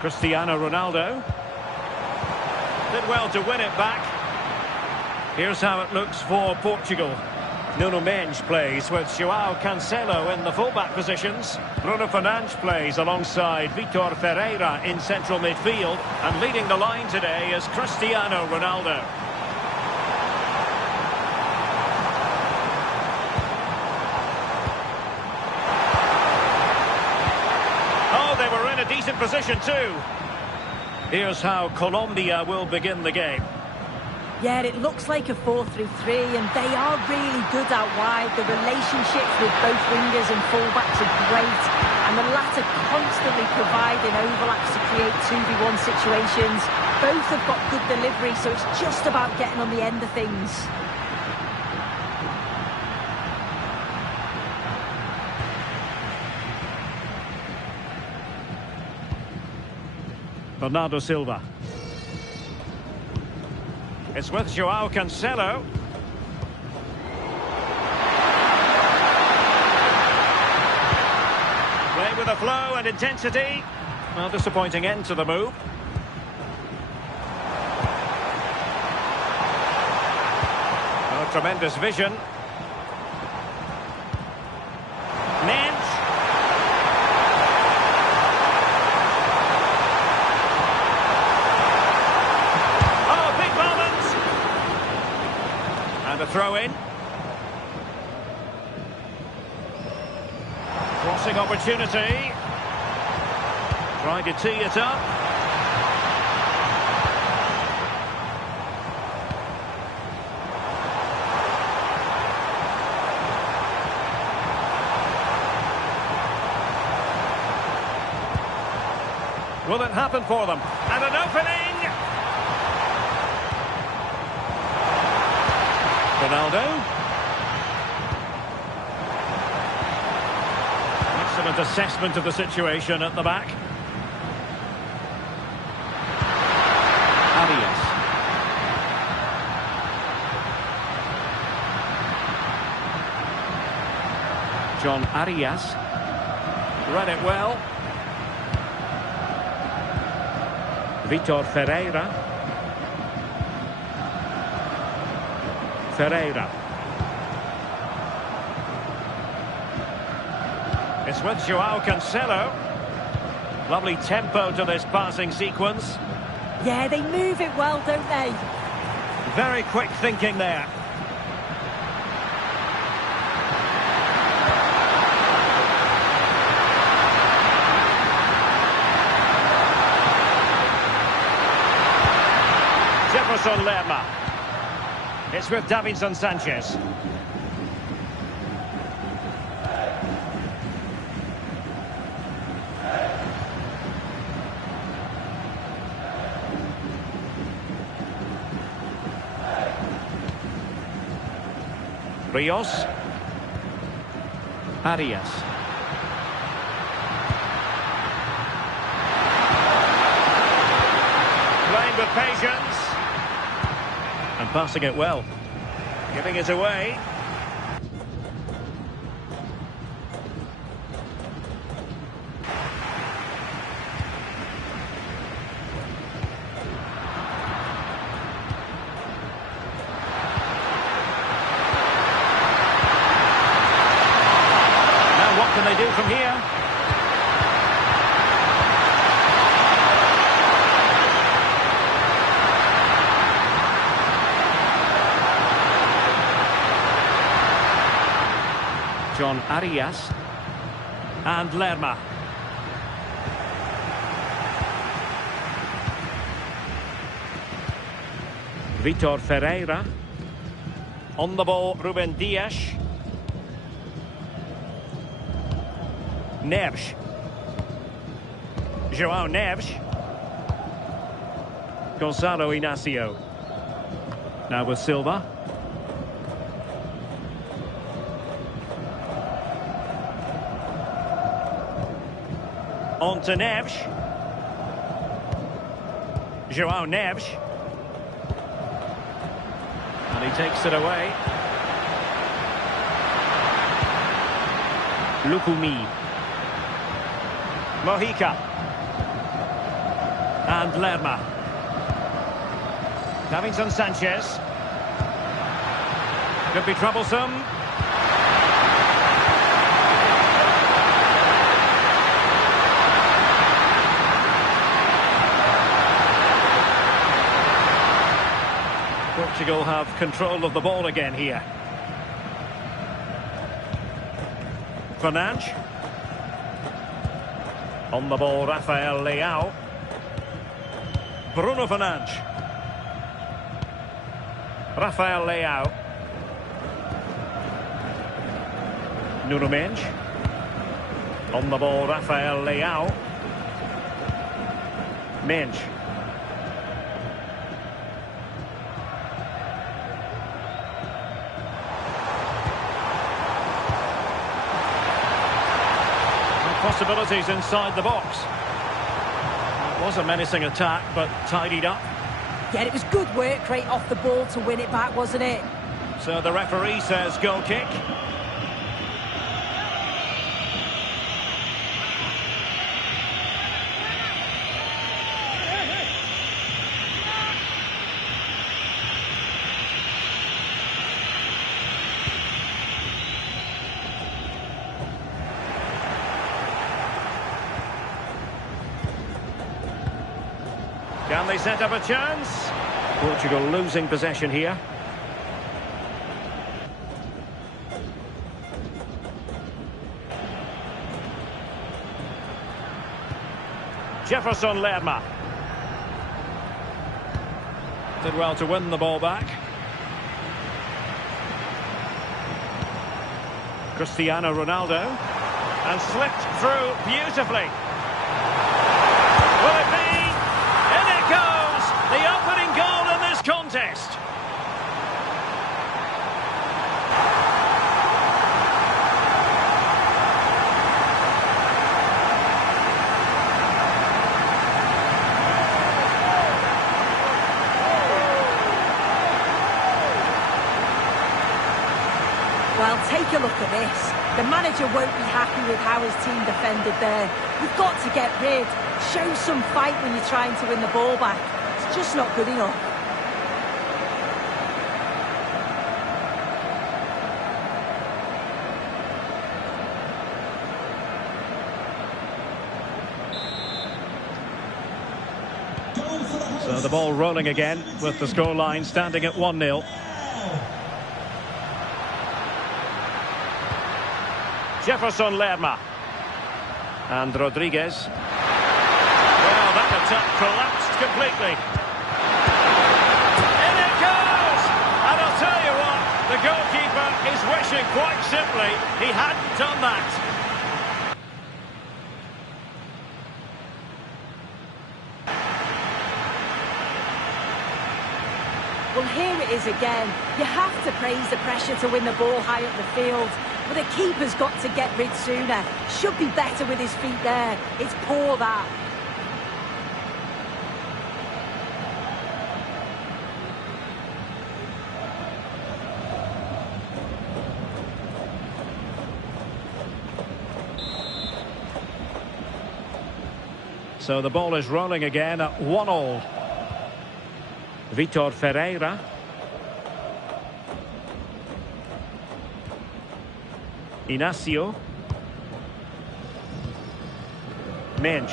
Cristiano Ronaldo. Did well to win it back. Here's how it looks for Portugal. Nuno Mendes plays with João Cancelo in the fullback positions. Bruno Fernandes plays alongside Vitor Ferreira in central midfield. And leading the line today is Cristiano Ronaldo. Oh, they were in a decent position too. Here's how Colombia will begin the game. Yeah, it looks like a 4-3-3, and they are really good out wide. The relationships with both wingers and fullbacks are great, and the latter constantly providing overlaps to create 2v1 situations. Both have got good delivery, so it's just about getting on the end of things. Bernardo Silva. It's with João Cancelo. Play with a flow and intensity. Well, disappointing end to the move. Oh, tremendous vision. Mendes. And a throw-in. Crossing opportunity. Trying to tee it up. Will it happen for them? And an opening! Ronaldo. Excellent assessment of the situation at the back. Arias. John Arias. Read it well. Vitor Ferreira. Ferreira. It's with João Cancelo. Lovely tempo to this passing sequence. Yeah, they move it well, don't they? Very quick thinking there. Jefferson Lerma. It's with Davinson Sanchez. Rios. Arias. Playing with patience. And passing it well. Giving it away. Now what can they do from here? John Arias and Lerma. Vitor Ferreira. On the ball, Ruben Dias. Neves. João Neves. Gonzalo Inacio. Now with Silva. On to Neves. João Neves. And he takes it away. Lukumi. Mojica. And Lerma. Davinson Sanchez. Could be troublesome. Portugal have control of the ball again here. Fernandes. On the ball, Rafael Leao. Bruno Fernandes. Rafael Leao. Nuno Mendes. On the ball, Rafael Leao. Mendes. Possibilities inside the box. It was a menacing attack, but tidied up. Yeah, it was good work right off the ball to win it back, wasn't it? So the referee says goal kick. Can they set up a chance? Portugal losing possession here. Jefferson Lerma. Did well to win the ball back. Cristiano Ronaldo. And slipped through beautifully. Will it be? Goes the opening goal in this contest. Well, take a look at this. The manager won't be happy with how his team defended there. You've got to get rid. Show some fight when you're trying to win the ball back. It's just not good enough. So the ball rolling again with the scoreline standing at 1-0. Jefferson Lerma. And Rodriguez. Well, that attack collapsed completely. In it goes! And I'll tell you what, the goalkeeper is wishing quite simply he hadn't done that. Well, here it is again. You have to praise the pressure to win the ball high up the field. But the keeper's got to get rid sooner. Should be better with his feet there. It's poor, that. So the ball is rolling again at 1-1. Vitor Ferreira. Inacio. Mendes.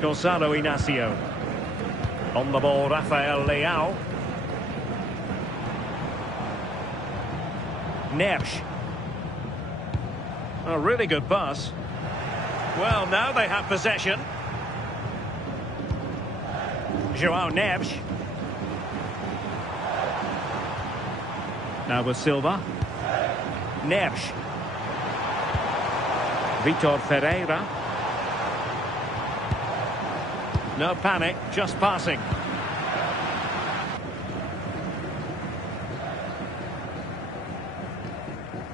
Gonzalo Inacio. On the ball, Rafael Leao. Neves. A really good pass. Well, now they have possession. João Neves. Now with Silva. Neves. Vitor Ferreira. No panic, just passing.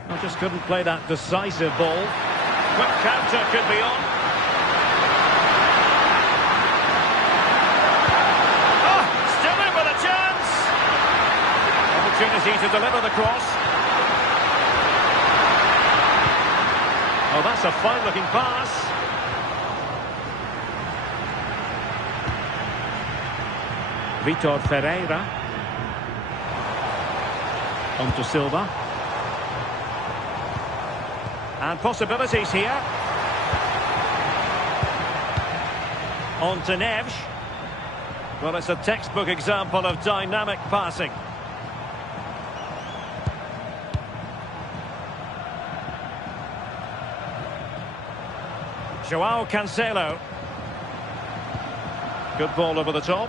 I just couldn't play that decisive ball. Quick counter could be on. Oh, still in with a chance. Opportunity to deliver the cross. Oh, that's a fine-looking pass. Vitor Ferreira. On to Silva. And possibilities here. On to Neves. Well, it's a textbook example of dynamic passing. João Cancelo. Good ball over the top.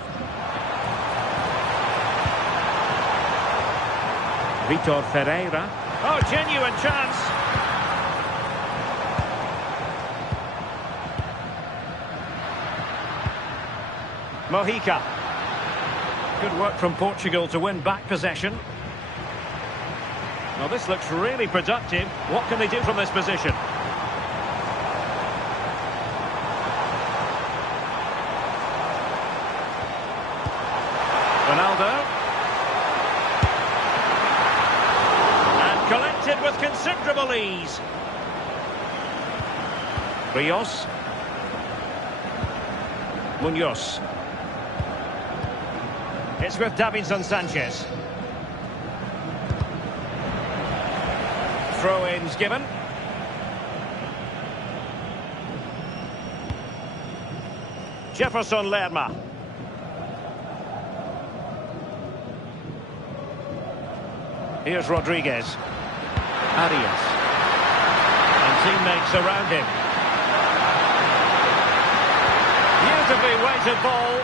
Vitor Ferreira. Oh, genuine chance. Mojica. Good work from Portugal to win back possession. Well, this looks really productive. What can they do from this position? Ronaldo. And collected with considerable ease. Rios. Munoz. It's with Davinson Sanchez. Throw-ins given. Jefferson Lerma. Here's Rodriguez. Arias. And teammates around him. Beautifully weighted ball.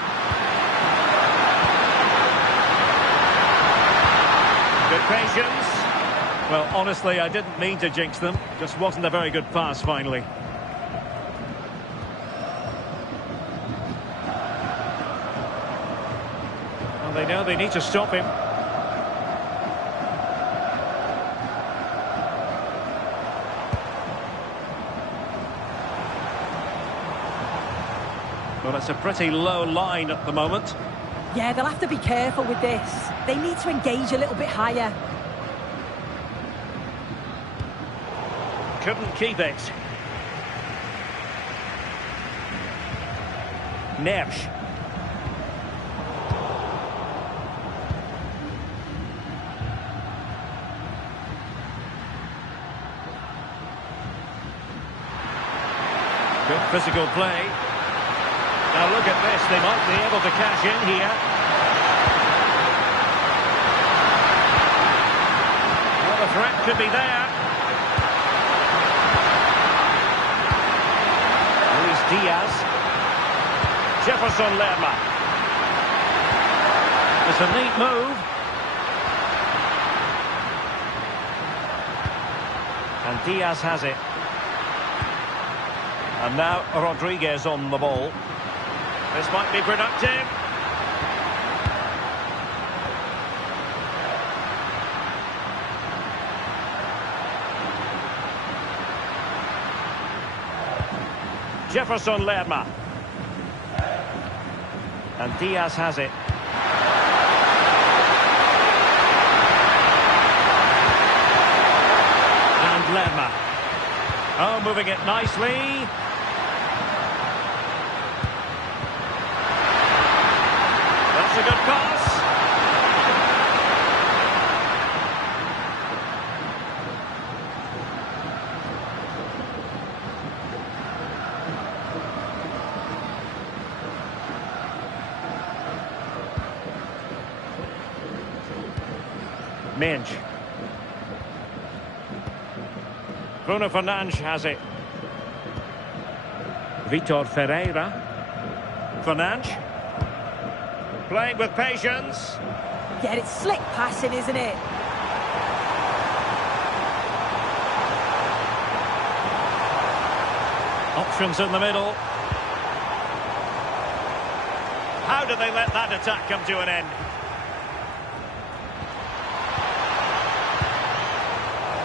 Good patience. Well, honestly, I didn't mean to jinx them. Just wasn't a very good pass, finally. Well, they know they need to stop him. Well, it's a pretty low line at the moment. Yeah, they'll have to be careful with this. They need to engage a little bit higher. Couldn't keep it. Neves. Good physical play. Now look at this, they might be able to cash in here. Well, the threat could be there. Luis Diaz. Jefferson Lerma. It's a neat move. And Diaz has it. And now Rodriguez on the ball. This might be productive. Jefferson Lerma. And Diaz has it. And Lerma. Oh, moving it nicely. That's a good pass. Minge. Bruno Fernandes has it. Vitor Ferreira. Fernandes. Playing with patience. Yeah, it's slick passing, isn't it? Options in the middle. How did they let that attack come to an end?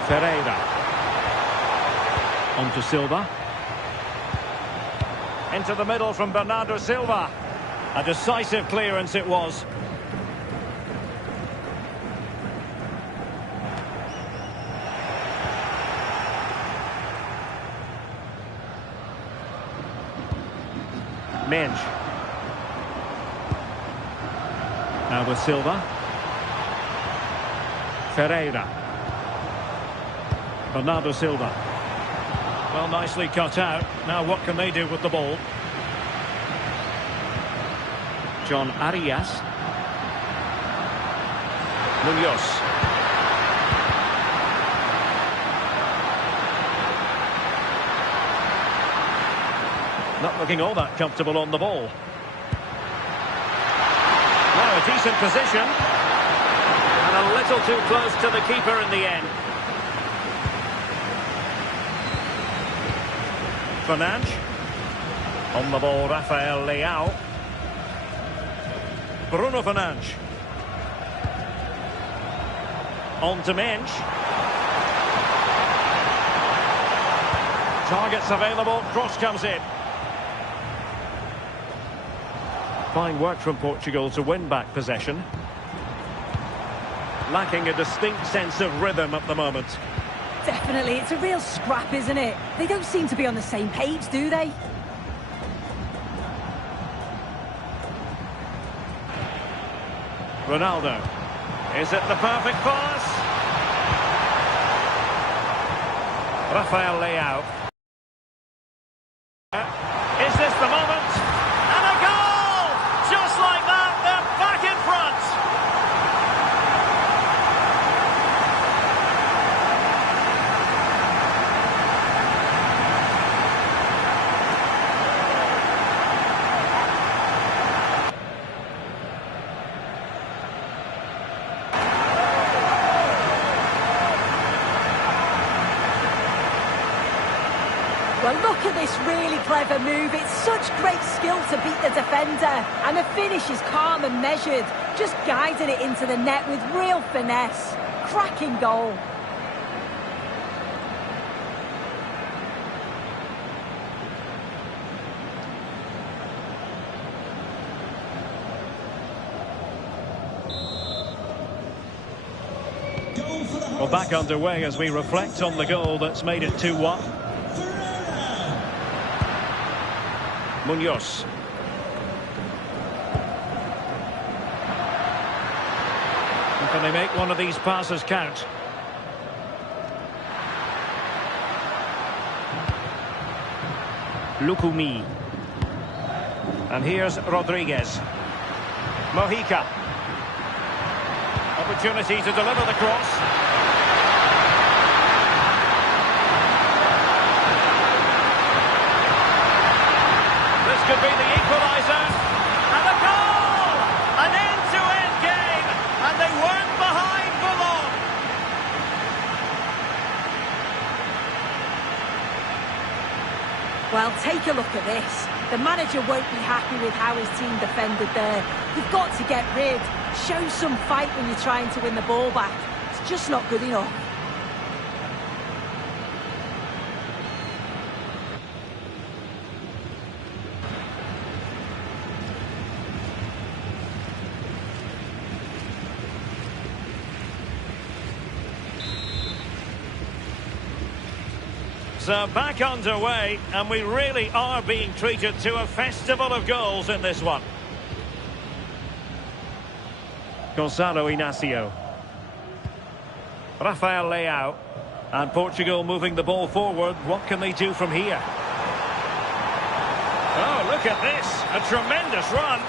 Ferreira. On to Silva. Into the middle from Bernardo Silva. A decisive clearance it was. Minge. Now with Silva. Ferreira. Bernardo Silva. Well, nicely cut out. Now what can they do with the ball? John Arias. Munoz. Not looking all that comfortable on the ball. Now a decent position. And a little too close to the keeper in the end. Fernandes. On the ball, Rafael Leao. Bruno Fernandes. On to Minge. Targets available, cross comes in. Fine work from Portugal to win back possession. Lacking a distinct sense of rhythm at the moment. Definitely, it's a real scrap, isn't it? They don't seem to be on the same page, do they? Ronaldo. Is it the perfect pass? Rafael Leao. Is this the moment? And a goal! Just like that, they're back in front! Well, look at this really clever move. It's such great skill to beat the defender. And the finish is calm and measured. Just guiding it into the net with real finesse. Cracking goal. Well, back underway as we reflect on the goal that's made it 2-1. Munoz. And can they make one of these passes count? Lukumi. And here's Rodriguez. Mojica. Opportunity to deliver the cross. Could be the equaliser, and a goal! An end-to-end game, and they weren't behind for long. Well, take a look at this. The manager won't be happy with how his team defended there. You've got to get rid. Show some fight when you're trying to win the ball back. It's just not good enough. So back underway, and we really are being treated to a festival of goals in this one. Gonzalo Inacio. Rafael Leao. And Portugal moving the ball forward. What can they do from here? Oh, look at this. A tremendous run.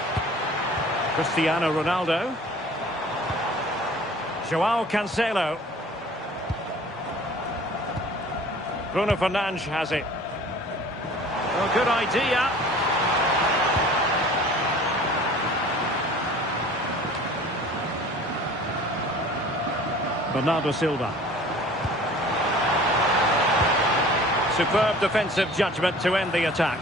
Cristiano Ronaldo. Joao Cancelo. Bruno Fernandes has it. Well, good idea. Bernardo Silva. Superb defensive judgment to end the attack.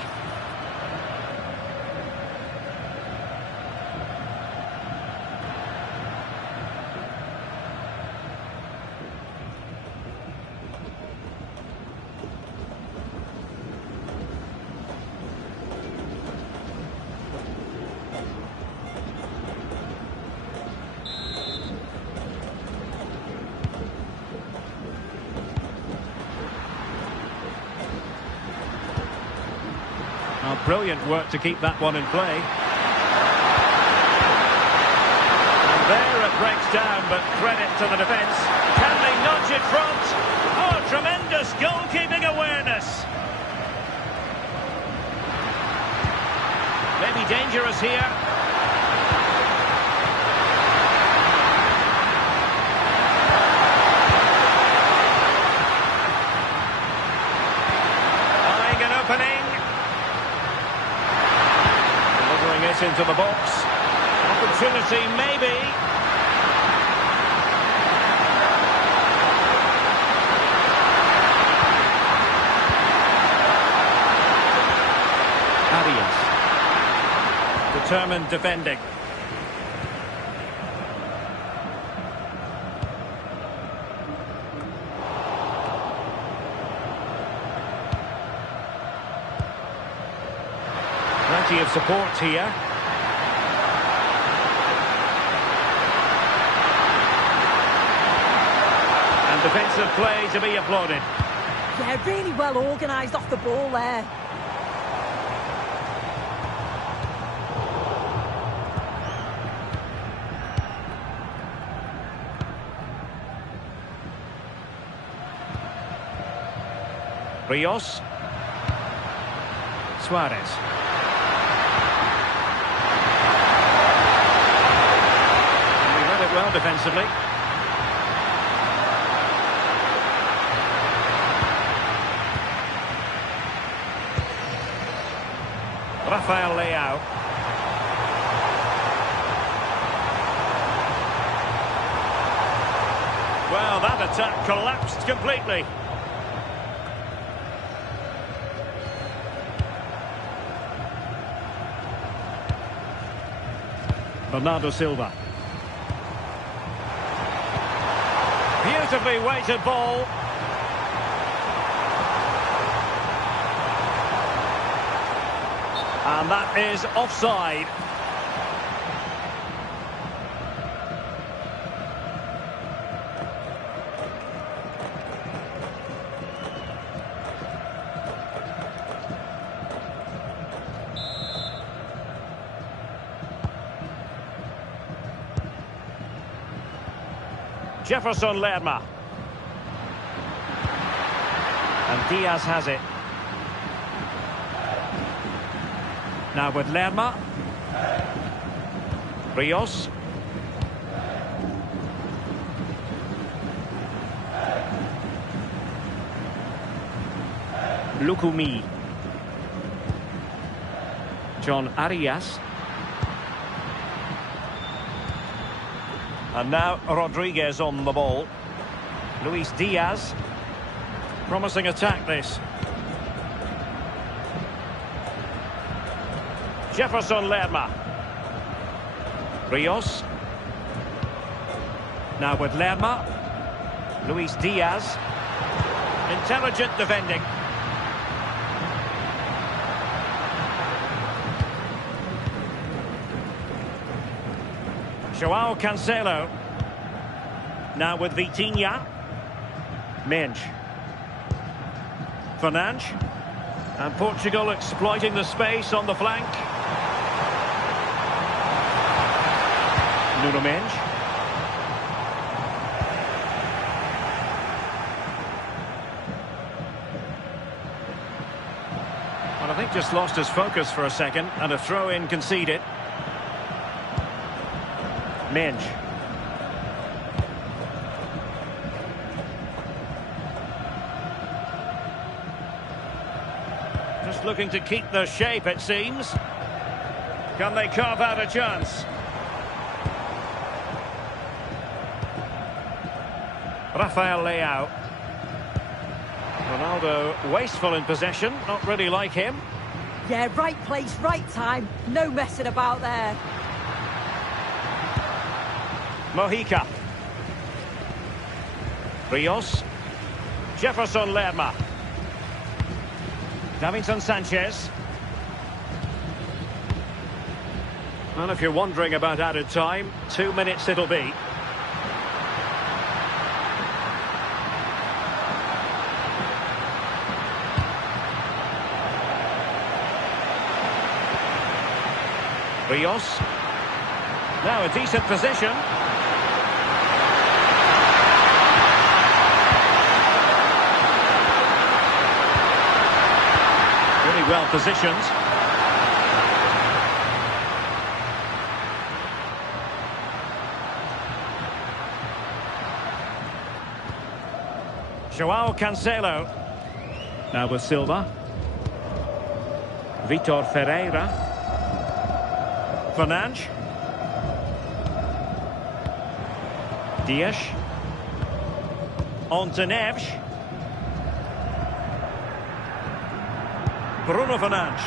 brilliant work to keep that one in play. And there it breaks down, but credit to the defence. Can they nudge it front? Oh, tremendous goalkeeping awareness. Maybe dangerous here. Eyeing an opening. Delivering it into the box. Opportunity, maybe. Arias. Determined defending. Plenty of support here. And defensive play to be applauded. Yeah, really well organised off the ball there. Rios. Suarez. And we read it well defensively. Rafael Leao. Well, that attack collapsed completely. Bernardo Silva. Beautifully weighted ball. And that is offside. Jefferson Lerma. And Diaz has it. Now with Lerma. Rios. Lukumi. John Arias. And now Rodriguez on the ball. Luis Diaz. Promising attack this. Jefferson Lerma. Rios. Now with Lerma. Luis Diaz. Intelligent defending. Joao Cancelo. Now with Vitinha. Mensch. Fernandes. And Portugal exploiting the space on the flank. Nuno Mensch. Well, I think just lost his focus for a second, and a throw-in conceded. Mensch. Just looking to keep the shape, it seems. Can they carve out a chance? Rafael Leao. Ronaldo wasteful in possession, not really like him. Yeah, right place, right time. No messing about there. Mojica. Rios. Jefferson Lerma. Davinson Sanchez. Well, if you're wondering about added time, 2 minutes it'll be. Rios. Now a decent position. Really well positioned. João Cancelo. Now with Silva. Vitor Ferreira. Fernandes. Dias. On to Neves. Bruno Fernandes.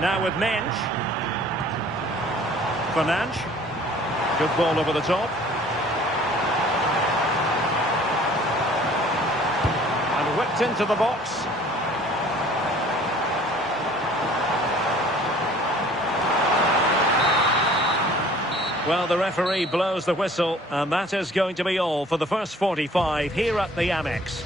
Now with Mensch. Fernandes. Good ball over the top. And whipped into the box. Well, the referee blows the whistle, and that is going to be all for the first 45 here at the Amex.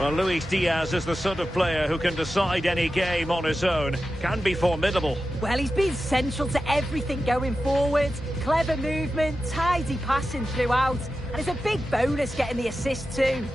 Well, Luis Diaz is the sort of player who can decide any game on his own. Can be formidable. Well, he's been central to everything going forward. Clever movement, tidy passing throughout. And it's a big bonus getting the assist too.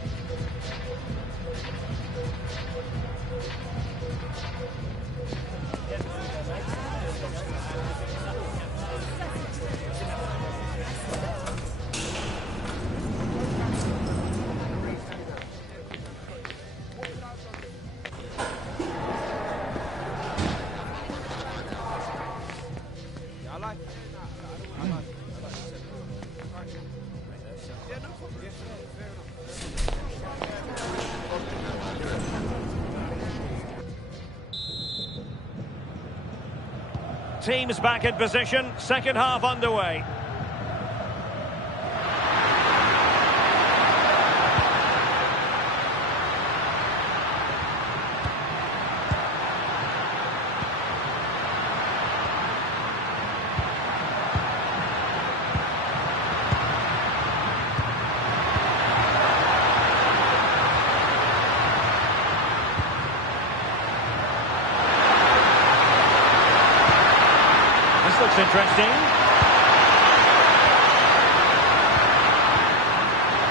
Teams back in position, second half underway. Looks interesting.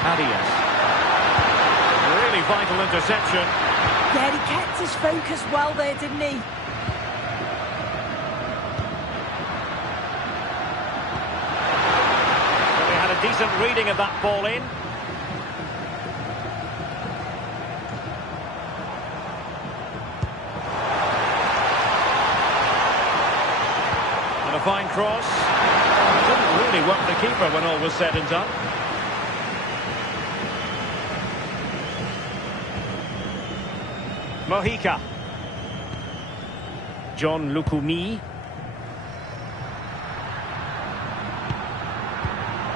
Arias. Really vital interception. Yeah, he kept his focus well there, didn't he? Well, he had a decent reading of that ball in. A fine cross. Didn't really work the keeper when all was said and done. Mojica. John Lukumi.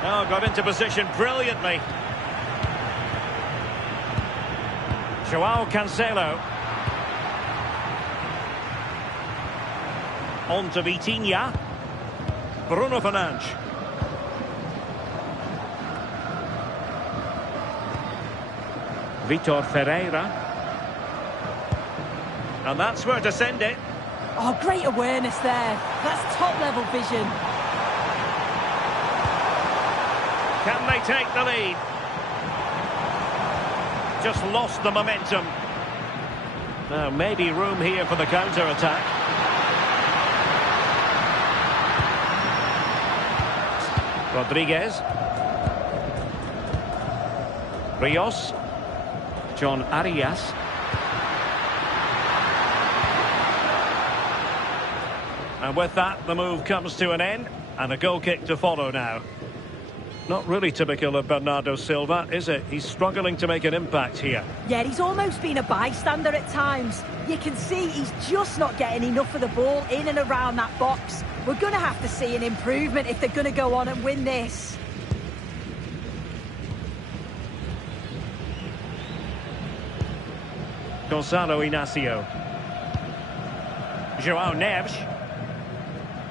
Oh, got into position brilliantly. João Cancelo. On to Vitinha. Bruno Fernandes. Vitor Ferreira. And that's where to send it. Oh, great awareness there. That's top-level vision. Can they take the lead? Just lost the momentum. Now, maybe room here for the counter-attack. Rodriguez. Rios. John Arias. And with that, the move comes to an end, and a goal kick to follow now. Not really typical of Bernardo Silva, is it? He's struggling to make an impact here. Yeah, he's almost been a bystander at times. You can see he's just not getting enough of the ball in and around that box. We're going to have to see an improvement if they're going to go on and win this. Gonzalo Inacio. João Neves.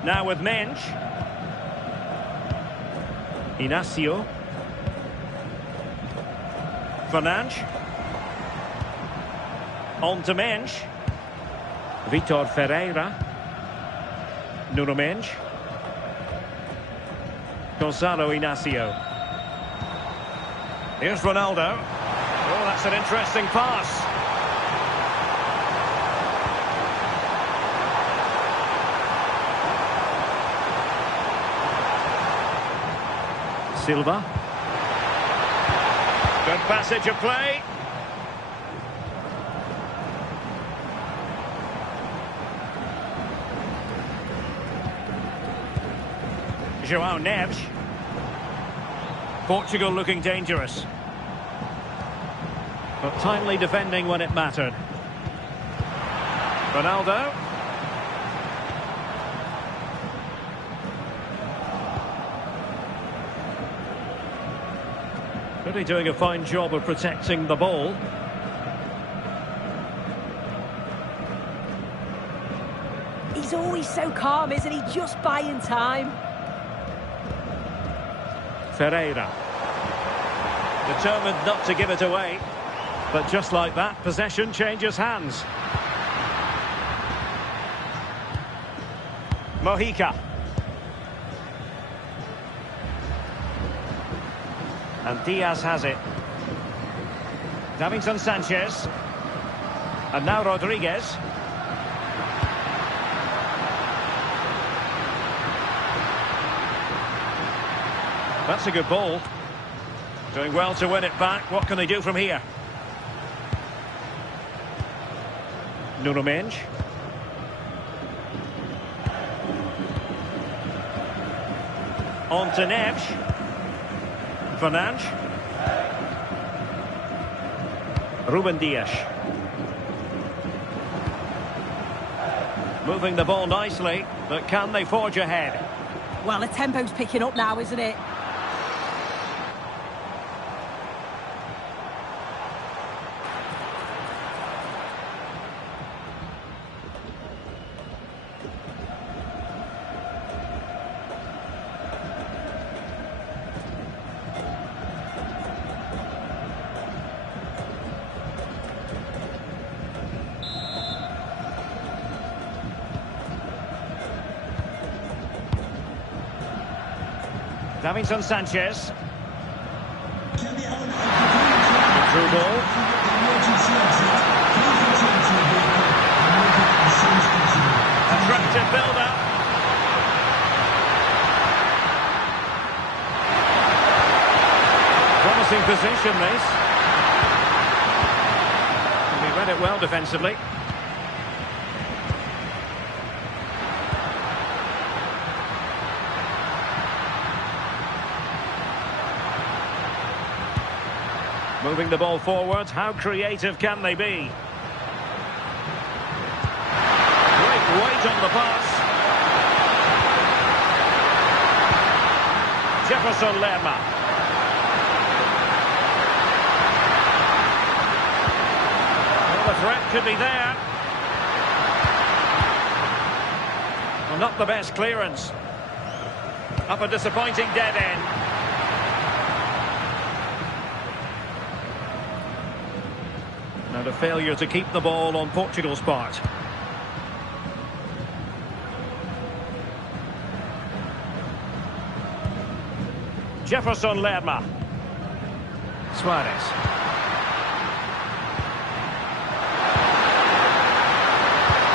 Now with Mensch. Inacio. Fernandes. On to Mensch. Vitor Ferreira. Nuno Mendes. Gonzalo Inacio. Here's Ronaldo. Oh, that's an interesting pass. Silva. Good passage of play. João Neves. Portugal looking dangerous. But timely defending when it mattered. Ronaldo. Really doing a fine job of protecting the ball. He's always so calm, isn't he? Just buying time. Ferreira. Determined not to give it away. But just like that, possession changes hands. Mojica. And Diaz has it. Davinson Sanchez. And now Rodriguez. That's a good ball. Doing well to win it back. What can they do from here? Nuno Mendes. On to Neves. Fernandes. Ruben Dias. Moving the ball nicely, but can they forge ahead? Well, the tempo's picking up now, isn't it? Davinson Sanchez. Can the owner Through ball. emergency exit? Please return to your vehicle and make it as soon as possible. Attractive build-up. Promising position, this. And he read it well defensively. Moving the ball forward, how creative can they be? Great weight on the pass. Jefferson Lerma. Well, the threat could be there. Well, not the best clearance. Up a disappointing dead end. And a failure to keep the ball on Portugal's part. Jefferson Lerma. Suarez.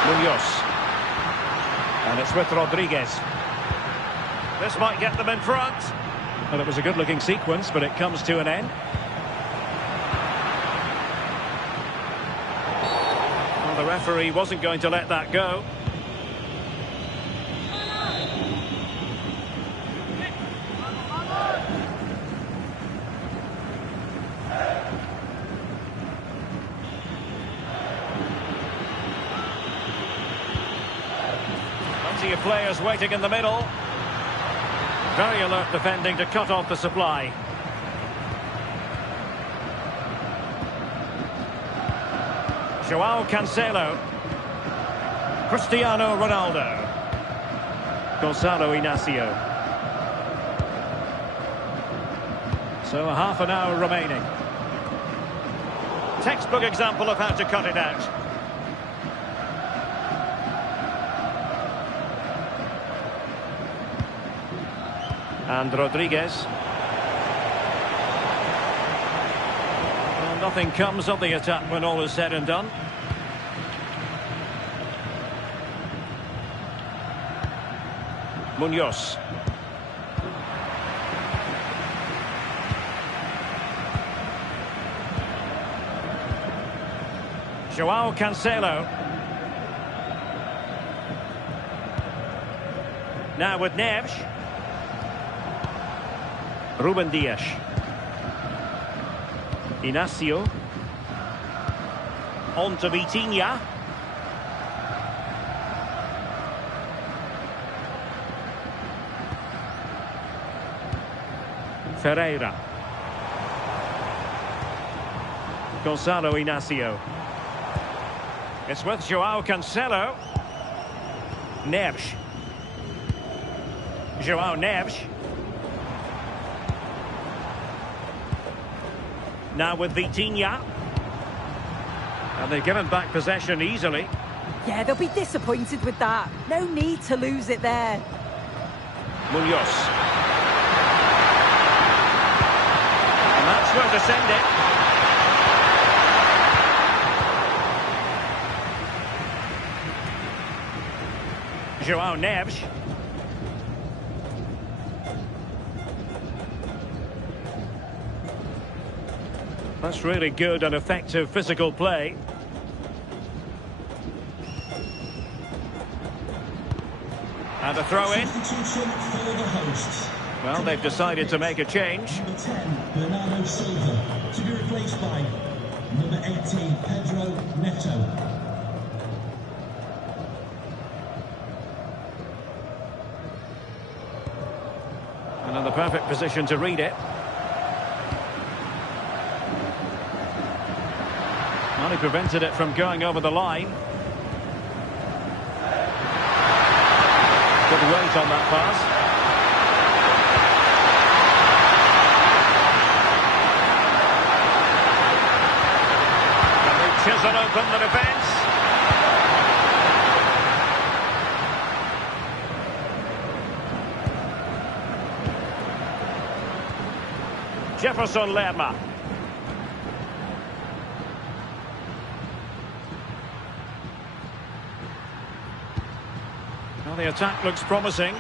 Munoz. And it's with Rodriguez. This might get them in front. Well, it was a good-looking sequence, but it comes to an end. The referee wasn't going to let that go. Plenty of players waiting in the middle. Very alert defending to cut off the supply. João Cancelo. Cristiano Ronaldo. Gonzalo Inacio. So a half an hour remaining. Textbook example of how to cut it out. And Rodriguez. Well, nothing comes of the attack when all is said and done. Munoz. Joao Cancelo. Now with Neves. Ruben Dias. Inacio. On to Vitinha. Ferreira. Gonzalo Inacio. It's with Joao Cancelo. Neves. Joao Neves. Now with Vitinha. And they've given back possession easily. Yeah, they'll be disappointed with that. No need to lose it there. Munoz. And that's where to send it. Joao Neves. That's really good and effective physical play. And a throw in. Substitution for the hosts. Well, they've decided to make a change. Number 10, Bernardo Silva, to be replaced by number 18, Pedro Neto. And in the perfect position to read it. Well, he prevented it from going over the line. Good weight on that pass. And they chisel open the defence. Jefferson Lerma. Well, the attack looks promising.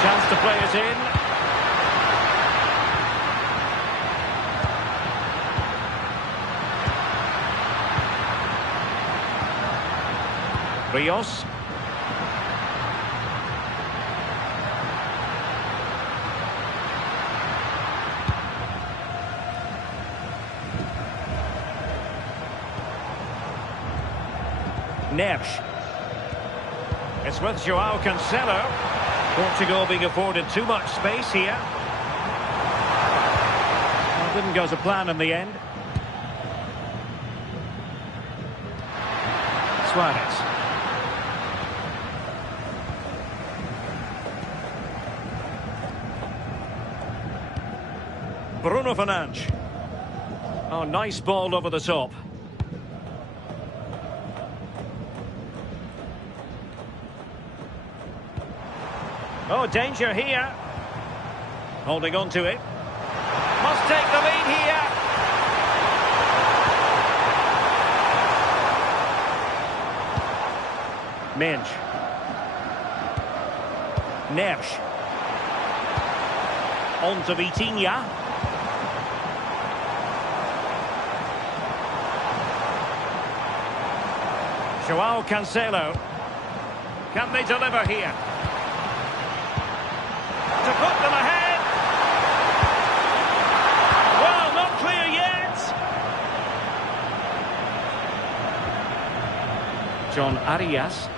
Chance to play it in. Rios. Neves. It's with Joao Cancelo. Portugal being afforded too much space here. Well, didn't go to plan in the end. Suarez. Bruno Fernandes. Oh, nice ball over the top. Oh, danger here. Holding on to it. Must take the lead here. Minge. Neves. On to Vitinha. Joao Cancelo. Can they deliver here? To put them ahead. Well, not clear yet. John Arias.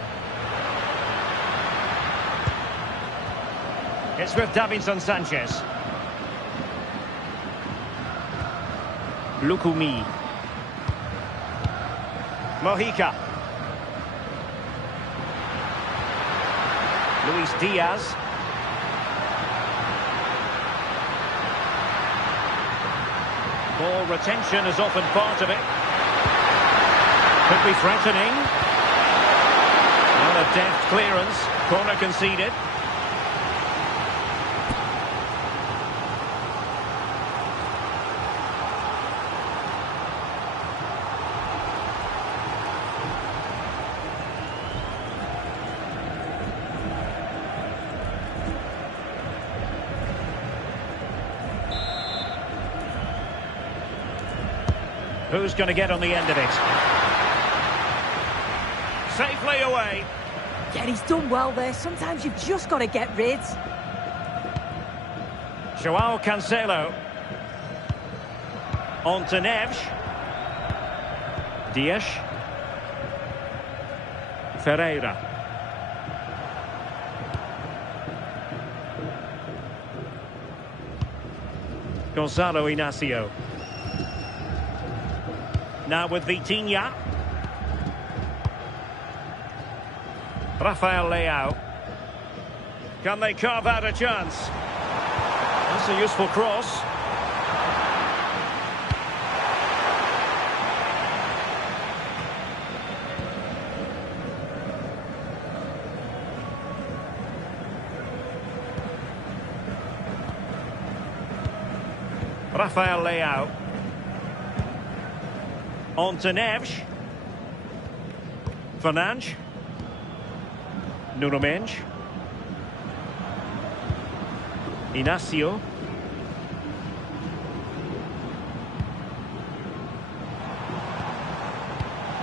It's with Davinson Sanchez. Lukumi. Mojica. Luis Diaz. Ball retention is often part of it. Could be threatening. a deft clearance. Corner conceded. Who's going to get on the end of it? Safely away. Yeah, he's done well there. Sometimes you've just got to get rid. Joao Cancelo. On to Neves. Dias. Ferreira. Gonzalo Inacio. Now with Vitinha. Rafael Leao. Can they carve out a chance? That's a useful cross. Rafael Leao. On to Neves. Fernandes. Nuno Mendes. Inacio.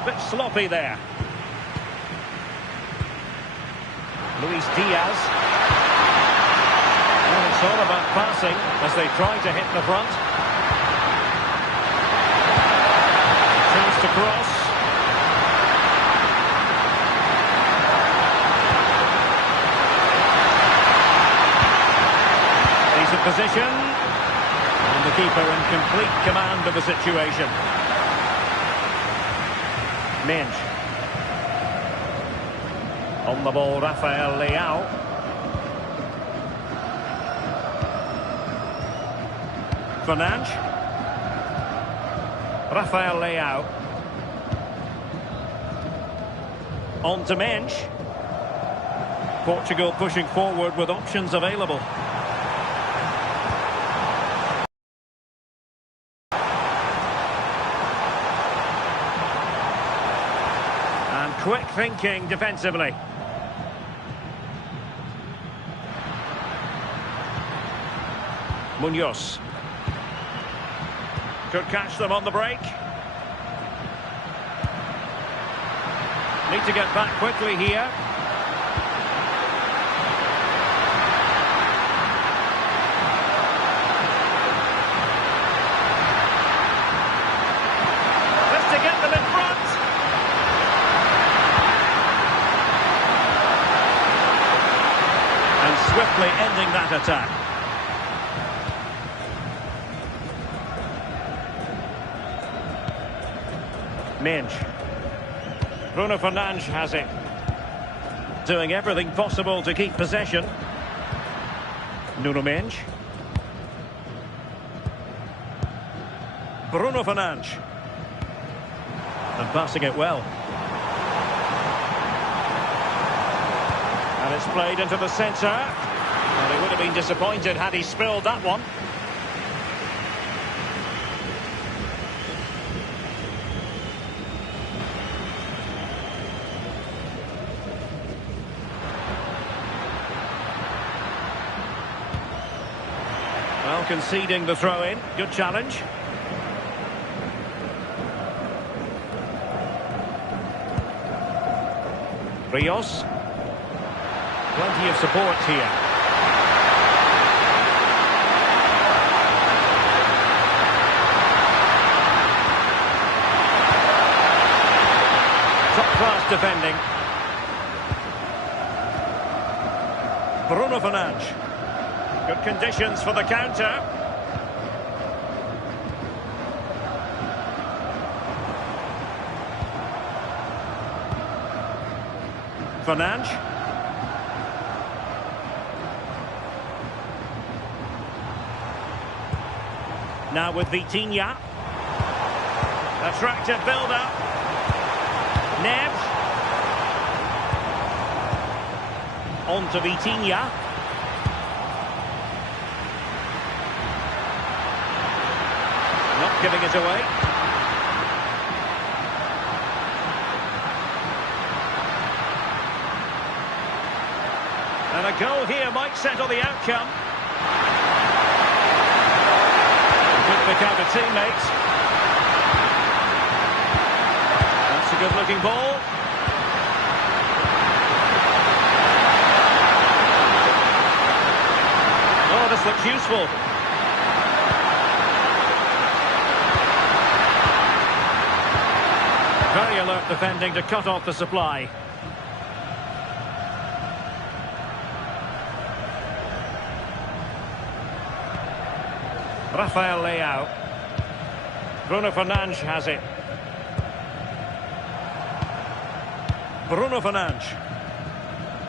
Bit sloppy there. Luis Diaz. Well, it's all about passing as they try to hit the front. Chance to cross. Decent position. And the keeper in complete command of the situation. Mendes. On the ball, Rafael Leao. Fernandes. Rafael Leao. On to Mendes. Portugal pushing forward with options available. And quick thinking defensively. Munoz. Could catch them on the break. Need to get back quickly here. This to get them in front. And swiftly ending that attack. Mendes. Bruno Fernandes has it. Doing everything possible to keep possession. Nuno Mendes. Bruno Fernandes. And passing it well. And it's played into the centre. Well, he would have been disappointed had he spilled that one. Well, conceding the throw-in. Good challenge. Rios. Plenty of support here. Top-class defending. Bruno Fernandes. Good conditions for the counter. Fernandes. Now with Vitinha. Attractive build-up. Neves. On to Vitinha. Not giving it away. And a goal here might settle the outcome. Could pick out a teammate. That's a good-looking ball. Oh, this looks useful. Very alert defending to cut off the supply. Rafael Leao. Bruno Fernandes has it. Bruno Fernandes.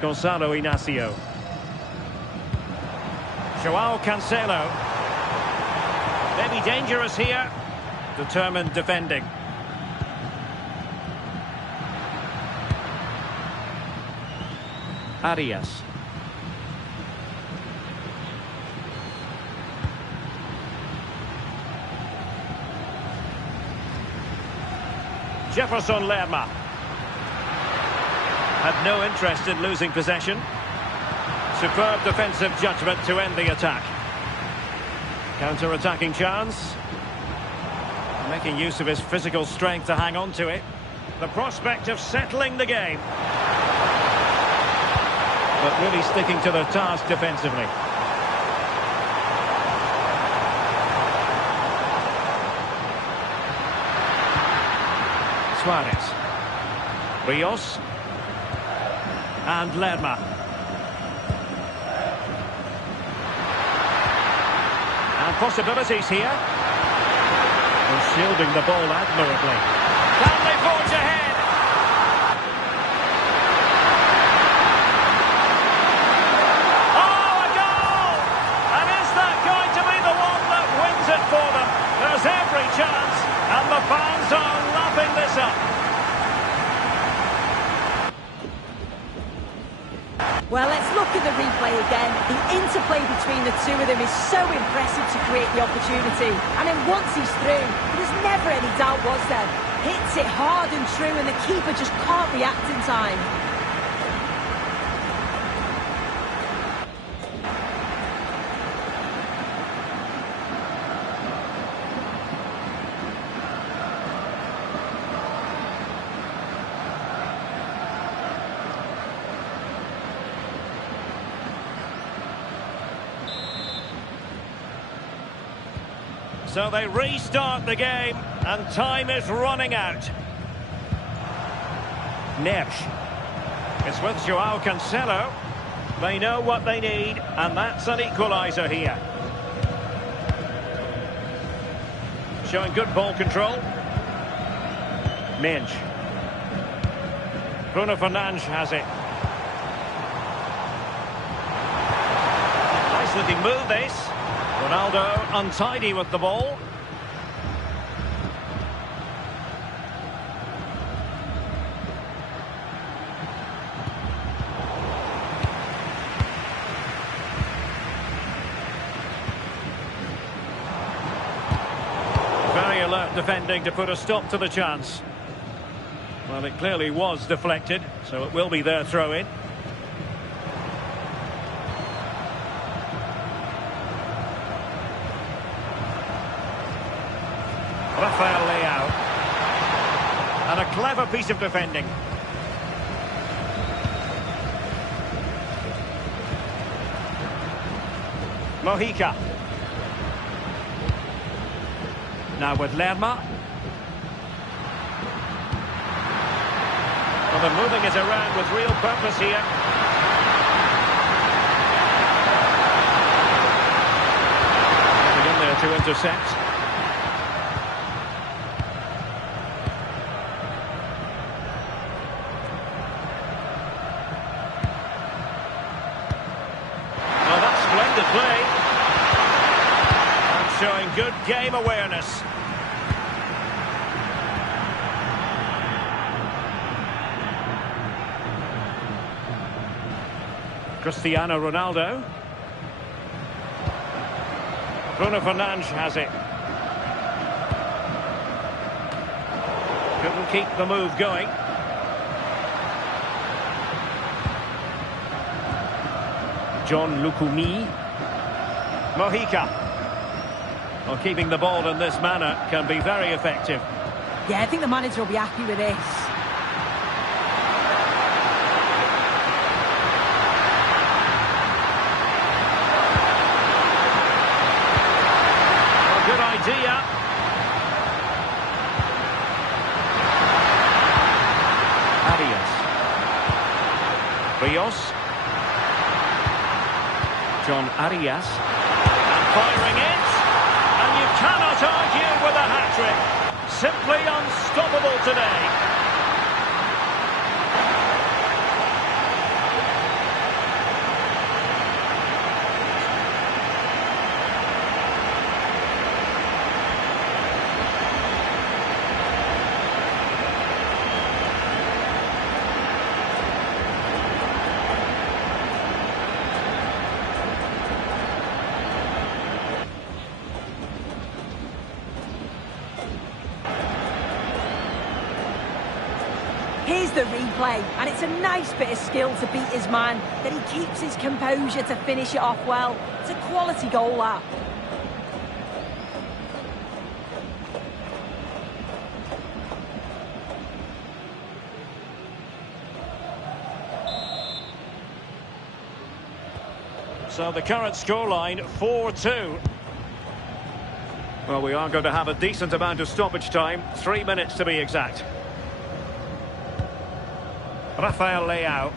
Gonzalo Inacio. Joao Cancelo. Maybe dangerous here. Determined defending. Arias. Jefferson Lerma. Had no interest in losing possession. Superb defensive judgment to end the attack. Counter-attacking chance. Making use of his physical strength to hang on to it. The prospect of settling the game. But really sticking to their task defensively. Suarez. Rios. And Lerma. And possibilities here. They're shielding the ball admirably. Can they forge ahead? Oh, a goal! And is that going to be the one that wins it for them? There's every chance, and the fans are lapping this up. Well, let's look at the replay again. The interplay between the two of them is so impressive to create the opportunity. And then once he's through, there's never any doubt, was there? Hits it hard and true, and the keeper just can't react in time. So they restart the game, and time is running out. Neves. It's with Joao Cancelo. They know what they need, and that's an equaliser here. Showing good ball control. Minge. Bruno Fernandes has it. Nice looking move this. Ronaldo untidy with the ball. Very alert defending to put a stop to the chance. Well, it clearly was deflected, so it will be their throw-in. Rafael Leao. And a clever piece of defending. Mojica. Now with Lerma. Well, they're moving it around with real purpose here. Getting in there to intercept. Play. And showing good game awareness. Cristiano Ronaldo. Bruno Fernandes has it. Couldn't keep the move going. John Lukumi. Mojica. Well, keeping the ball in this manner can be very effective. Yeah, I think the manager will be happy with this. Well, good idea. Arias. Rios. John Arias. And firing it. And you cannot argue with a hat-trick. Simply unstoppable today. Here's the replay, and it's a nice bit of skill to beat his man, that he keeps his composure to finish it off well. It's a quality goal, that. So the current scoreline, 4-2. Well, we are going to have a decent amount of stoppage time, 3 minutes to be exact. Rafael Leao.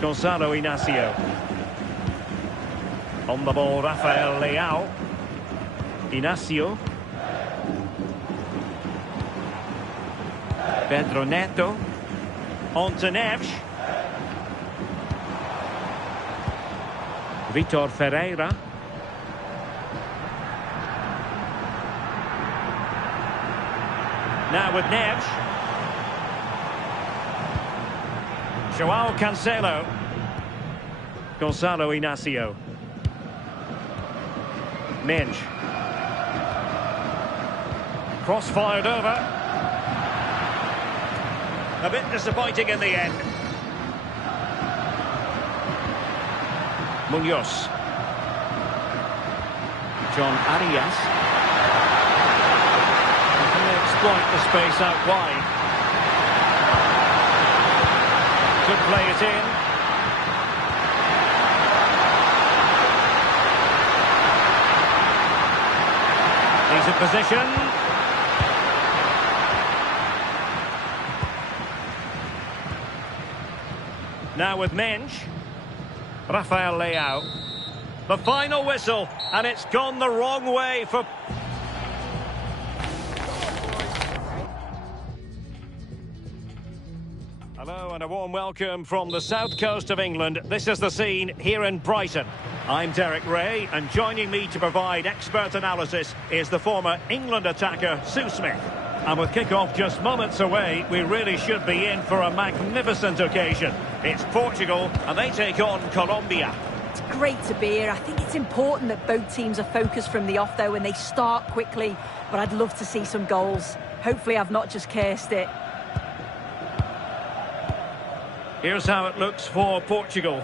Gonzalo Inacio. On the ball, Rafael Leao. Inacio. Pedro Neto. On to Neves. Vitor Ferreira. Now with Neves. João Cancelo. Gonzalo Inacio. Minge. Cross fired over. A bit disappointing in the end. Munoz. John Arias. Can they exploit the space out wide? Could play it in. He's in position. Now with Minge. Rafael Leao. The final whistle, and it's gone the wrong way for... Hello and a warm welcome from the south coast of England. This is the scene here in Brighton. I'm Derek Ray, and joining me to provide expert analysis is the former England attacker, Sue Smith. And with kick-off just moments away, we really should be in for a magnificent occasion. It's Portugal, and they take on Colombia. It's great to be here. I think it's important that both teams are focused from the off, though, and they start quickly. But I'd love to see some goals. Hopefully I've not just cursed it. Here's how it looks for Portugal.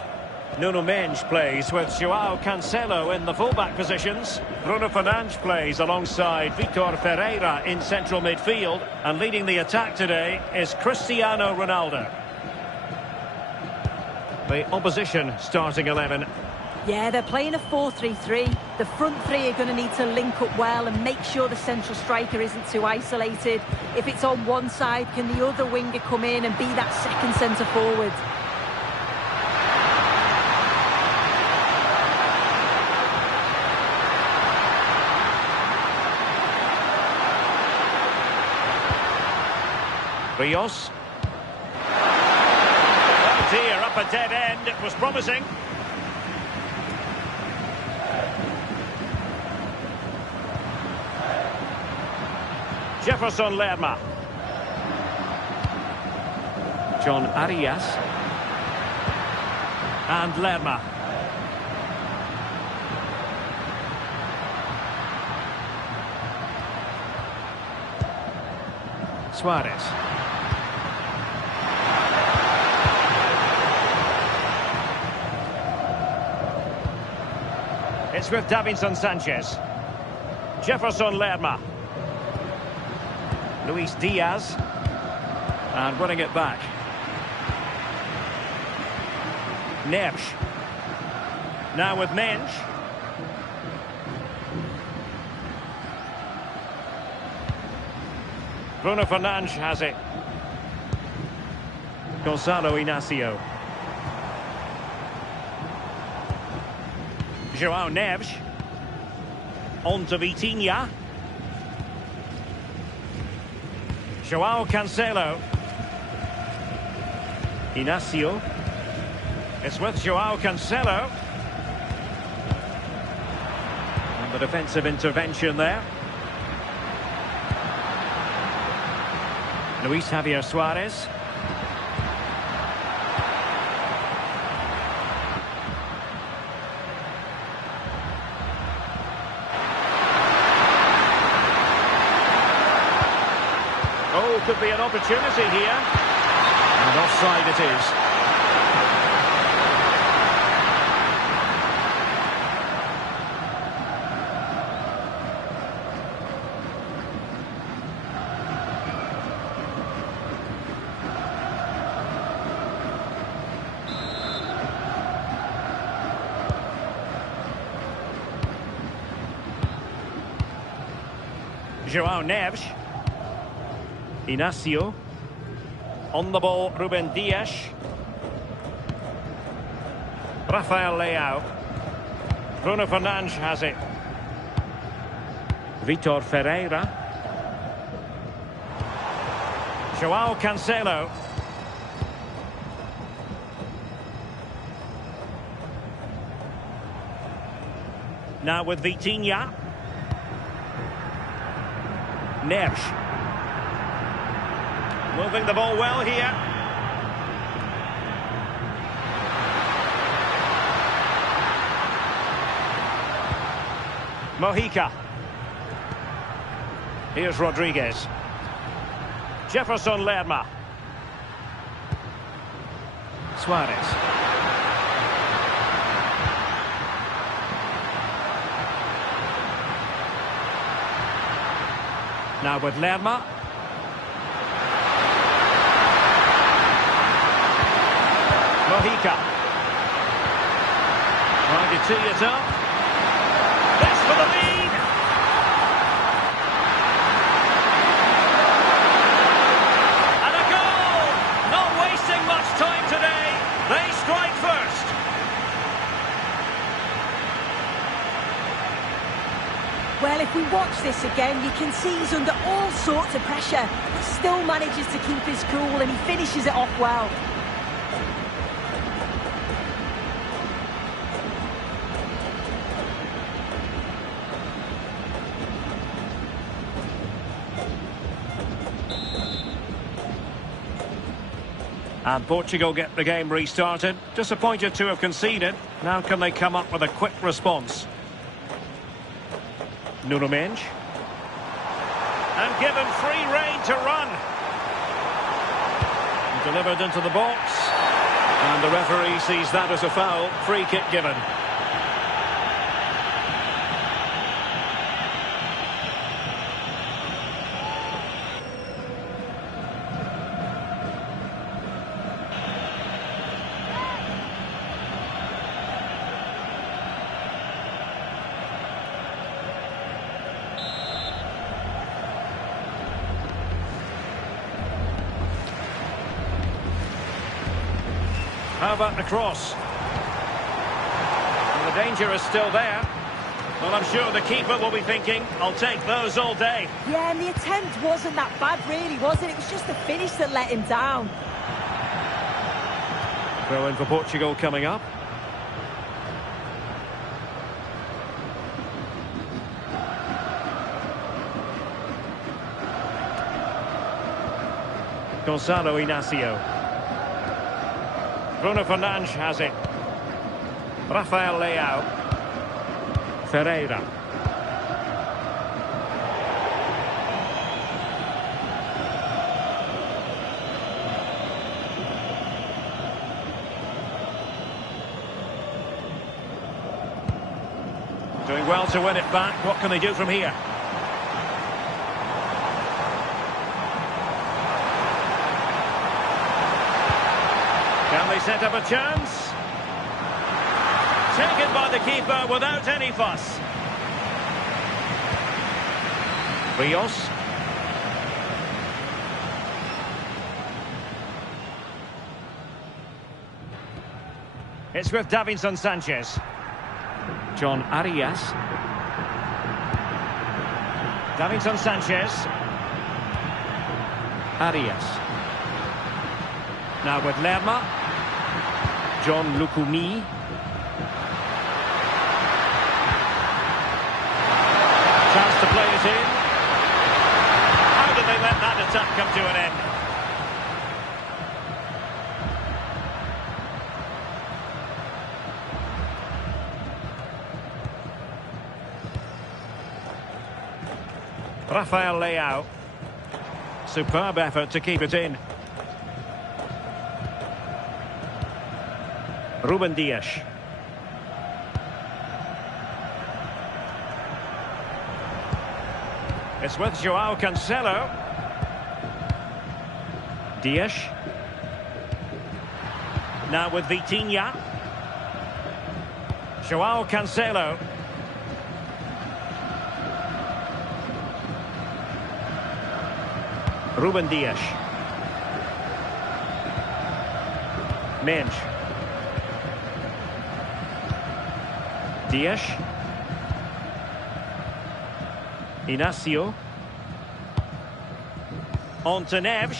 Nuno Mendes plays with João Cancelo in the fullback positions. Bruno Fernandes plays alongside Vitor Ferreira in central midfield. And leading the attack today is Cristiano Ronaldo. The opposition starting 11. Yeah, they're playing a 4-3-3. The front three are going to need to link up well and make sure the central striker isn't too isolated. If it's on one side, can the other winger come in and be that second centre forward? Rios. Oh dear, up a dead end. It was promising. Jefferson Lerma. John Arias. And Lerma. Suarez. It's with Davinson Sanchez. Jefferson Lerma. Luis Diaz. And winning it back. Neves. Now with Mensch. Bruno Fernandes has it. Gonzalo Inacio. João Neves. On to Vitinha. João Cancelo. Inacio. It's with João Cancelo. And the defensive intervention there. Luis Javier Suarez. Oh, could be an opportunity here. And offside it is. João Neves. Inacio. On the ball, Ruben Dias. Rafael Leao. Bruno Fernandes has it. Vitor Ferreira. João Cancelo. Now with Vitinha. Neves. Moving the ball well here. Mojica. Here's Rodriguez. Jefferson Lerma. Suarez. Now with Lerma. Mojica. Trying to tee it up. This for the lead. And a goal! Not wasting much time today. They strike first. Well, if we watch this again, you can see he's under all sorts of pressure, but still manages to keep his cool and he finishes it off well. And Portugal get the game restarted. Disappointed to have conceded. Now can they come up with a quick response? Nuno Mendes. And given free rein to run. Delivered into the box. And the referee sees that as a foul. Free kick given. How about the cross? And the danger is still there. Well, I'm sure the keeper will be thinking, I'll take those all day. Yeah, and the attempt wasn't that bad, really, was it? It was just the finish that let him down. Throw in for Portugal coming up. Gonzalo Inacio. Bruno Fernandes has it. Rafael Leao. Ferreira. Doing well to win it back. What can they do from here? Can they set up a chance? Taken by the keeper without any fuss. Rios. It's with Davinson Sanchez. John Arias. Davinson Sanchez. Arias. Now with Lerma. John Lukumi. Chance to play it in. How did they let that attack come to an end? Rafael Leao. Superb effort to keep it in. Ruben Dias. It's with Joao Cancelo. Dias. Now with Vitinha. Joao Cancelo. Ruben Dias. Mensch. Dias. Inacio. On to Neves.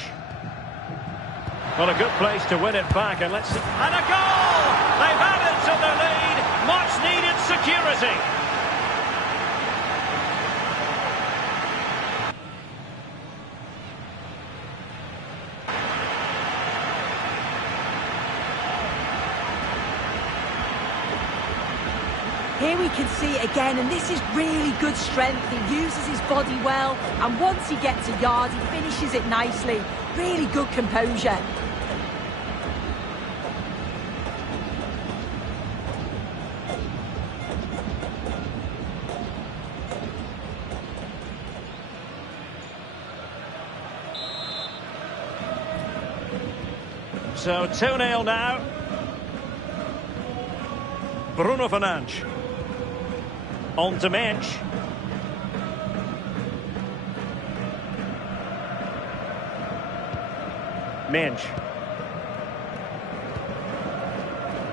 Well, a good place to win it back, and let's see. And a goal! They've added to the lead. Much needed security. Here we can see it again, and this is really good strength. He uses his body well, and once he gets a yard, he finishes it nicely. Really good composure. So 2-0 now. Bruno Fernandes. On to Mensch. Mensch.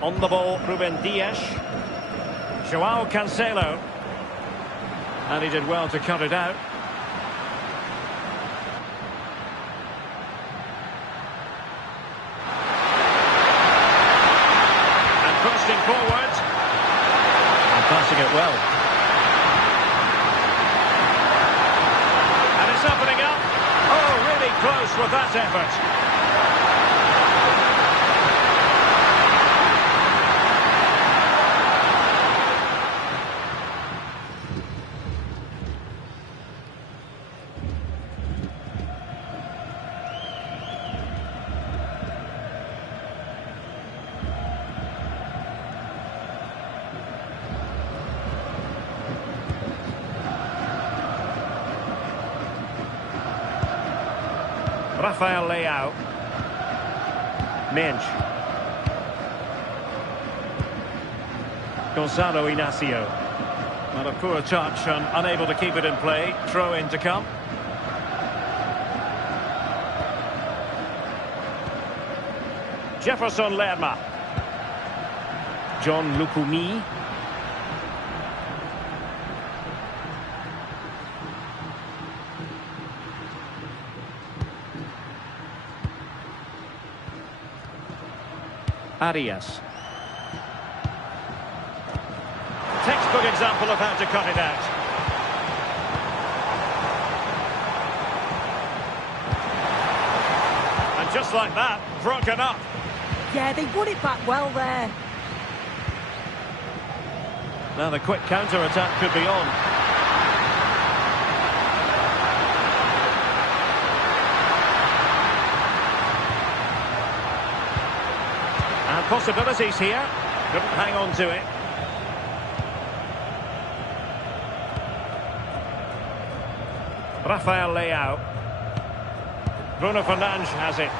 On the ball, Ruben Dias. Joao Cancelo. And he did well to cut it out. And thrusting forward. And passing it well. Opening up. Oh, really close with that effort. Rafael Leao. Mensch. Gonzalo Inacio. Not a poor touch and unable to keep it in play. Throw in to come. Jefferson Lerma. John Lukumi. Arias. Textbook example of how to cut it out. And just like that, broken up. Yeah, they won it back well there. Now the quick counter-attack could be on. And possibilities here. Couldn't hang on to it. Rafael Leao. Bruno Fernandes has it.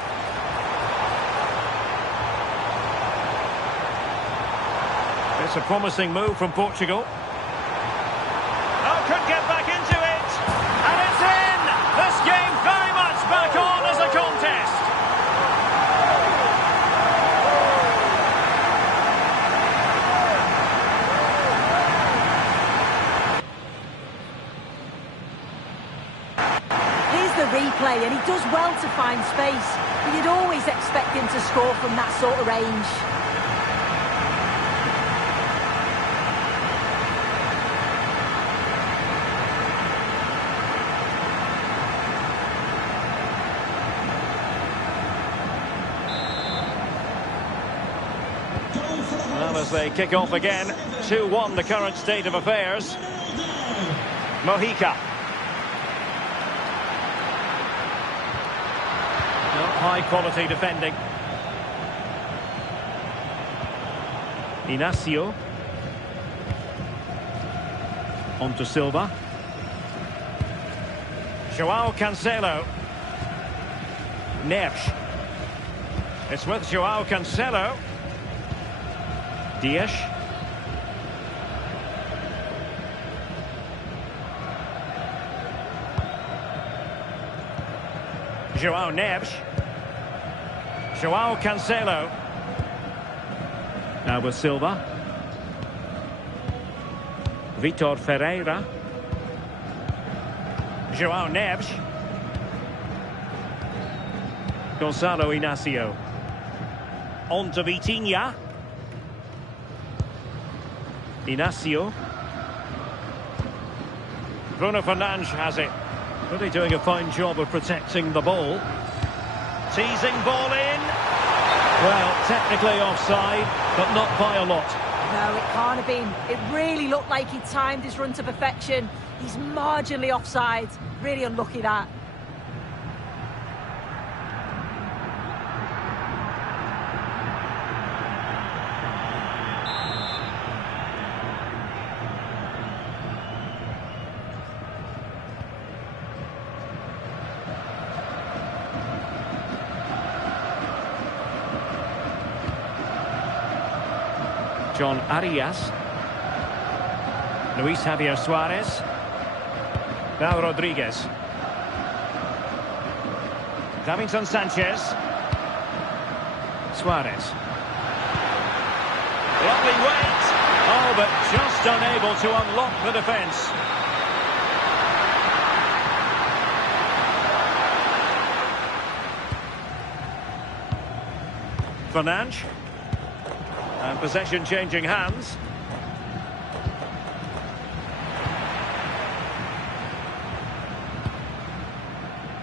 It's a promising move from Portugal. Oh, could get back into it. And it's in! This game very much back on as a contest. Here's the replay, and he does well to find space. But you'd always expect him to score from that sort of range. Well, as they kick off again, 2-1 the current state of affairs. Mojica. High quality defending. Inacio. On to Silva. Joao Cancelo. Neves. It's with Joao Cancelo. Dias. Joao Neves. Joao Cancelo. Now with Silva. Vitor Ferreira. Joao Neves. Gonzalo Inacio. On to Vitinha. Inacio. Bruno Fernandes has it. Really doing a fine job of protecting the ball. Teasing ball in. Well, technically offside, but not by a lot. No, it can't have been. It really looked like he timed his run to perfection. He's marginally offside. Really unlucky that. John Arias. Luis Javier Suarez. Now Rodriguez. Davinson Sanchez. Suarez. Lovely weight. Oh, but just unable to unlock the defence. Fernandes. And possession changing hands.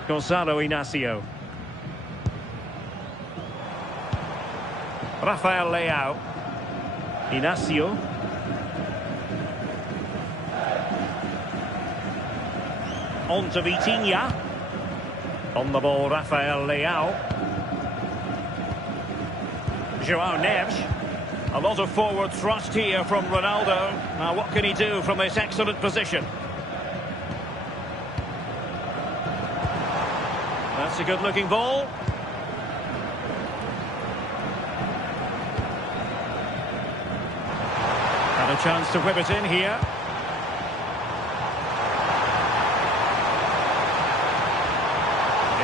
Gonzalo Inacio. Rafael Leao. Inacio. On to Vitinha. On the ball, Rafael Leao. Joao Neves. A lot of forward thrust here from Ronaldo. Now what can he do from this excellent position? That's a good looking ball. And a chance to whip it in here.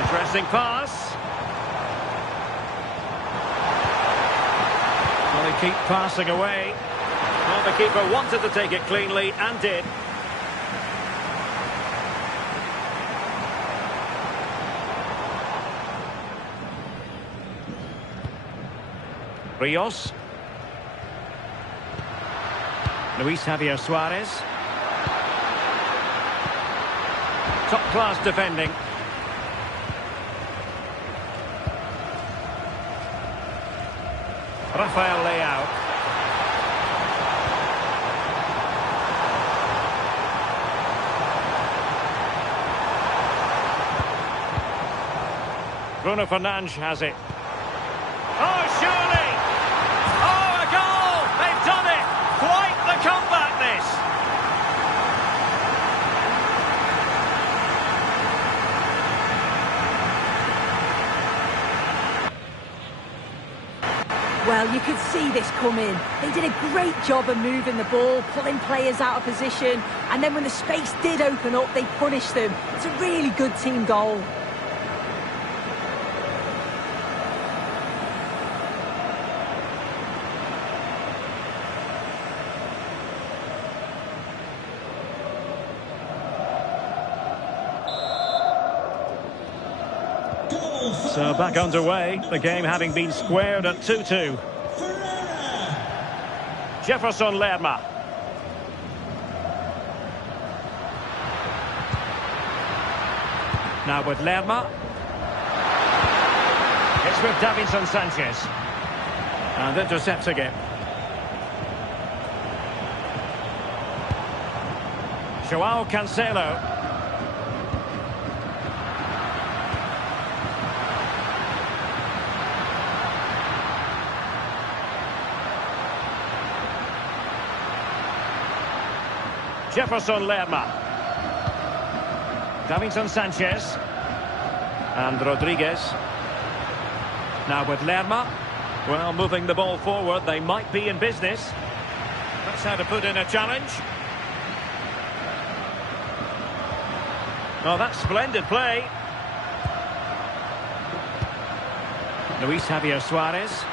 Interesting pass. Well, they keep passing away. Well, the keeper wanted to take it cleanly and did. Rios. Luis Javier Suarez. Top-class defending. Rafael Leao. Bruno Fernandes has it. Oh, surely! Oh, a goal! They've done it! Quite the comeback, this! Well, you could see this coming. They did a great job of moving the ball, pulling players out of position, and then when the space did open up, they punished them. It's a really good team goal. So back underway, the game having been squared at 2-2. Jefferson Lerma. Now with Lerma. It's with Davinson Sanchez. And intercepts again. Joao Cancelo. Jefferson Lerma. Davinson Sanchez. And Rodriguez. Now with Lerma. Well, moving the ball forward, they might be in business. That's how to put in a challenge. Oh, that's splendid play. Luis Javier Suarez.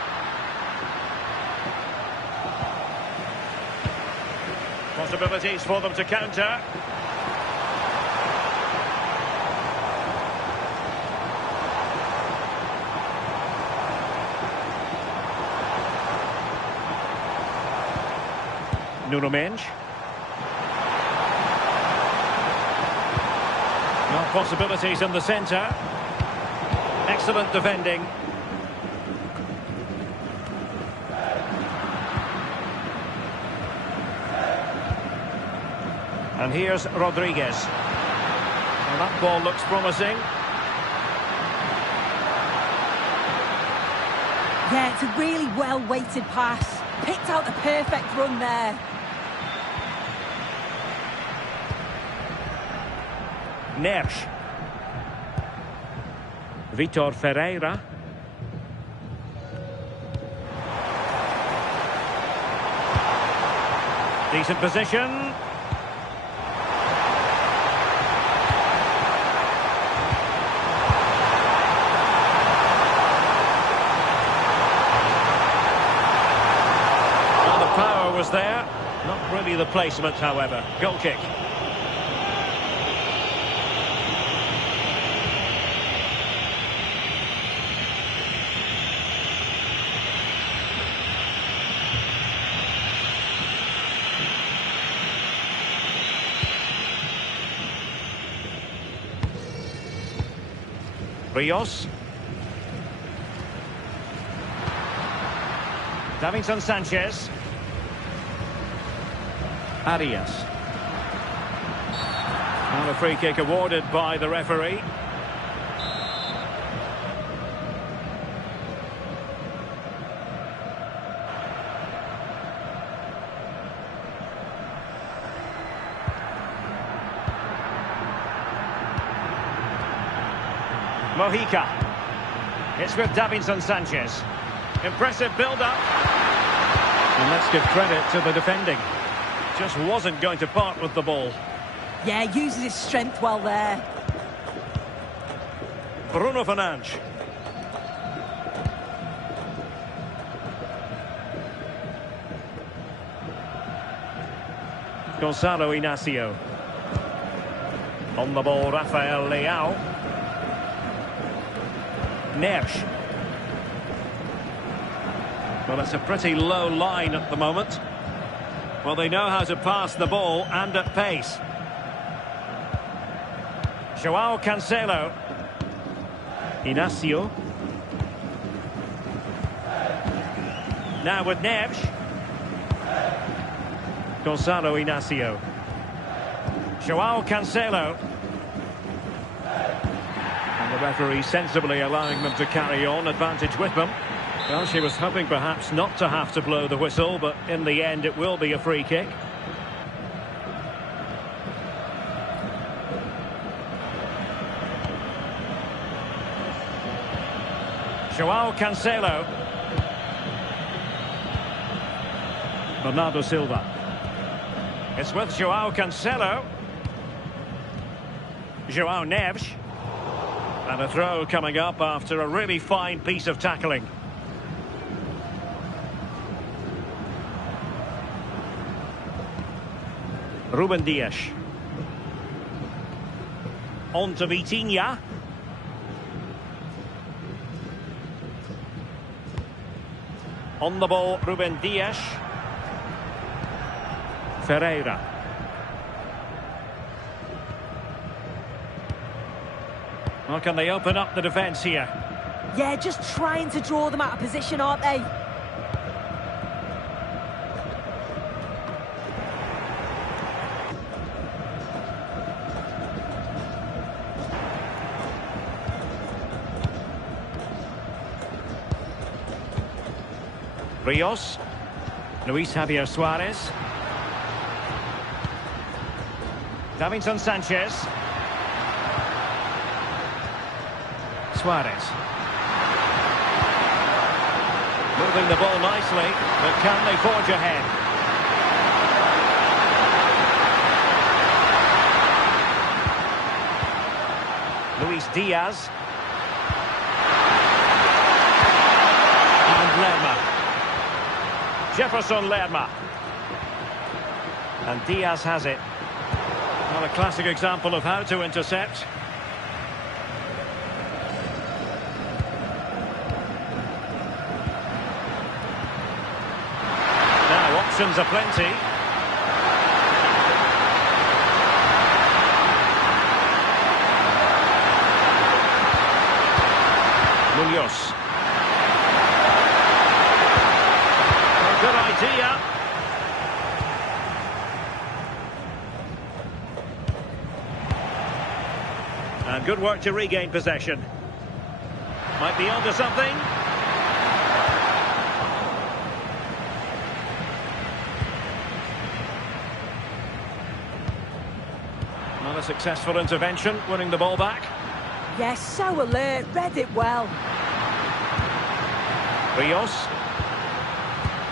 Possibilities for them to counter. Nuno Mendes. No possibilities in the centre. Excellent defending. And here's Rodriguez. Well, that ball looks promising. Yeah, it's a really well-weighted pass. Picked out the perfect run there. Neres. Vitor Ferreira. Decent position. Was there. Not really the placement, however. Goal kick. Rios. Davinson Sanchez. Arias. And a free kick awarded by the referee. Mojica. It's with Davinson Sanchez. Impressive build-up. And let's give credit to the defending. Just wasn't going to part with the ball. Yeah, uses his strength well there. Bruno Fernandes. Gonzalo Inacio. On the ball, Rafael Leao. Neres. Well, it's a pretty low line at the moment. Well, they know how to pass the ball and at pace. Joao Cancelo. Inacio. Now with Neves. Gonzalo Inacio. Joao Cancelo. And the referee sensibly allowing them to carry on, advantage with them. Well, she was hoping perhaps not to have to blow the whistle, but in the end it will be a free kick. João Cancelo. Bernardo Silva. It's with João Cancelo. João Neves. And a throw coming up after a really fine piece of tackling. Ruben Dias. On to Vitinha. On the ball, Ruben Dias. Ferreira. Well, can they open up the defence here? Yeah, just trying to draw them out of position, aren't they? Rios. Luis Javier Suarez. Davinson Sanchez. Suarez. Moving the ball nicely, but can they forge ahead? Luis Diaz. And Lerma. Jefferson Lerma. And Diaz has it. Well, a classic example of how to intercept. Now, options are plenty. Munoz. Good idea. And good work to regain possession. Might be onto something. Not a successful intervention, winning the ball back. Yes, so alert, read it well. Rios.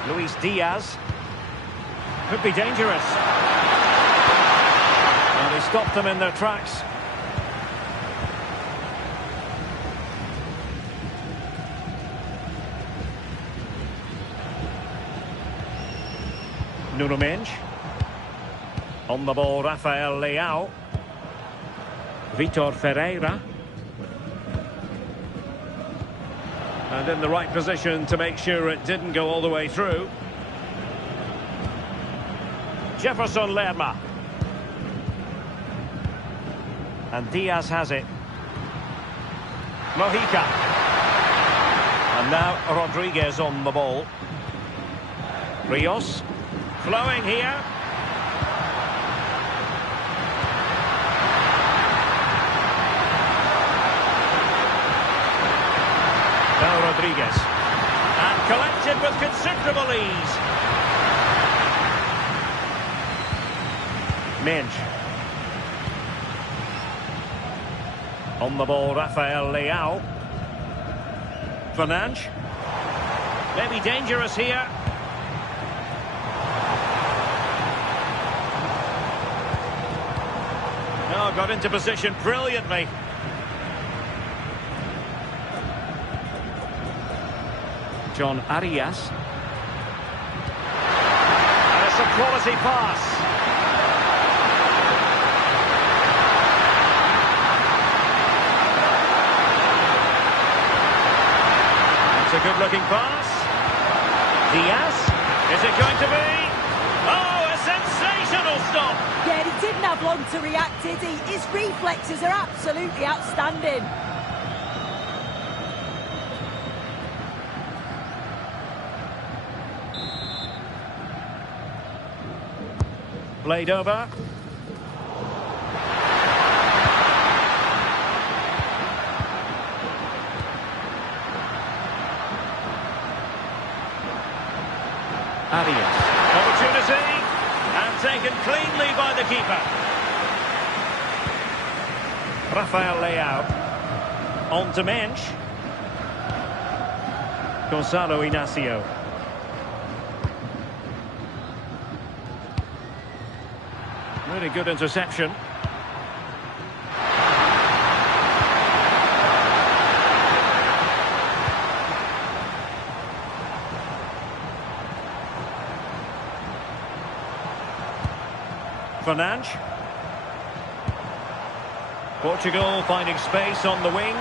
Luis Diaz. Could be dangerous. And they stopped them in their tracks. Nuno Mendes. On the ball, Rafael Leao. Vitor Ferreira. And in the right position to make sure it didn't go all the way through. Jefferson Lerma. And Diaz has it. Mojica. And now Rodriguez on the ball. Rios. Flowing here. Now Rodriguez. And collected with considerable ease. Mendes. On the ball, Rafael Leao. Fernandes. Maybe dangerous here. Oh, got into position brilliantly. John Arias. And it's a quality pass. It's a good-looking pass. Diaz. Is it going to be? Oh, a sensational stop. Yeah, he didn't have long to react, did he? His reflexes are absolutely outstanding. Played over. Arias. Opportunity. And taken cleanly by the keeper. Rafael Leao. On to Mensch. Gonzalo Inacio. Really good interception. Fernandes. Portugal finding space on the wing.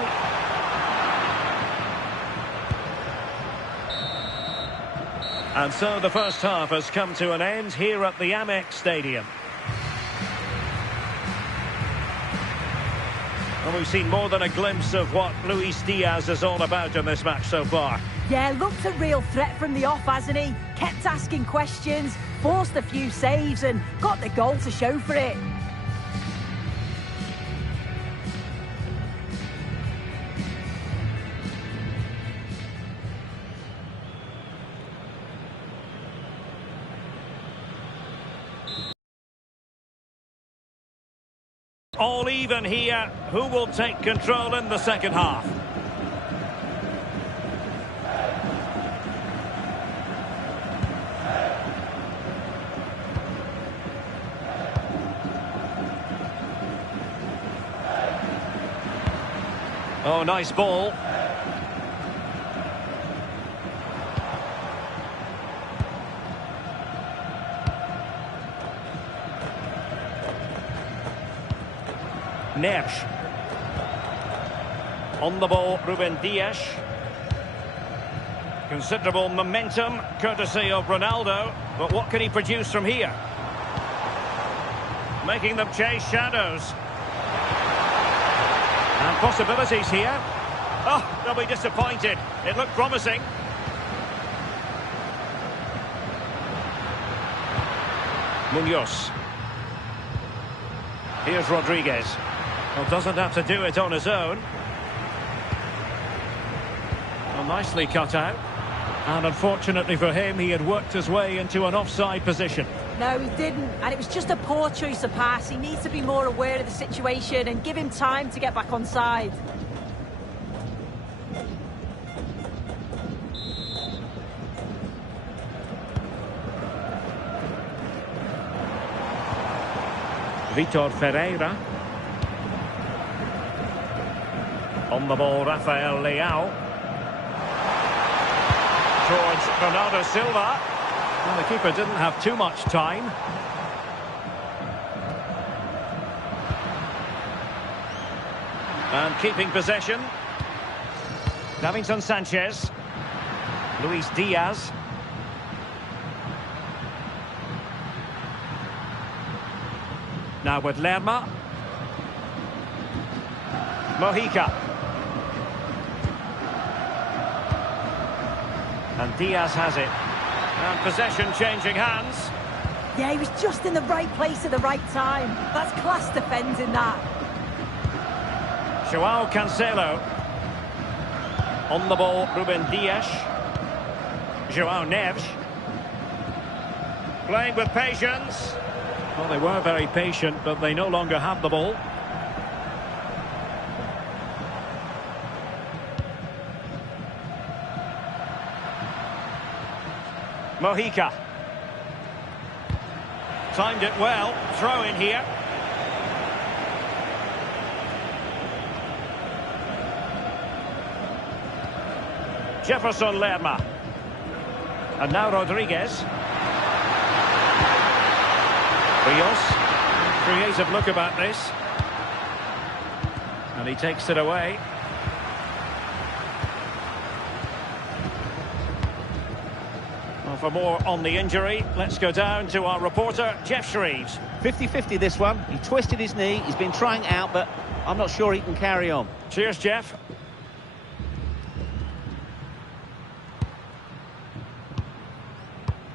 And so the first half has come to an end here at the Amex Stadium. Well, we've seen more than a glimpse of what Luis Diaz is all about in this match so far. Yeah, looked a real threat from the off, hasn't he? Kept asking questions, forced a few saves and got the goal to show for it. All even here. Who will take control in the second half? Oh, nice ball. Neves. On the ball, Ruben Dias. Considerable momentum, courtesy of Ronaldo. But what can he produce from here? Making them chase shadows. And possibilities here. Oh, they'll be disappointed. It looked promising. Munoz. Here's Rodriguez. Well, doesn't have to do it on his own. Well, nicely cut out. And unfortunately for him, he had worked his way into an offside position. No, he didn't. And it was just a poor choice of pass. He needs to be more aware of the situation and give him time to get back on side. Vitor Ferreira. On the ball, Rafael Leao. Towards Bernardo Silva. Well, the keeper didn't have too much time. And keeping possession. Davinson Sanchez. Luis Diaz. Now with Lerma. Mojica. And Diaz has it. And possession changing hands. Yeah, he was just in the right place at the right time. That's class defending, that. Joao Cancelo. On the ball, Ruben Dias. Joao Neves. Playing with patience. Well, they were very patient, but they no longer have the ball. Mojica. Timed it well. Throw in here. Jefferson Lerma. And now Rodriguez. Rios. Creative look about this. And he takes it away. Well, for more on the injury, let's go down to our reporter, Jeff Shreves. 50-50 this one. He twisted his knee. He's been trying out, but I'm not sure he can carry on. Cheers, Jeff.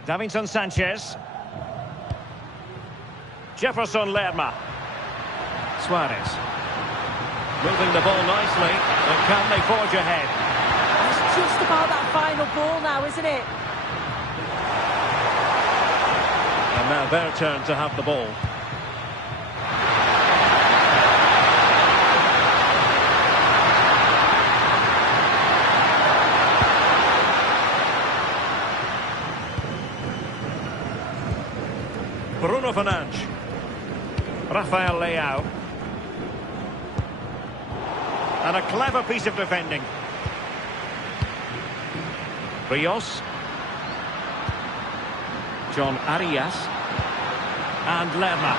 Davinson Sanchez. Jefferson Lerma. Suarez. Moving the ball nicely, but can they forge ahead? It's just about that final ball now, isn't it? Now their turn to have the ball. Bruno Fernandes. Rafael Leao. And a clever piece of defending. Rios. John Arias. And Lerma.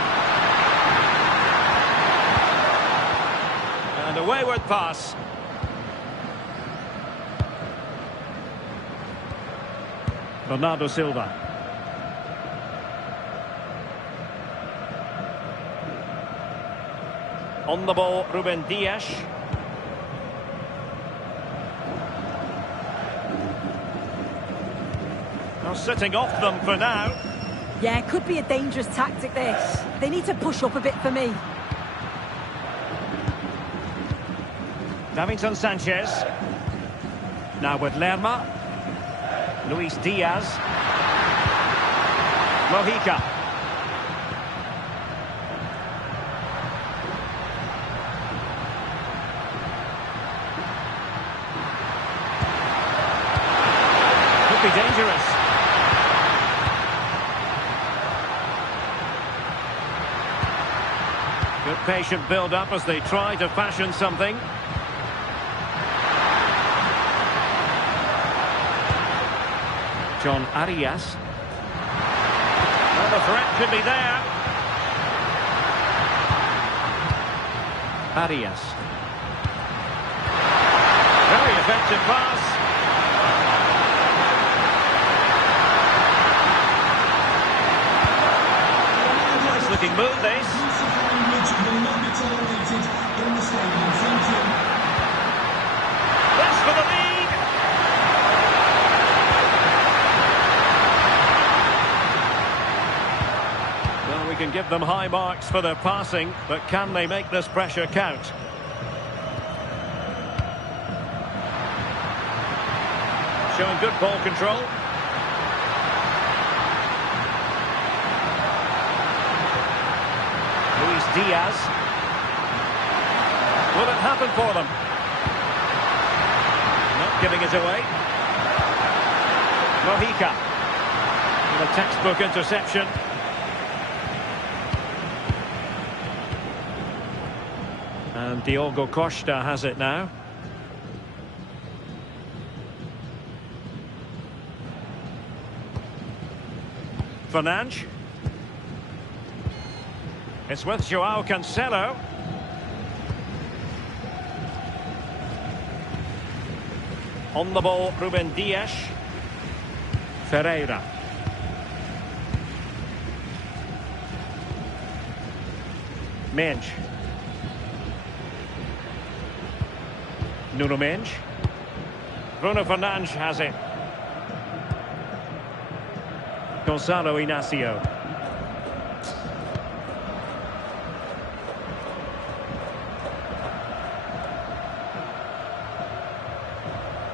And a wayward pass. Bernardo Silva. On the ball, Ruben Dias. Now sitting off them for now. Yeah, it could be a dangerous tactic, this. They need to push up a bit for me. Davinson Sanchez. Now with Lerma. Luis Diaz. Mojica. Be dangerous. Good patient build-up as they try to fashion something. John Arias. Well, the threat could be there. Arias. Very effective pass. Looking move, this. Will not be tolerated in the stadium. Thank you. That's for the lead. Well, we can give them high marks for their passing, but can they make this pressure count? Showing good ball control. Diaz. Will it happen for them? Not giving it away. Mojica. With a textbook interception. And Diogo Costa has it now. Fernandes. It's with Joao Cancelo. On the ball, Ruben Dias. Ferreira. Mendes. Nuno Mendes. Bruno Fernandes has it. Gonzalo Inacio.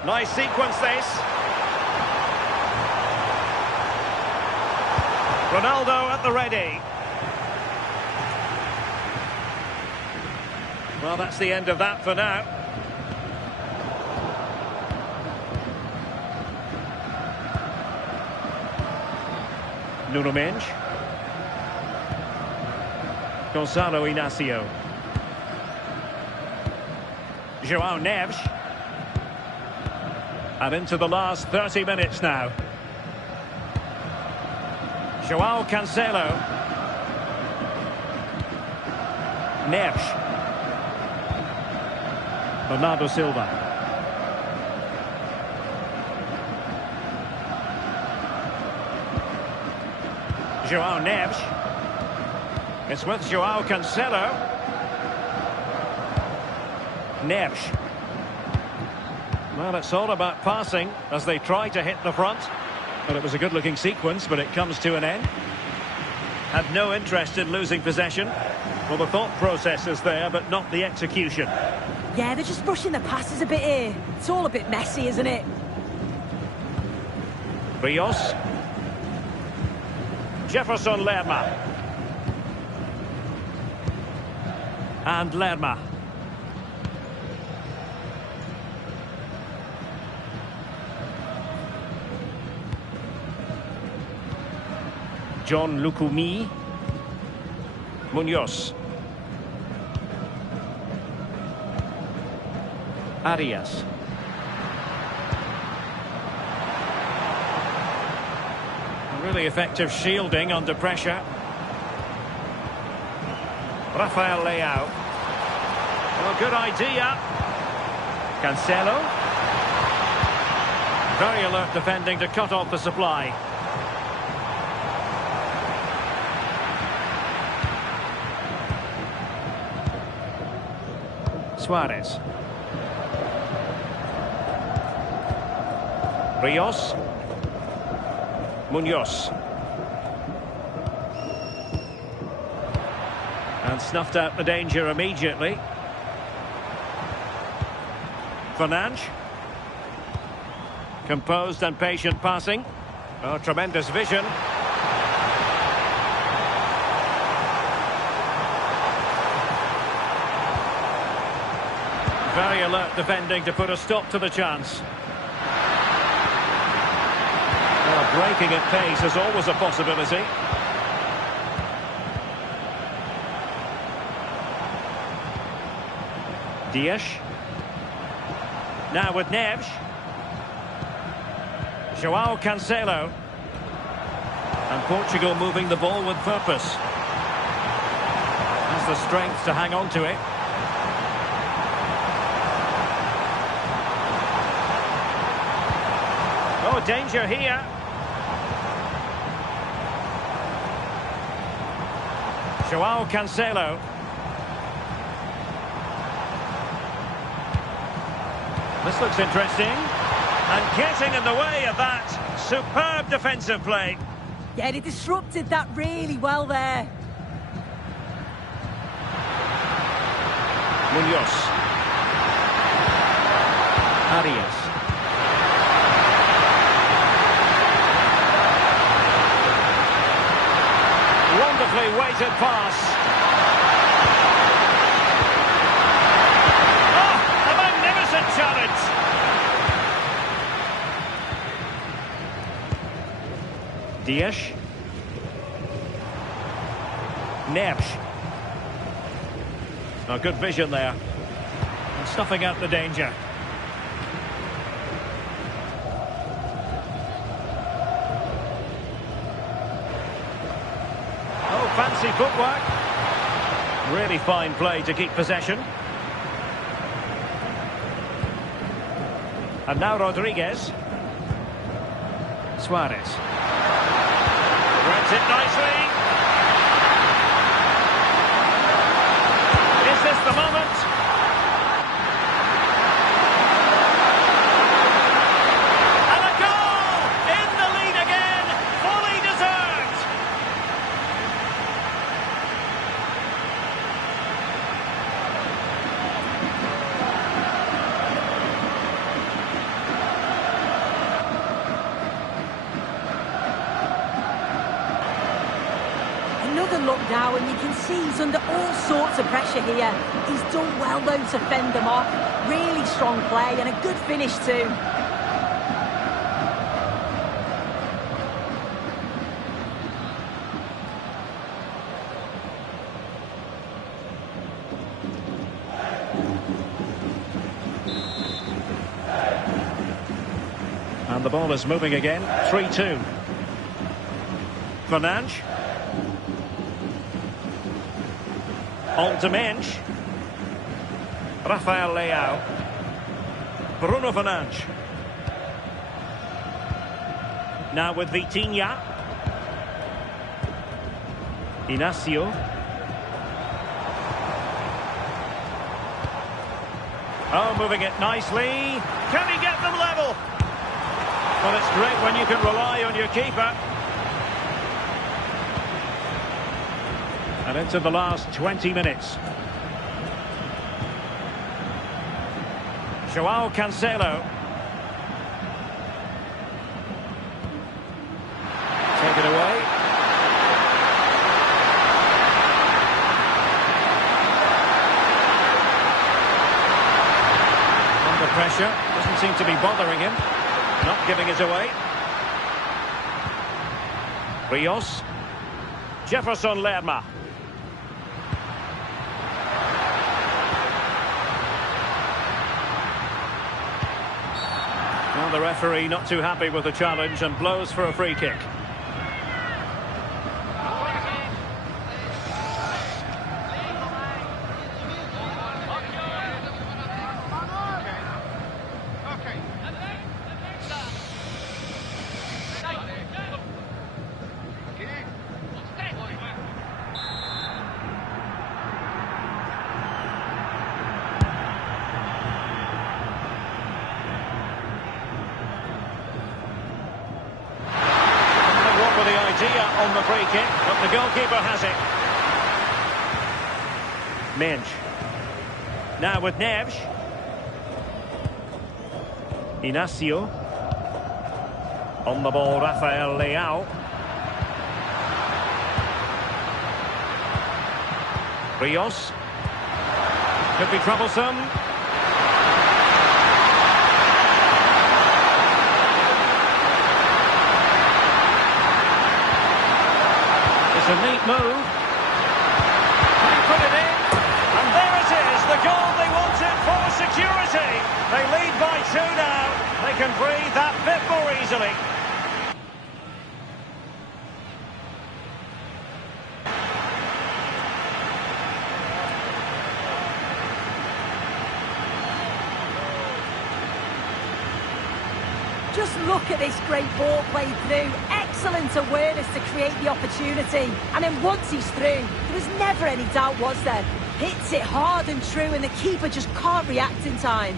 Nice sequence, this. Ronaldo at the ready. Well, that's the end of that for now. Nuno Mendes. Gonzalo Inacio. João Neves. And into the last 30 minutes now. Joao Cancelo. Neves. Bernardo Silva. Joao Neves. It's with Joao Cancelo. Neves. Well, it's all about passing as they try to hit the front. But it was a good-looking sequence, but it comes to an end. Had no interest in losing possession. Well, the thought process is there, but not the execution. Yeah, they're just rushing the passes a bit here. It's all a bit messy, isn't it? Rios. Jefferson Lerma. And Lerma. John Lukumi. Munoz. Arias. Really effective shielding under pressure. Rafael Leao. Well, good idea. Cancelo. Very alert defending to cut off the supply. Suarez. Rios. Munoz. And snuffed out the danger immediately. Fernandes. Composed and patient passing. Oh, tremendous vision. Very alert defending to put a stop to the chance. Well, breaking at pace is always a possibility. Dias. Now with Neves. Joao Cancelo. And Portugal moving the ball with purpose. Has the strength to hang on to it. Oh, danger here. Joao Cancelo. This looks interesting. And getting in the way of that. Superb defensive play. Yeah, he disrupted that really well there. Munoz. Arias. Wonderfully weighted pass. Oh, a magnificent challenge. Dias. Neves. Oh, good vision there. And snuffing out the danger. Oh, fancy footwork. Really fine play to keep possession. And now Rodriguez. Suarez. Threads it nicely. Is this the moment? And a goal! In the lead again, fully deserved. Another look now, and you can see he's under all sorts of pressure here. He's done well, though, to fend them off. Really strong play and a good finish, too. And the ball is moving again. 3-2. Fernandes. On to Mensch. Rafael Leao. Bruno Fernandes. Now with Vitinha. Inacio. Oh, moving it nicely. Can he get them level? Well, it's great when you can rely on your keeper. And into the last 20 minutes. Joao Cancelo. Take it away. pressure. Doesn't seem to be bothering him. Not giving it away. Rios. Jefferson Lerma. Well, the referee not too happy with the challenge and blows for a free kick. On the free kick, but the goalkeeper has it. Minch. Now with Neves. Inacio. On the ball, Rafael Leao. Rios. Could be troublesome. A neat move. Can he put it in? And there it is, the goal they wanted for security. They lead by 2 now. They can breathe that bit more easily. Just look at this great ball played through. Excellent awareness to create the opportunity. And then once he's through, there was never any doubt, was there? Hits it hard and true, and the keeper just can't react in time.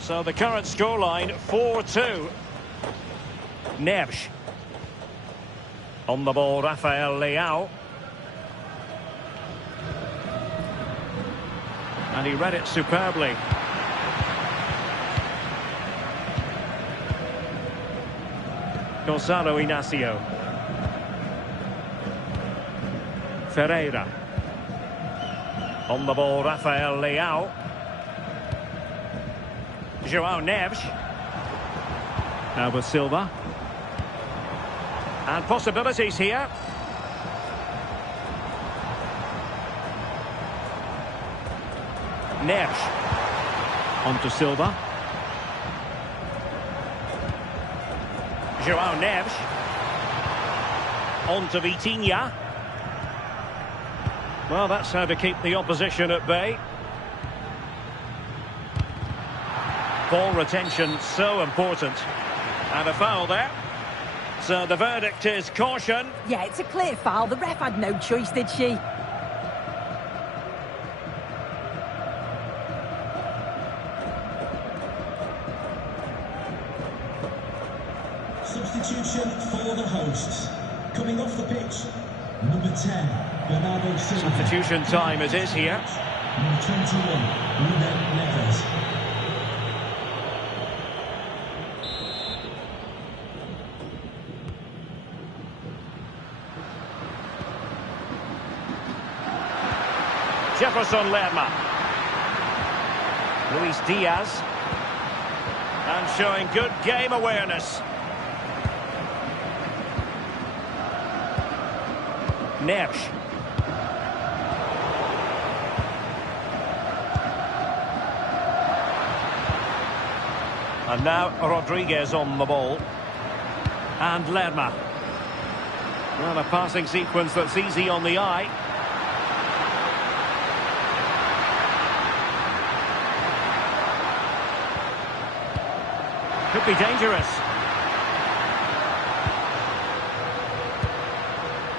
So the current scoreline, 4-2. Neves. On the ball, Rafael Leao. And he read it superbly. Gonzalo Inacio. Ferreira. On the ball, Rafael Leao. João Neves. Now with Silva. And possibilities here. Neves. On to Silva. João Neves. On to Vitinha. Well, that's how to keep the opposition at bay. Ball retention so important. And a foul there. So the verdict is caution. Yeah, it's a clear foul. The ref had no choice, did she? Substitution for the hosts. Coming off the pitch, number 10, Bernardo Silva. Substitution time it is here. Number 21, Ruben Neves. Jefferson Lerma. Luis Diaz. And showing good game awareness. Neves. And now Rodriguez on the ball. And Lerma. Well, a passing sequence that's easy on the eye. Could be dangerous.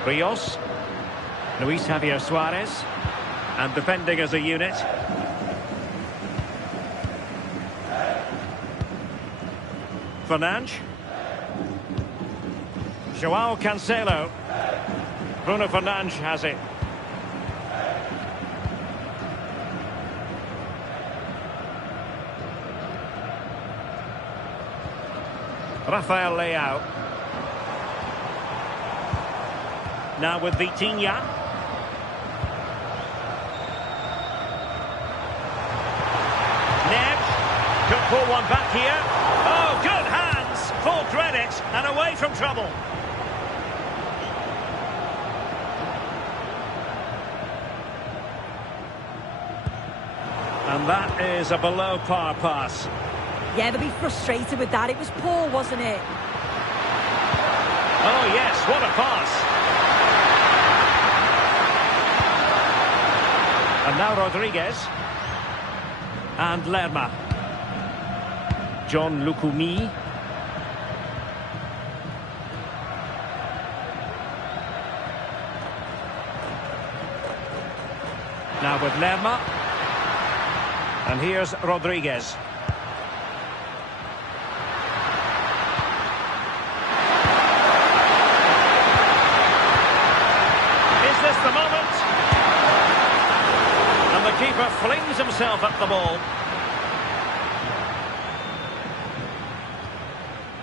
Rios. Luis Javier Suarez. And defending as a unit. Fernandes. João Cancelo. Bruno Fernandes has it. Rafael Leao. Now with Vitinha. Neves. Could pull one back here. Oh, good hands. Full credit and away from trouble. And that is a below-par pass. Yeah, they'll be frustrated with that. It was poor, wasn't it? Oh, yes, what a pass. And now Rodriguez. And Lerma. John Lukumi. Now with Lerma. And here's Rodriguez. Is this the moment? And the keeper flings himself at the ball.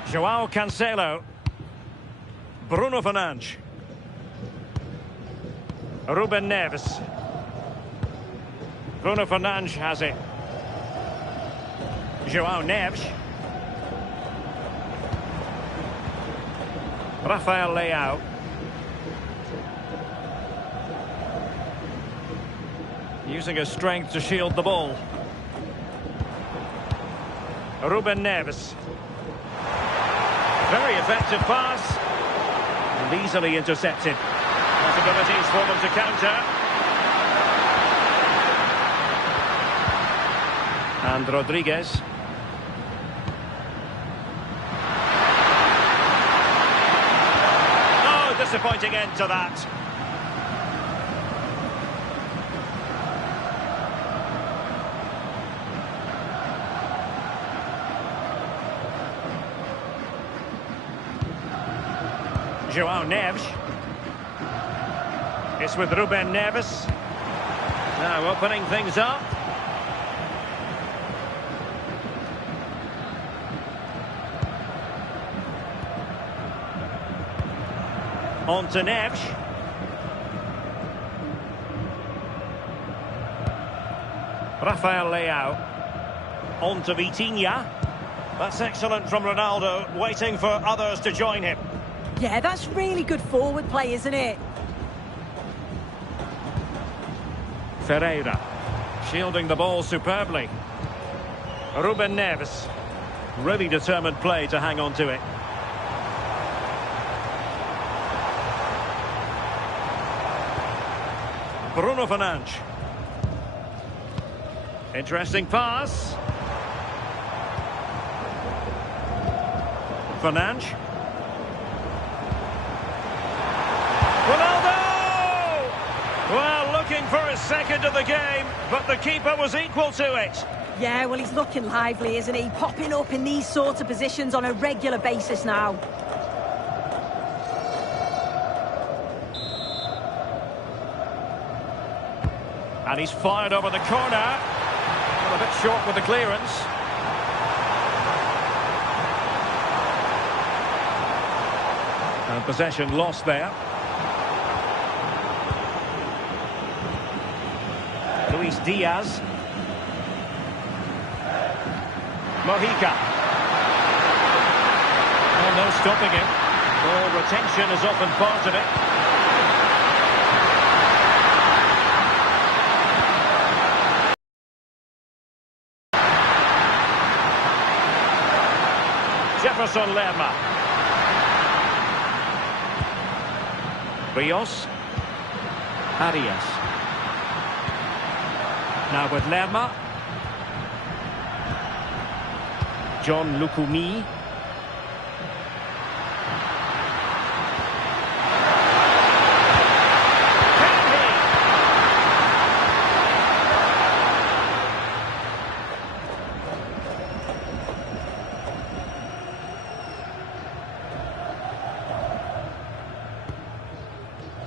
João Cancelo. Bruno Fernandes. Ruben Neves. Bruno Fernandes has it. João Neves. Rafael Leao. Using his strength to shield the ball. Ruben Neves. Very effective pass. And easily intercepted. Possibilities for them to counter. And Rodriguez. Oh, disappointing end to that. João Neves. It's with Ruben Neves. Now opening things up. On to Neves. Rafael Leao. On to Vitinha. That's excellent from Ronaldo, waiting for others to join him. Yeah, that's really good forward play, isn't it? Ferreira. Shielding the ball superbly. Ruben Neves. Really determined play to hang on to it. Bruno Fernandes. Interesting pass. Fernandes. Ronaldo! Well, looking for his second of the game, but the keeper was equal to it. Yeah, well, he's looking lively, isn't he? Popping up in these sorts of positions on a regular basis now. And he's fired over the corner. Well, a bit short with the clearance. And possession lost there. Luis Diaz. Mojica. Oh, no stopping him. Ball retention is often part of it. Jefferson Lerma. Rios. Arias. Now with Lerma. John Lukumi.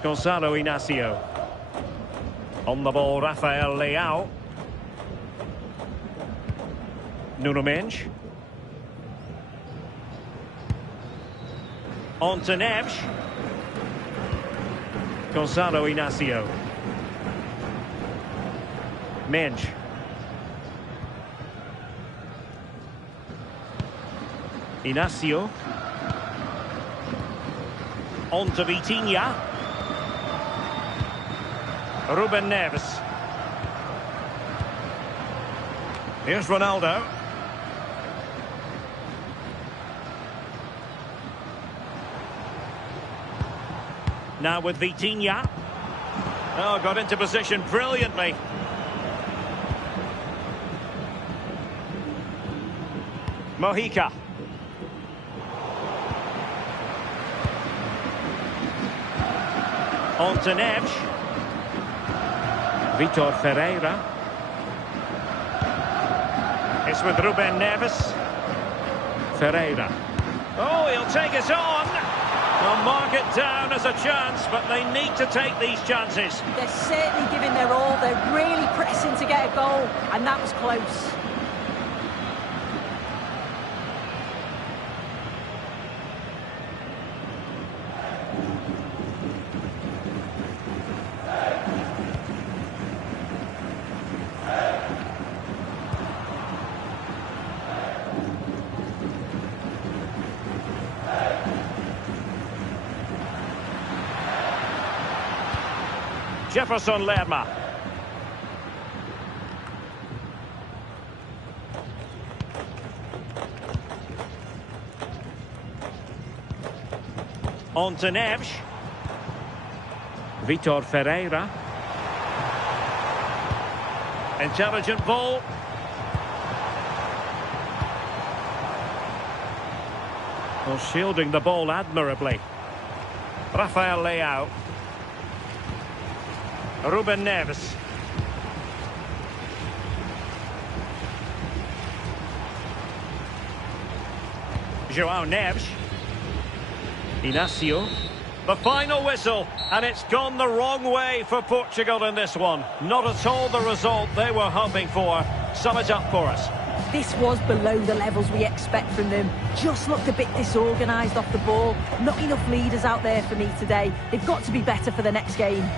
Gonzalo Inacio. On the ball, Rafael Leao. Nuno Mendes. On to Neves. Gonzalo Inacio. Menj. Inacio. On to Vitinha. Ruben Neves. Here's Ronaldo. Now with Vitinha. Oh, got into position brilliantly. Mojica. On to Neves. Vitor Ferreira. It's with Ruben Neves. Ferreira. Oh, he'll take it on. They'll mark it down as a chance, but they need to take these chances. They're certainly giving their all. They're really pressing to get a goal, and that was close. Jefferson Lerma. On to Neves. Vitor Ferreira. Intelligent ball. Well, shielding the ball admirably. Rafael Leao. Ruben Neves. João Neves. Inacio. The final whistle, and it's gone the wrong way for Portugal in this one. Not at all the result they were hoping for. Sum it up for us. This was below the levels we expect from them. Just looked a bit disorganised off the ball. Not enough leaders out there for me today. They've got to be better for the next game.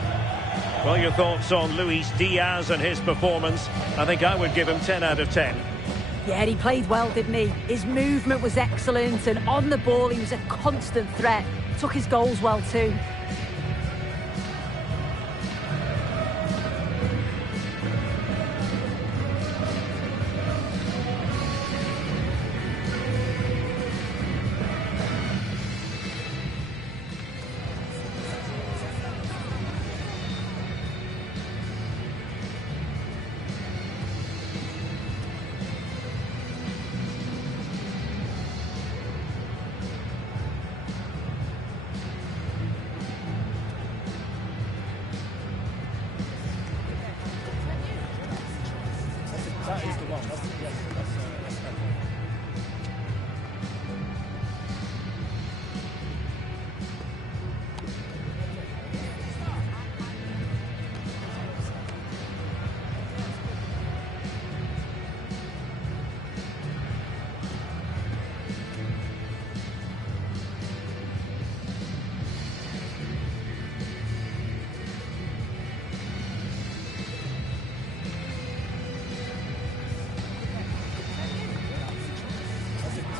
Well, your thoughts on Luis Diaz and his performance? I think I would give him 10 out of 10. Yeah, he played well, didn't he? His movement was excellent, and on the ball he was a constant threat. Took his goals well too. That is the one. That's the one.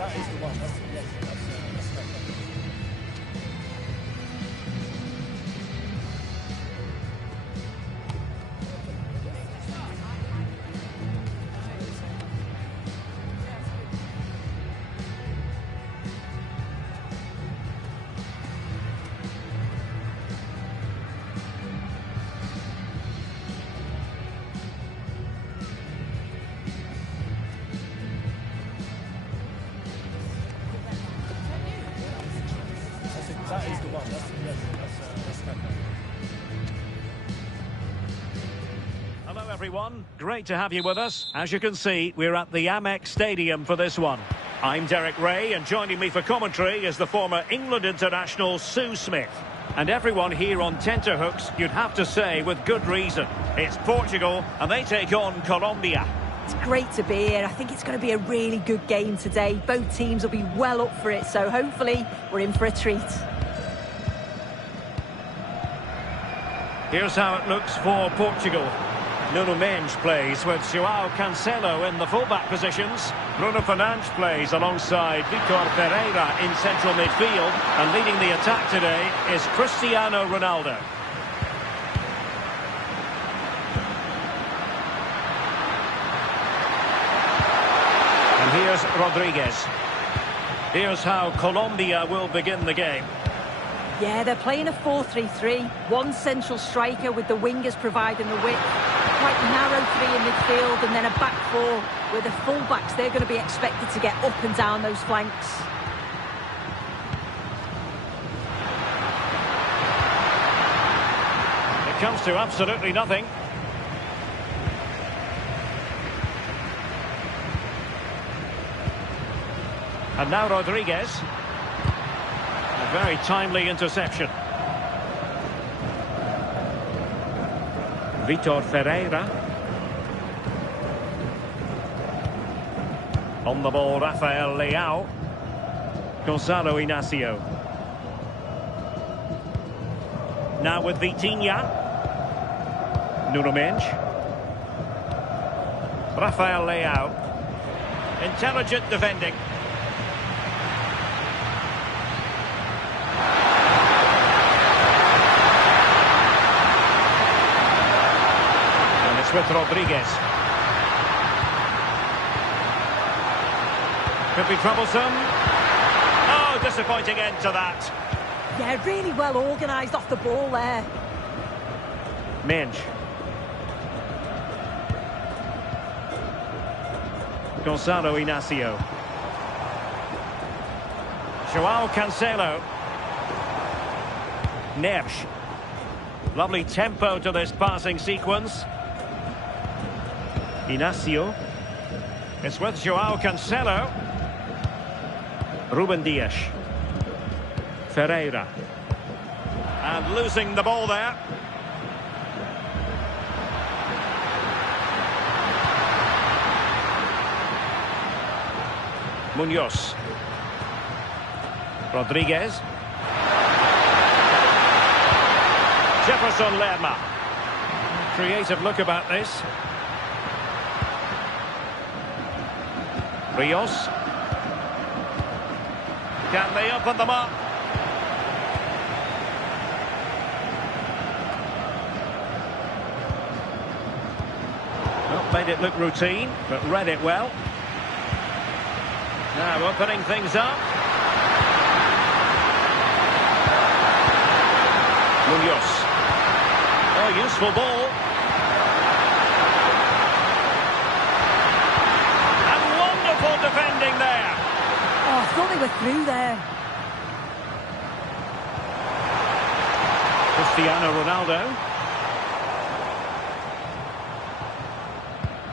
That is the one. Hello everyone, great to have you with us. As you can see, we're at the Amex Stadium for this one. I'm Derek Ray, and joining me for commentary is the former England international Sue Smith. And everyone here on tenterhooks, you'd have to say with good reason. It's Portugal, and they take on Colombia. It's great to be here. I think it's going to be a really good game today. Both teams will be well up for it, so hopefully we're in for a treat. Here's how it looks for Portugal. Nuno Mendes plays with João Cancelo in the fullback positions. Bruno Fernandes plays alongside Vitor Pereira in central midfield. And leading the attack today is Cristiano Ronaldo. And here's Rodriguez. Here's how Colombia will begin the game. Yeah, they're playing a 4-3-3. One central striker with the wingers providing the width. Quite narrow three in midfield and then a back four where the fullbacks, they're going to be expected to get up and down those flanks. It comes to absolutely nothing. And now Rodriguez. A very timely interception. Vitor Ferreira. On the ball, Rafael Leao. Gonzalo Inacio. Now with Vitinha. Nuno Mendes. Rafael Leao. Intelligent defending. With Rodriguez. Could be troublesome. Oh, disappointing end to that. Yeah, really well organised off the ball there. Mendes. Gonzalo Inacio. João Cancelo. Neves. Lovely tempo to this passing sequence. Inacio. It's with João Cancelo. Ruben Dias. Ferreira. And losing the ball there. Munoz. Rodriguez. Jefferson Lerma. Creative look about this. Rios. Can they open them up? Well, made it look routine, but read it well. Now opening things up. Munoz. Oh, useful ball. Defending there. Oh, I thought they were through there. Cristiano Ronaldo.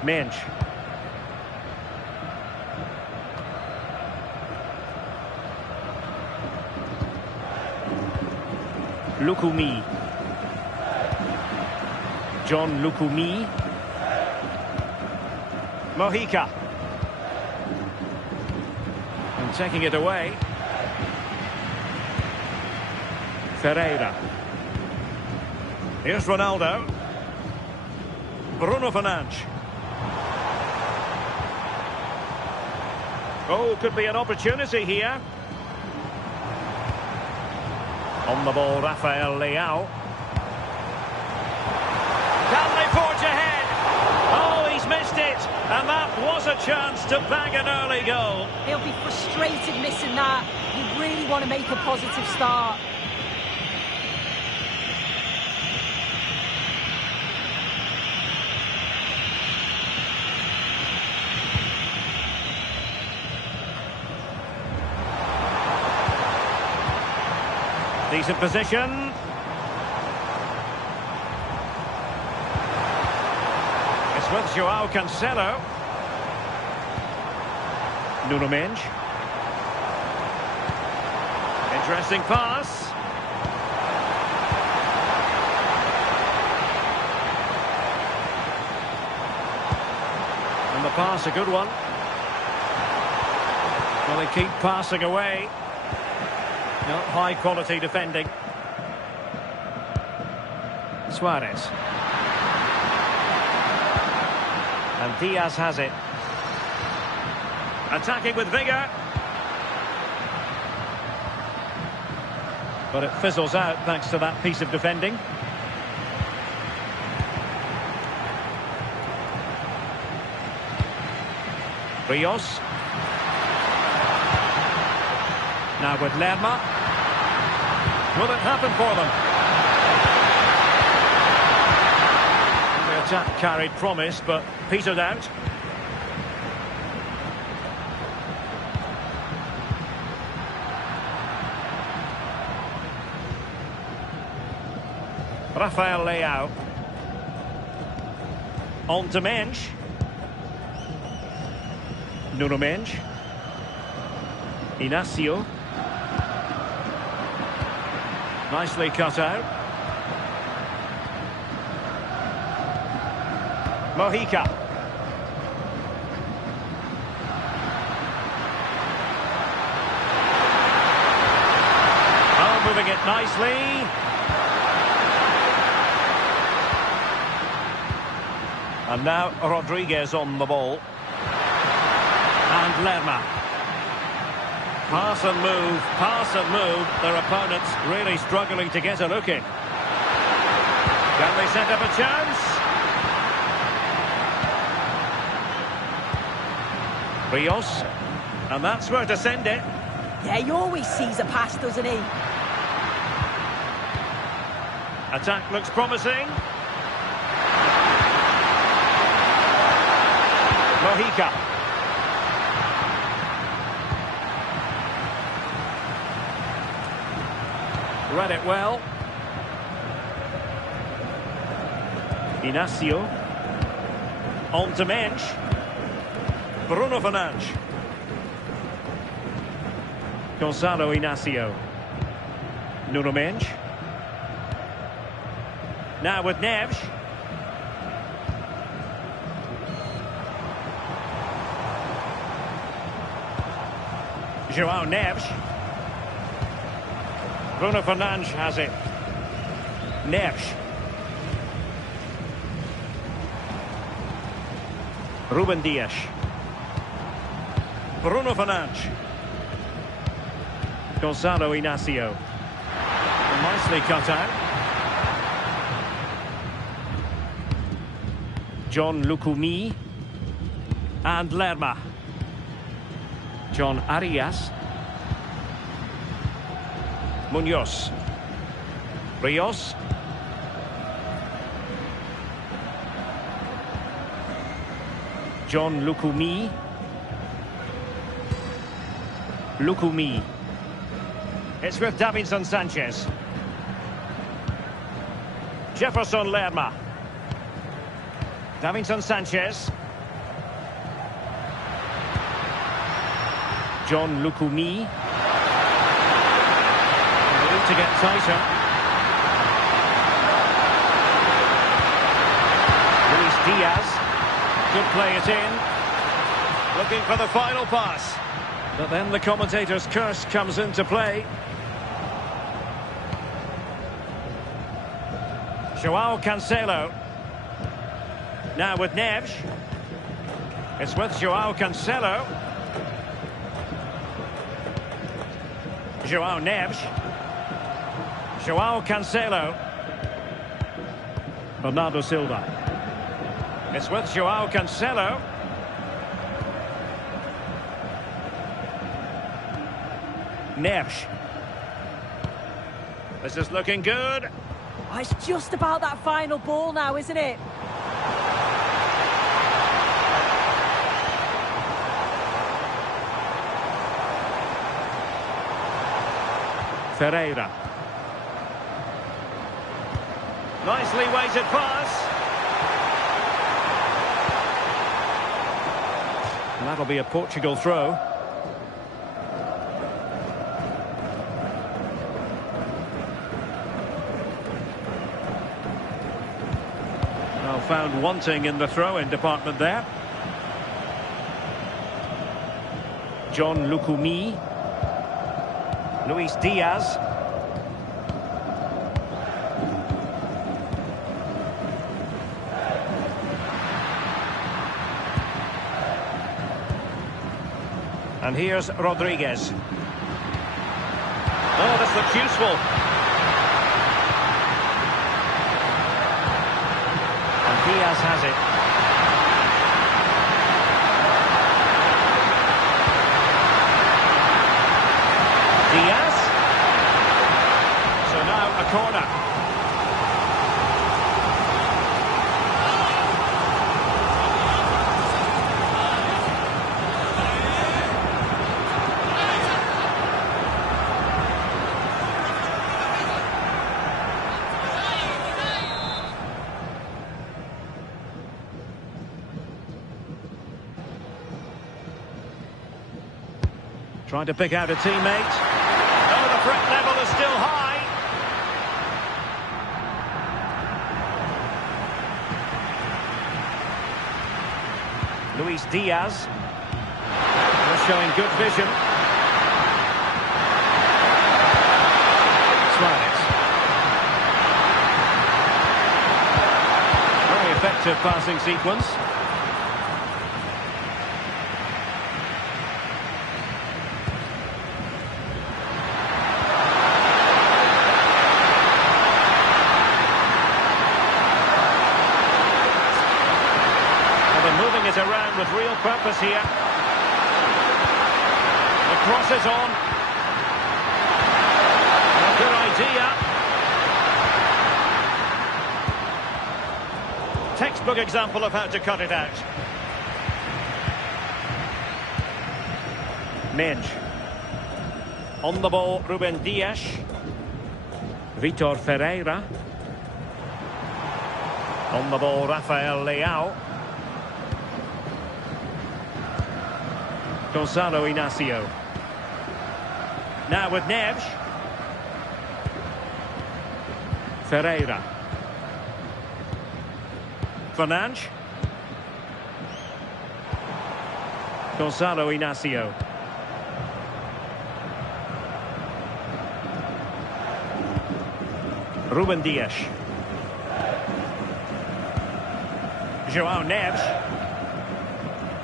Mendes. Lukumi. John Lukumi. Mojica. Taking it away. Ferreira. Here's Ronaldo. Bruno Fernandes. Oh, could be an opportunity here. On the ball, Rafael Leao. Can they forge ahead? Oh, he's missed it. And that was a chance to bag an early goal. He'll be frustrated missing that. You really want to make a positive start. Decent position. It's with João Cancelo. Nuno Mendes. Interesting pass. And the pass, a good one. Well, they keep passing away. Not high quality defending. Suarez. And Diaz has it. Attacking with vigour. But it fizzles out thanks to that piece of defending. Rios. Now with Lerma. Will it happen for them? The attack carried promise, but petered out. Rafael Leao. On to Mensch. Nuno Mensch. Inacio. Nicely cut out. Mojica. Oh, moving it nicely. And now Rodriguez on the ball. And Lerma. Pass and move, pass and move. Their opponents really struggling to get a look in. Can they set up a chance? Rios. And that's where to send it. Yeah, he always sees a pass, doesn't he? Attack looks promising. Mojica. Read it well. Inacio. On to Mensch. Bruno Fernandes. Gonzalo Inacio. Nuno Mensch. Now with Neves. João Neves. Bruno Fernandes has it. Neves. Ruben Dias. Bruno Fernandes. Gonzalo Inacio. Nicely cut out. John Lukumi. And Lerma. John Arias. Munoz. Rios. John Lukumi. Lukumi. It's with Davinson Sanchez. Jefferson Lerma. Davinson Sanchez. John Lukumi. They need to get tighter. Luis Diaz. Could play it in. Looking for the final pass. But then the commentator's curse comes into play. João Cancelo. Now with Neves. It's with João Cancelo. João Neves. João Cancelo. Bernardo Silva. It's with João Cancelo. Neves. This is looking good. Oh, it's just about that final ball now, isn't it? Ferreira. Nicely weighted pass. And that'll be a Portugal throw. Well, found wanting in the throw-in department there. John Lukumi. Luis Diaz. And here's Rodriguez. Oh, this looks useful. And Diaz has it. Diaz. So now a corner. Trying to pick out a teammate. Oh, the threat level is still high. Luis Diaz. They're showing good vision. Suarez. Very effective passing sequence. Moving it around with real purpose here. The cross is on. A good idea. Textbook example of how to cut it out. Menj. On the ball, Ruben Dias. Vitor Ferreira. On the ball, Rafael Leao. Gonzalo Inacio. Now with Neves. Ferreira. Fernandes. Gonzalo Inacio. Ruben Dias. João Neves.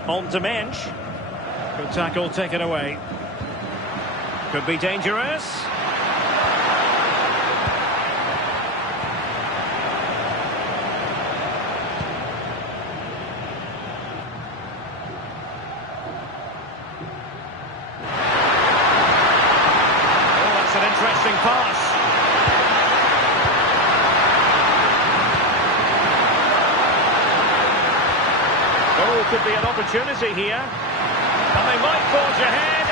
On to Menj. Good tackle, take it away. Could be dangerous. Oh, that's an interesting pass. Oh, could be an opportunity here. And they might forge ahead.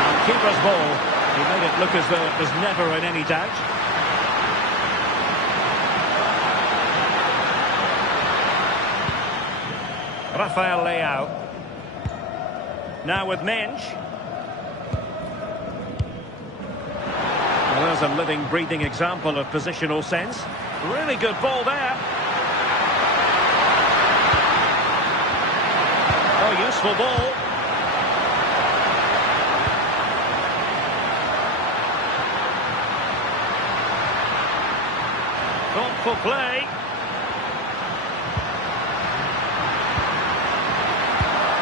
And keeper's ball. He made it look as though it was never in any doubt. Rafael Leao. Now with Menj. Well, there's a living, breathing example of positional sense. Really good ball there. Oh, useful ball. Thoughtful play.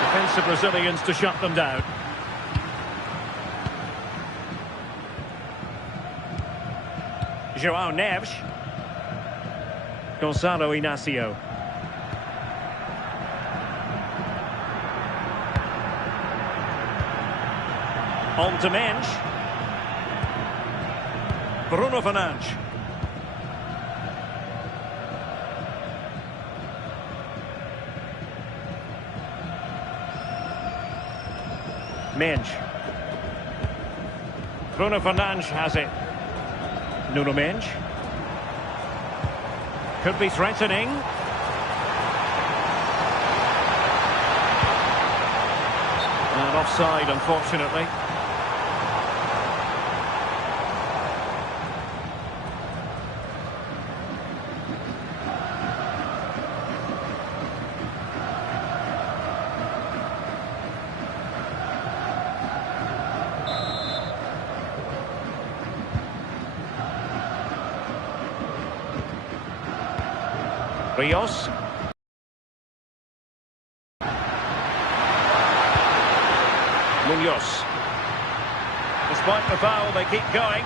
Defensive Brazilians to shut them down. João Neves. Gonzalo Inacio. On to Menj. Bruno Fernandes. Menj. Bruno Fernandes has it. Nuno Menj. Could be threatening. And offside, unfortunately. Rios. Munoz. Despite the foul, they keep going.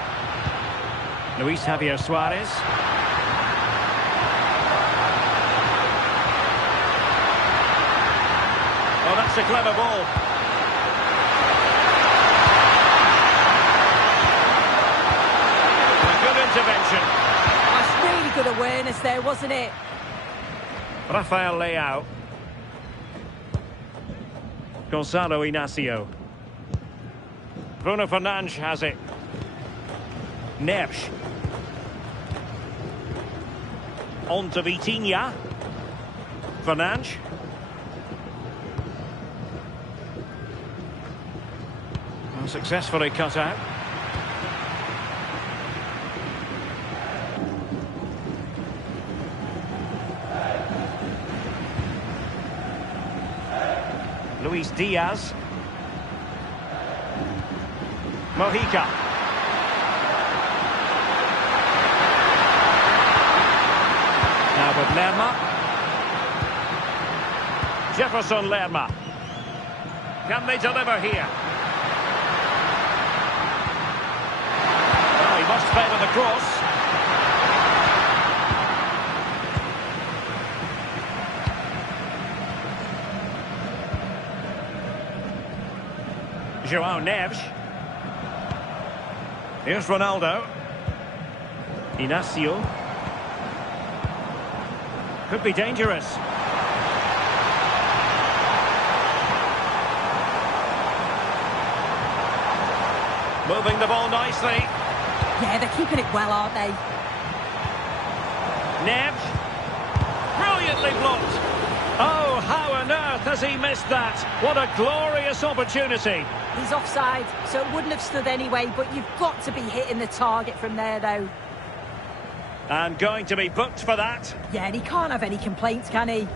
Luis Javier Suarez. Oh, that's a clever ball. A good intervention. That's really good awareness there, wasn't it? Rafael Leao. Gonzalo Inacio. Bruno Fernandes has it. Neves. On to Vitinha. Fernandes. Successfully cut out. Luis Diaz. Mojica. Now with Lerma. Jefferson Lerma. Can they deliver here? Well, he must favour the cross. João Neves. Here's Ronaldo. Inacio. Could be dangerous. Moving the ball nicely. Yeah, they're keeping it well, aren't they? Neves. Brilliantly blocked. Oh, how on earth has he missed that? What a glorious opportunity. He's offside, so it wouldn't have stood anyway, but you've got to be hitting the target from there, though. And going to be booked for that. Yeah, and he can't have any complaints, can he?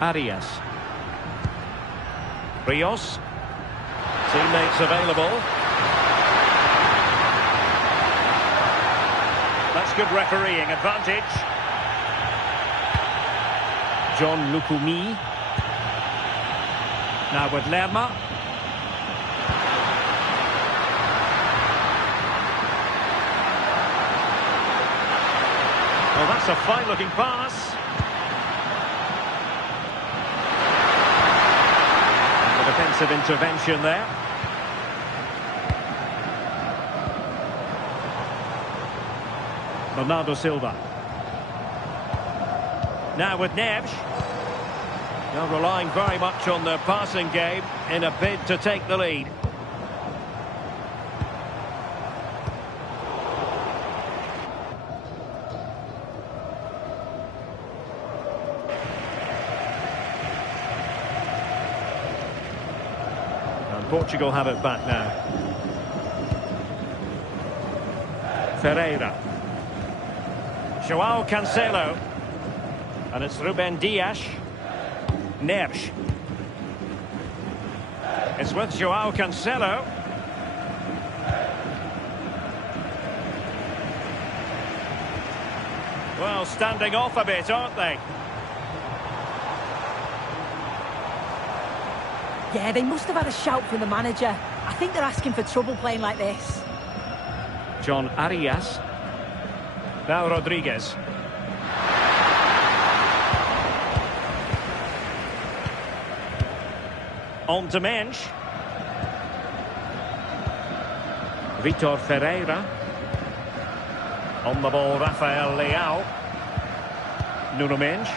Arias. Rios. Teammates available. That's good refereeing advantage. John Lukumi. Now with Lerma. Oh, that's a fine-looking pass. Defensive intervention there. Bernardo Silva. Now with Neves. They're relying very much on their passing game in a bid to take the lead. Portugal have it back now. Ferreira. João Cancelo. And it's Ruben Dias. Neves. It's with João Cancelo. Well, standing off a bit, aren't they? Yeah, they must have had a shout from the manager. I think they're asking for trouble playing like this. John Arias. Now Rodriguez. On to Mensch. Vitor Ferreira. On the ball, Rafael Leao. Nuno Mensch.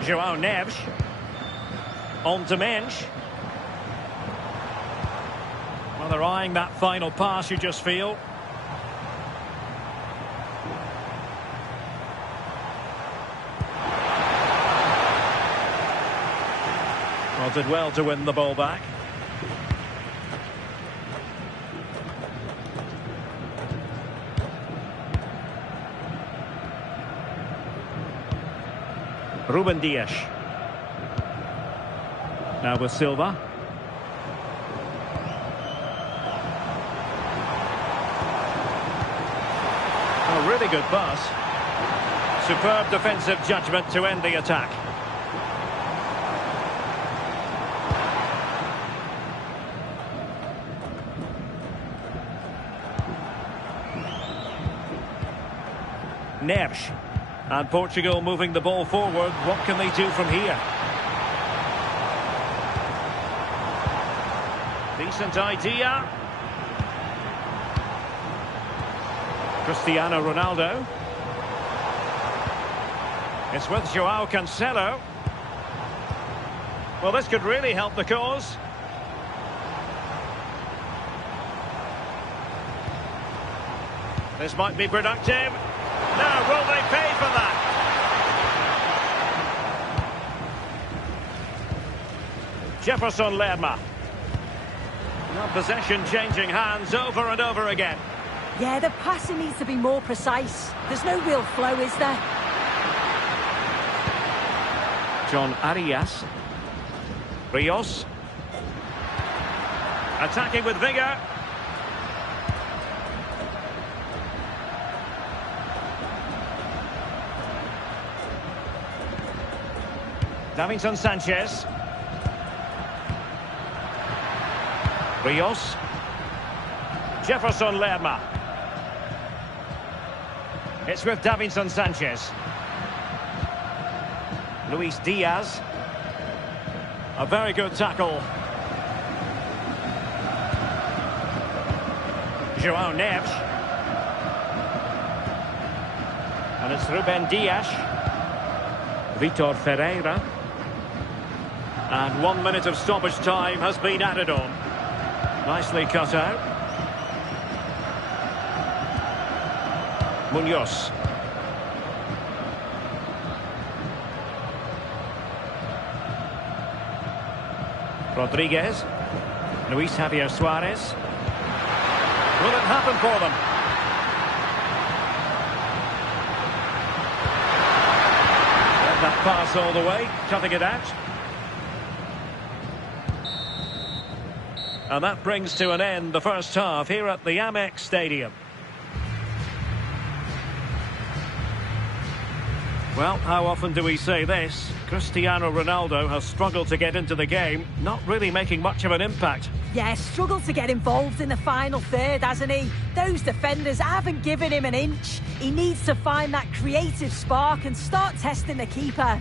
João Neves. On to Mensch. Well, they're eyeing that final pass, you just feel. Well, did well to win the ball back. Ruben Dias. Now with Silva. A really good pass. Superb defensive judgment to end the attack. Neves. And Portugal moving the ball forward. What can they do from here? Decent idea. Cristiano Ronaldo. It's with Joao Cancelo. Well, this could really help the cause. This might be productive. Now, will they pay for that? Jefferson Lerma. Now possession changing hands over and over again. Yeah, the passing needs to be more precise. There's no real flow, is there? John Arias. Rios. Attacking with vigour. Davinson Sanchez. Rios. Jefferson Lerma. It's with Davinson Sanchez. Luis Diaz. A very good tackle. Joao Neves. And it's Ruben Dias. Vitor Ferreira. And 1 minute of stoppage time has been added on. Nicely cut out. Munoz. Rodriguez. Luis Javier Suarez. Will it happen for them? Let that pass all the way, cutting it out. And that brings to an end the first half here at the Amex Stadium. Well, how often do we say this? Cristiano Ronaldo has struggled to get into the game, not really making much of an impact. Yeah, struggled to get involved in the final third, hasn't he? Those defenders haven't given him an inch. He needs to find that creative spark and start testing the keeper.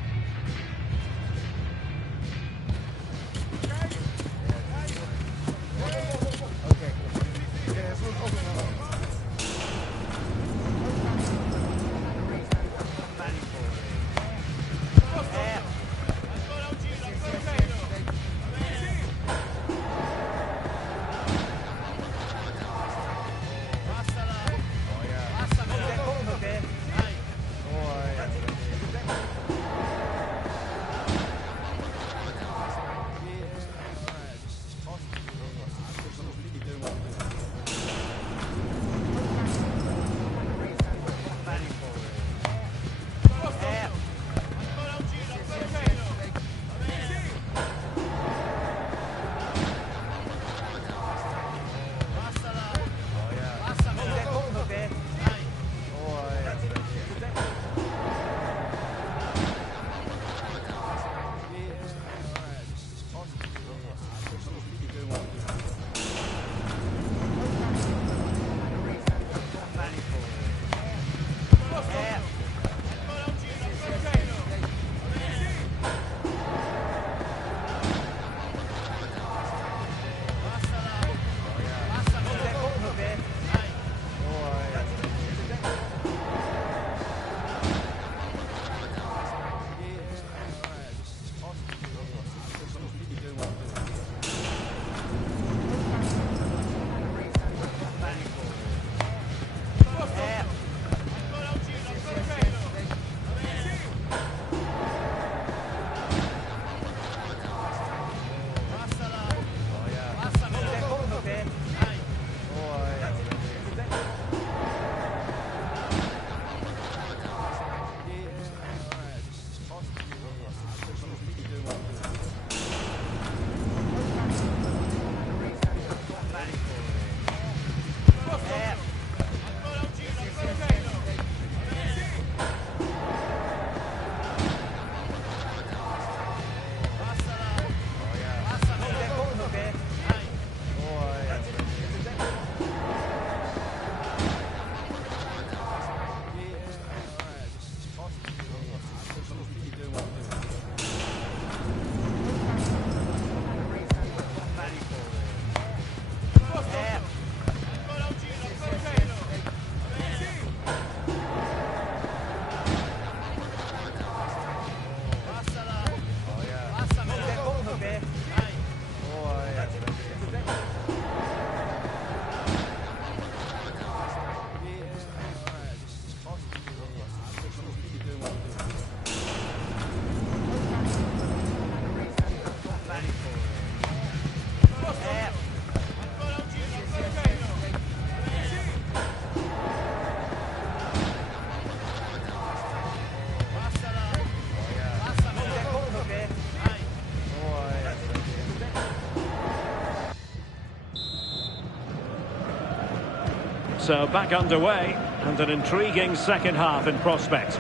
So back underway, and an intriguing second half in prospect.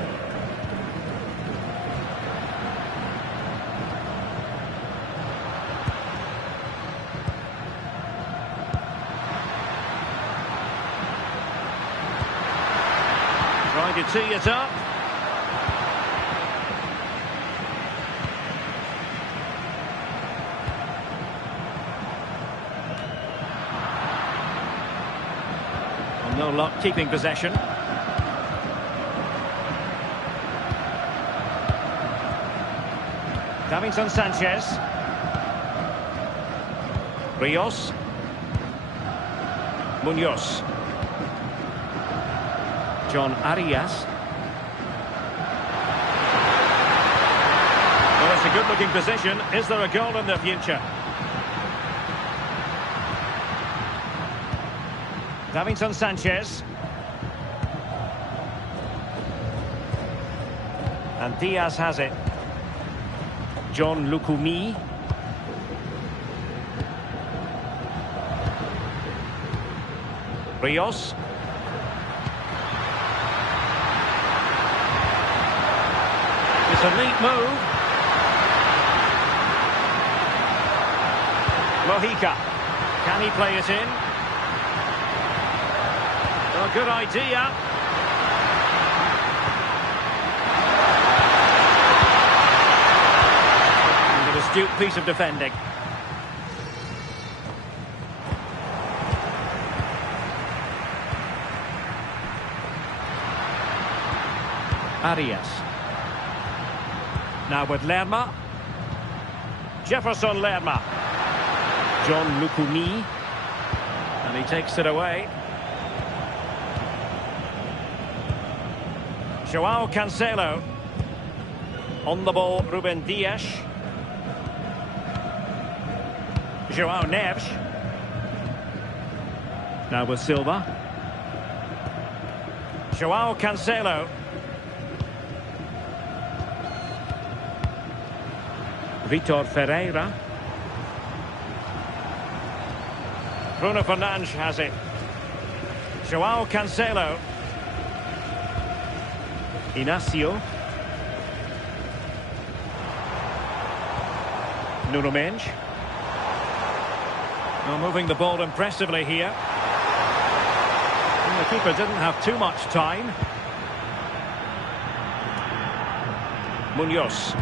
Trying to tee it up. No luck keeping possession. Davinson Sanchez. Rios. Munoz. John Arias. Well, it's a good-looking position. Is there a goal in the future? Davinson Sanchez. And Diaz has it. John Lukumi. Rios. It's a neat move. Mojica. Can he play it in? Well, good idea. And an astute piece of defending. Arias. Now with Lerma. Jefferson Lerma. John Lukumi. And he takes it away. Joao Cancelo. On the ball, Ruben Dias. Joao Neves. Now with Silva. Joao Cancelo. Vitor Ferreira. Bruno Fernandes has it. Joao Cancelo. Inacio. Nuno Mendes. Well, moving the ball impressively here. And the keeper didn't have too much time. Munoz.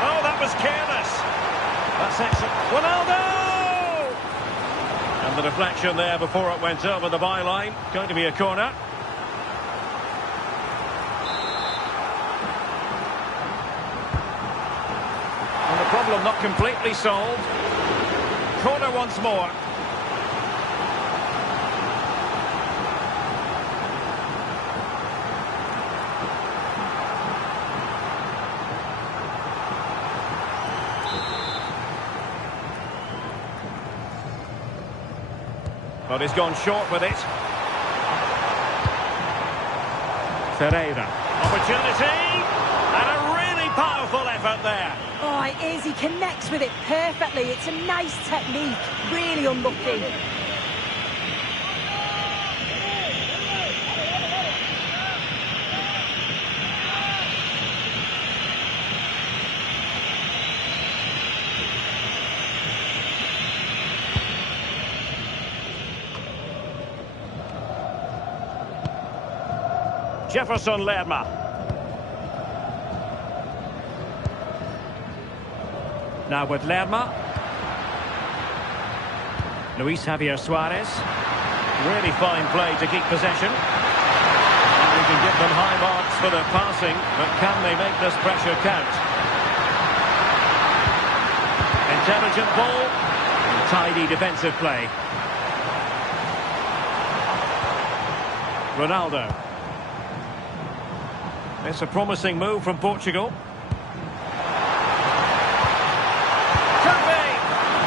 Oh, that was careless. That's excellent. Ronaldo! And the deflection there before it went over the byline. Going to be a corner. And the problem not completely solved. Corner once more. But he's gone short with it. Ferreira. Opportunity. And a really powerful effort there. Oh, it is. He connects with it perfectly. It's a nice technique. Really unlucky. Jefferson Lerma. Now with Lerma. Luis Javier Suarez. Really fine play to keep possession. And we can give them high marks for their passing, but can they make this pressure count? Intelligent ball. And tidy defensive play. Ronaldo. It's a promising move from Portugal. Could be!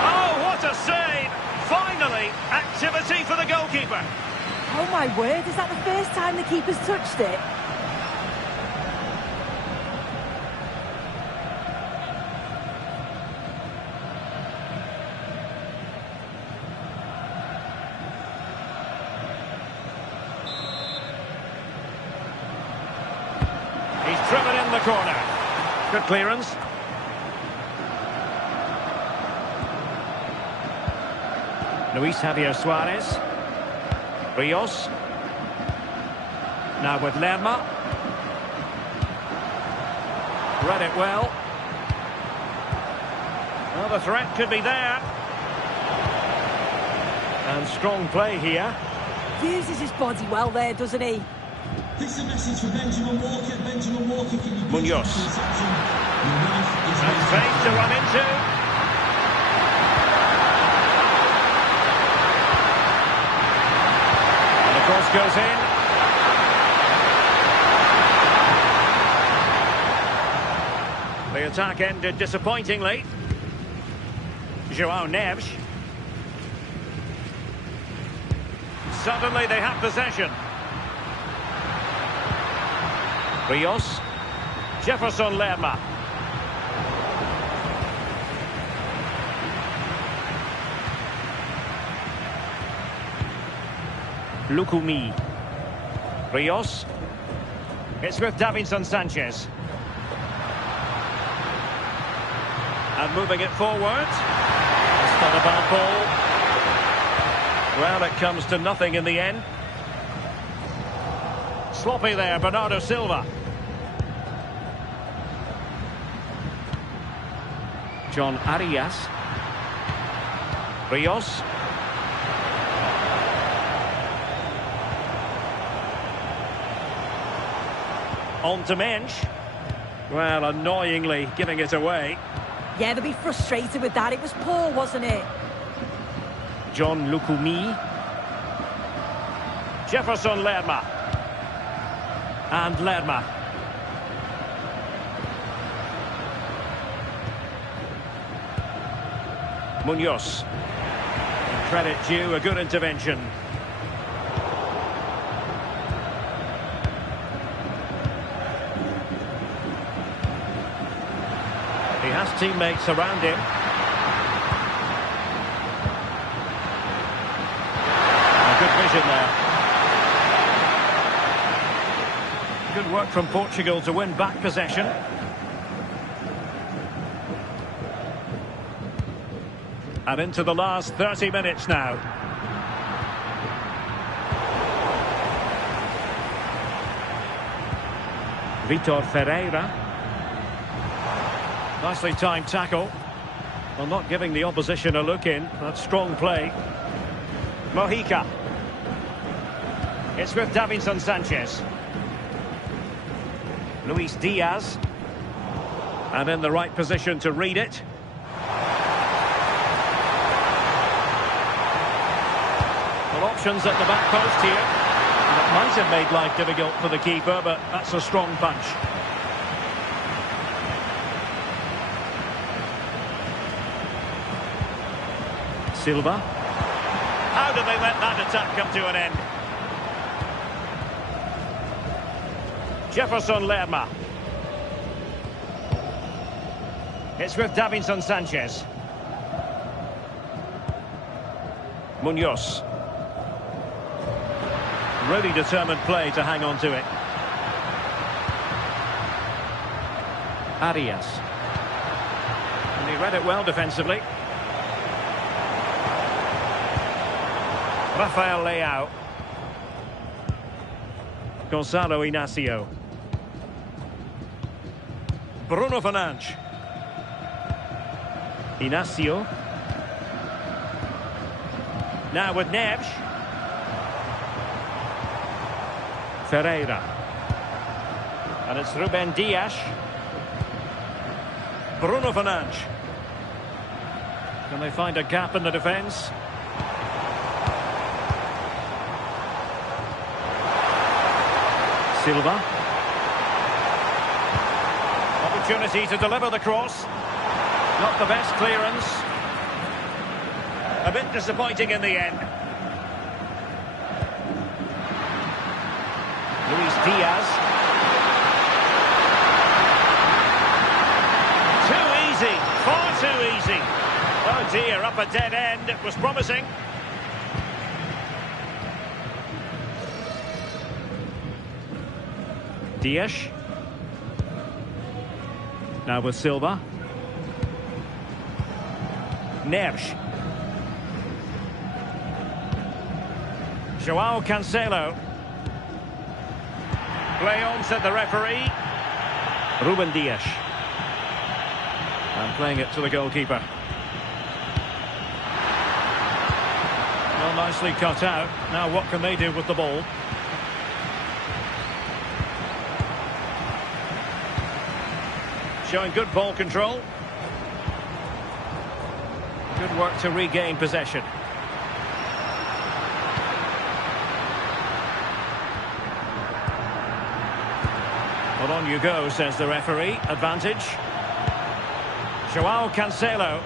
Oh, what a save! Finally, activity for the goalkeeper. Oh my word, is that the first time the keeper's touched it? corner. Good clearance. Luis Javier Suarez. Rios. Now with Lerma. Read it well. Well, the threat could be there. And strong play here. Uses his body well there, doesn't he? This is a message for Benjamin Walker. Benjamin Walker, can you please Munoz. take the reception? Your wife is And waiting. space to run into. And the cross goes in. The attack ended disappointingly. João Neves. Suddenly they have possession. Rios. Jefferson Lerma. Lukumi. Rios. It's with Davinson Sanchez. And moving it forward. It's not a bad ball. Well, it comes to nothing in the end. Sloppy there, Bernardo Silva. John Arias. Rios. On to Mensch. Well, annoyingly giving it away. Yeah, they'll be frustrated with that. It was poor, wasn't it? John Lukumi. Jefferson Lerma. And Lerma. Munoz. Credit due, a good intervention. He has teammates around him. Good vision there. Good work from Portugal to win back possession. And into the last 30 minutes now. Vitor Ferreira. Nicely timed tackle. Well, not giving the opposition a look in. That's strong play. Mojica. It's with Davinson Sanchez. Luis Diaz. And in the right position to read it. Well, options at the back post here. And it might have made life difficult for the keeper, but that's a strong punch. Silva. How did they let that attack come to an end? Jefferson Lerma. It's with Davinson Sanchez. Munoz. Really determined play to hang on to it. Arias. And he read it well defensively. Rafael Leao. Gonzalo Inacio. Bruno Fernandes. Inacio. Now with Neves. Ferreira. And it's Ruben Dias. Bruno Fernandes. Can they find a gap in the defence? Silva. Opportunity to deliver the cross. Not the best clearance. A bit disappointing in the end. Luis Diaz. Too easy. Far too easy. Oh dear, up a dead end. It was promising. Dias. Now with Silva. Neves. Joao Cancelo. Play on, said the referee. Ruben Dias. And playing it to the goalkeeper. Well, nicely cut out. Now what can they do with the ball? Showing good ball control. Good work to regain possession. Well, on you go, says the referee. Advantage. Joao Cancelo.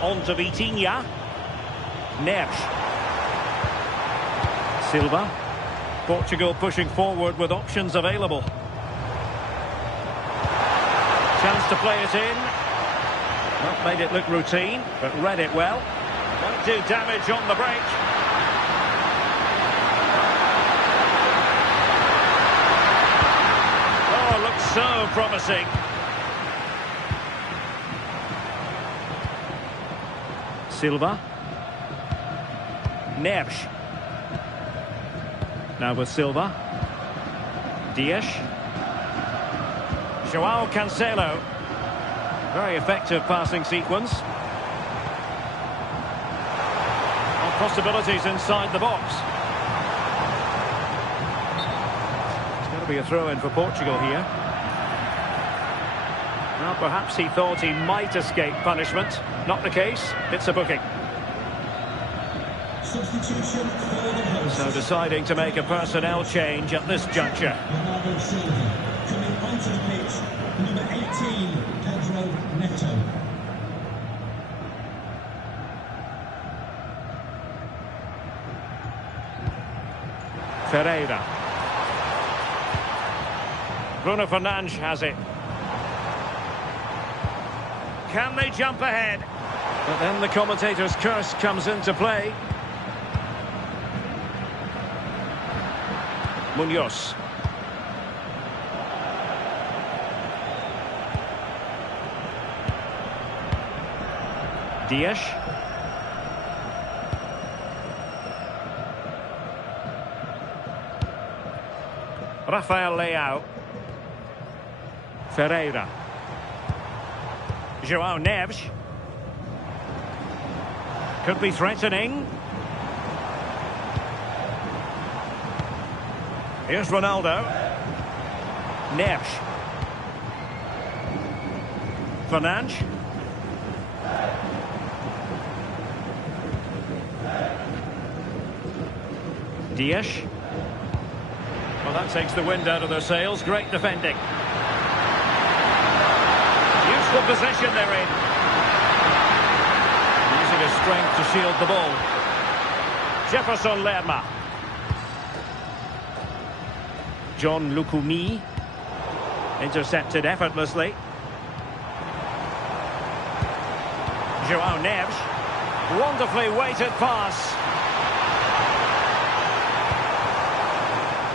On to Vitinha. Neves. Silva. Portugal pushing forward with options available. Chance to play it in. Not made it look routine, but read it well. Won't do damage on the break. Oh, looks so promising. Silva. Neves. Now with Silva. Dias. Joao Cancelo. Very effective passing sequence. And possibilities inside the box. It's going to be a throw-in for Portugal here. Well, perhaps he thought he might escape punishment. Not the case. It's a booking. Substitution for the hosts. So deciding to make a personnel change at this juncture. Bernardo Silva. Coming onto the pitch, number 18, Pedro Neto. Ferreira. Bruno Fernandes has it. Can they jump ahead? But then the commentator's curse comes into play. Munoz. Dias. Rafael Leao. Ferreira. Joao Neves. Could be threatening. Here's Ronaldo. Neves. Fernandes. Dias. Well, that takes the wind out of their sails. Great defending. Useful position they're in. Using his strength to shield the ball. Jefferson Lerma. John Lukumi. Intercepted effortlessly. Joao Neves. Wonderfully weighted pass.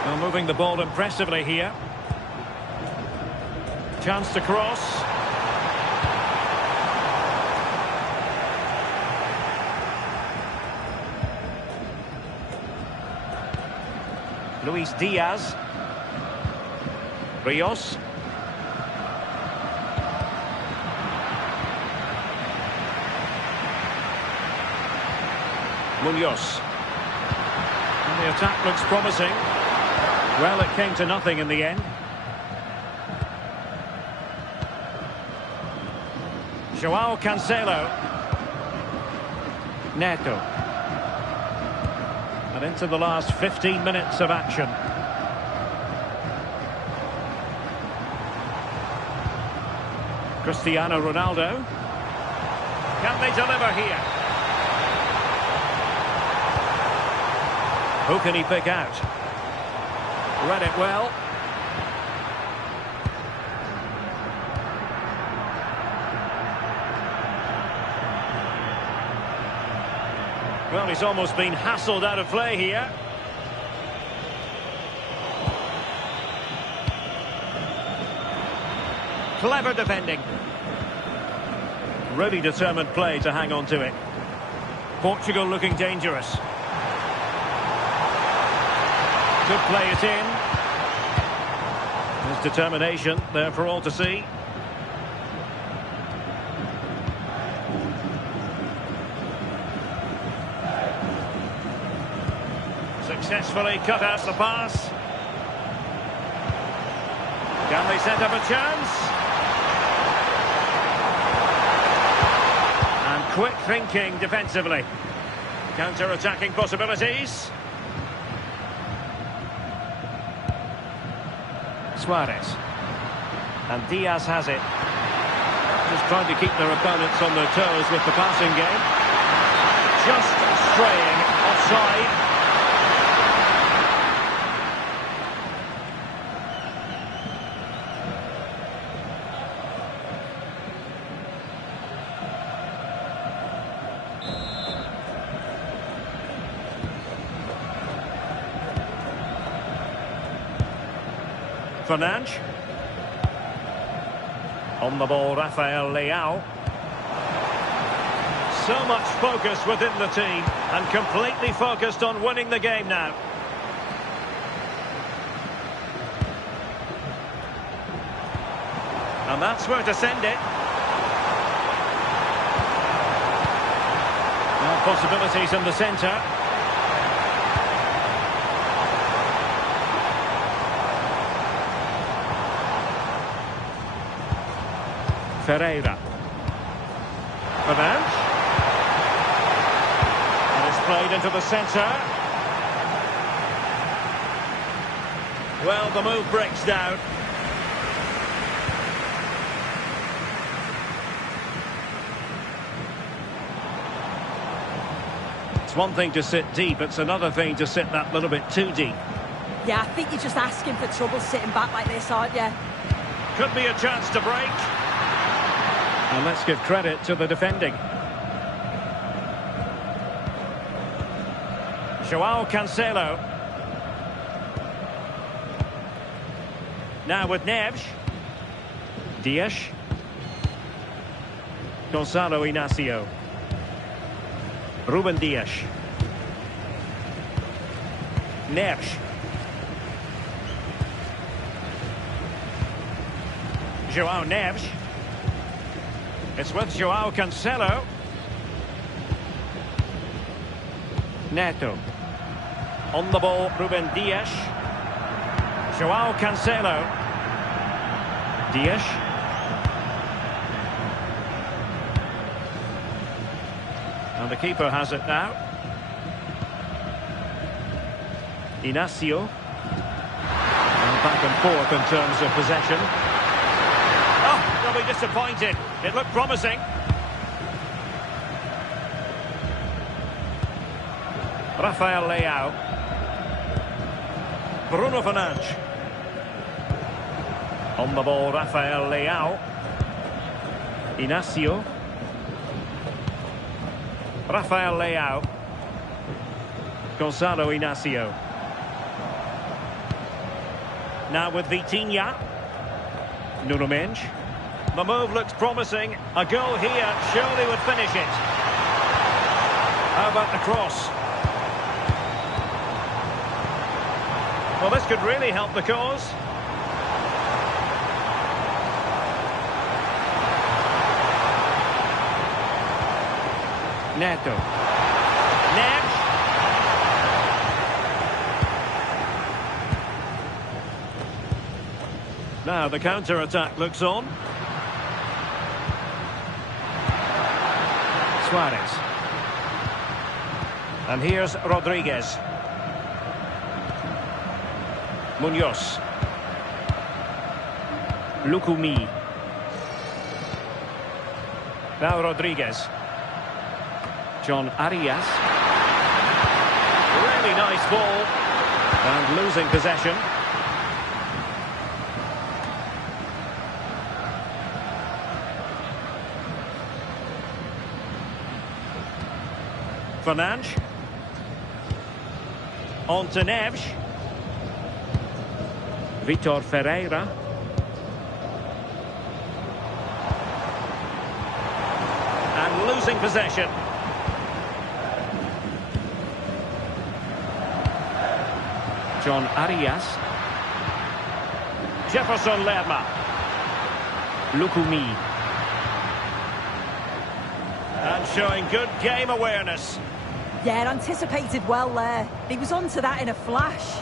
Well, moving the ball impressively here. Chance to cross. Luis Diaz. Rios. Munoz. And the attack looks promising. Well, it came to nothing in the end. Joao Cancelo. Neto. And into the last 15 minutes of action. Cristiano Ronaldo. Can they deliver here? Who can he pick out? Read it well. Well, he's almost been hassled out of play here. Clever defending. Really determined play to hang on to it. Portugal looking dangerous. Could play it in. There's determination there for all to see. Successfully cut out the pass. Can they set up a chance? And quick thinking defensively. Counter-attacking possibilities. Suarez. And Diaz has it. Just trying to keep their opponents on their toes with the passing game. Just straying offside. Fernandes. On the ball, Rafael Leao. So much focus within the team and completely focused on winning the game now. And that's where to send it. Now possibilities in the centre. Ferreira. Fernandes. And it's played into the centre. Well, the move breaks down. It's one thing to sit deep, it's another thing to sit that little bit too deep. Yeah, I think you're just asking for trouble sitting back like this, aren't you? Could be a chance to break. And let's give credit to the defending. João Cancelo. Now with Neves. Dias. Gonzalo Inacio. Ruben Dias. Neves. João Neves. It's with João Cancelo. Neto. On the ball, Ruben Dias. João Cancelo. Dias. And the keeper has it now. Inacio. And back and forth in terms of possession. Oh, they'll be disappointed. It looked promising. Rafael Leao. Bruno Fernandes. On the ball, Rafael Leao. Inacio. Rafael Leao. Gonzalo Inacio. Now with Vitinha. Nuno Mendes. The move looks promising. A goal here surely would finish it. How about the cross? Well, this could really help the cause. Neto. Neves. Now the counter-attack looks on. Suarez. And here's Rodriguez. Munoz. Lukumi. Now Rodriguez. John Arias. Really nice ball. And losing possession. Fernandes. On to Neves. Vitor Ferreira. losing possession. John Arias. Jefferson Lerma. Lukumi. And showing good game awareness. Yeah, anticipated well there. He was onto that in a flash.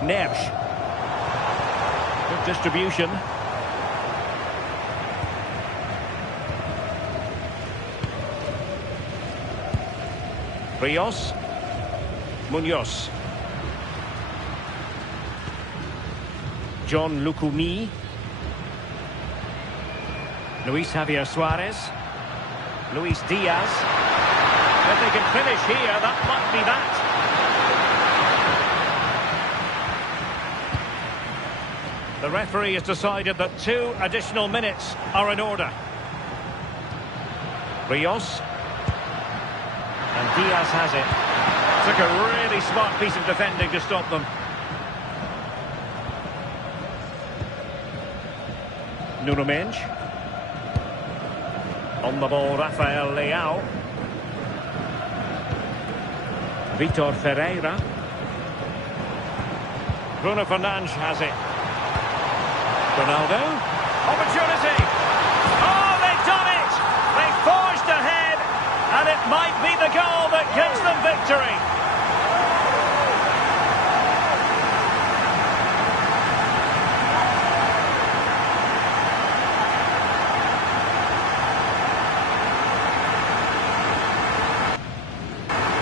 Neves. Good distribution. Rios. Munoz. John Lukumi. Luis Javier Suarez. Luis Diaz. If they can finish here, that might be that. The referee has decided that 2 additional minutes are in order. Rios. And Diaz has it. Took a really smart piece of defending to stop them. Nuno Mendes. On the ball, Rafael Leao. Vitor Ferreira. Bruno Fernandes has it. Ronaldo. Opportunity. Oh, they've done it! They forged ahead, and it might be the goal that gives them victory.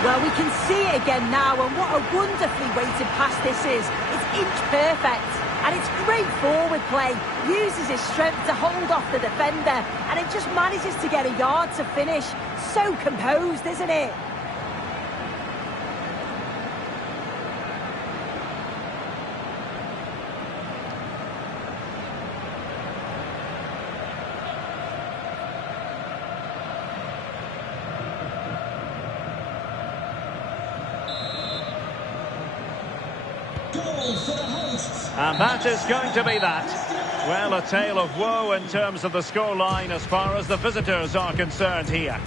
Well, we can see it again now, and what a wonderfully weighted pass this is. It's inch perfect, and it's great forward play. Uses his strength to hold off the defender, and it just manages to get a yard to finish. So composed, isn't it? Goal for the hosts. And that is going to be that. Well, a tale of woe in terms of the scoreline as far as the visitors are concerned here.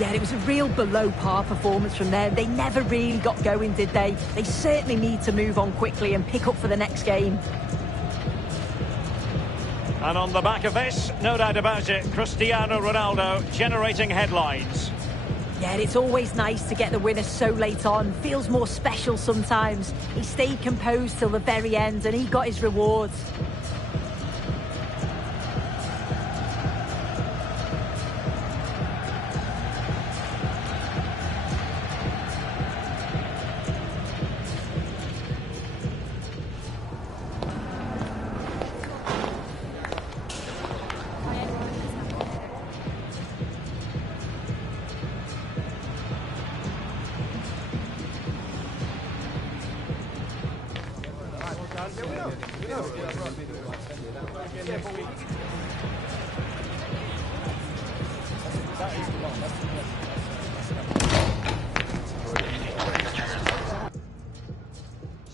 Yeah, it was a real below-par performance from them. They never really got going, did they? They certainly need to move on quickly and pick up for the next game. And on the back of this, no doubt about it, Cristiano Ronaldo generating headlines. Yeah, it's always nice to get the winner so late on. Feels more special sometimes. He stayed composed till the very end, and he got his rewards.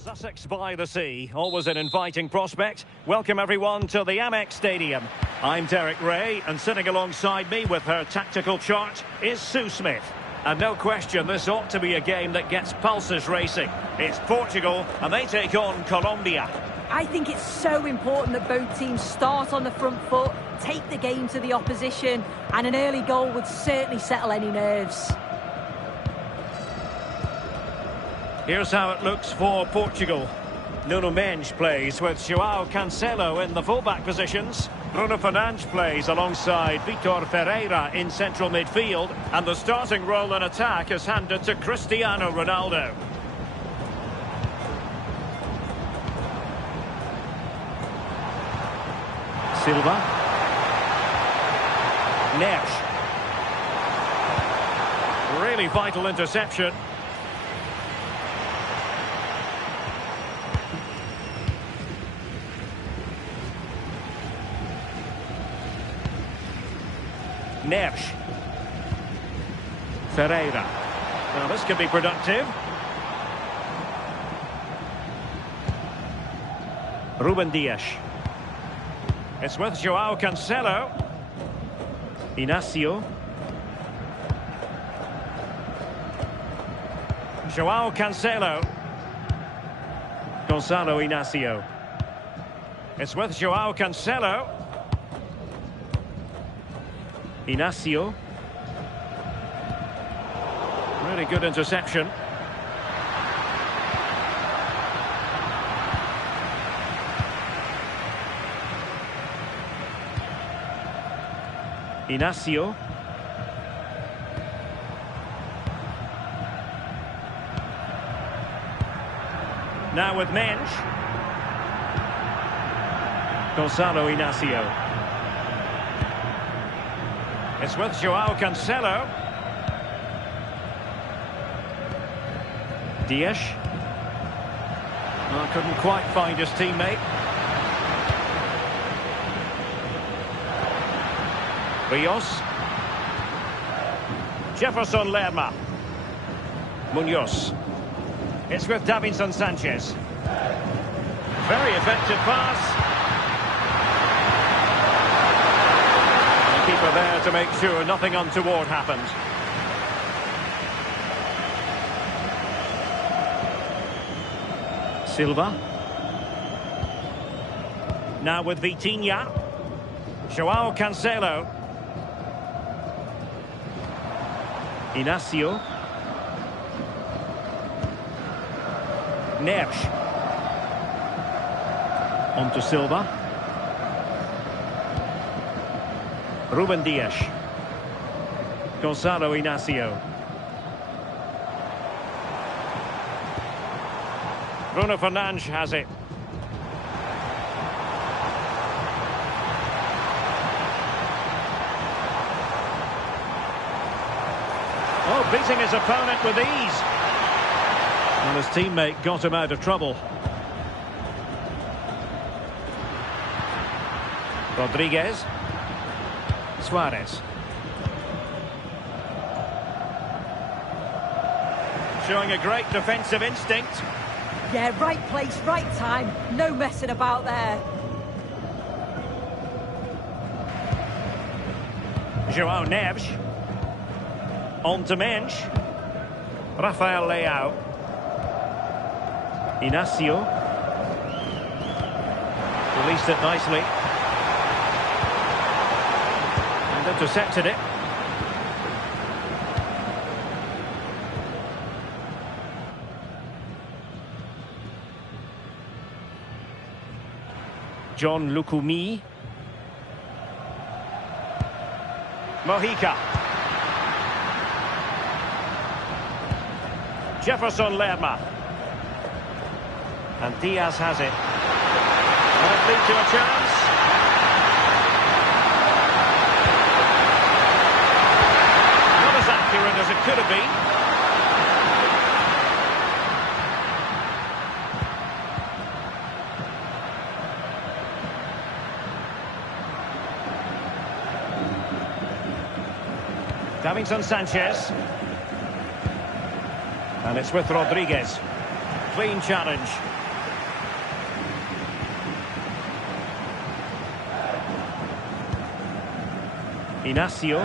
Sussex by the sea, always an inviting prospect. Welcome everyone to the Amex Stadium. I'm Derek Ray, and sitting alongside me with her tactical chart is Sue Smith. And no question, this ought to be a game that gets pulses racing. It's Portugal, and they take on Colombia. I think it's so important that both teams start on the front foot, take the game to the opposition, and an early goal would certainly settle any nerves. Here's how it looks for Portugal. Nuno Mendes plays with João Cancelo in the fullback positions. Bruno Fernandes plays alongside Vitor Ferreira in central midfield. And the starting role in attack is handed to Cristiano Ronaldo. Silva. Neves. Really vital interception. Neves. Ferreira. Now this could be productive. Ruben Dias. It's with João Cancelo. Inacio. Joao Cancelo. Gonzalo Inacio. It's with Joao Cancelo. Inacio. Really good interception. Inacio. Now with Mensch. Gonzalo Inacio. It's with Joao Cancelo. Dias. Oh, couldn't quite find his teammate. Rios. Jefferson Lerma. Munoz. It's with Davinson Sanchez. Very effective pass. The keeper there to make sure nothing untoward happened. Silva. Now with Vitinha. Joao Cancelo. Inacio. Neves. On to Silva. Ruben Dias. Gonzalo Inacio. Bruno Fernandes has it. Oh, beating his opponent with ease. And his teammate got him out of trouble. Rodriguez. Suarez. Showing a great defensive instinct. Yeah, right place, right time. No messing about there. Joao Neves. On to Mensch. Rafael Leao. Inacio. Released it nicely. And intercepted it. John Lukumi. Mojica. Jefferson Lerma. And Diaz has it. Might lead to a chance. Not as accurate as it could have been. Davinson Sanchez. And it's with Rodriguez. Clean challenge. Inacio.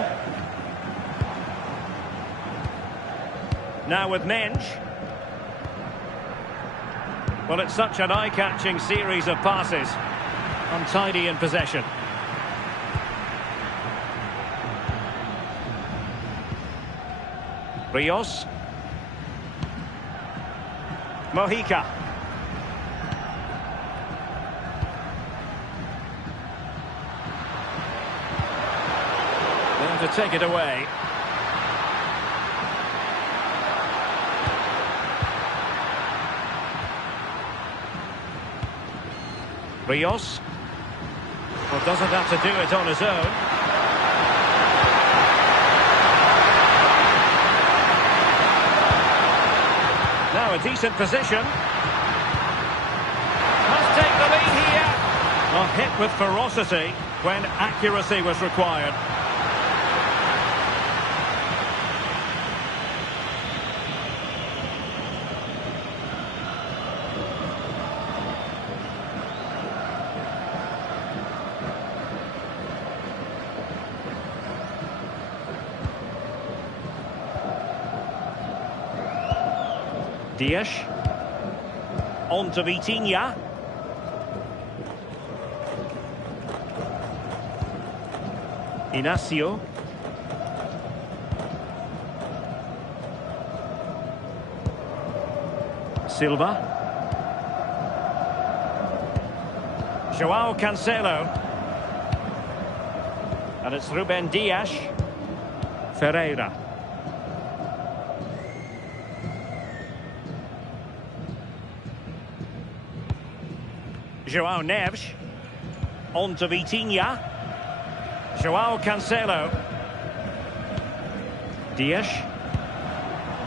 Now with Mensch. Well, it's such an eye-catching series of passes. Untidy in possession. Rios. Mojica. There to take it away. Rios. Well, doesn't have to do it on his own. Now a decent position. Must take the lead here. Well, hit with ferocity when accuracy was required. Dias. On to Vitinha. Inacio. Silva. João Cancelo. And it's Ruben Dias. Ferreira. João Neves. On to Vitinha. João Cancelo. Dias.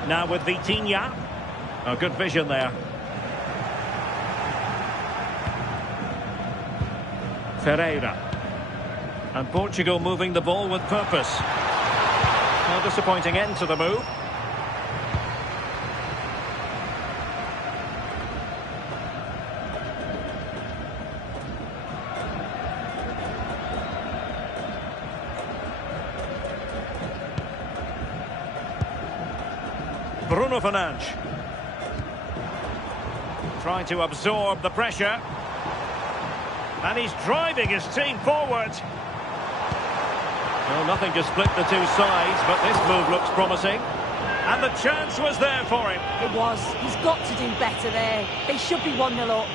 Now with Vitinha. Oh, good vision there. Ferreira. And Portugal moving the ball with purpose. No disappointing end to the move. Bruno Fernandes. Trying to absorb the pressure. And he's driving his team forward. Well, nothing to split the two sides, but this move looks promising. And the chance was there for him. It was. He's got to do better there. They should be 1-0 up.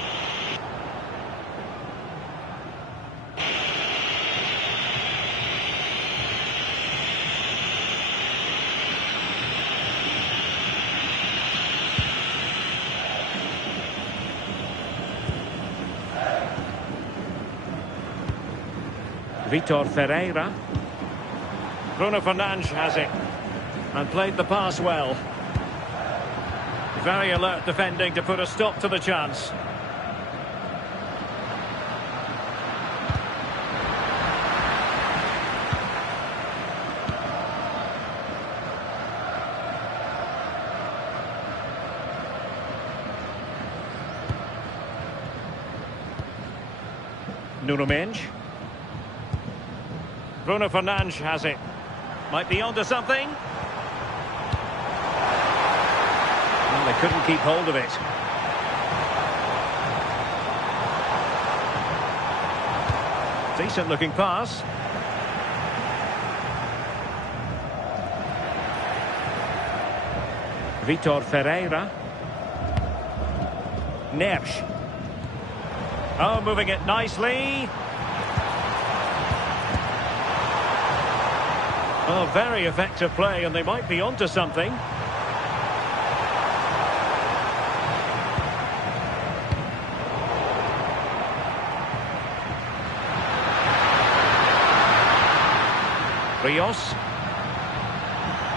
Vitor Ferreira. Bruno Fernandes has it. And played the pass well. Very alert defending to put a stop to the chance. Nuno Mendes. Bruno Fernandes has it. Might be onto something. Well, they couldn't keep hold of it. Decent looking pass. Vitor Ferreira. Neves. Oh, moving it nicely. Oh, very effective play, and they might be onto something. Rios.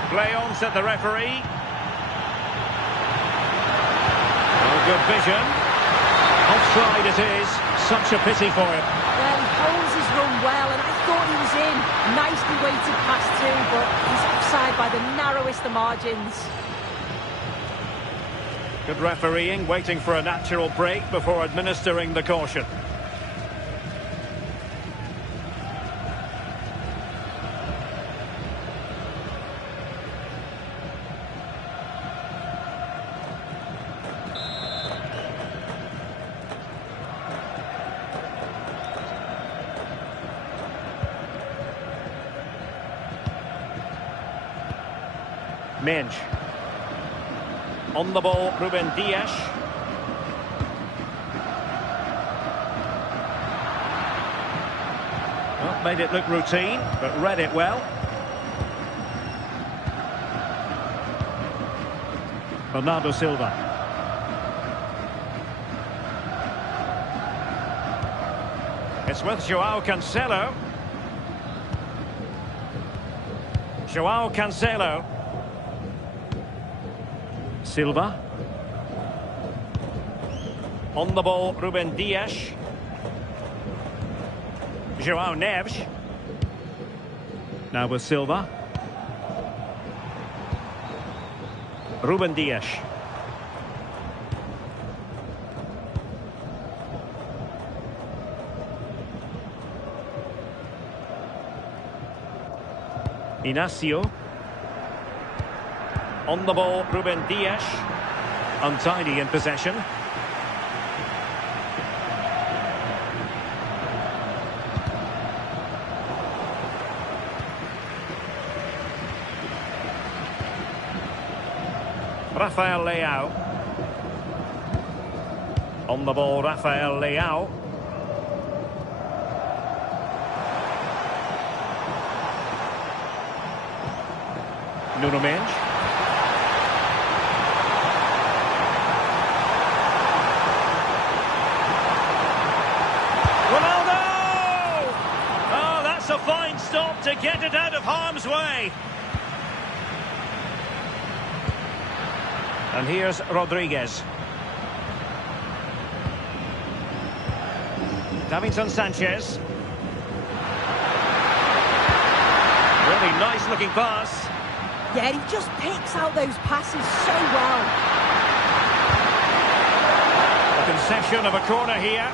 Play on, said the referee. Oh, good vision. Offside it is. Such a pity for him. Well, he holds his run well, and I thought he was in. Nicely weighted pass too, but he's offside by the narrowest of margins. Good refereeing, waiting for a natural break before administering the caution. Mendes. On the ball, Ruben Dias. Well, made it look routine, but read it well. Bernardo Silva. It's with João Cancelo. João Cancelo. Silva. On the ball, Ruben Dias. João Neves. Now with Silva. Ruben Dias. Inacio. On the ball, Ruben Dias. Untidy in possession. Rafael Leao. On the ball, Rafael Leao. Nuno Mendes. Ronaldo! Oh, that's a fine stop to get it out of harm's way. And here's Rodriguez. Davinson Sanchez. Really nice looking pass. Yeah, he just picks out those passes so well. A concession of a corner here.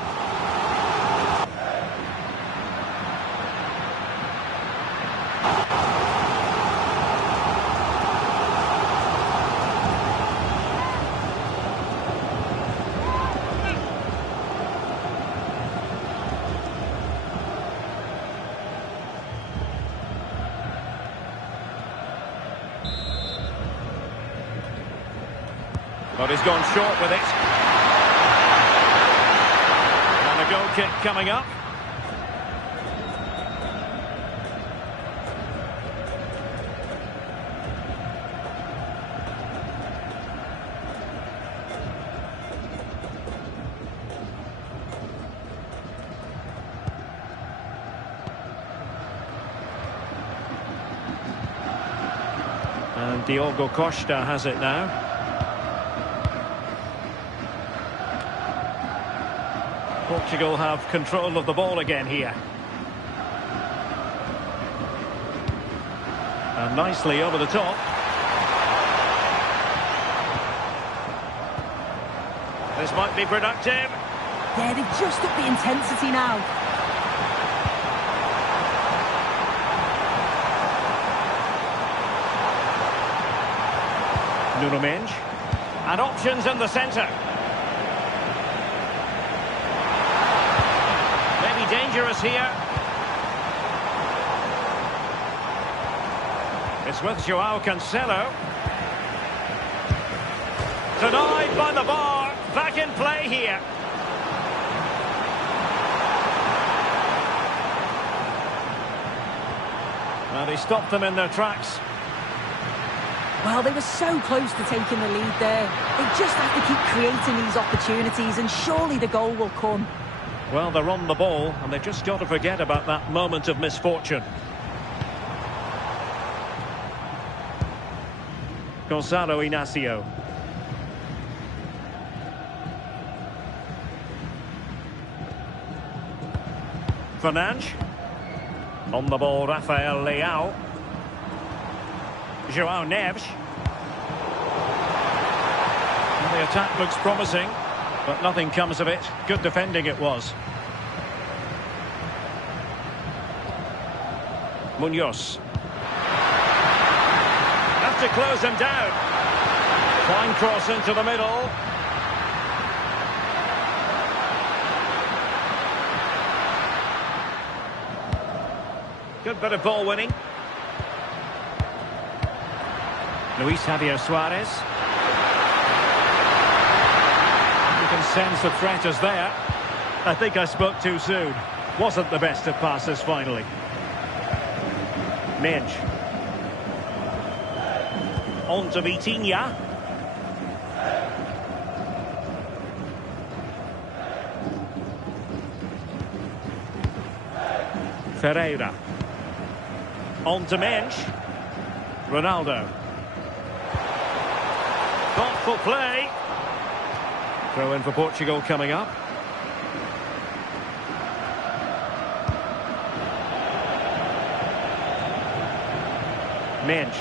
But he's gone short with it. And a goal kick coming up. And Diogo Costa has it now. Portugal have control of the ball again here. And nicely over the top. This might be productive. Yeah, they've just upped the intensity now. Nuno Mendes. And options in the centre. Dangerous here. It's with Joao Cancelo. Denied by the bar. Back in play here. And he stopped them in their tracks. Well, they were so close to taking the lead there. They just have to keep creating these opportunities and surely the goal will come. Well, they're on the ball, and they've just got to forget about that moment of misfortune. Gonzalo Inacio. Fernandes. On the ball, Rafael Leao. Joao Neves. And the attack looks promising. But nothing comes of it. Good defending it was. Munoz. Have to close them down. Fine cross into the middle. Good bit of ball winning. Luis Javier Suarez. Sense the threat is there. I think I spoke too soon. Wasn't the best of passes finally. Mendes. On to Vitinha. Ferreira. On to Mendes. Ronaldo. Thoughtful play. Throw in for Portugal coming up. Mendes.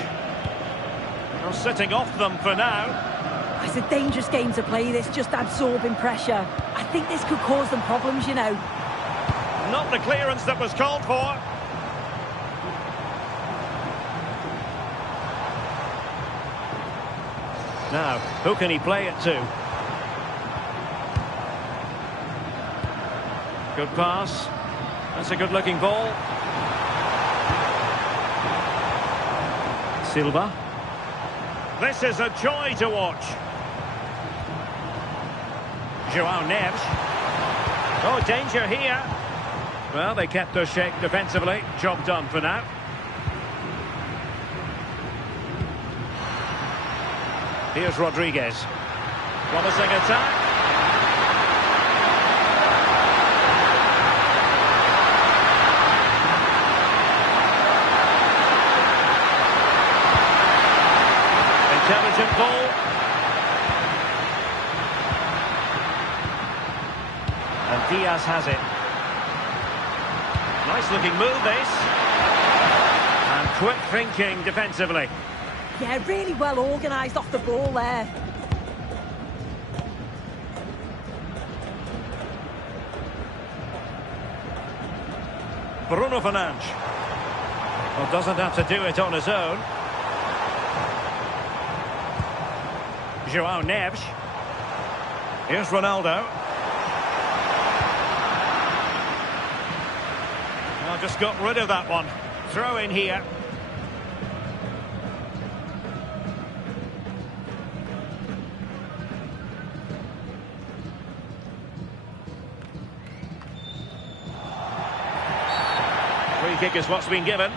Well, sitting off them for now. It's a dangerous game to play this, just absorbing pressure. I think this could cause them problems, you know. Not the clearance that was called for. Now, who can he play it to? Good pass. That's a good-looking ball. Silva. This is a joy to watch. João Neves. Oh, danger here. Well, they kept their shape defensively. Job done for now. Here's Rodriguez. Promising attack. Intelligent ball. And Diaz has it. Nice looking move this. And quick thinking defensively. Yeah, really well organised off the ball there. Bruno Fernandes. Well, doesn't have to do it on his own. João Neves. Here's Ronaldo. Well, just got rid of that one. Throw in here. Free kick is what's been given.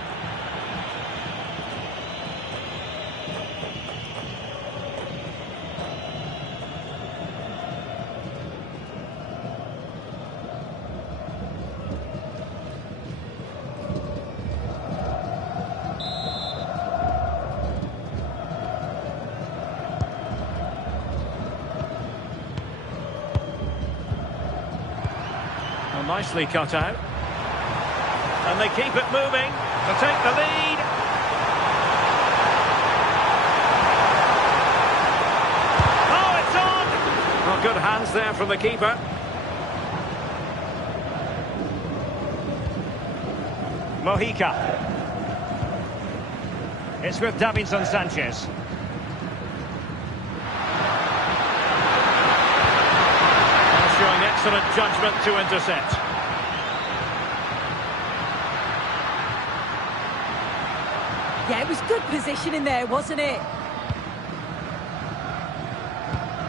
Well, nicely cut out. And they keep it moving to take the lead. Oh, it's on! Well, good hands there from the keeper. Mojica. It's with Davinson Sanchez. Showing excellent judgment to intercept. Yeah, it was good positioning there, wasn't it?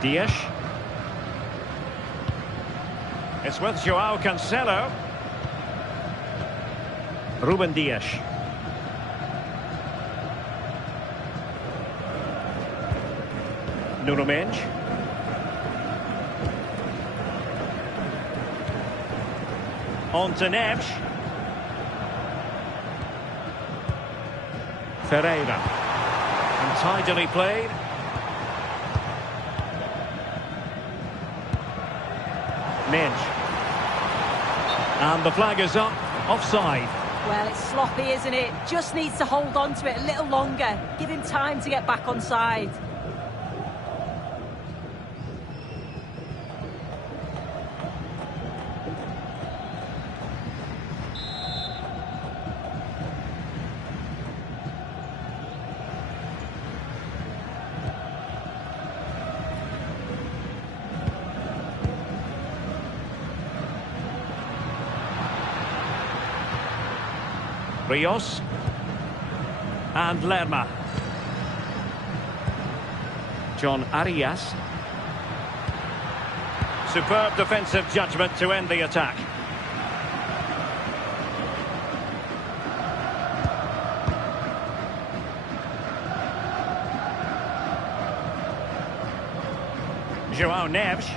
Dias. It's with João Cancelo. Ruben Dias. Nuno Mendes. On to Neves. Ferreira. And tidily played. Mendes. And the flag is up. Offside. Well, it's sloppy, isn't it? Just needs to hold on to it a little longer. Give him time to get back on side. Rios and Lerma. John Arias. Superb defensive judgment to end the attack. João Neves.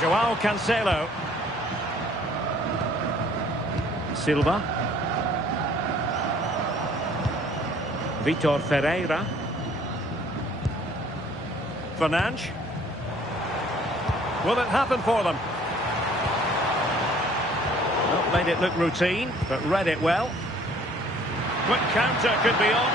João Cancelo. Silva. Vitor Ferreira. Fernandes. Will it happen for them? Well, made it look routine, but read it well. Quick counter could be on.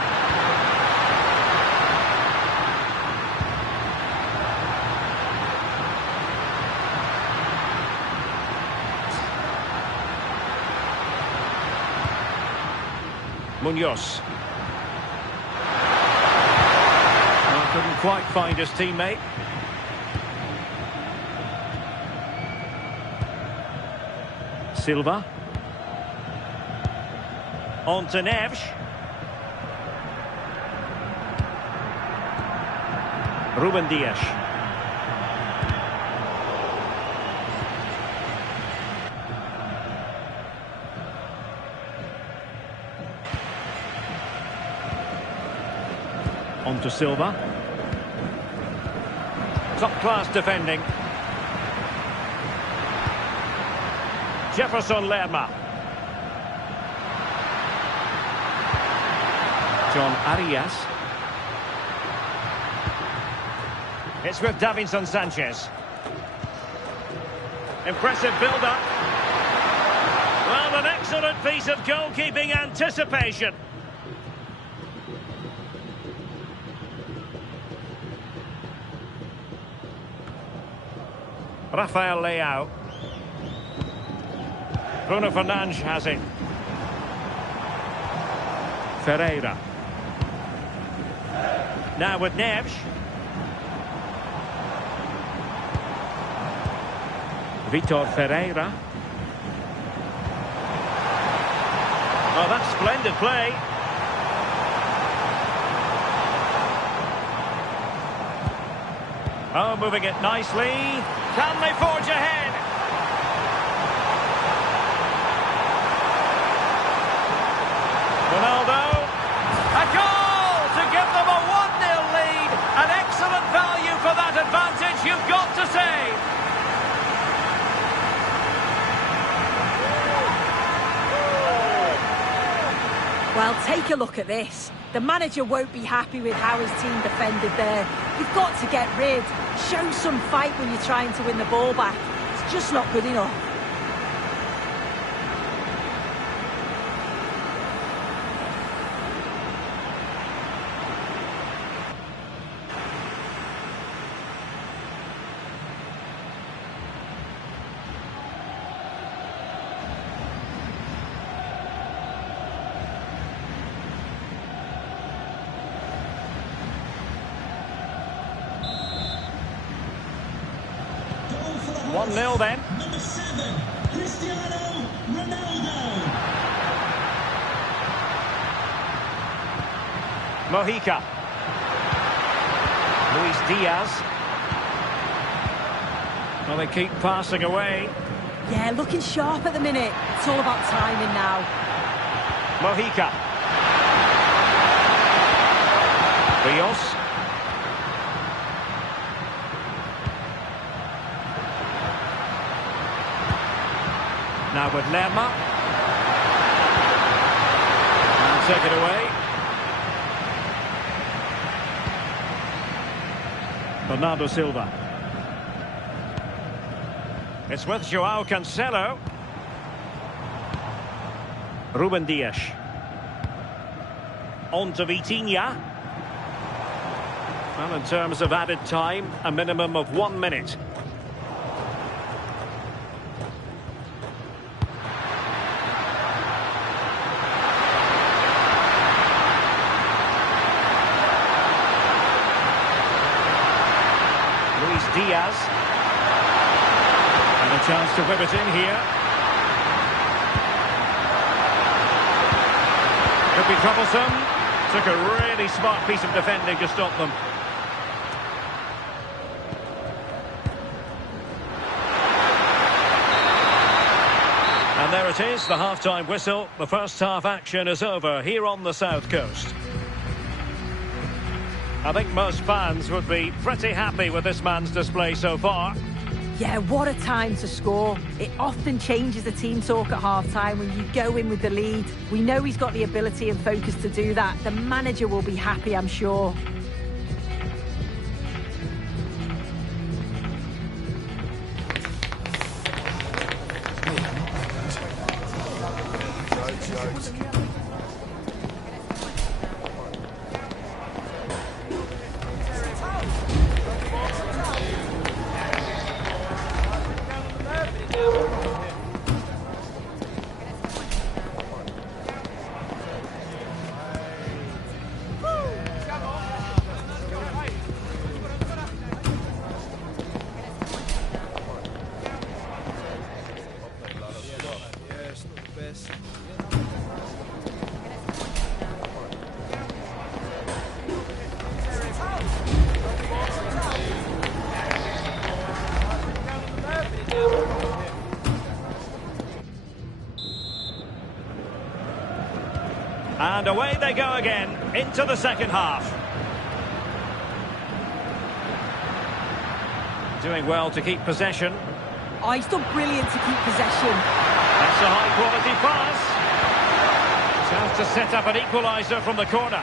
Munoz. Couldn't quite find his teammate. Silva. On to Neves. Ruben Dias. On to Silva. Top-class defending. Jefferson Lerma. John Arias. It's with Davinson Sanchez. Impressive build-up. Well, an excellent piece of goalkeeping anticipation. Rafael Leao. Bruno Fernandes has it. Ferreira. Now with Neves. Vitor Ferreira. Oh, that's splendid play. Oh, moving it nicely. Can they forge ahead? Ronaldo. A goal to give them a 1-0 lead. An excellent value for that advantage, you've got to say. Well, take a look at this. The manager won't be happy with how his team defended there. You've got to get rid. Show some fight when you're trying to win the ball back. It's just not good enough. Goal for the 1-0 then. Number 7, Cristiano Ronaldo. Mojica. Luis Diaz. Well, they keep passing away. Yeah, looking sharp at the minute. It's all about timing now. Mojica. Rios. Now with Lerma. And take it away. Bernardo Silva. It's with Joao Cancelo. Ruben Dias. On to Vitinha. Well, in terms of added time, a minimum of 1 minute. Luis Diaz. And a chance to whip it in here. Could be troublesome. Took a really smart piece of defending to stop them. And there it is, the half-time whistle. The first half action is over here on the South Coast. I think most fans would be pretty happy with this man's display so far. Yeah, what a time to score. It often changes the team talk at half-time when you go in with the lead. We know he's got the ability and focus to do that. The manager will be happy, I'm sure. And away they go again, into the second half. Doing well to keep possession. Oh, he's done brilliant to keep possession. That's a high-quality pass. Chance to set up an equaliser from the corner.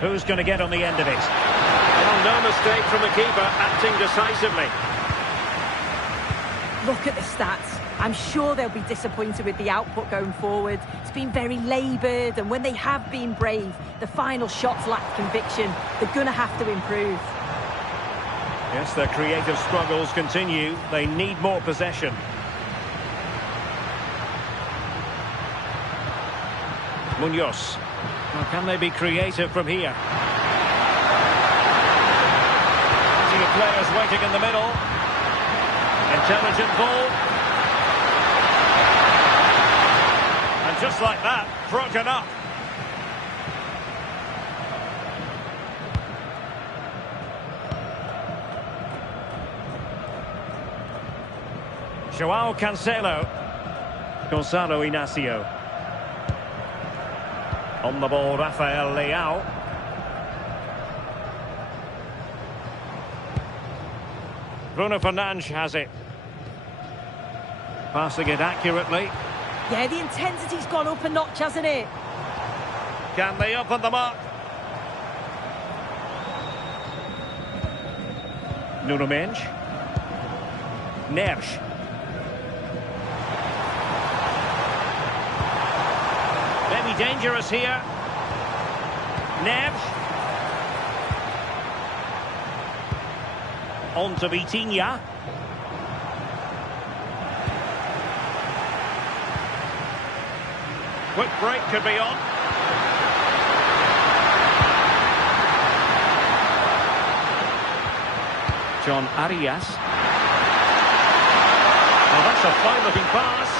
Who's going to get on the end of it? Well, no mistake from the keeper, acting decisively. Look at the stats. I'm sure they'll be disappointed with the output going forward. It's been very laboured, and when they have been brave, the final shots lack conviction. They're going to have to improve. Yes, their creative struggles continue. They need more possession. Munoz. Well, can they be creative from here? Plenty of players waiting in the middle. Intelligent ball. And just like that, broken up. João Cancelo. Gonzalo Inacio. On the ball, Rafael Leao. Bruno Fernandes has it. Passing it accurately. Yeah, the intensity's gone up a notch, hasn't it? Can they open them up? Nuno Mendes. Neres. Maybe dangerous here. Neves. On to Vitinha. Quick break could be on. John Arias. Well, that's a fine-looking pass.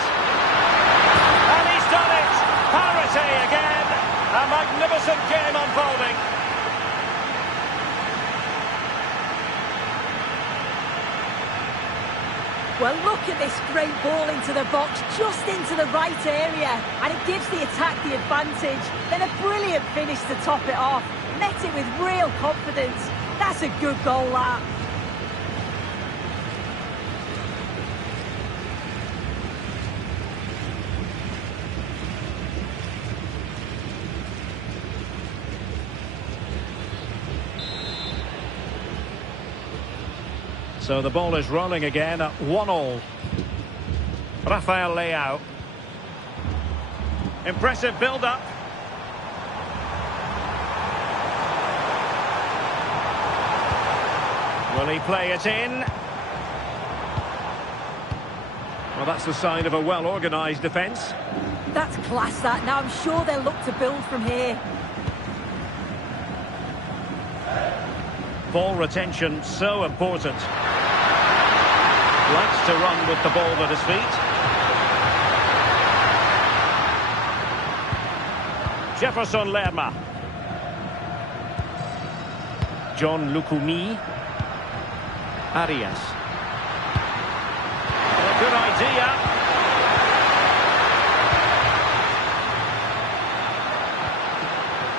And he's done it! Parity again! A magnificent game unfolding. Well, look at this great ball into the box, just into the right area. And it gives the attack the advantage. Then a brilliant finish to top it off. Met it with real confidence. That's a good goal, that. So the ball is rolling again at 1-1. Rafael Leao. Impressive build-up. Will he play it in? Well, that's the sign of a well-organised defence. That's class, that. Now I'm sure they'll look to build from here. Ball retention so important. Likes to run with the ball at his feet. Jefferson Lerma. John Lukumi. Arias. A good idea.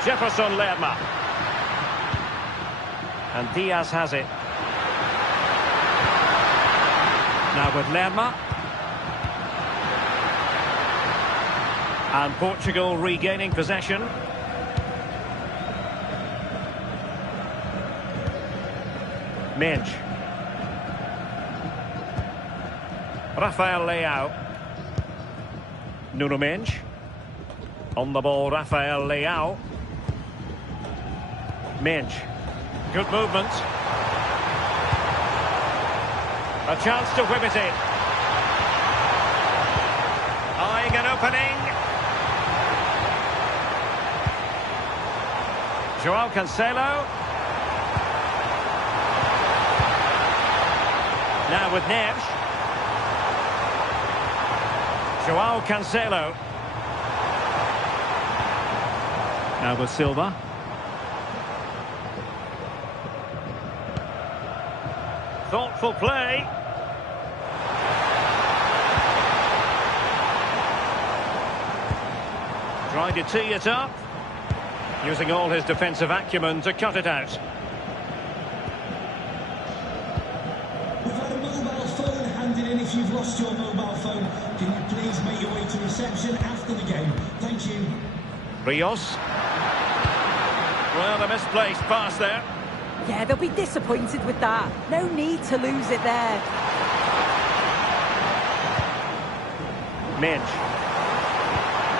Jefferson Lerma. And Diaz has it. Now with Lerma. And Portugal regaining possession. Mendes. Rafael Leao. Nuno Mendes. On the ball, Rafael Leao. Mendes. Good movement. A chance to whip it in. Eyeing an opening. João Cancelo. Now with Neves. Joao Cancelo. Now with Silva. Thoughtful play. Trying to tee it up. Using all his defensive acumen to cut it out. We've had a mobile phone handed in. If you've lost your mobile phone, can you please make your way to reception after the game? Thank you. Rios. Well, the misplaced pass there. Yeah, they'll be disappointed with that. No need to lose it there. Midge.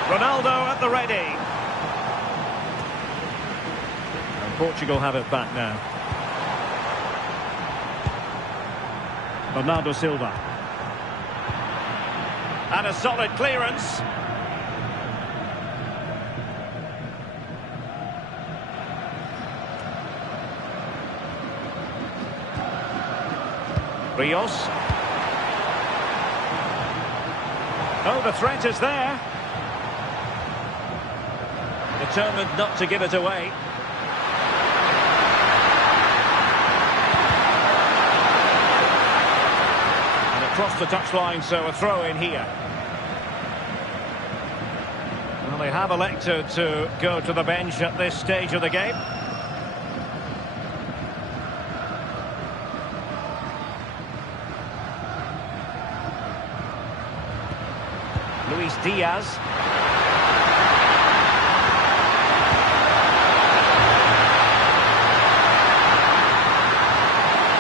Ronaldo at the ready. And Portugal have it back now. Bernardo Silva. And a solid clearance. Rios. Oh, the threat is there. Determined not to give it away. And across the touchline, so a throw in here. Well, they have elected to go to the bench at this stage of the game. Luis Diaz.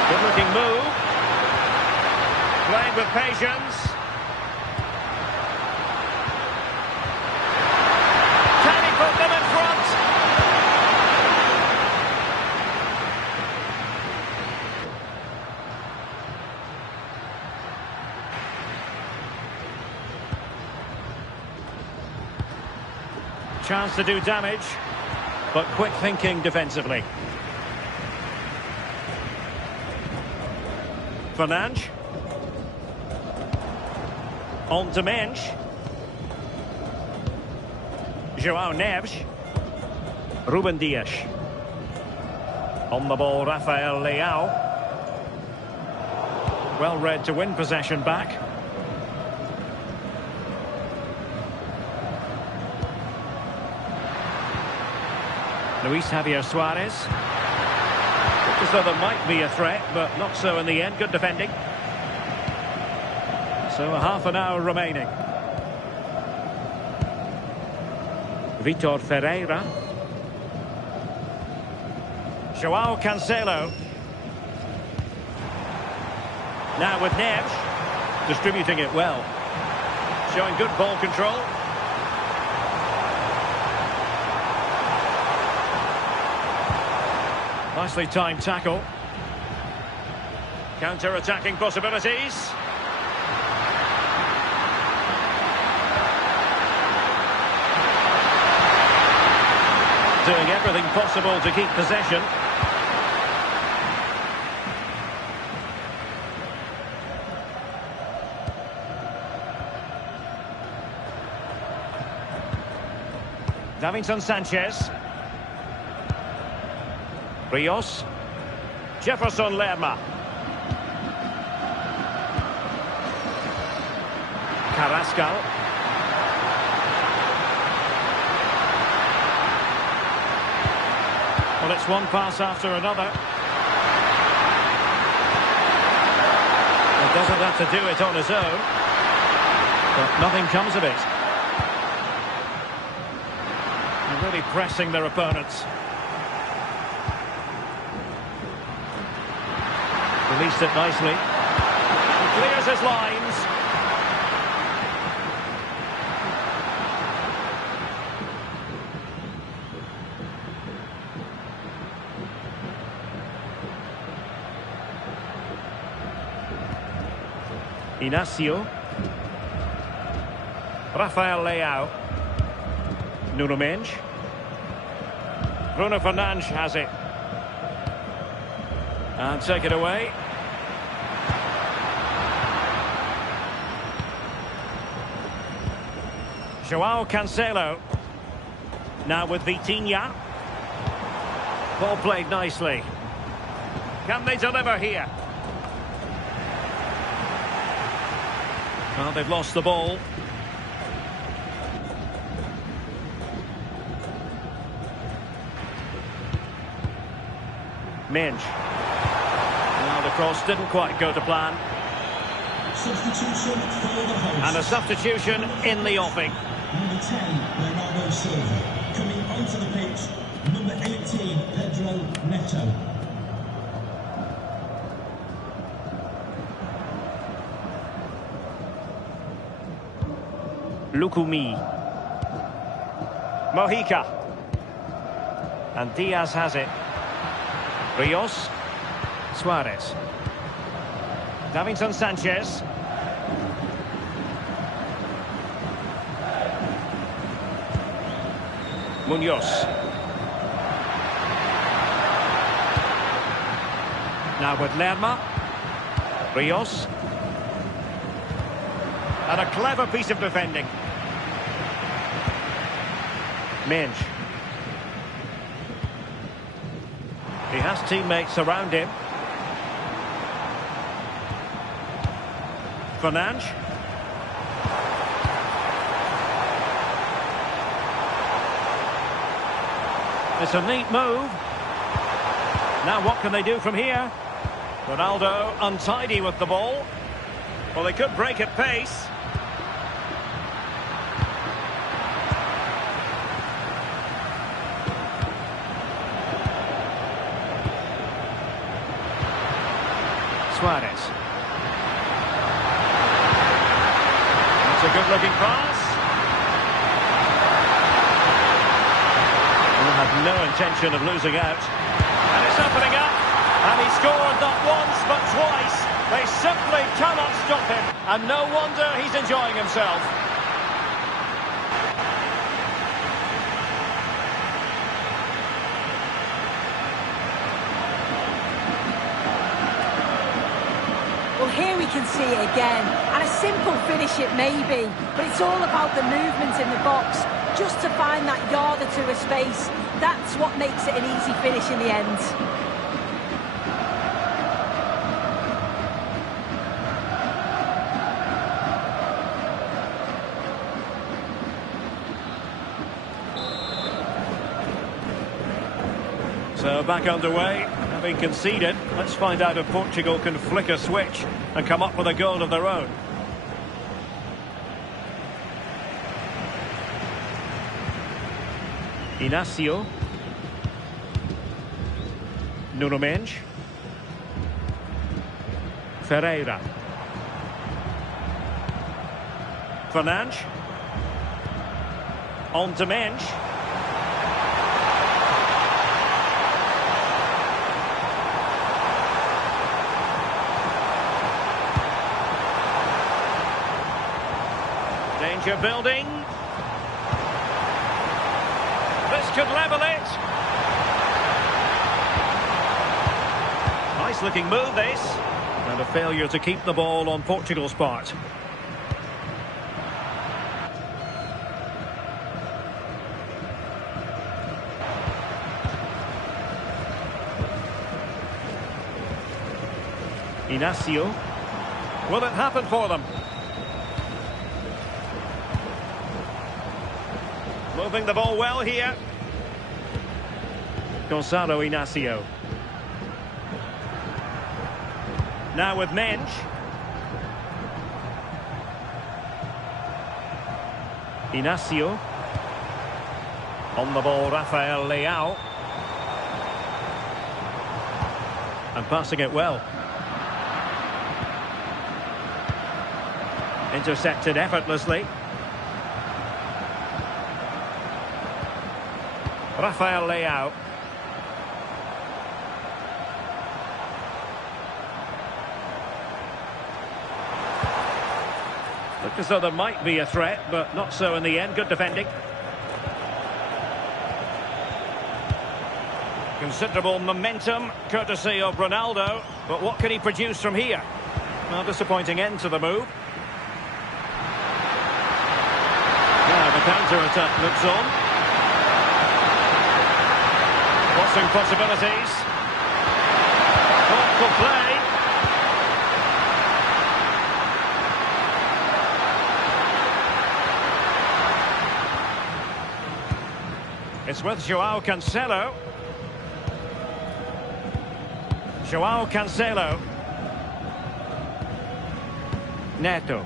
Good-looking move. Playing with patience. Can he put them in front? Chance to do damage, but quick thinking defensively. Fernandes. On to Mensch. João Neves. Ruben Dias. On the ball, Rafael Leao. Well read to win possession back. Luis Javier Suarez. Looked as though there might be a threat, but not so in the end. Good defending. So half an hour remaining. Vitor Ferreira. Joao Cancelo. Now with Neves. Distributing it well. Showing good ball control. Nicely timed tackle. Counter-attacking possibilities. Doing everything possible to keep possession. Davinson Sanchez. Rios. Jefferson Lerma. Carrascal. Well, it's one pass after another. He doesn't have to do it on his own, but nothing comes of it. They're really pressing their opponents. Released it nicely. He clears his lines. Inacio. Rafael Leao. Nuno Mendes. Bruno Fernandes has it. And take it away. Joao Cancelo. Now with Vitinha. Ball played nicely. Can they deliver here? Well, they've lost the ball. Minge. Now the cross didn't quite go to plan. Substitution for the host. And a substitution in the offing. Number 10, Bernardo Silva. Coming onto the pitch, number 18, Pedro Neto. Lukumi. Mojica. And Diaz has it. Rios. Suarez. Davinson Sanchez. Munoz. Now with Lerma. Rios. And a clever piece of defending. Minge. He has teammates around him. Fernandes. It's a neat move. Now what can they do from here? Ronaldo untidy with the ball. Well, they could break at pace. Suarez. That's a good-looking pass. He had no intention of losing out. And it's opening up. And he scored not once, but twice. They simply cannot stop him. And no wonder he's enjoying himself. Well, here we can see it again, and a simple finish it may be, but it's all about the movement in the box, just to find that yard or two of space. That's what makes it an easy finish in the end. So back underway, having conceded. Let's find out if Portugal can flick a switch and come up with a goal of their own. Inacio. Nuno Mendes. Ferreira. Fernandes. On to Mendes. Danger building. This could level it. Nice looking move this. And a failure to keep the ball on Portugal's part. Inacio. Will it happen for them? Moving the ball well here. Gonzalo Inacio. Now with Mendes. Inacio. On the ball, Rafael Leao. And passing it well. Intercepted effortlessly. Rafael Leao. Looked as though there might be a threat, but not so in the end. Good defending. Considerable momentum, courtesy of Ronaldo. But what can he produce from here? Well, disappointing end to the move. Now the counter-attack looks on. Crossing possibilities. Thoughtful play. It's with João Cancelo. João Cancelo. Neto.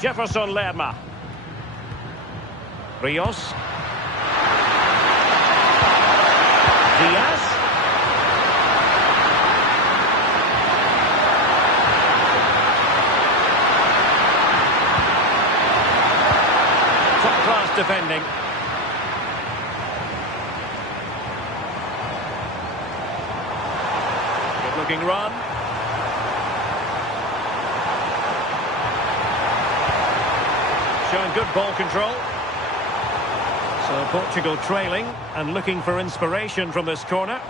Jefferson Lerma. Rios. Diaz. Top-class defending. Good-looking run. Showing good ball control. So Portugal trailing and looking for inspiration from this corner.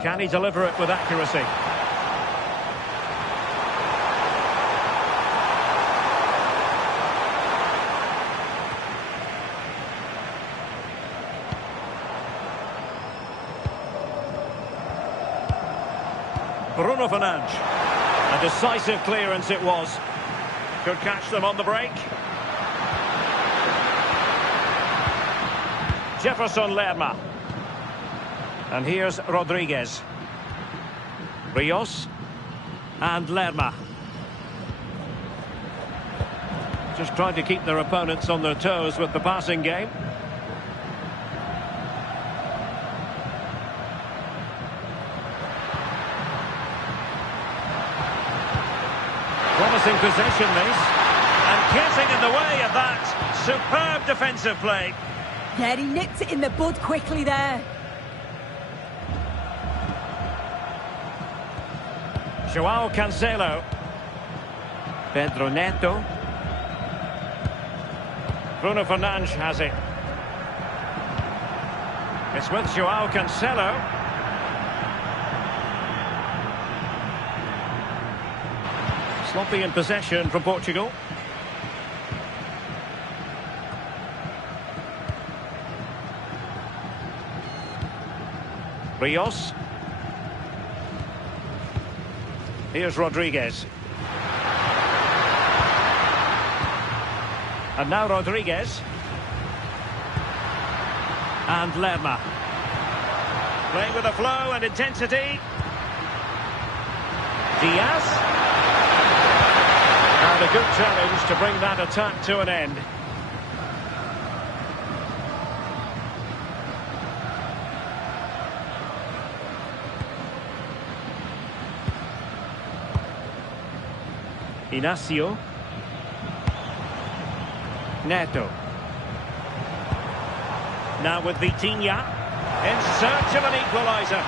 Can he deliver it with accuracy? Bruno Fernandes. A decisive clearance it was. Could catch them on the break. Jefferson Lerma. And here's Rodriguez. Rios. And Lerma. Just trying to keep their opponents on their toes with the passing game. Promising possession this, and getting in the way of that. Superb defensive play. Yeah, he nipped it in the bud quickly there. João Cancelo. Pedro Neto. Bruno Fernandes has it. It's with João Cancelo. Sloppy in possession from Portugal. Rios. Here's Rodriguez. And now Rodriguez. And Lerma. Playing with a flow and intensity. Diaz. And a good challenge to bring that attack to an end. Inacio. Neto. Now with Vitinha. In search of an equaliser.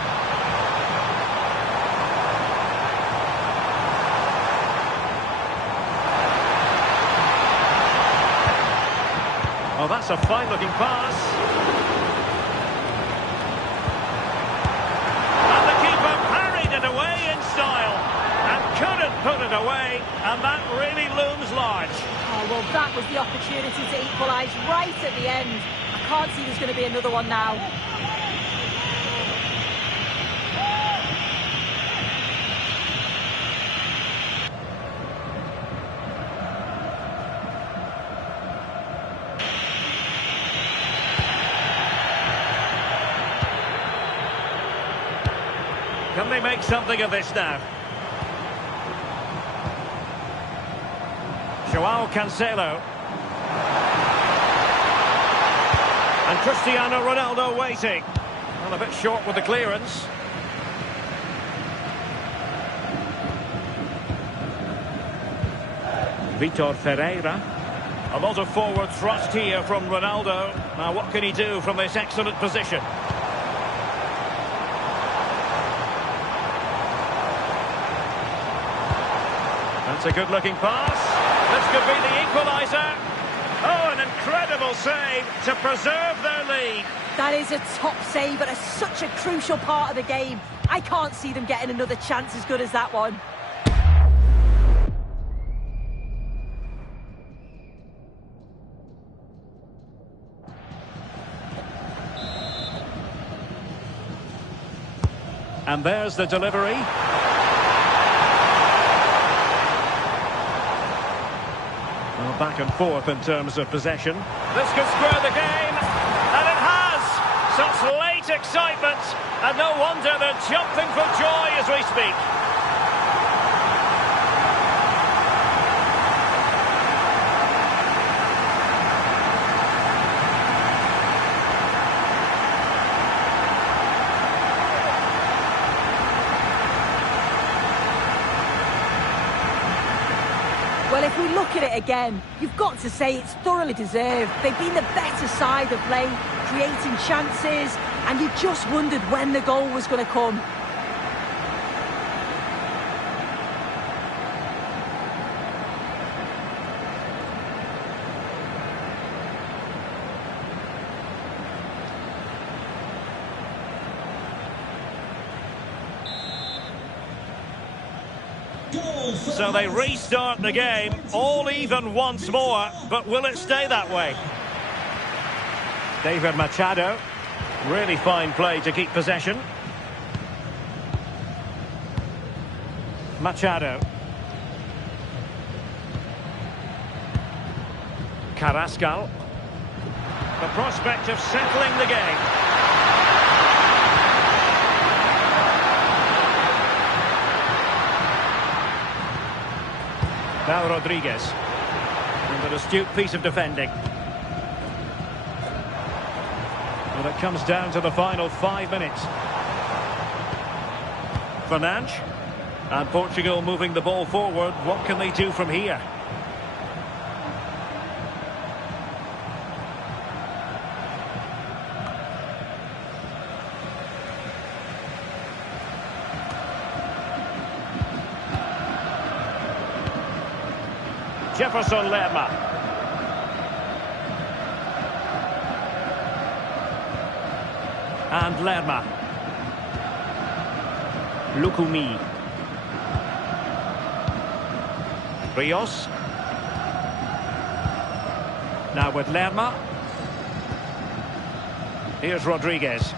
Oh, that's a fine-looking pass. And the keeper parried it away in style. And couldn't put it away. And that really looms large. Oh, well, that was the opportunity to equalise right at the end. I can't see there's going to be another one now. Can they make something of this now? João Cancelo. And Cristiano Ronaldo waiting. Well, a bit short with the clearance. Vitor Ferreira. A lot of forward thrust here from Ronaldo. Now, what can he do from this excellent position? That's a good-looking pass. This could be the equaliser. Oh, an incredible save to preserve their lead. That is a top save, but it's such a crucial part of the game. I can't see them getting another chance as good as that one. And there's the delivery. Well, back and forth in terms of possession. This could square the game, and it has! Such late excitement, and no wonder they're jumping for joy as we speak. Well, if we look at it again, you've got to say it's thoroughly deserved. They've been the better side of play, creating chances, and you just wondered when the goal was going to come. So they restart the game, all even once more, but will it stay that way? David Machado, really fine play to keep possession. Machado. Carrascal. The prospect of settling the game. Now Rodriguez. And an astute piece of defending. And it comes down to the final 5 minutes. Fernandes. And Portugal moving the ball forward. What can they do from here? Jefferson Lerma. And Lerma. Lukumi. Rios. Now with Lerma. Here's Rodriguez.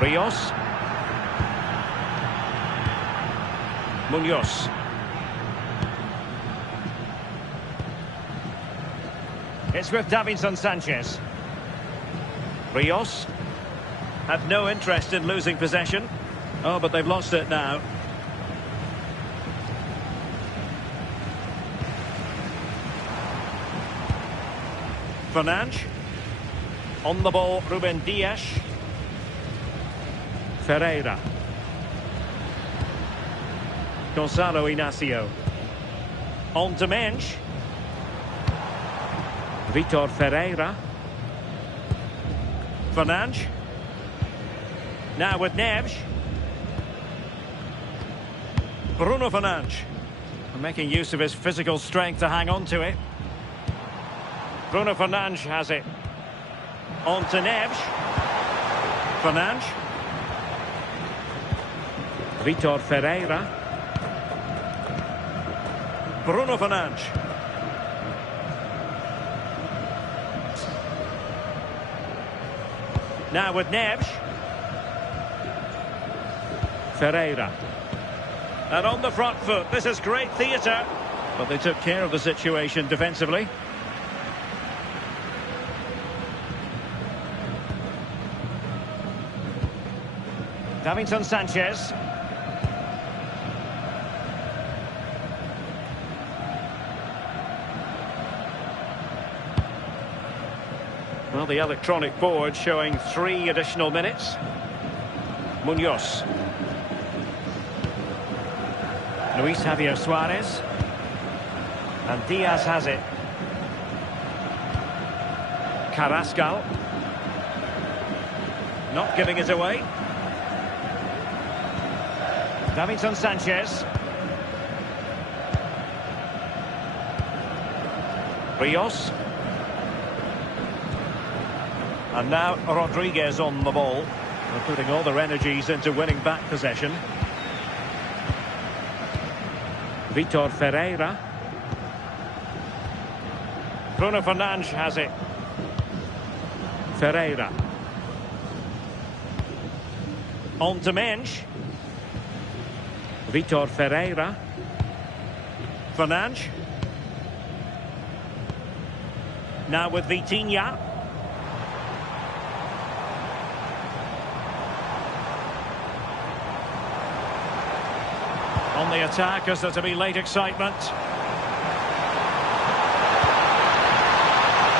Rios. Munoz. It's with Davinson Sanchez. Rios have no interest in losing possession. Oh, but they've lost it now. Fernandes. On the ball, Ruben Dias. Ferreira. Gonzalo Inacio. On to Mensch. Vitor Ferreira. Fernandes. Now with Neves. Bruno Fernandes. Making use of his physical strength to hang on to it. Bruno Fernandes has it. On to Neves. Fernandes. Vitor Ferreira. Bruno Fernandes. Now with Neves. Ferreira. And on the front foot, this is great theatre. But they took care of the situation defensively. Davinson Sanchez. Well, the electronic board showing 3 additional minutes. Munoz. Luis Javier Suarez. And Diaz has it. Carrascal. Not giving it away. Davinson Sanchez. Rios. And now Rodriguez on the ball. They're putting all their energies into winning back possession. Vitor Ferreira. Bruno Fernandes has it. Ferreira. On to Mensch. Vitor Ferreira. Fernandes. Now with Vitinha. On the attack, as there to be late excitement.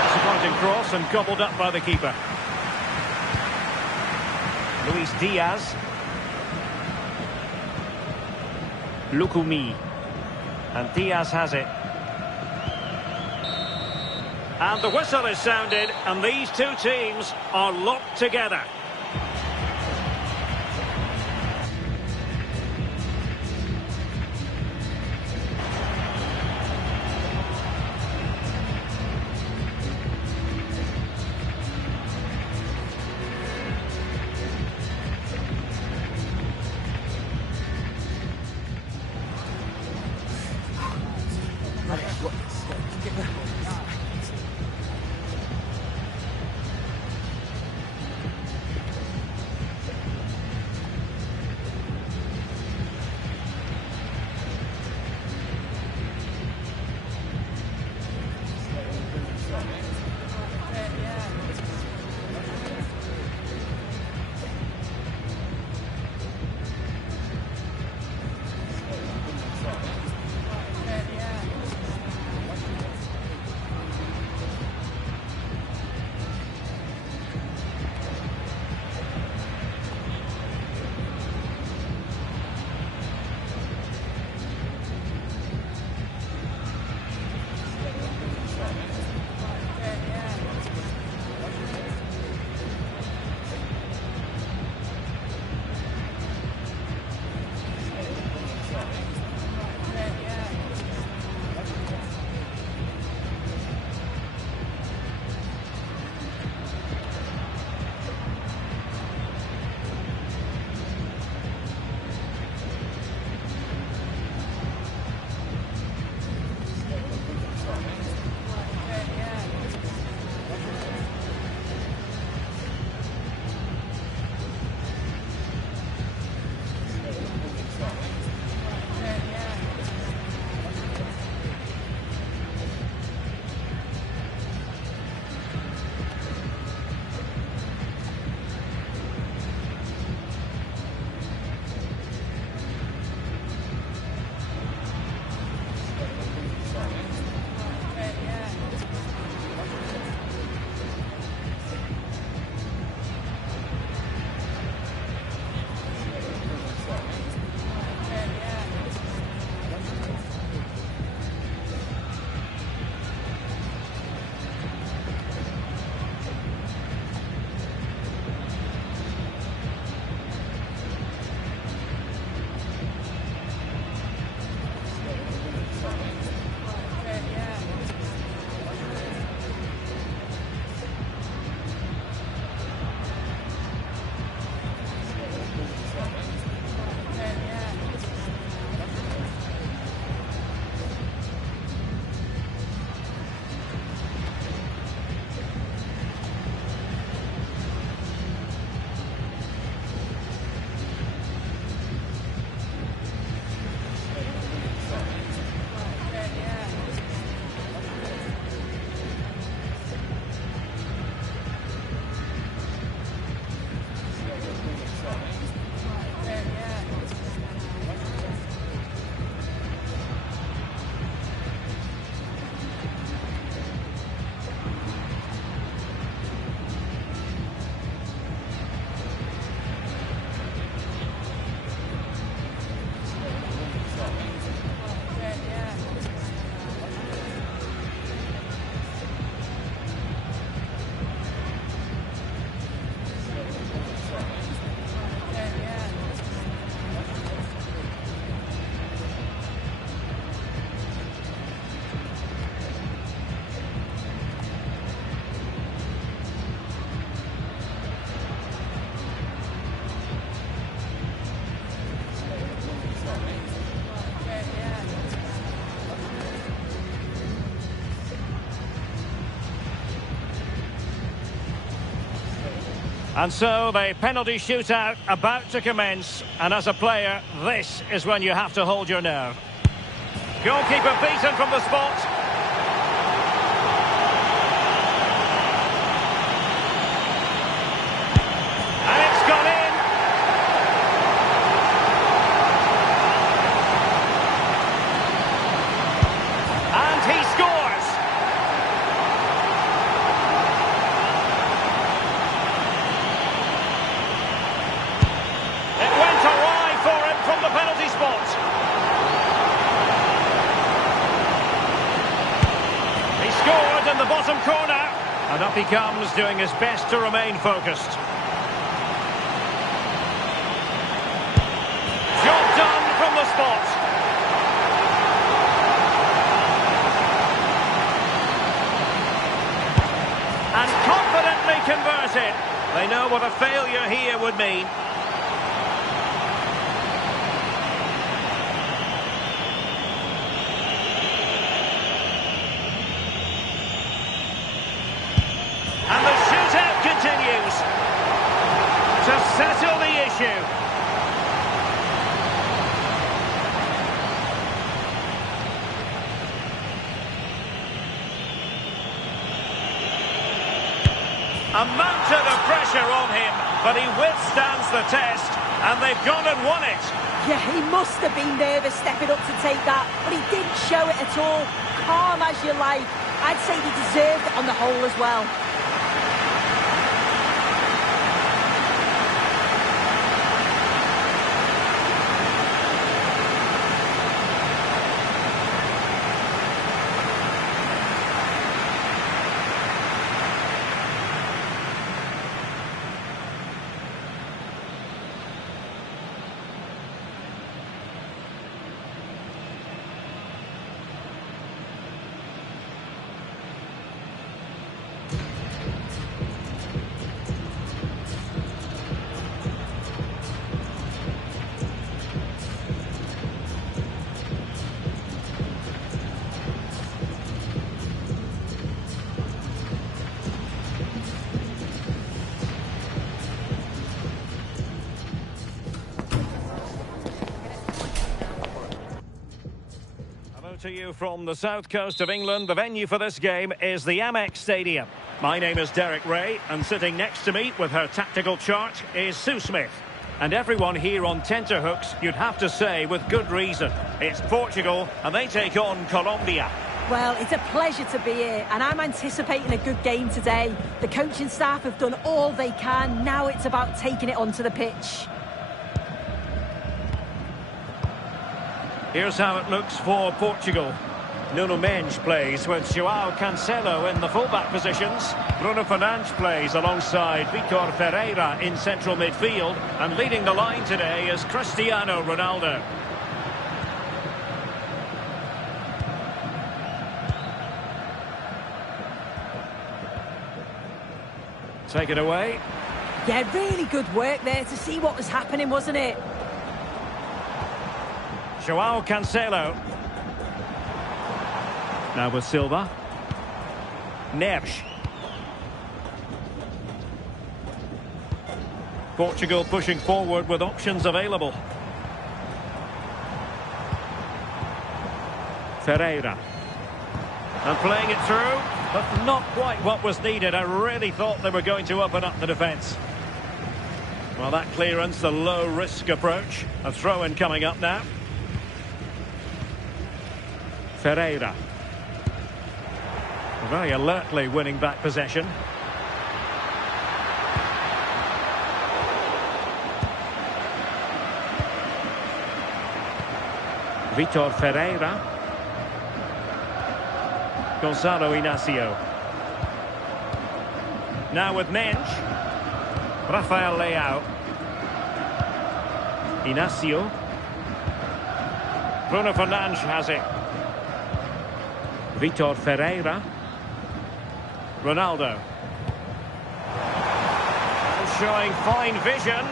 Disappointing cross and gobbled up by the keeper. Luis Diaz. Lukumi. And Diaz has it. And the whistle is sounded, and these two teams are locked together. And so the penalty shootout about to commence. And as a player, this is when you have to hold your nerve. Goalkeeper beaten from the spot. And it's gone in. And he scores. It went awry for him from the penalty spot. He scored in the bottom corner. And up he comes, doing his best to remain focused. Job done from the spot. And confidently converted. They know what a failure here would mean. And the shootout continues to settle the issue. A mountain of pressure on him, but he withstands the test, and they've gone and won it. Yeah, he must have been nervous stepping up to take that, but he didn't show it at all. Calm as you like. I'd say he deserved it on the whole as well. To you from the south coast of England. The venue for this game is the Amex Stadium. My name is Derek Ray, and sitting next to me with her tactical chart is Sue Smith. And everyone here on tenterhooks, you'd have to say with good reason. It's Portugal, and they take on Colombia. Well, it's a pleasure to be here, and I'm anticipating a good game today. The coaching staff have done all they can. Now it's about taking it onto the pitch. Here's how it looks for Portugal. Nuno Mendes plays with João Cancelo in the fullback positions. Bruno Fernandes plays alongside Vitor Ferreira in central midfield. And leading the line today is Cristiano Ronaldo. Take it away. Yeah, really good work there to see what was happening, wasn't it? João Cancelo. Now with Silva. Neves. Portugal pushing forward with options available. Ferreira. And playing it through, but not quite what was needed. I really thought they were going to open up the defence. Well, that clearance, the low-risk approach. A throw-in coming up now. Ferreira. Very alertly winning back possession. Vitor Ferreira. Gonzalo Inacio. Now with Mendes. Rafael Leao. Inacio. Bruno Fernandes has it. Vitor Ferreira. Ronaldo. Showing fine vision.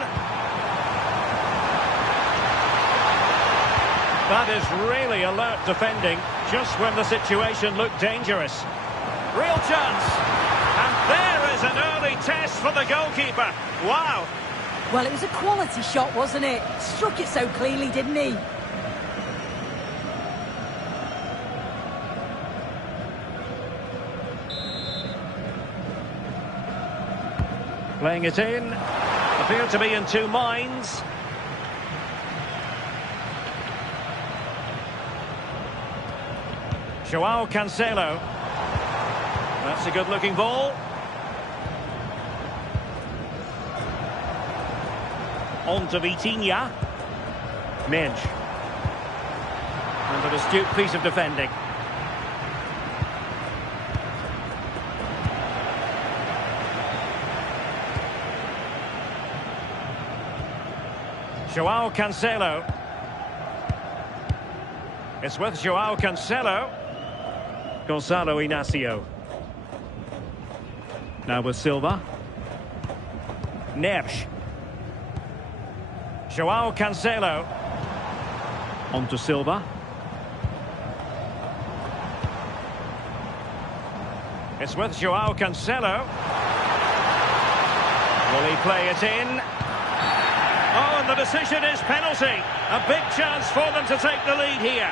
That is really alert defending, just when the situation looked dangerous. Real chance. And there is an early test for the goalkeeper. Wow. Well, it was a quality shot, wasn't it? Struck it so cleanly, didn't he? Playing it in. Appear to be in two minds. Joao Cancelo. That's a good-looking ball. On to Vitinha. Minch. And an astute piece of defending. Joao Cancelo. It's with Joao Cancelo. Gonzalo Inacio. Now with Silva. Neves. Joao Cancelo. On to Silva. It's with Joao Cancelo. Will he play it in? Oh, and the decision is penalty. A big chance for them to take the lead here.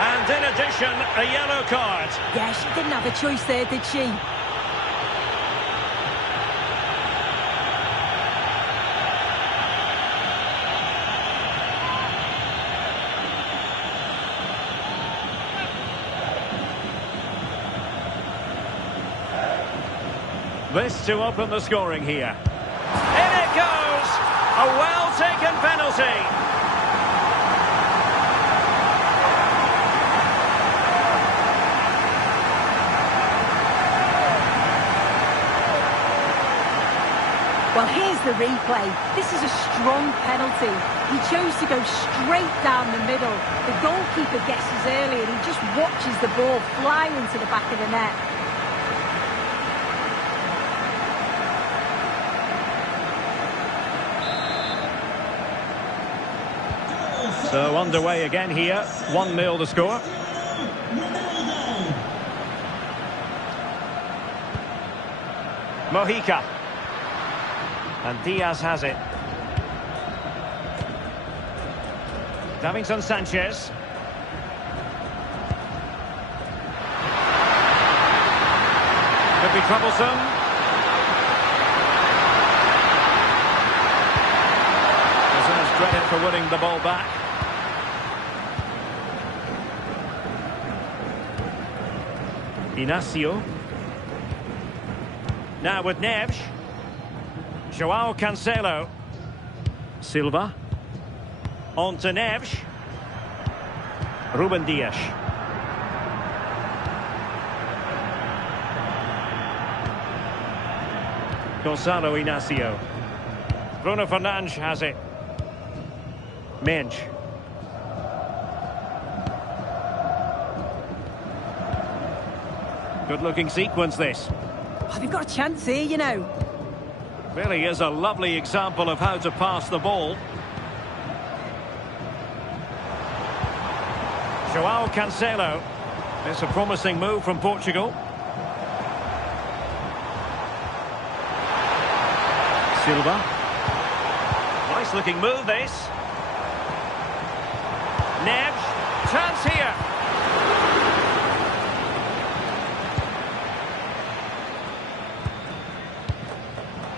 And in addition, a yellow card. Yeah, she didn't have a choice there, did she? This to open the scoring here. In it goes! A well-taken penalty. Well, here's the replay. This is a strong penalty. He chose to go straight down the middle. The goalkeeper guesses early and he just watches the ball fly into the back of the net. So underway again here. 1-0 the score. Mojica. And Diaz has it. Davinson Sanchez. Could be troublesome. Deserves credit for winning the ball back. Inacio. Now with Neves. Joao Cancelo. Silva. On to Neves. Ruben Dias. Gonzalo Inacio. Bruno Fernandes has it. Minch. Good-looking sequence, this. Oh, they've got a chance here, you know. Really is a lovely example of how to pass the ball. Joao Cancelo. It's a promising move from Portugal. Silva. Nice looking move, this. Neves. Chance here.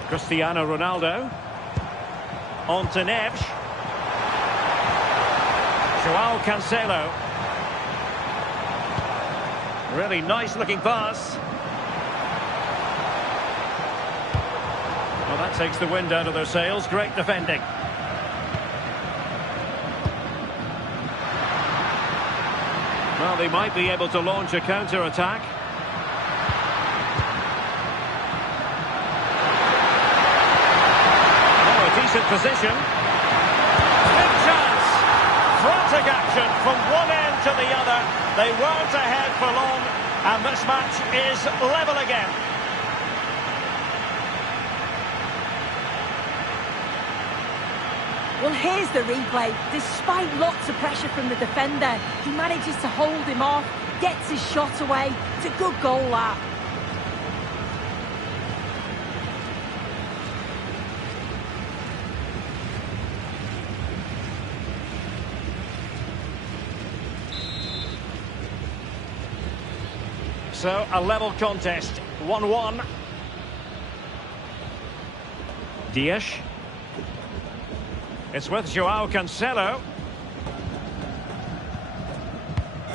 Cristiano Ronaldo. On to Neves. Joao Cancelo. Really nice looking pass. Well, that takes the wind out of their sails. Great defending. Well, they might be able to launch a counter-attack. Decent position. Big chance. Frantic action from one end to the other. They weren't ahead for long, and this match is level again. Well, here's the replay. Despite lots of pressure from the defender, he manages to hold him off, gets his shot away. It's a good goal, that. So, a level contest, 1-1. Dias. It's with João Cancelo.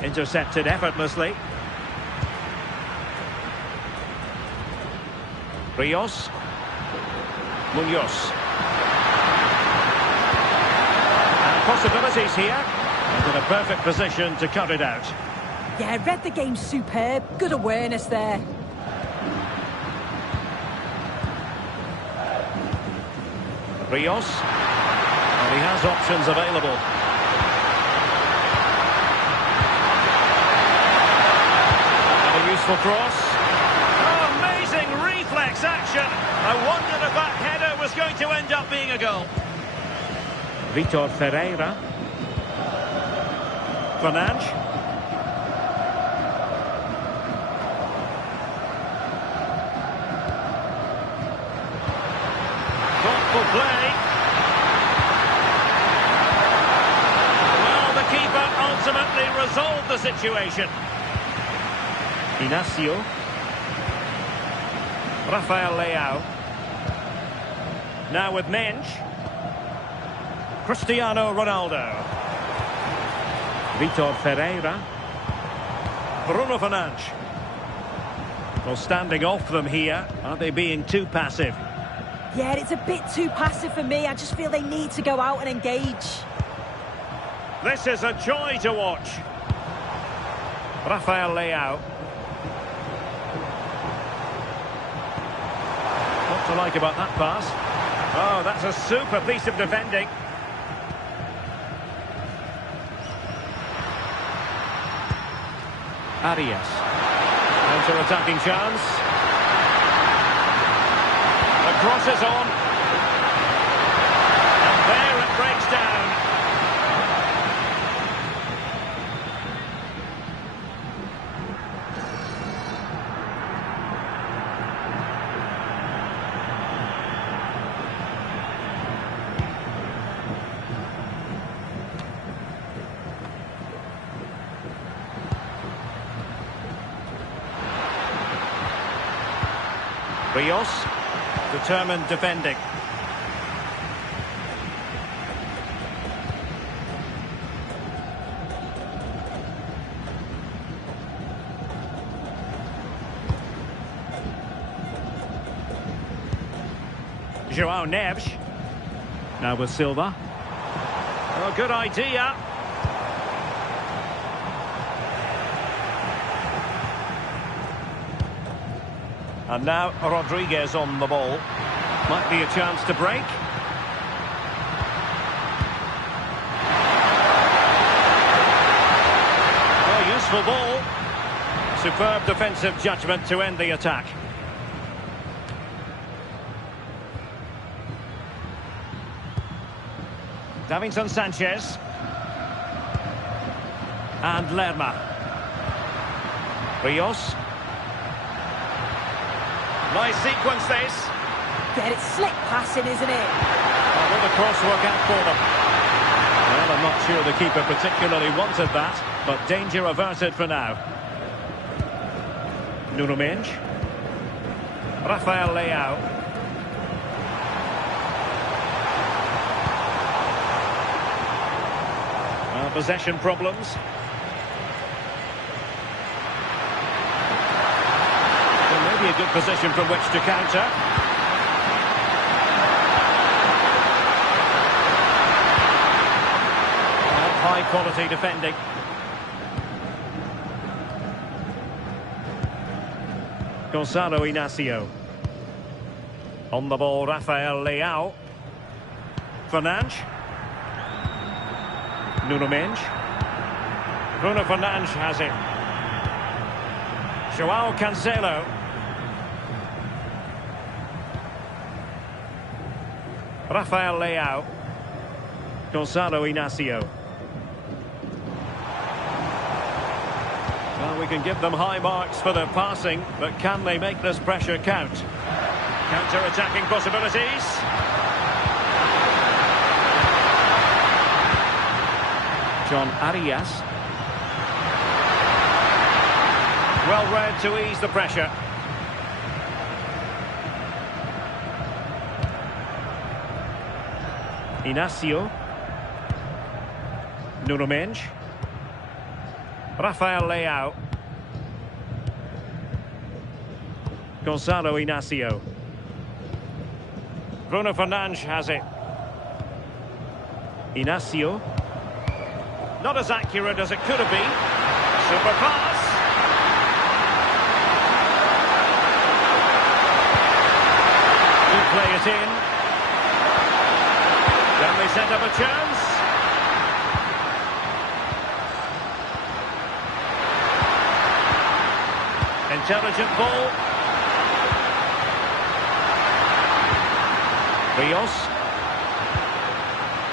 Intercepted effortlessly. Rios. Munoz. And possibilities here. And in a perfect position to cut it out. Yeah, read the game superb. Good awareness there. Rios. Well, he has options available. And a useful cross. Oh, amazing reflex action. I wondered if that header was going to end up being a goal. Vitor Ferreira. Fernandes. Thoughtful play. Well, the keeper ultimately resolved the situation. Inacio. Rafael Leao. Now with Mensch. Cristiano Ronaldo. Vitor Ferreira. Bruno Fernandes. Well, standing off them here, aren't they being too passive? Yeah, it's a bit too passive for me. I just feel they need to go out and engage. This is a joy to watch. Rafael Leao. What to like about that pass? Oh, that's a super piece of defending. Arias. Counter-attacking chance. The cross is on. And there it breaks down. Rios, determined defending. João Neves. Now with Silva. Oh, good idea. And now Rodriguez on the ball. Might be a chance to break. Oh, useful ball. Superb defensive judgment to end the attack. Davinson Sanchez. And Lerma. Rios. Nice sequence this. Yeah, it's slick passing, isn't it? Oh, will the cross work out for them? Well, I'm not sure the keeper particularly wanted that, but danger averted for now. Nuno Mensch. Rafael Leao. Well, possession problems. Maybe a good position from which to counter. High quality defending. Gonzalo Inacio. On the ball, Rafael Leao. Fernandes. Nuno Mensch. Bruno Fernandes has it. João Cancelo. Rafael Leao. Gonzalo Inacio. Well, we can give them high marks for their passing, but can they make this pressure count? Counter-attacking possibilities. John Arias. Well read to ease the pressure. Inacio. Nuno Mendes. Rafael Leao. Gonzalo Inacio. Bruno Fernandes has it. Inacio. Not as accurate as it could have been. Super pass. Good play it in. Then they set up a chance. Intelligent ball. Rios.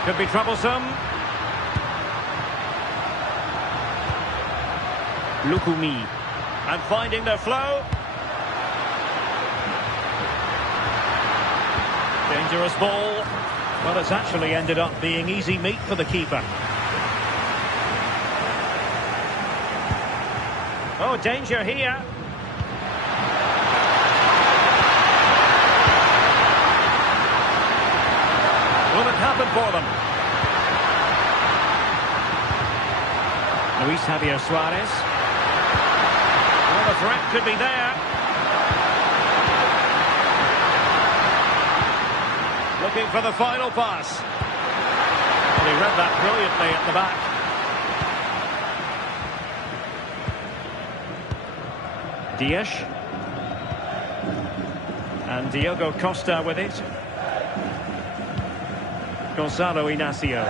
Could be troublesome. Lukumi. And finding their flow. Dangerous ball. Well, it's actually ended up being easy meat for the keeper. Oh, danger here. Will it happen for them? Luis Javier Suarez. Well, the threat could be there. Looking for the final pass. Well, he read that brilliantly at the back. Dias. And Diogo Costa with it. Gonzalo Inacio.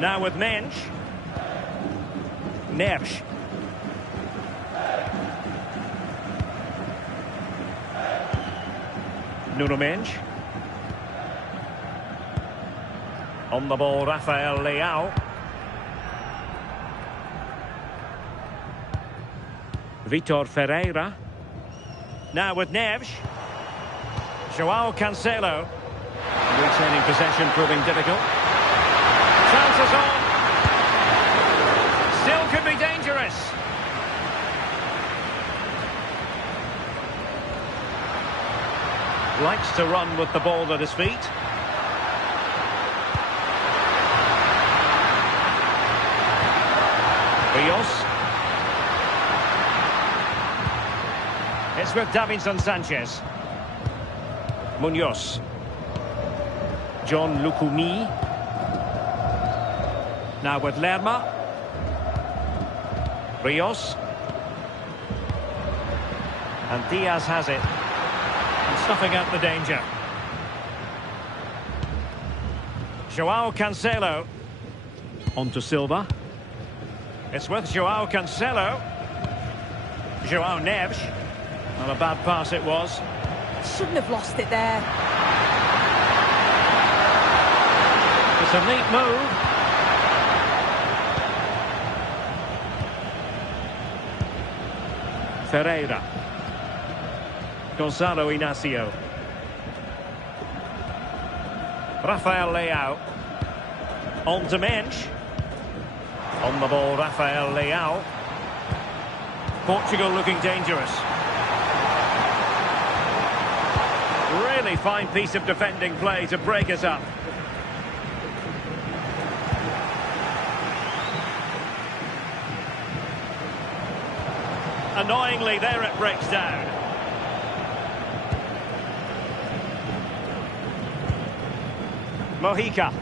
Now with Mendes. Neves. Nuno Mendes. On the ball, Rafael Leao. Vitor Ferreira. Now with Neves. Joao Cancelo. Retaining possession proving difficult. Chances on. Still could be dangerous. Likes to run with the ball at his feet. Rios. It's with Davinson Sanchez. Munoz. John Lukumi. Now with Lerma. Rios. And Diaz has it. And snuffing out the danger. Joao Cancelo. On to Silva. It's with Joao Cancelo. Joao Neves. Well, a bad pass it was. Shouldn't have lost it there. It's a neat move. Ferreira. Gonzalo Inacio. Rafael Leao. On to Mendes. On the ball, Rafael Leao. Portugal looking dangerous. Really fine piece of defending play to break us up. Annoyingly, there it breaks down. Mojica.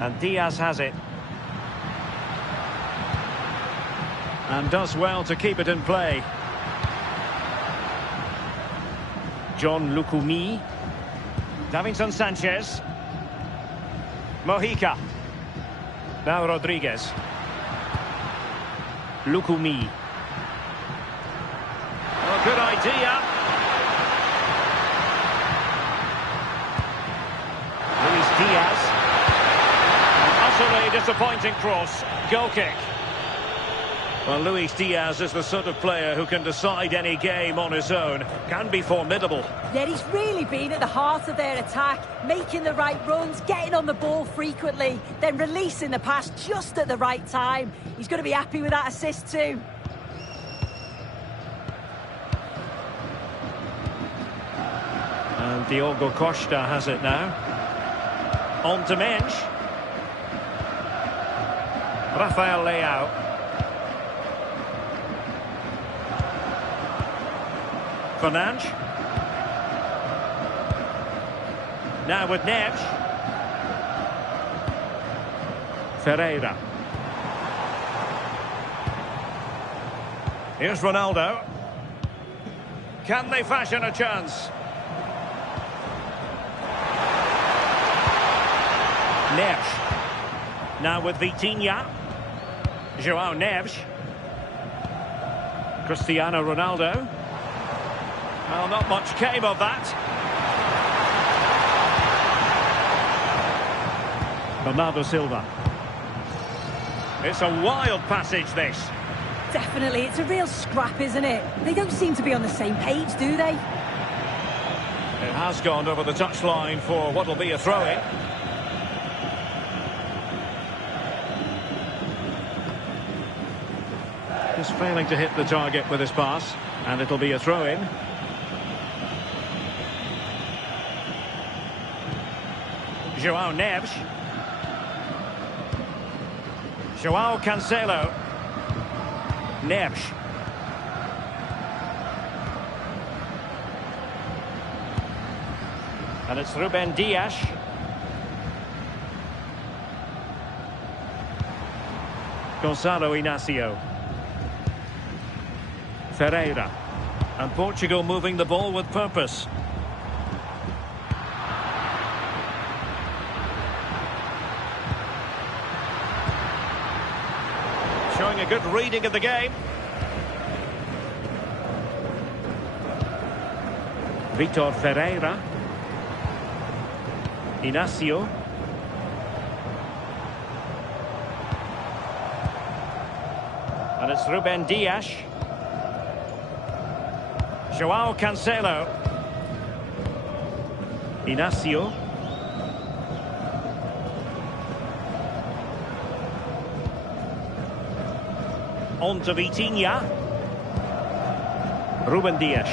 And Diaz has it. And does well to keep it in play. John Lukumi. Davinson Sanchez. Mojica. Now Rodriguez. Lukumi. Well, good idea. Luis Diaz. An utterly disappointing cross. Goal kick. Well, Luis Diaz is the sort of player who can decide any game on his own. Can be formidable. Yeah, he's really been at the heart of their attack, making the right runs, getting on the ball frequently, then releasing the pass just at the right time. He's going to be happy with that assist too. And Diogo Costa has it now. On to Mensch. Rafael Leao. Fernandes. Now with Neves. Ferreira. Here's Ronaldo. Can they fashion a chance? Neves. Now with Vitinha. João Neves. Cristiano Ronaldo. Well, not much came of that. Bernardo Silva. It's a wild passage, this. Definitely, it's a real scrap, isn't it? They don't seem to be on the same page, do they? It has gone over the touchline for what will be a throw-in. Just failing to hit the target with his pass, and it'll be a throw-in. João Neves. João Cancelo. Neves. And it's Ruben Dias. Gonçalo Inácio. Ferreira. And Portugal moving the ball with purpose. Showing a good reading of the game. Vitor Ferreira. Inácio. And it's Ruben Dias. João Cancelo. Inácio. On to Vitinha. Ruben Dias.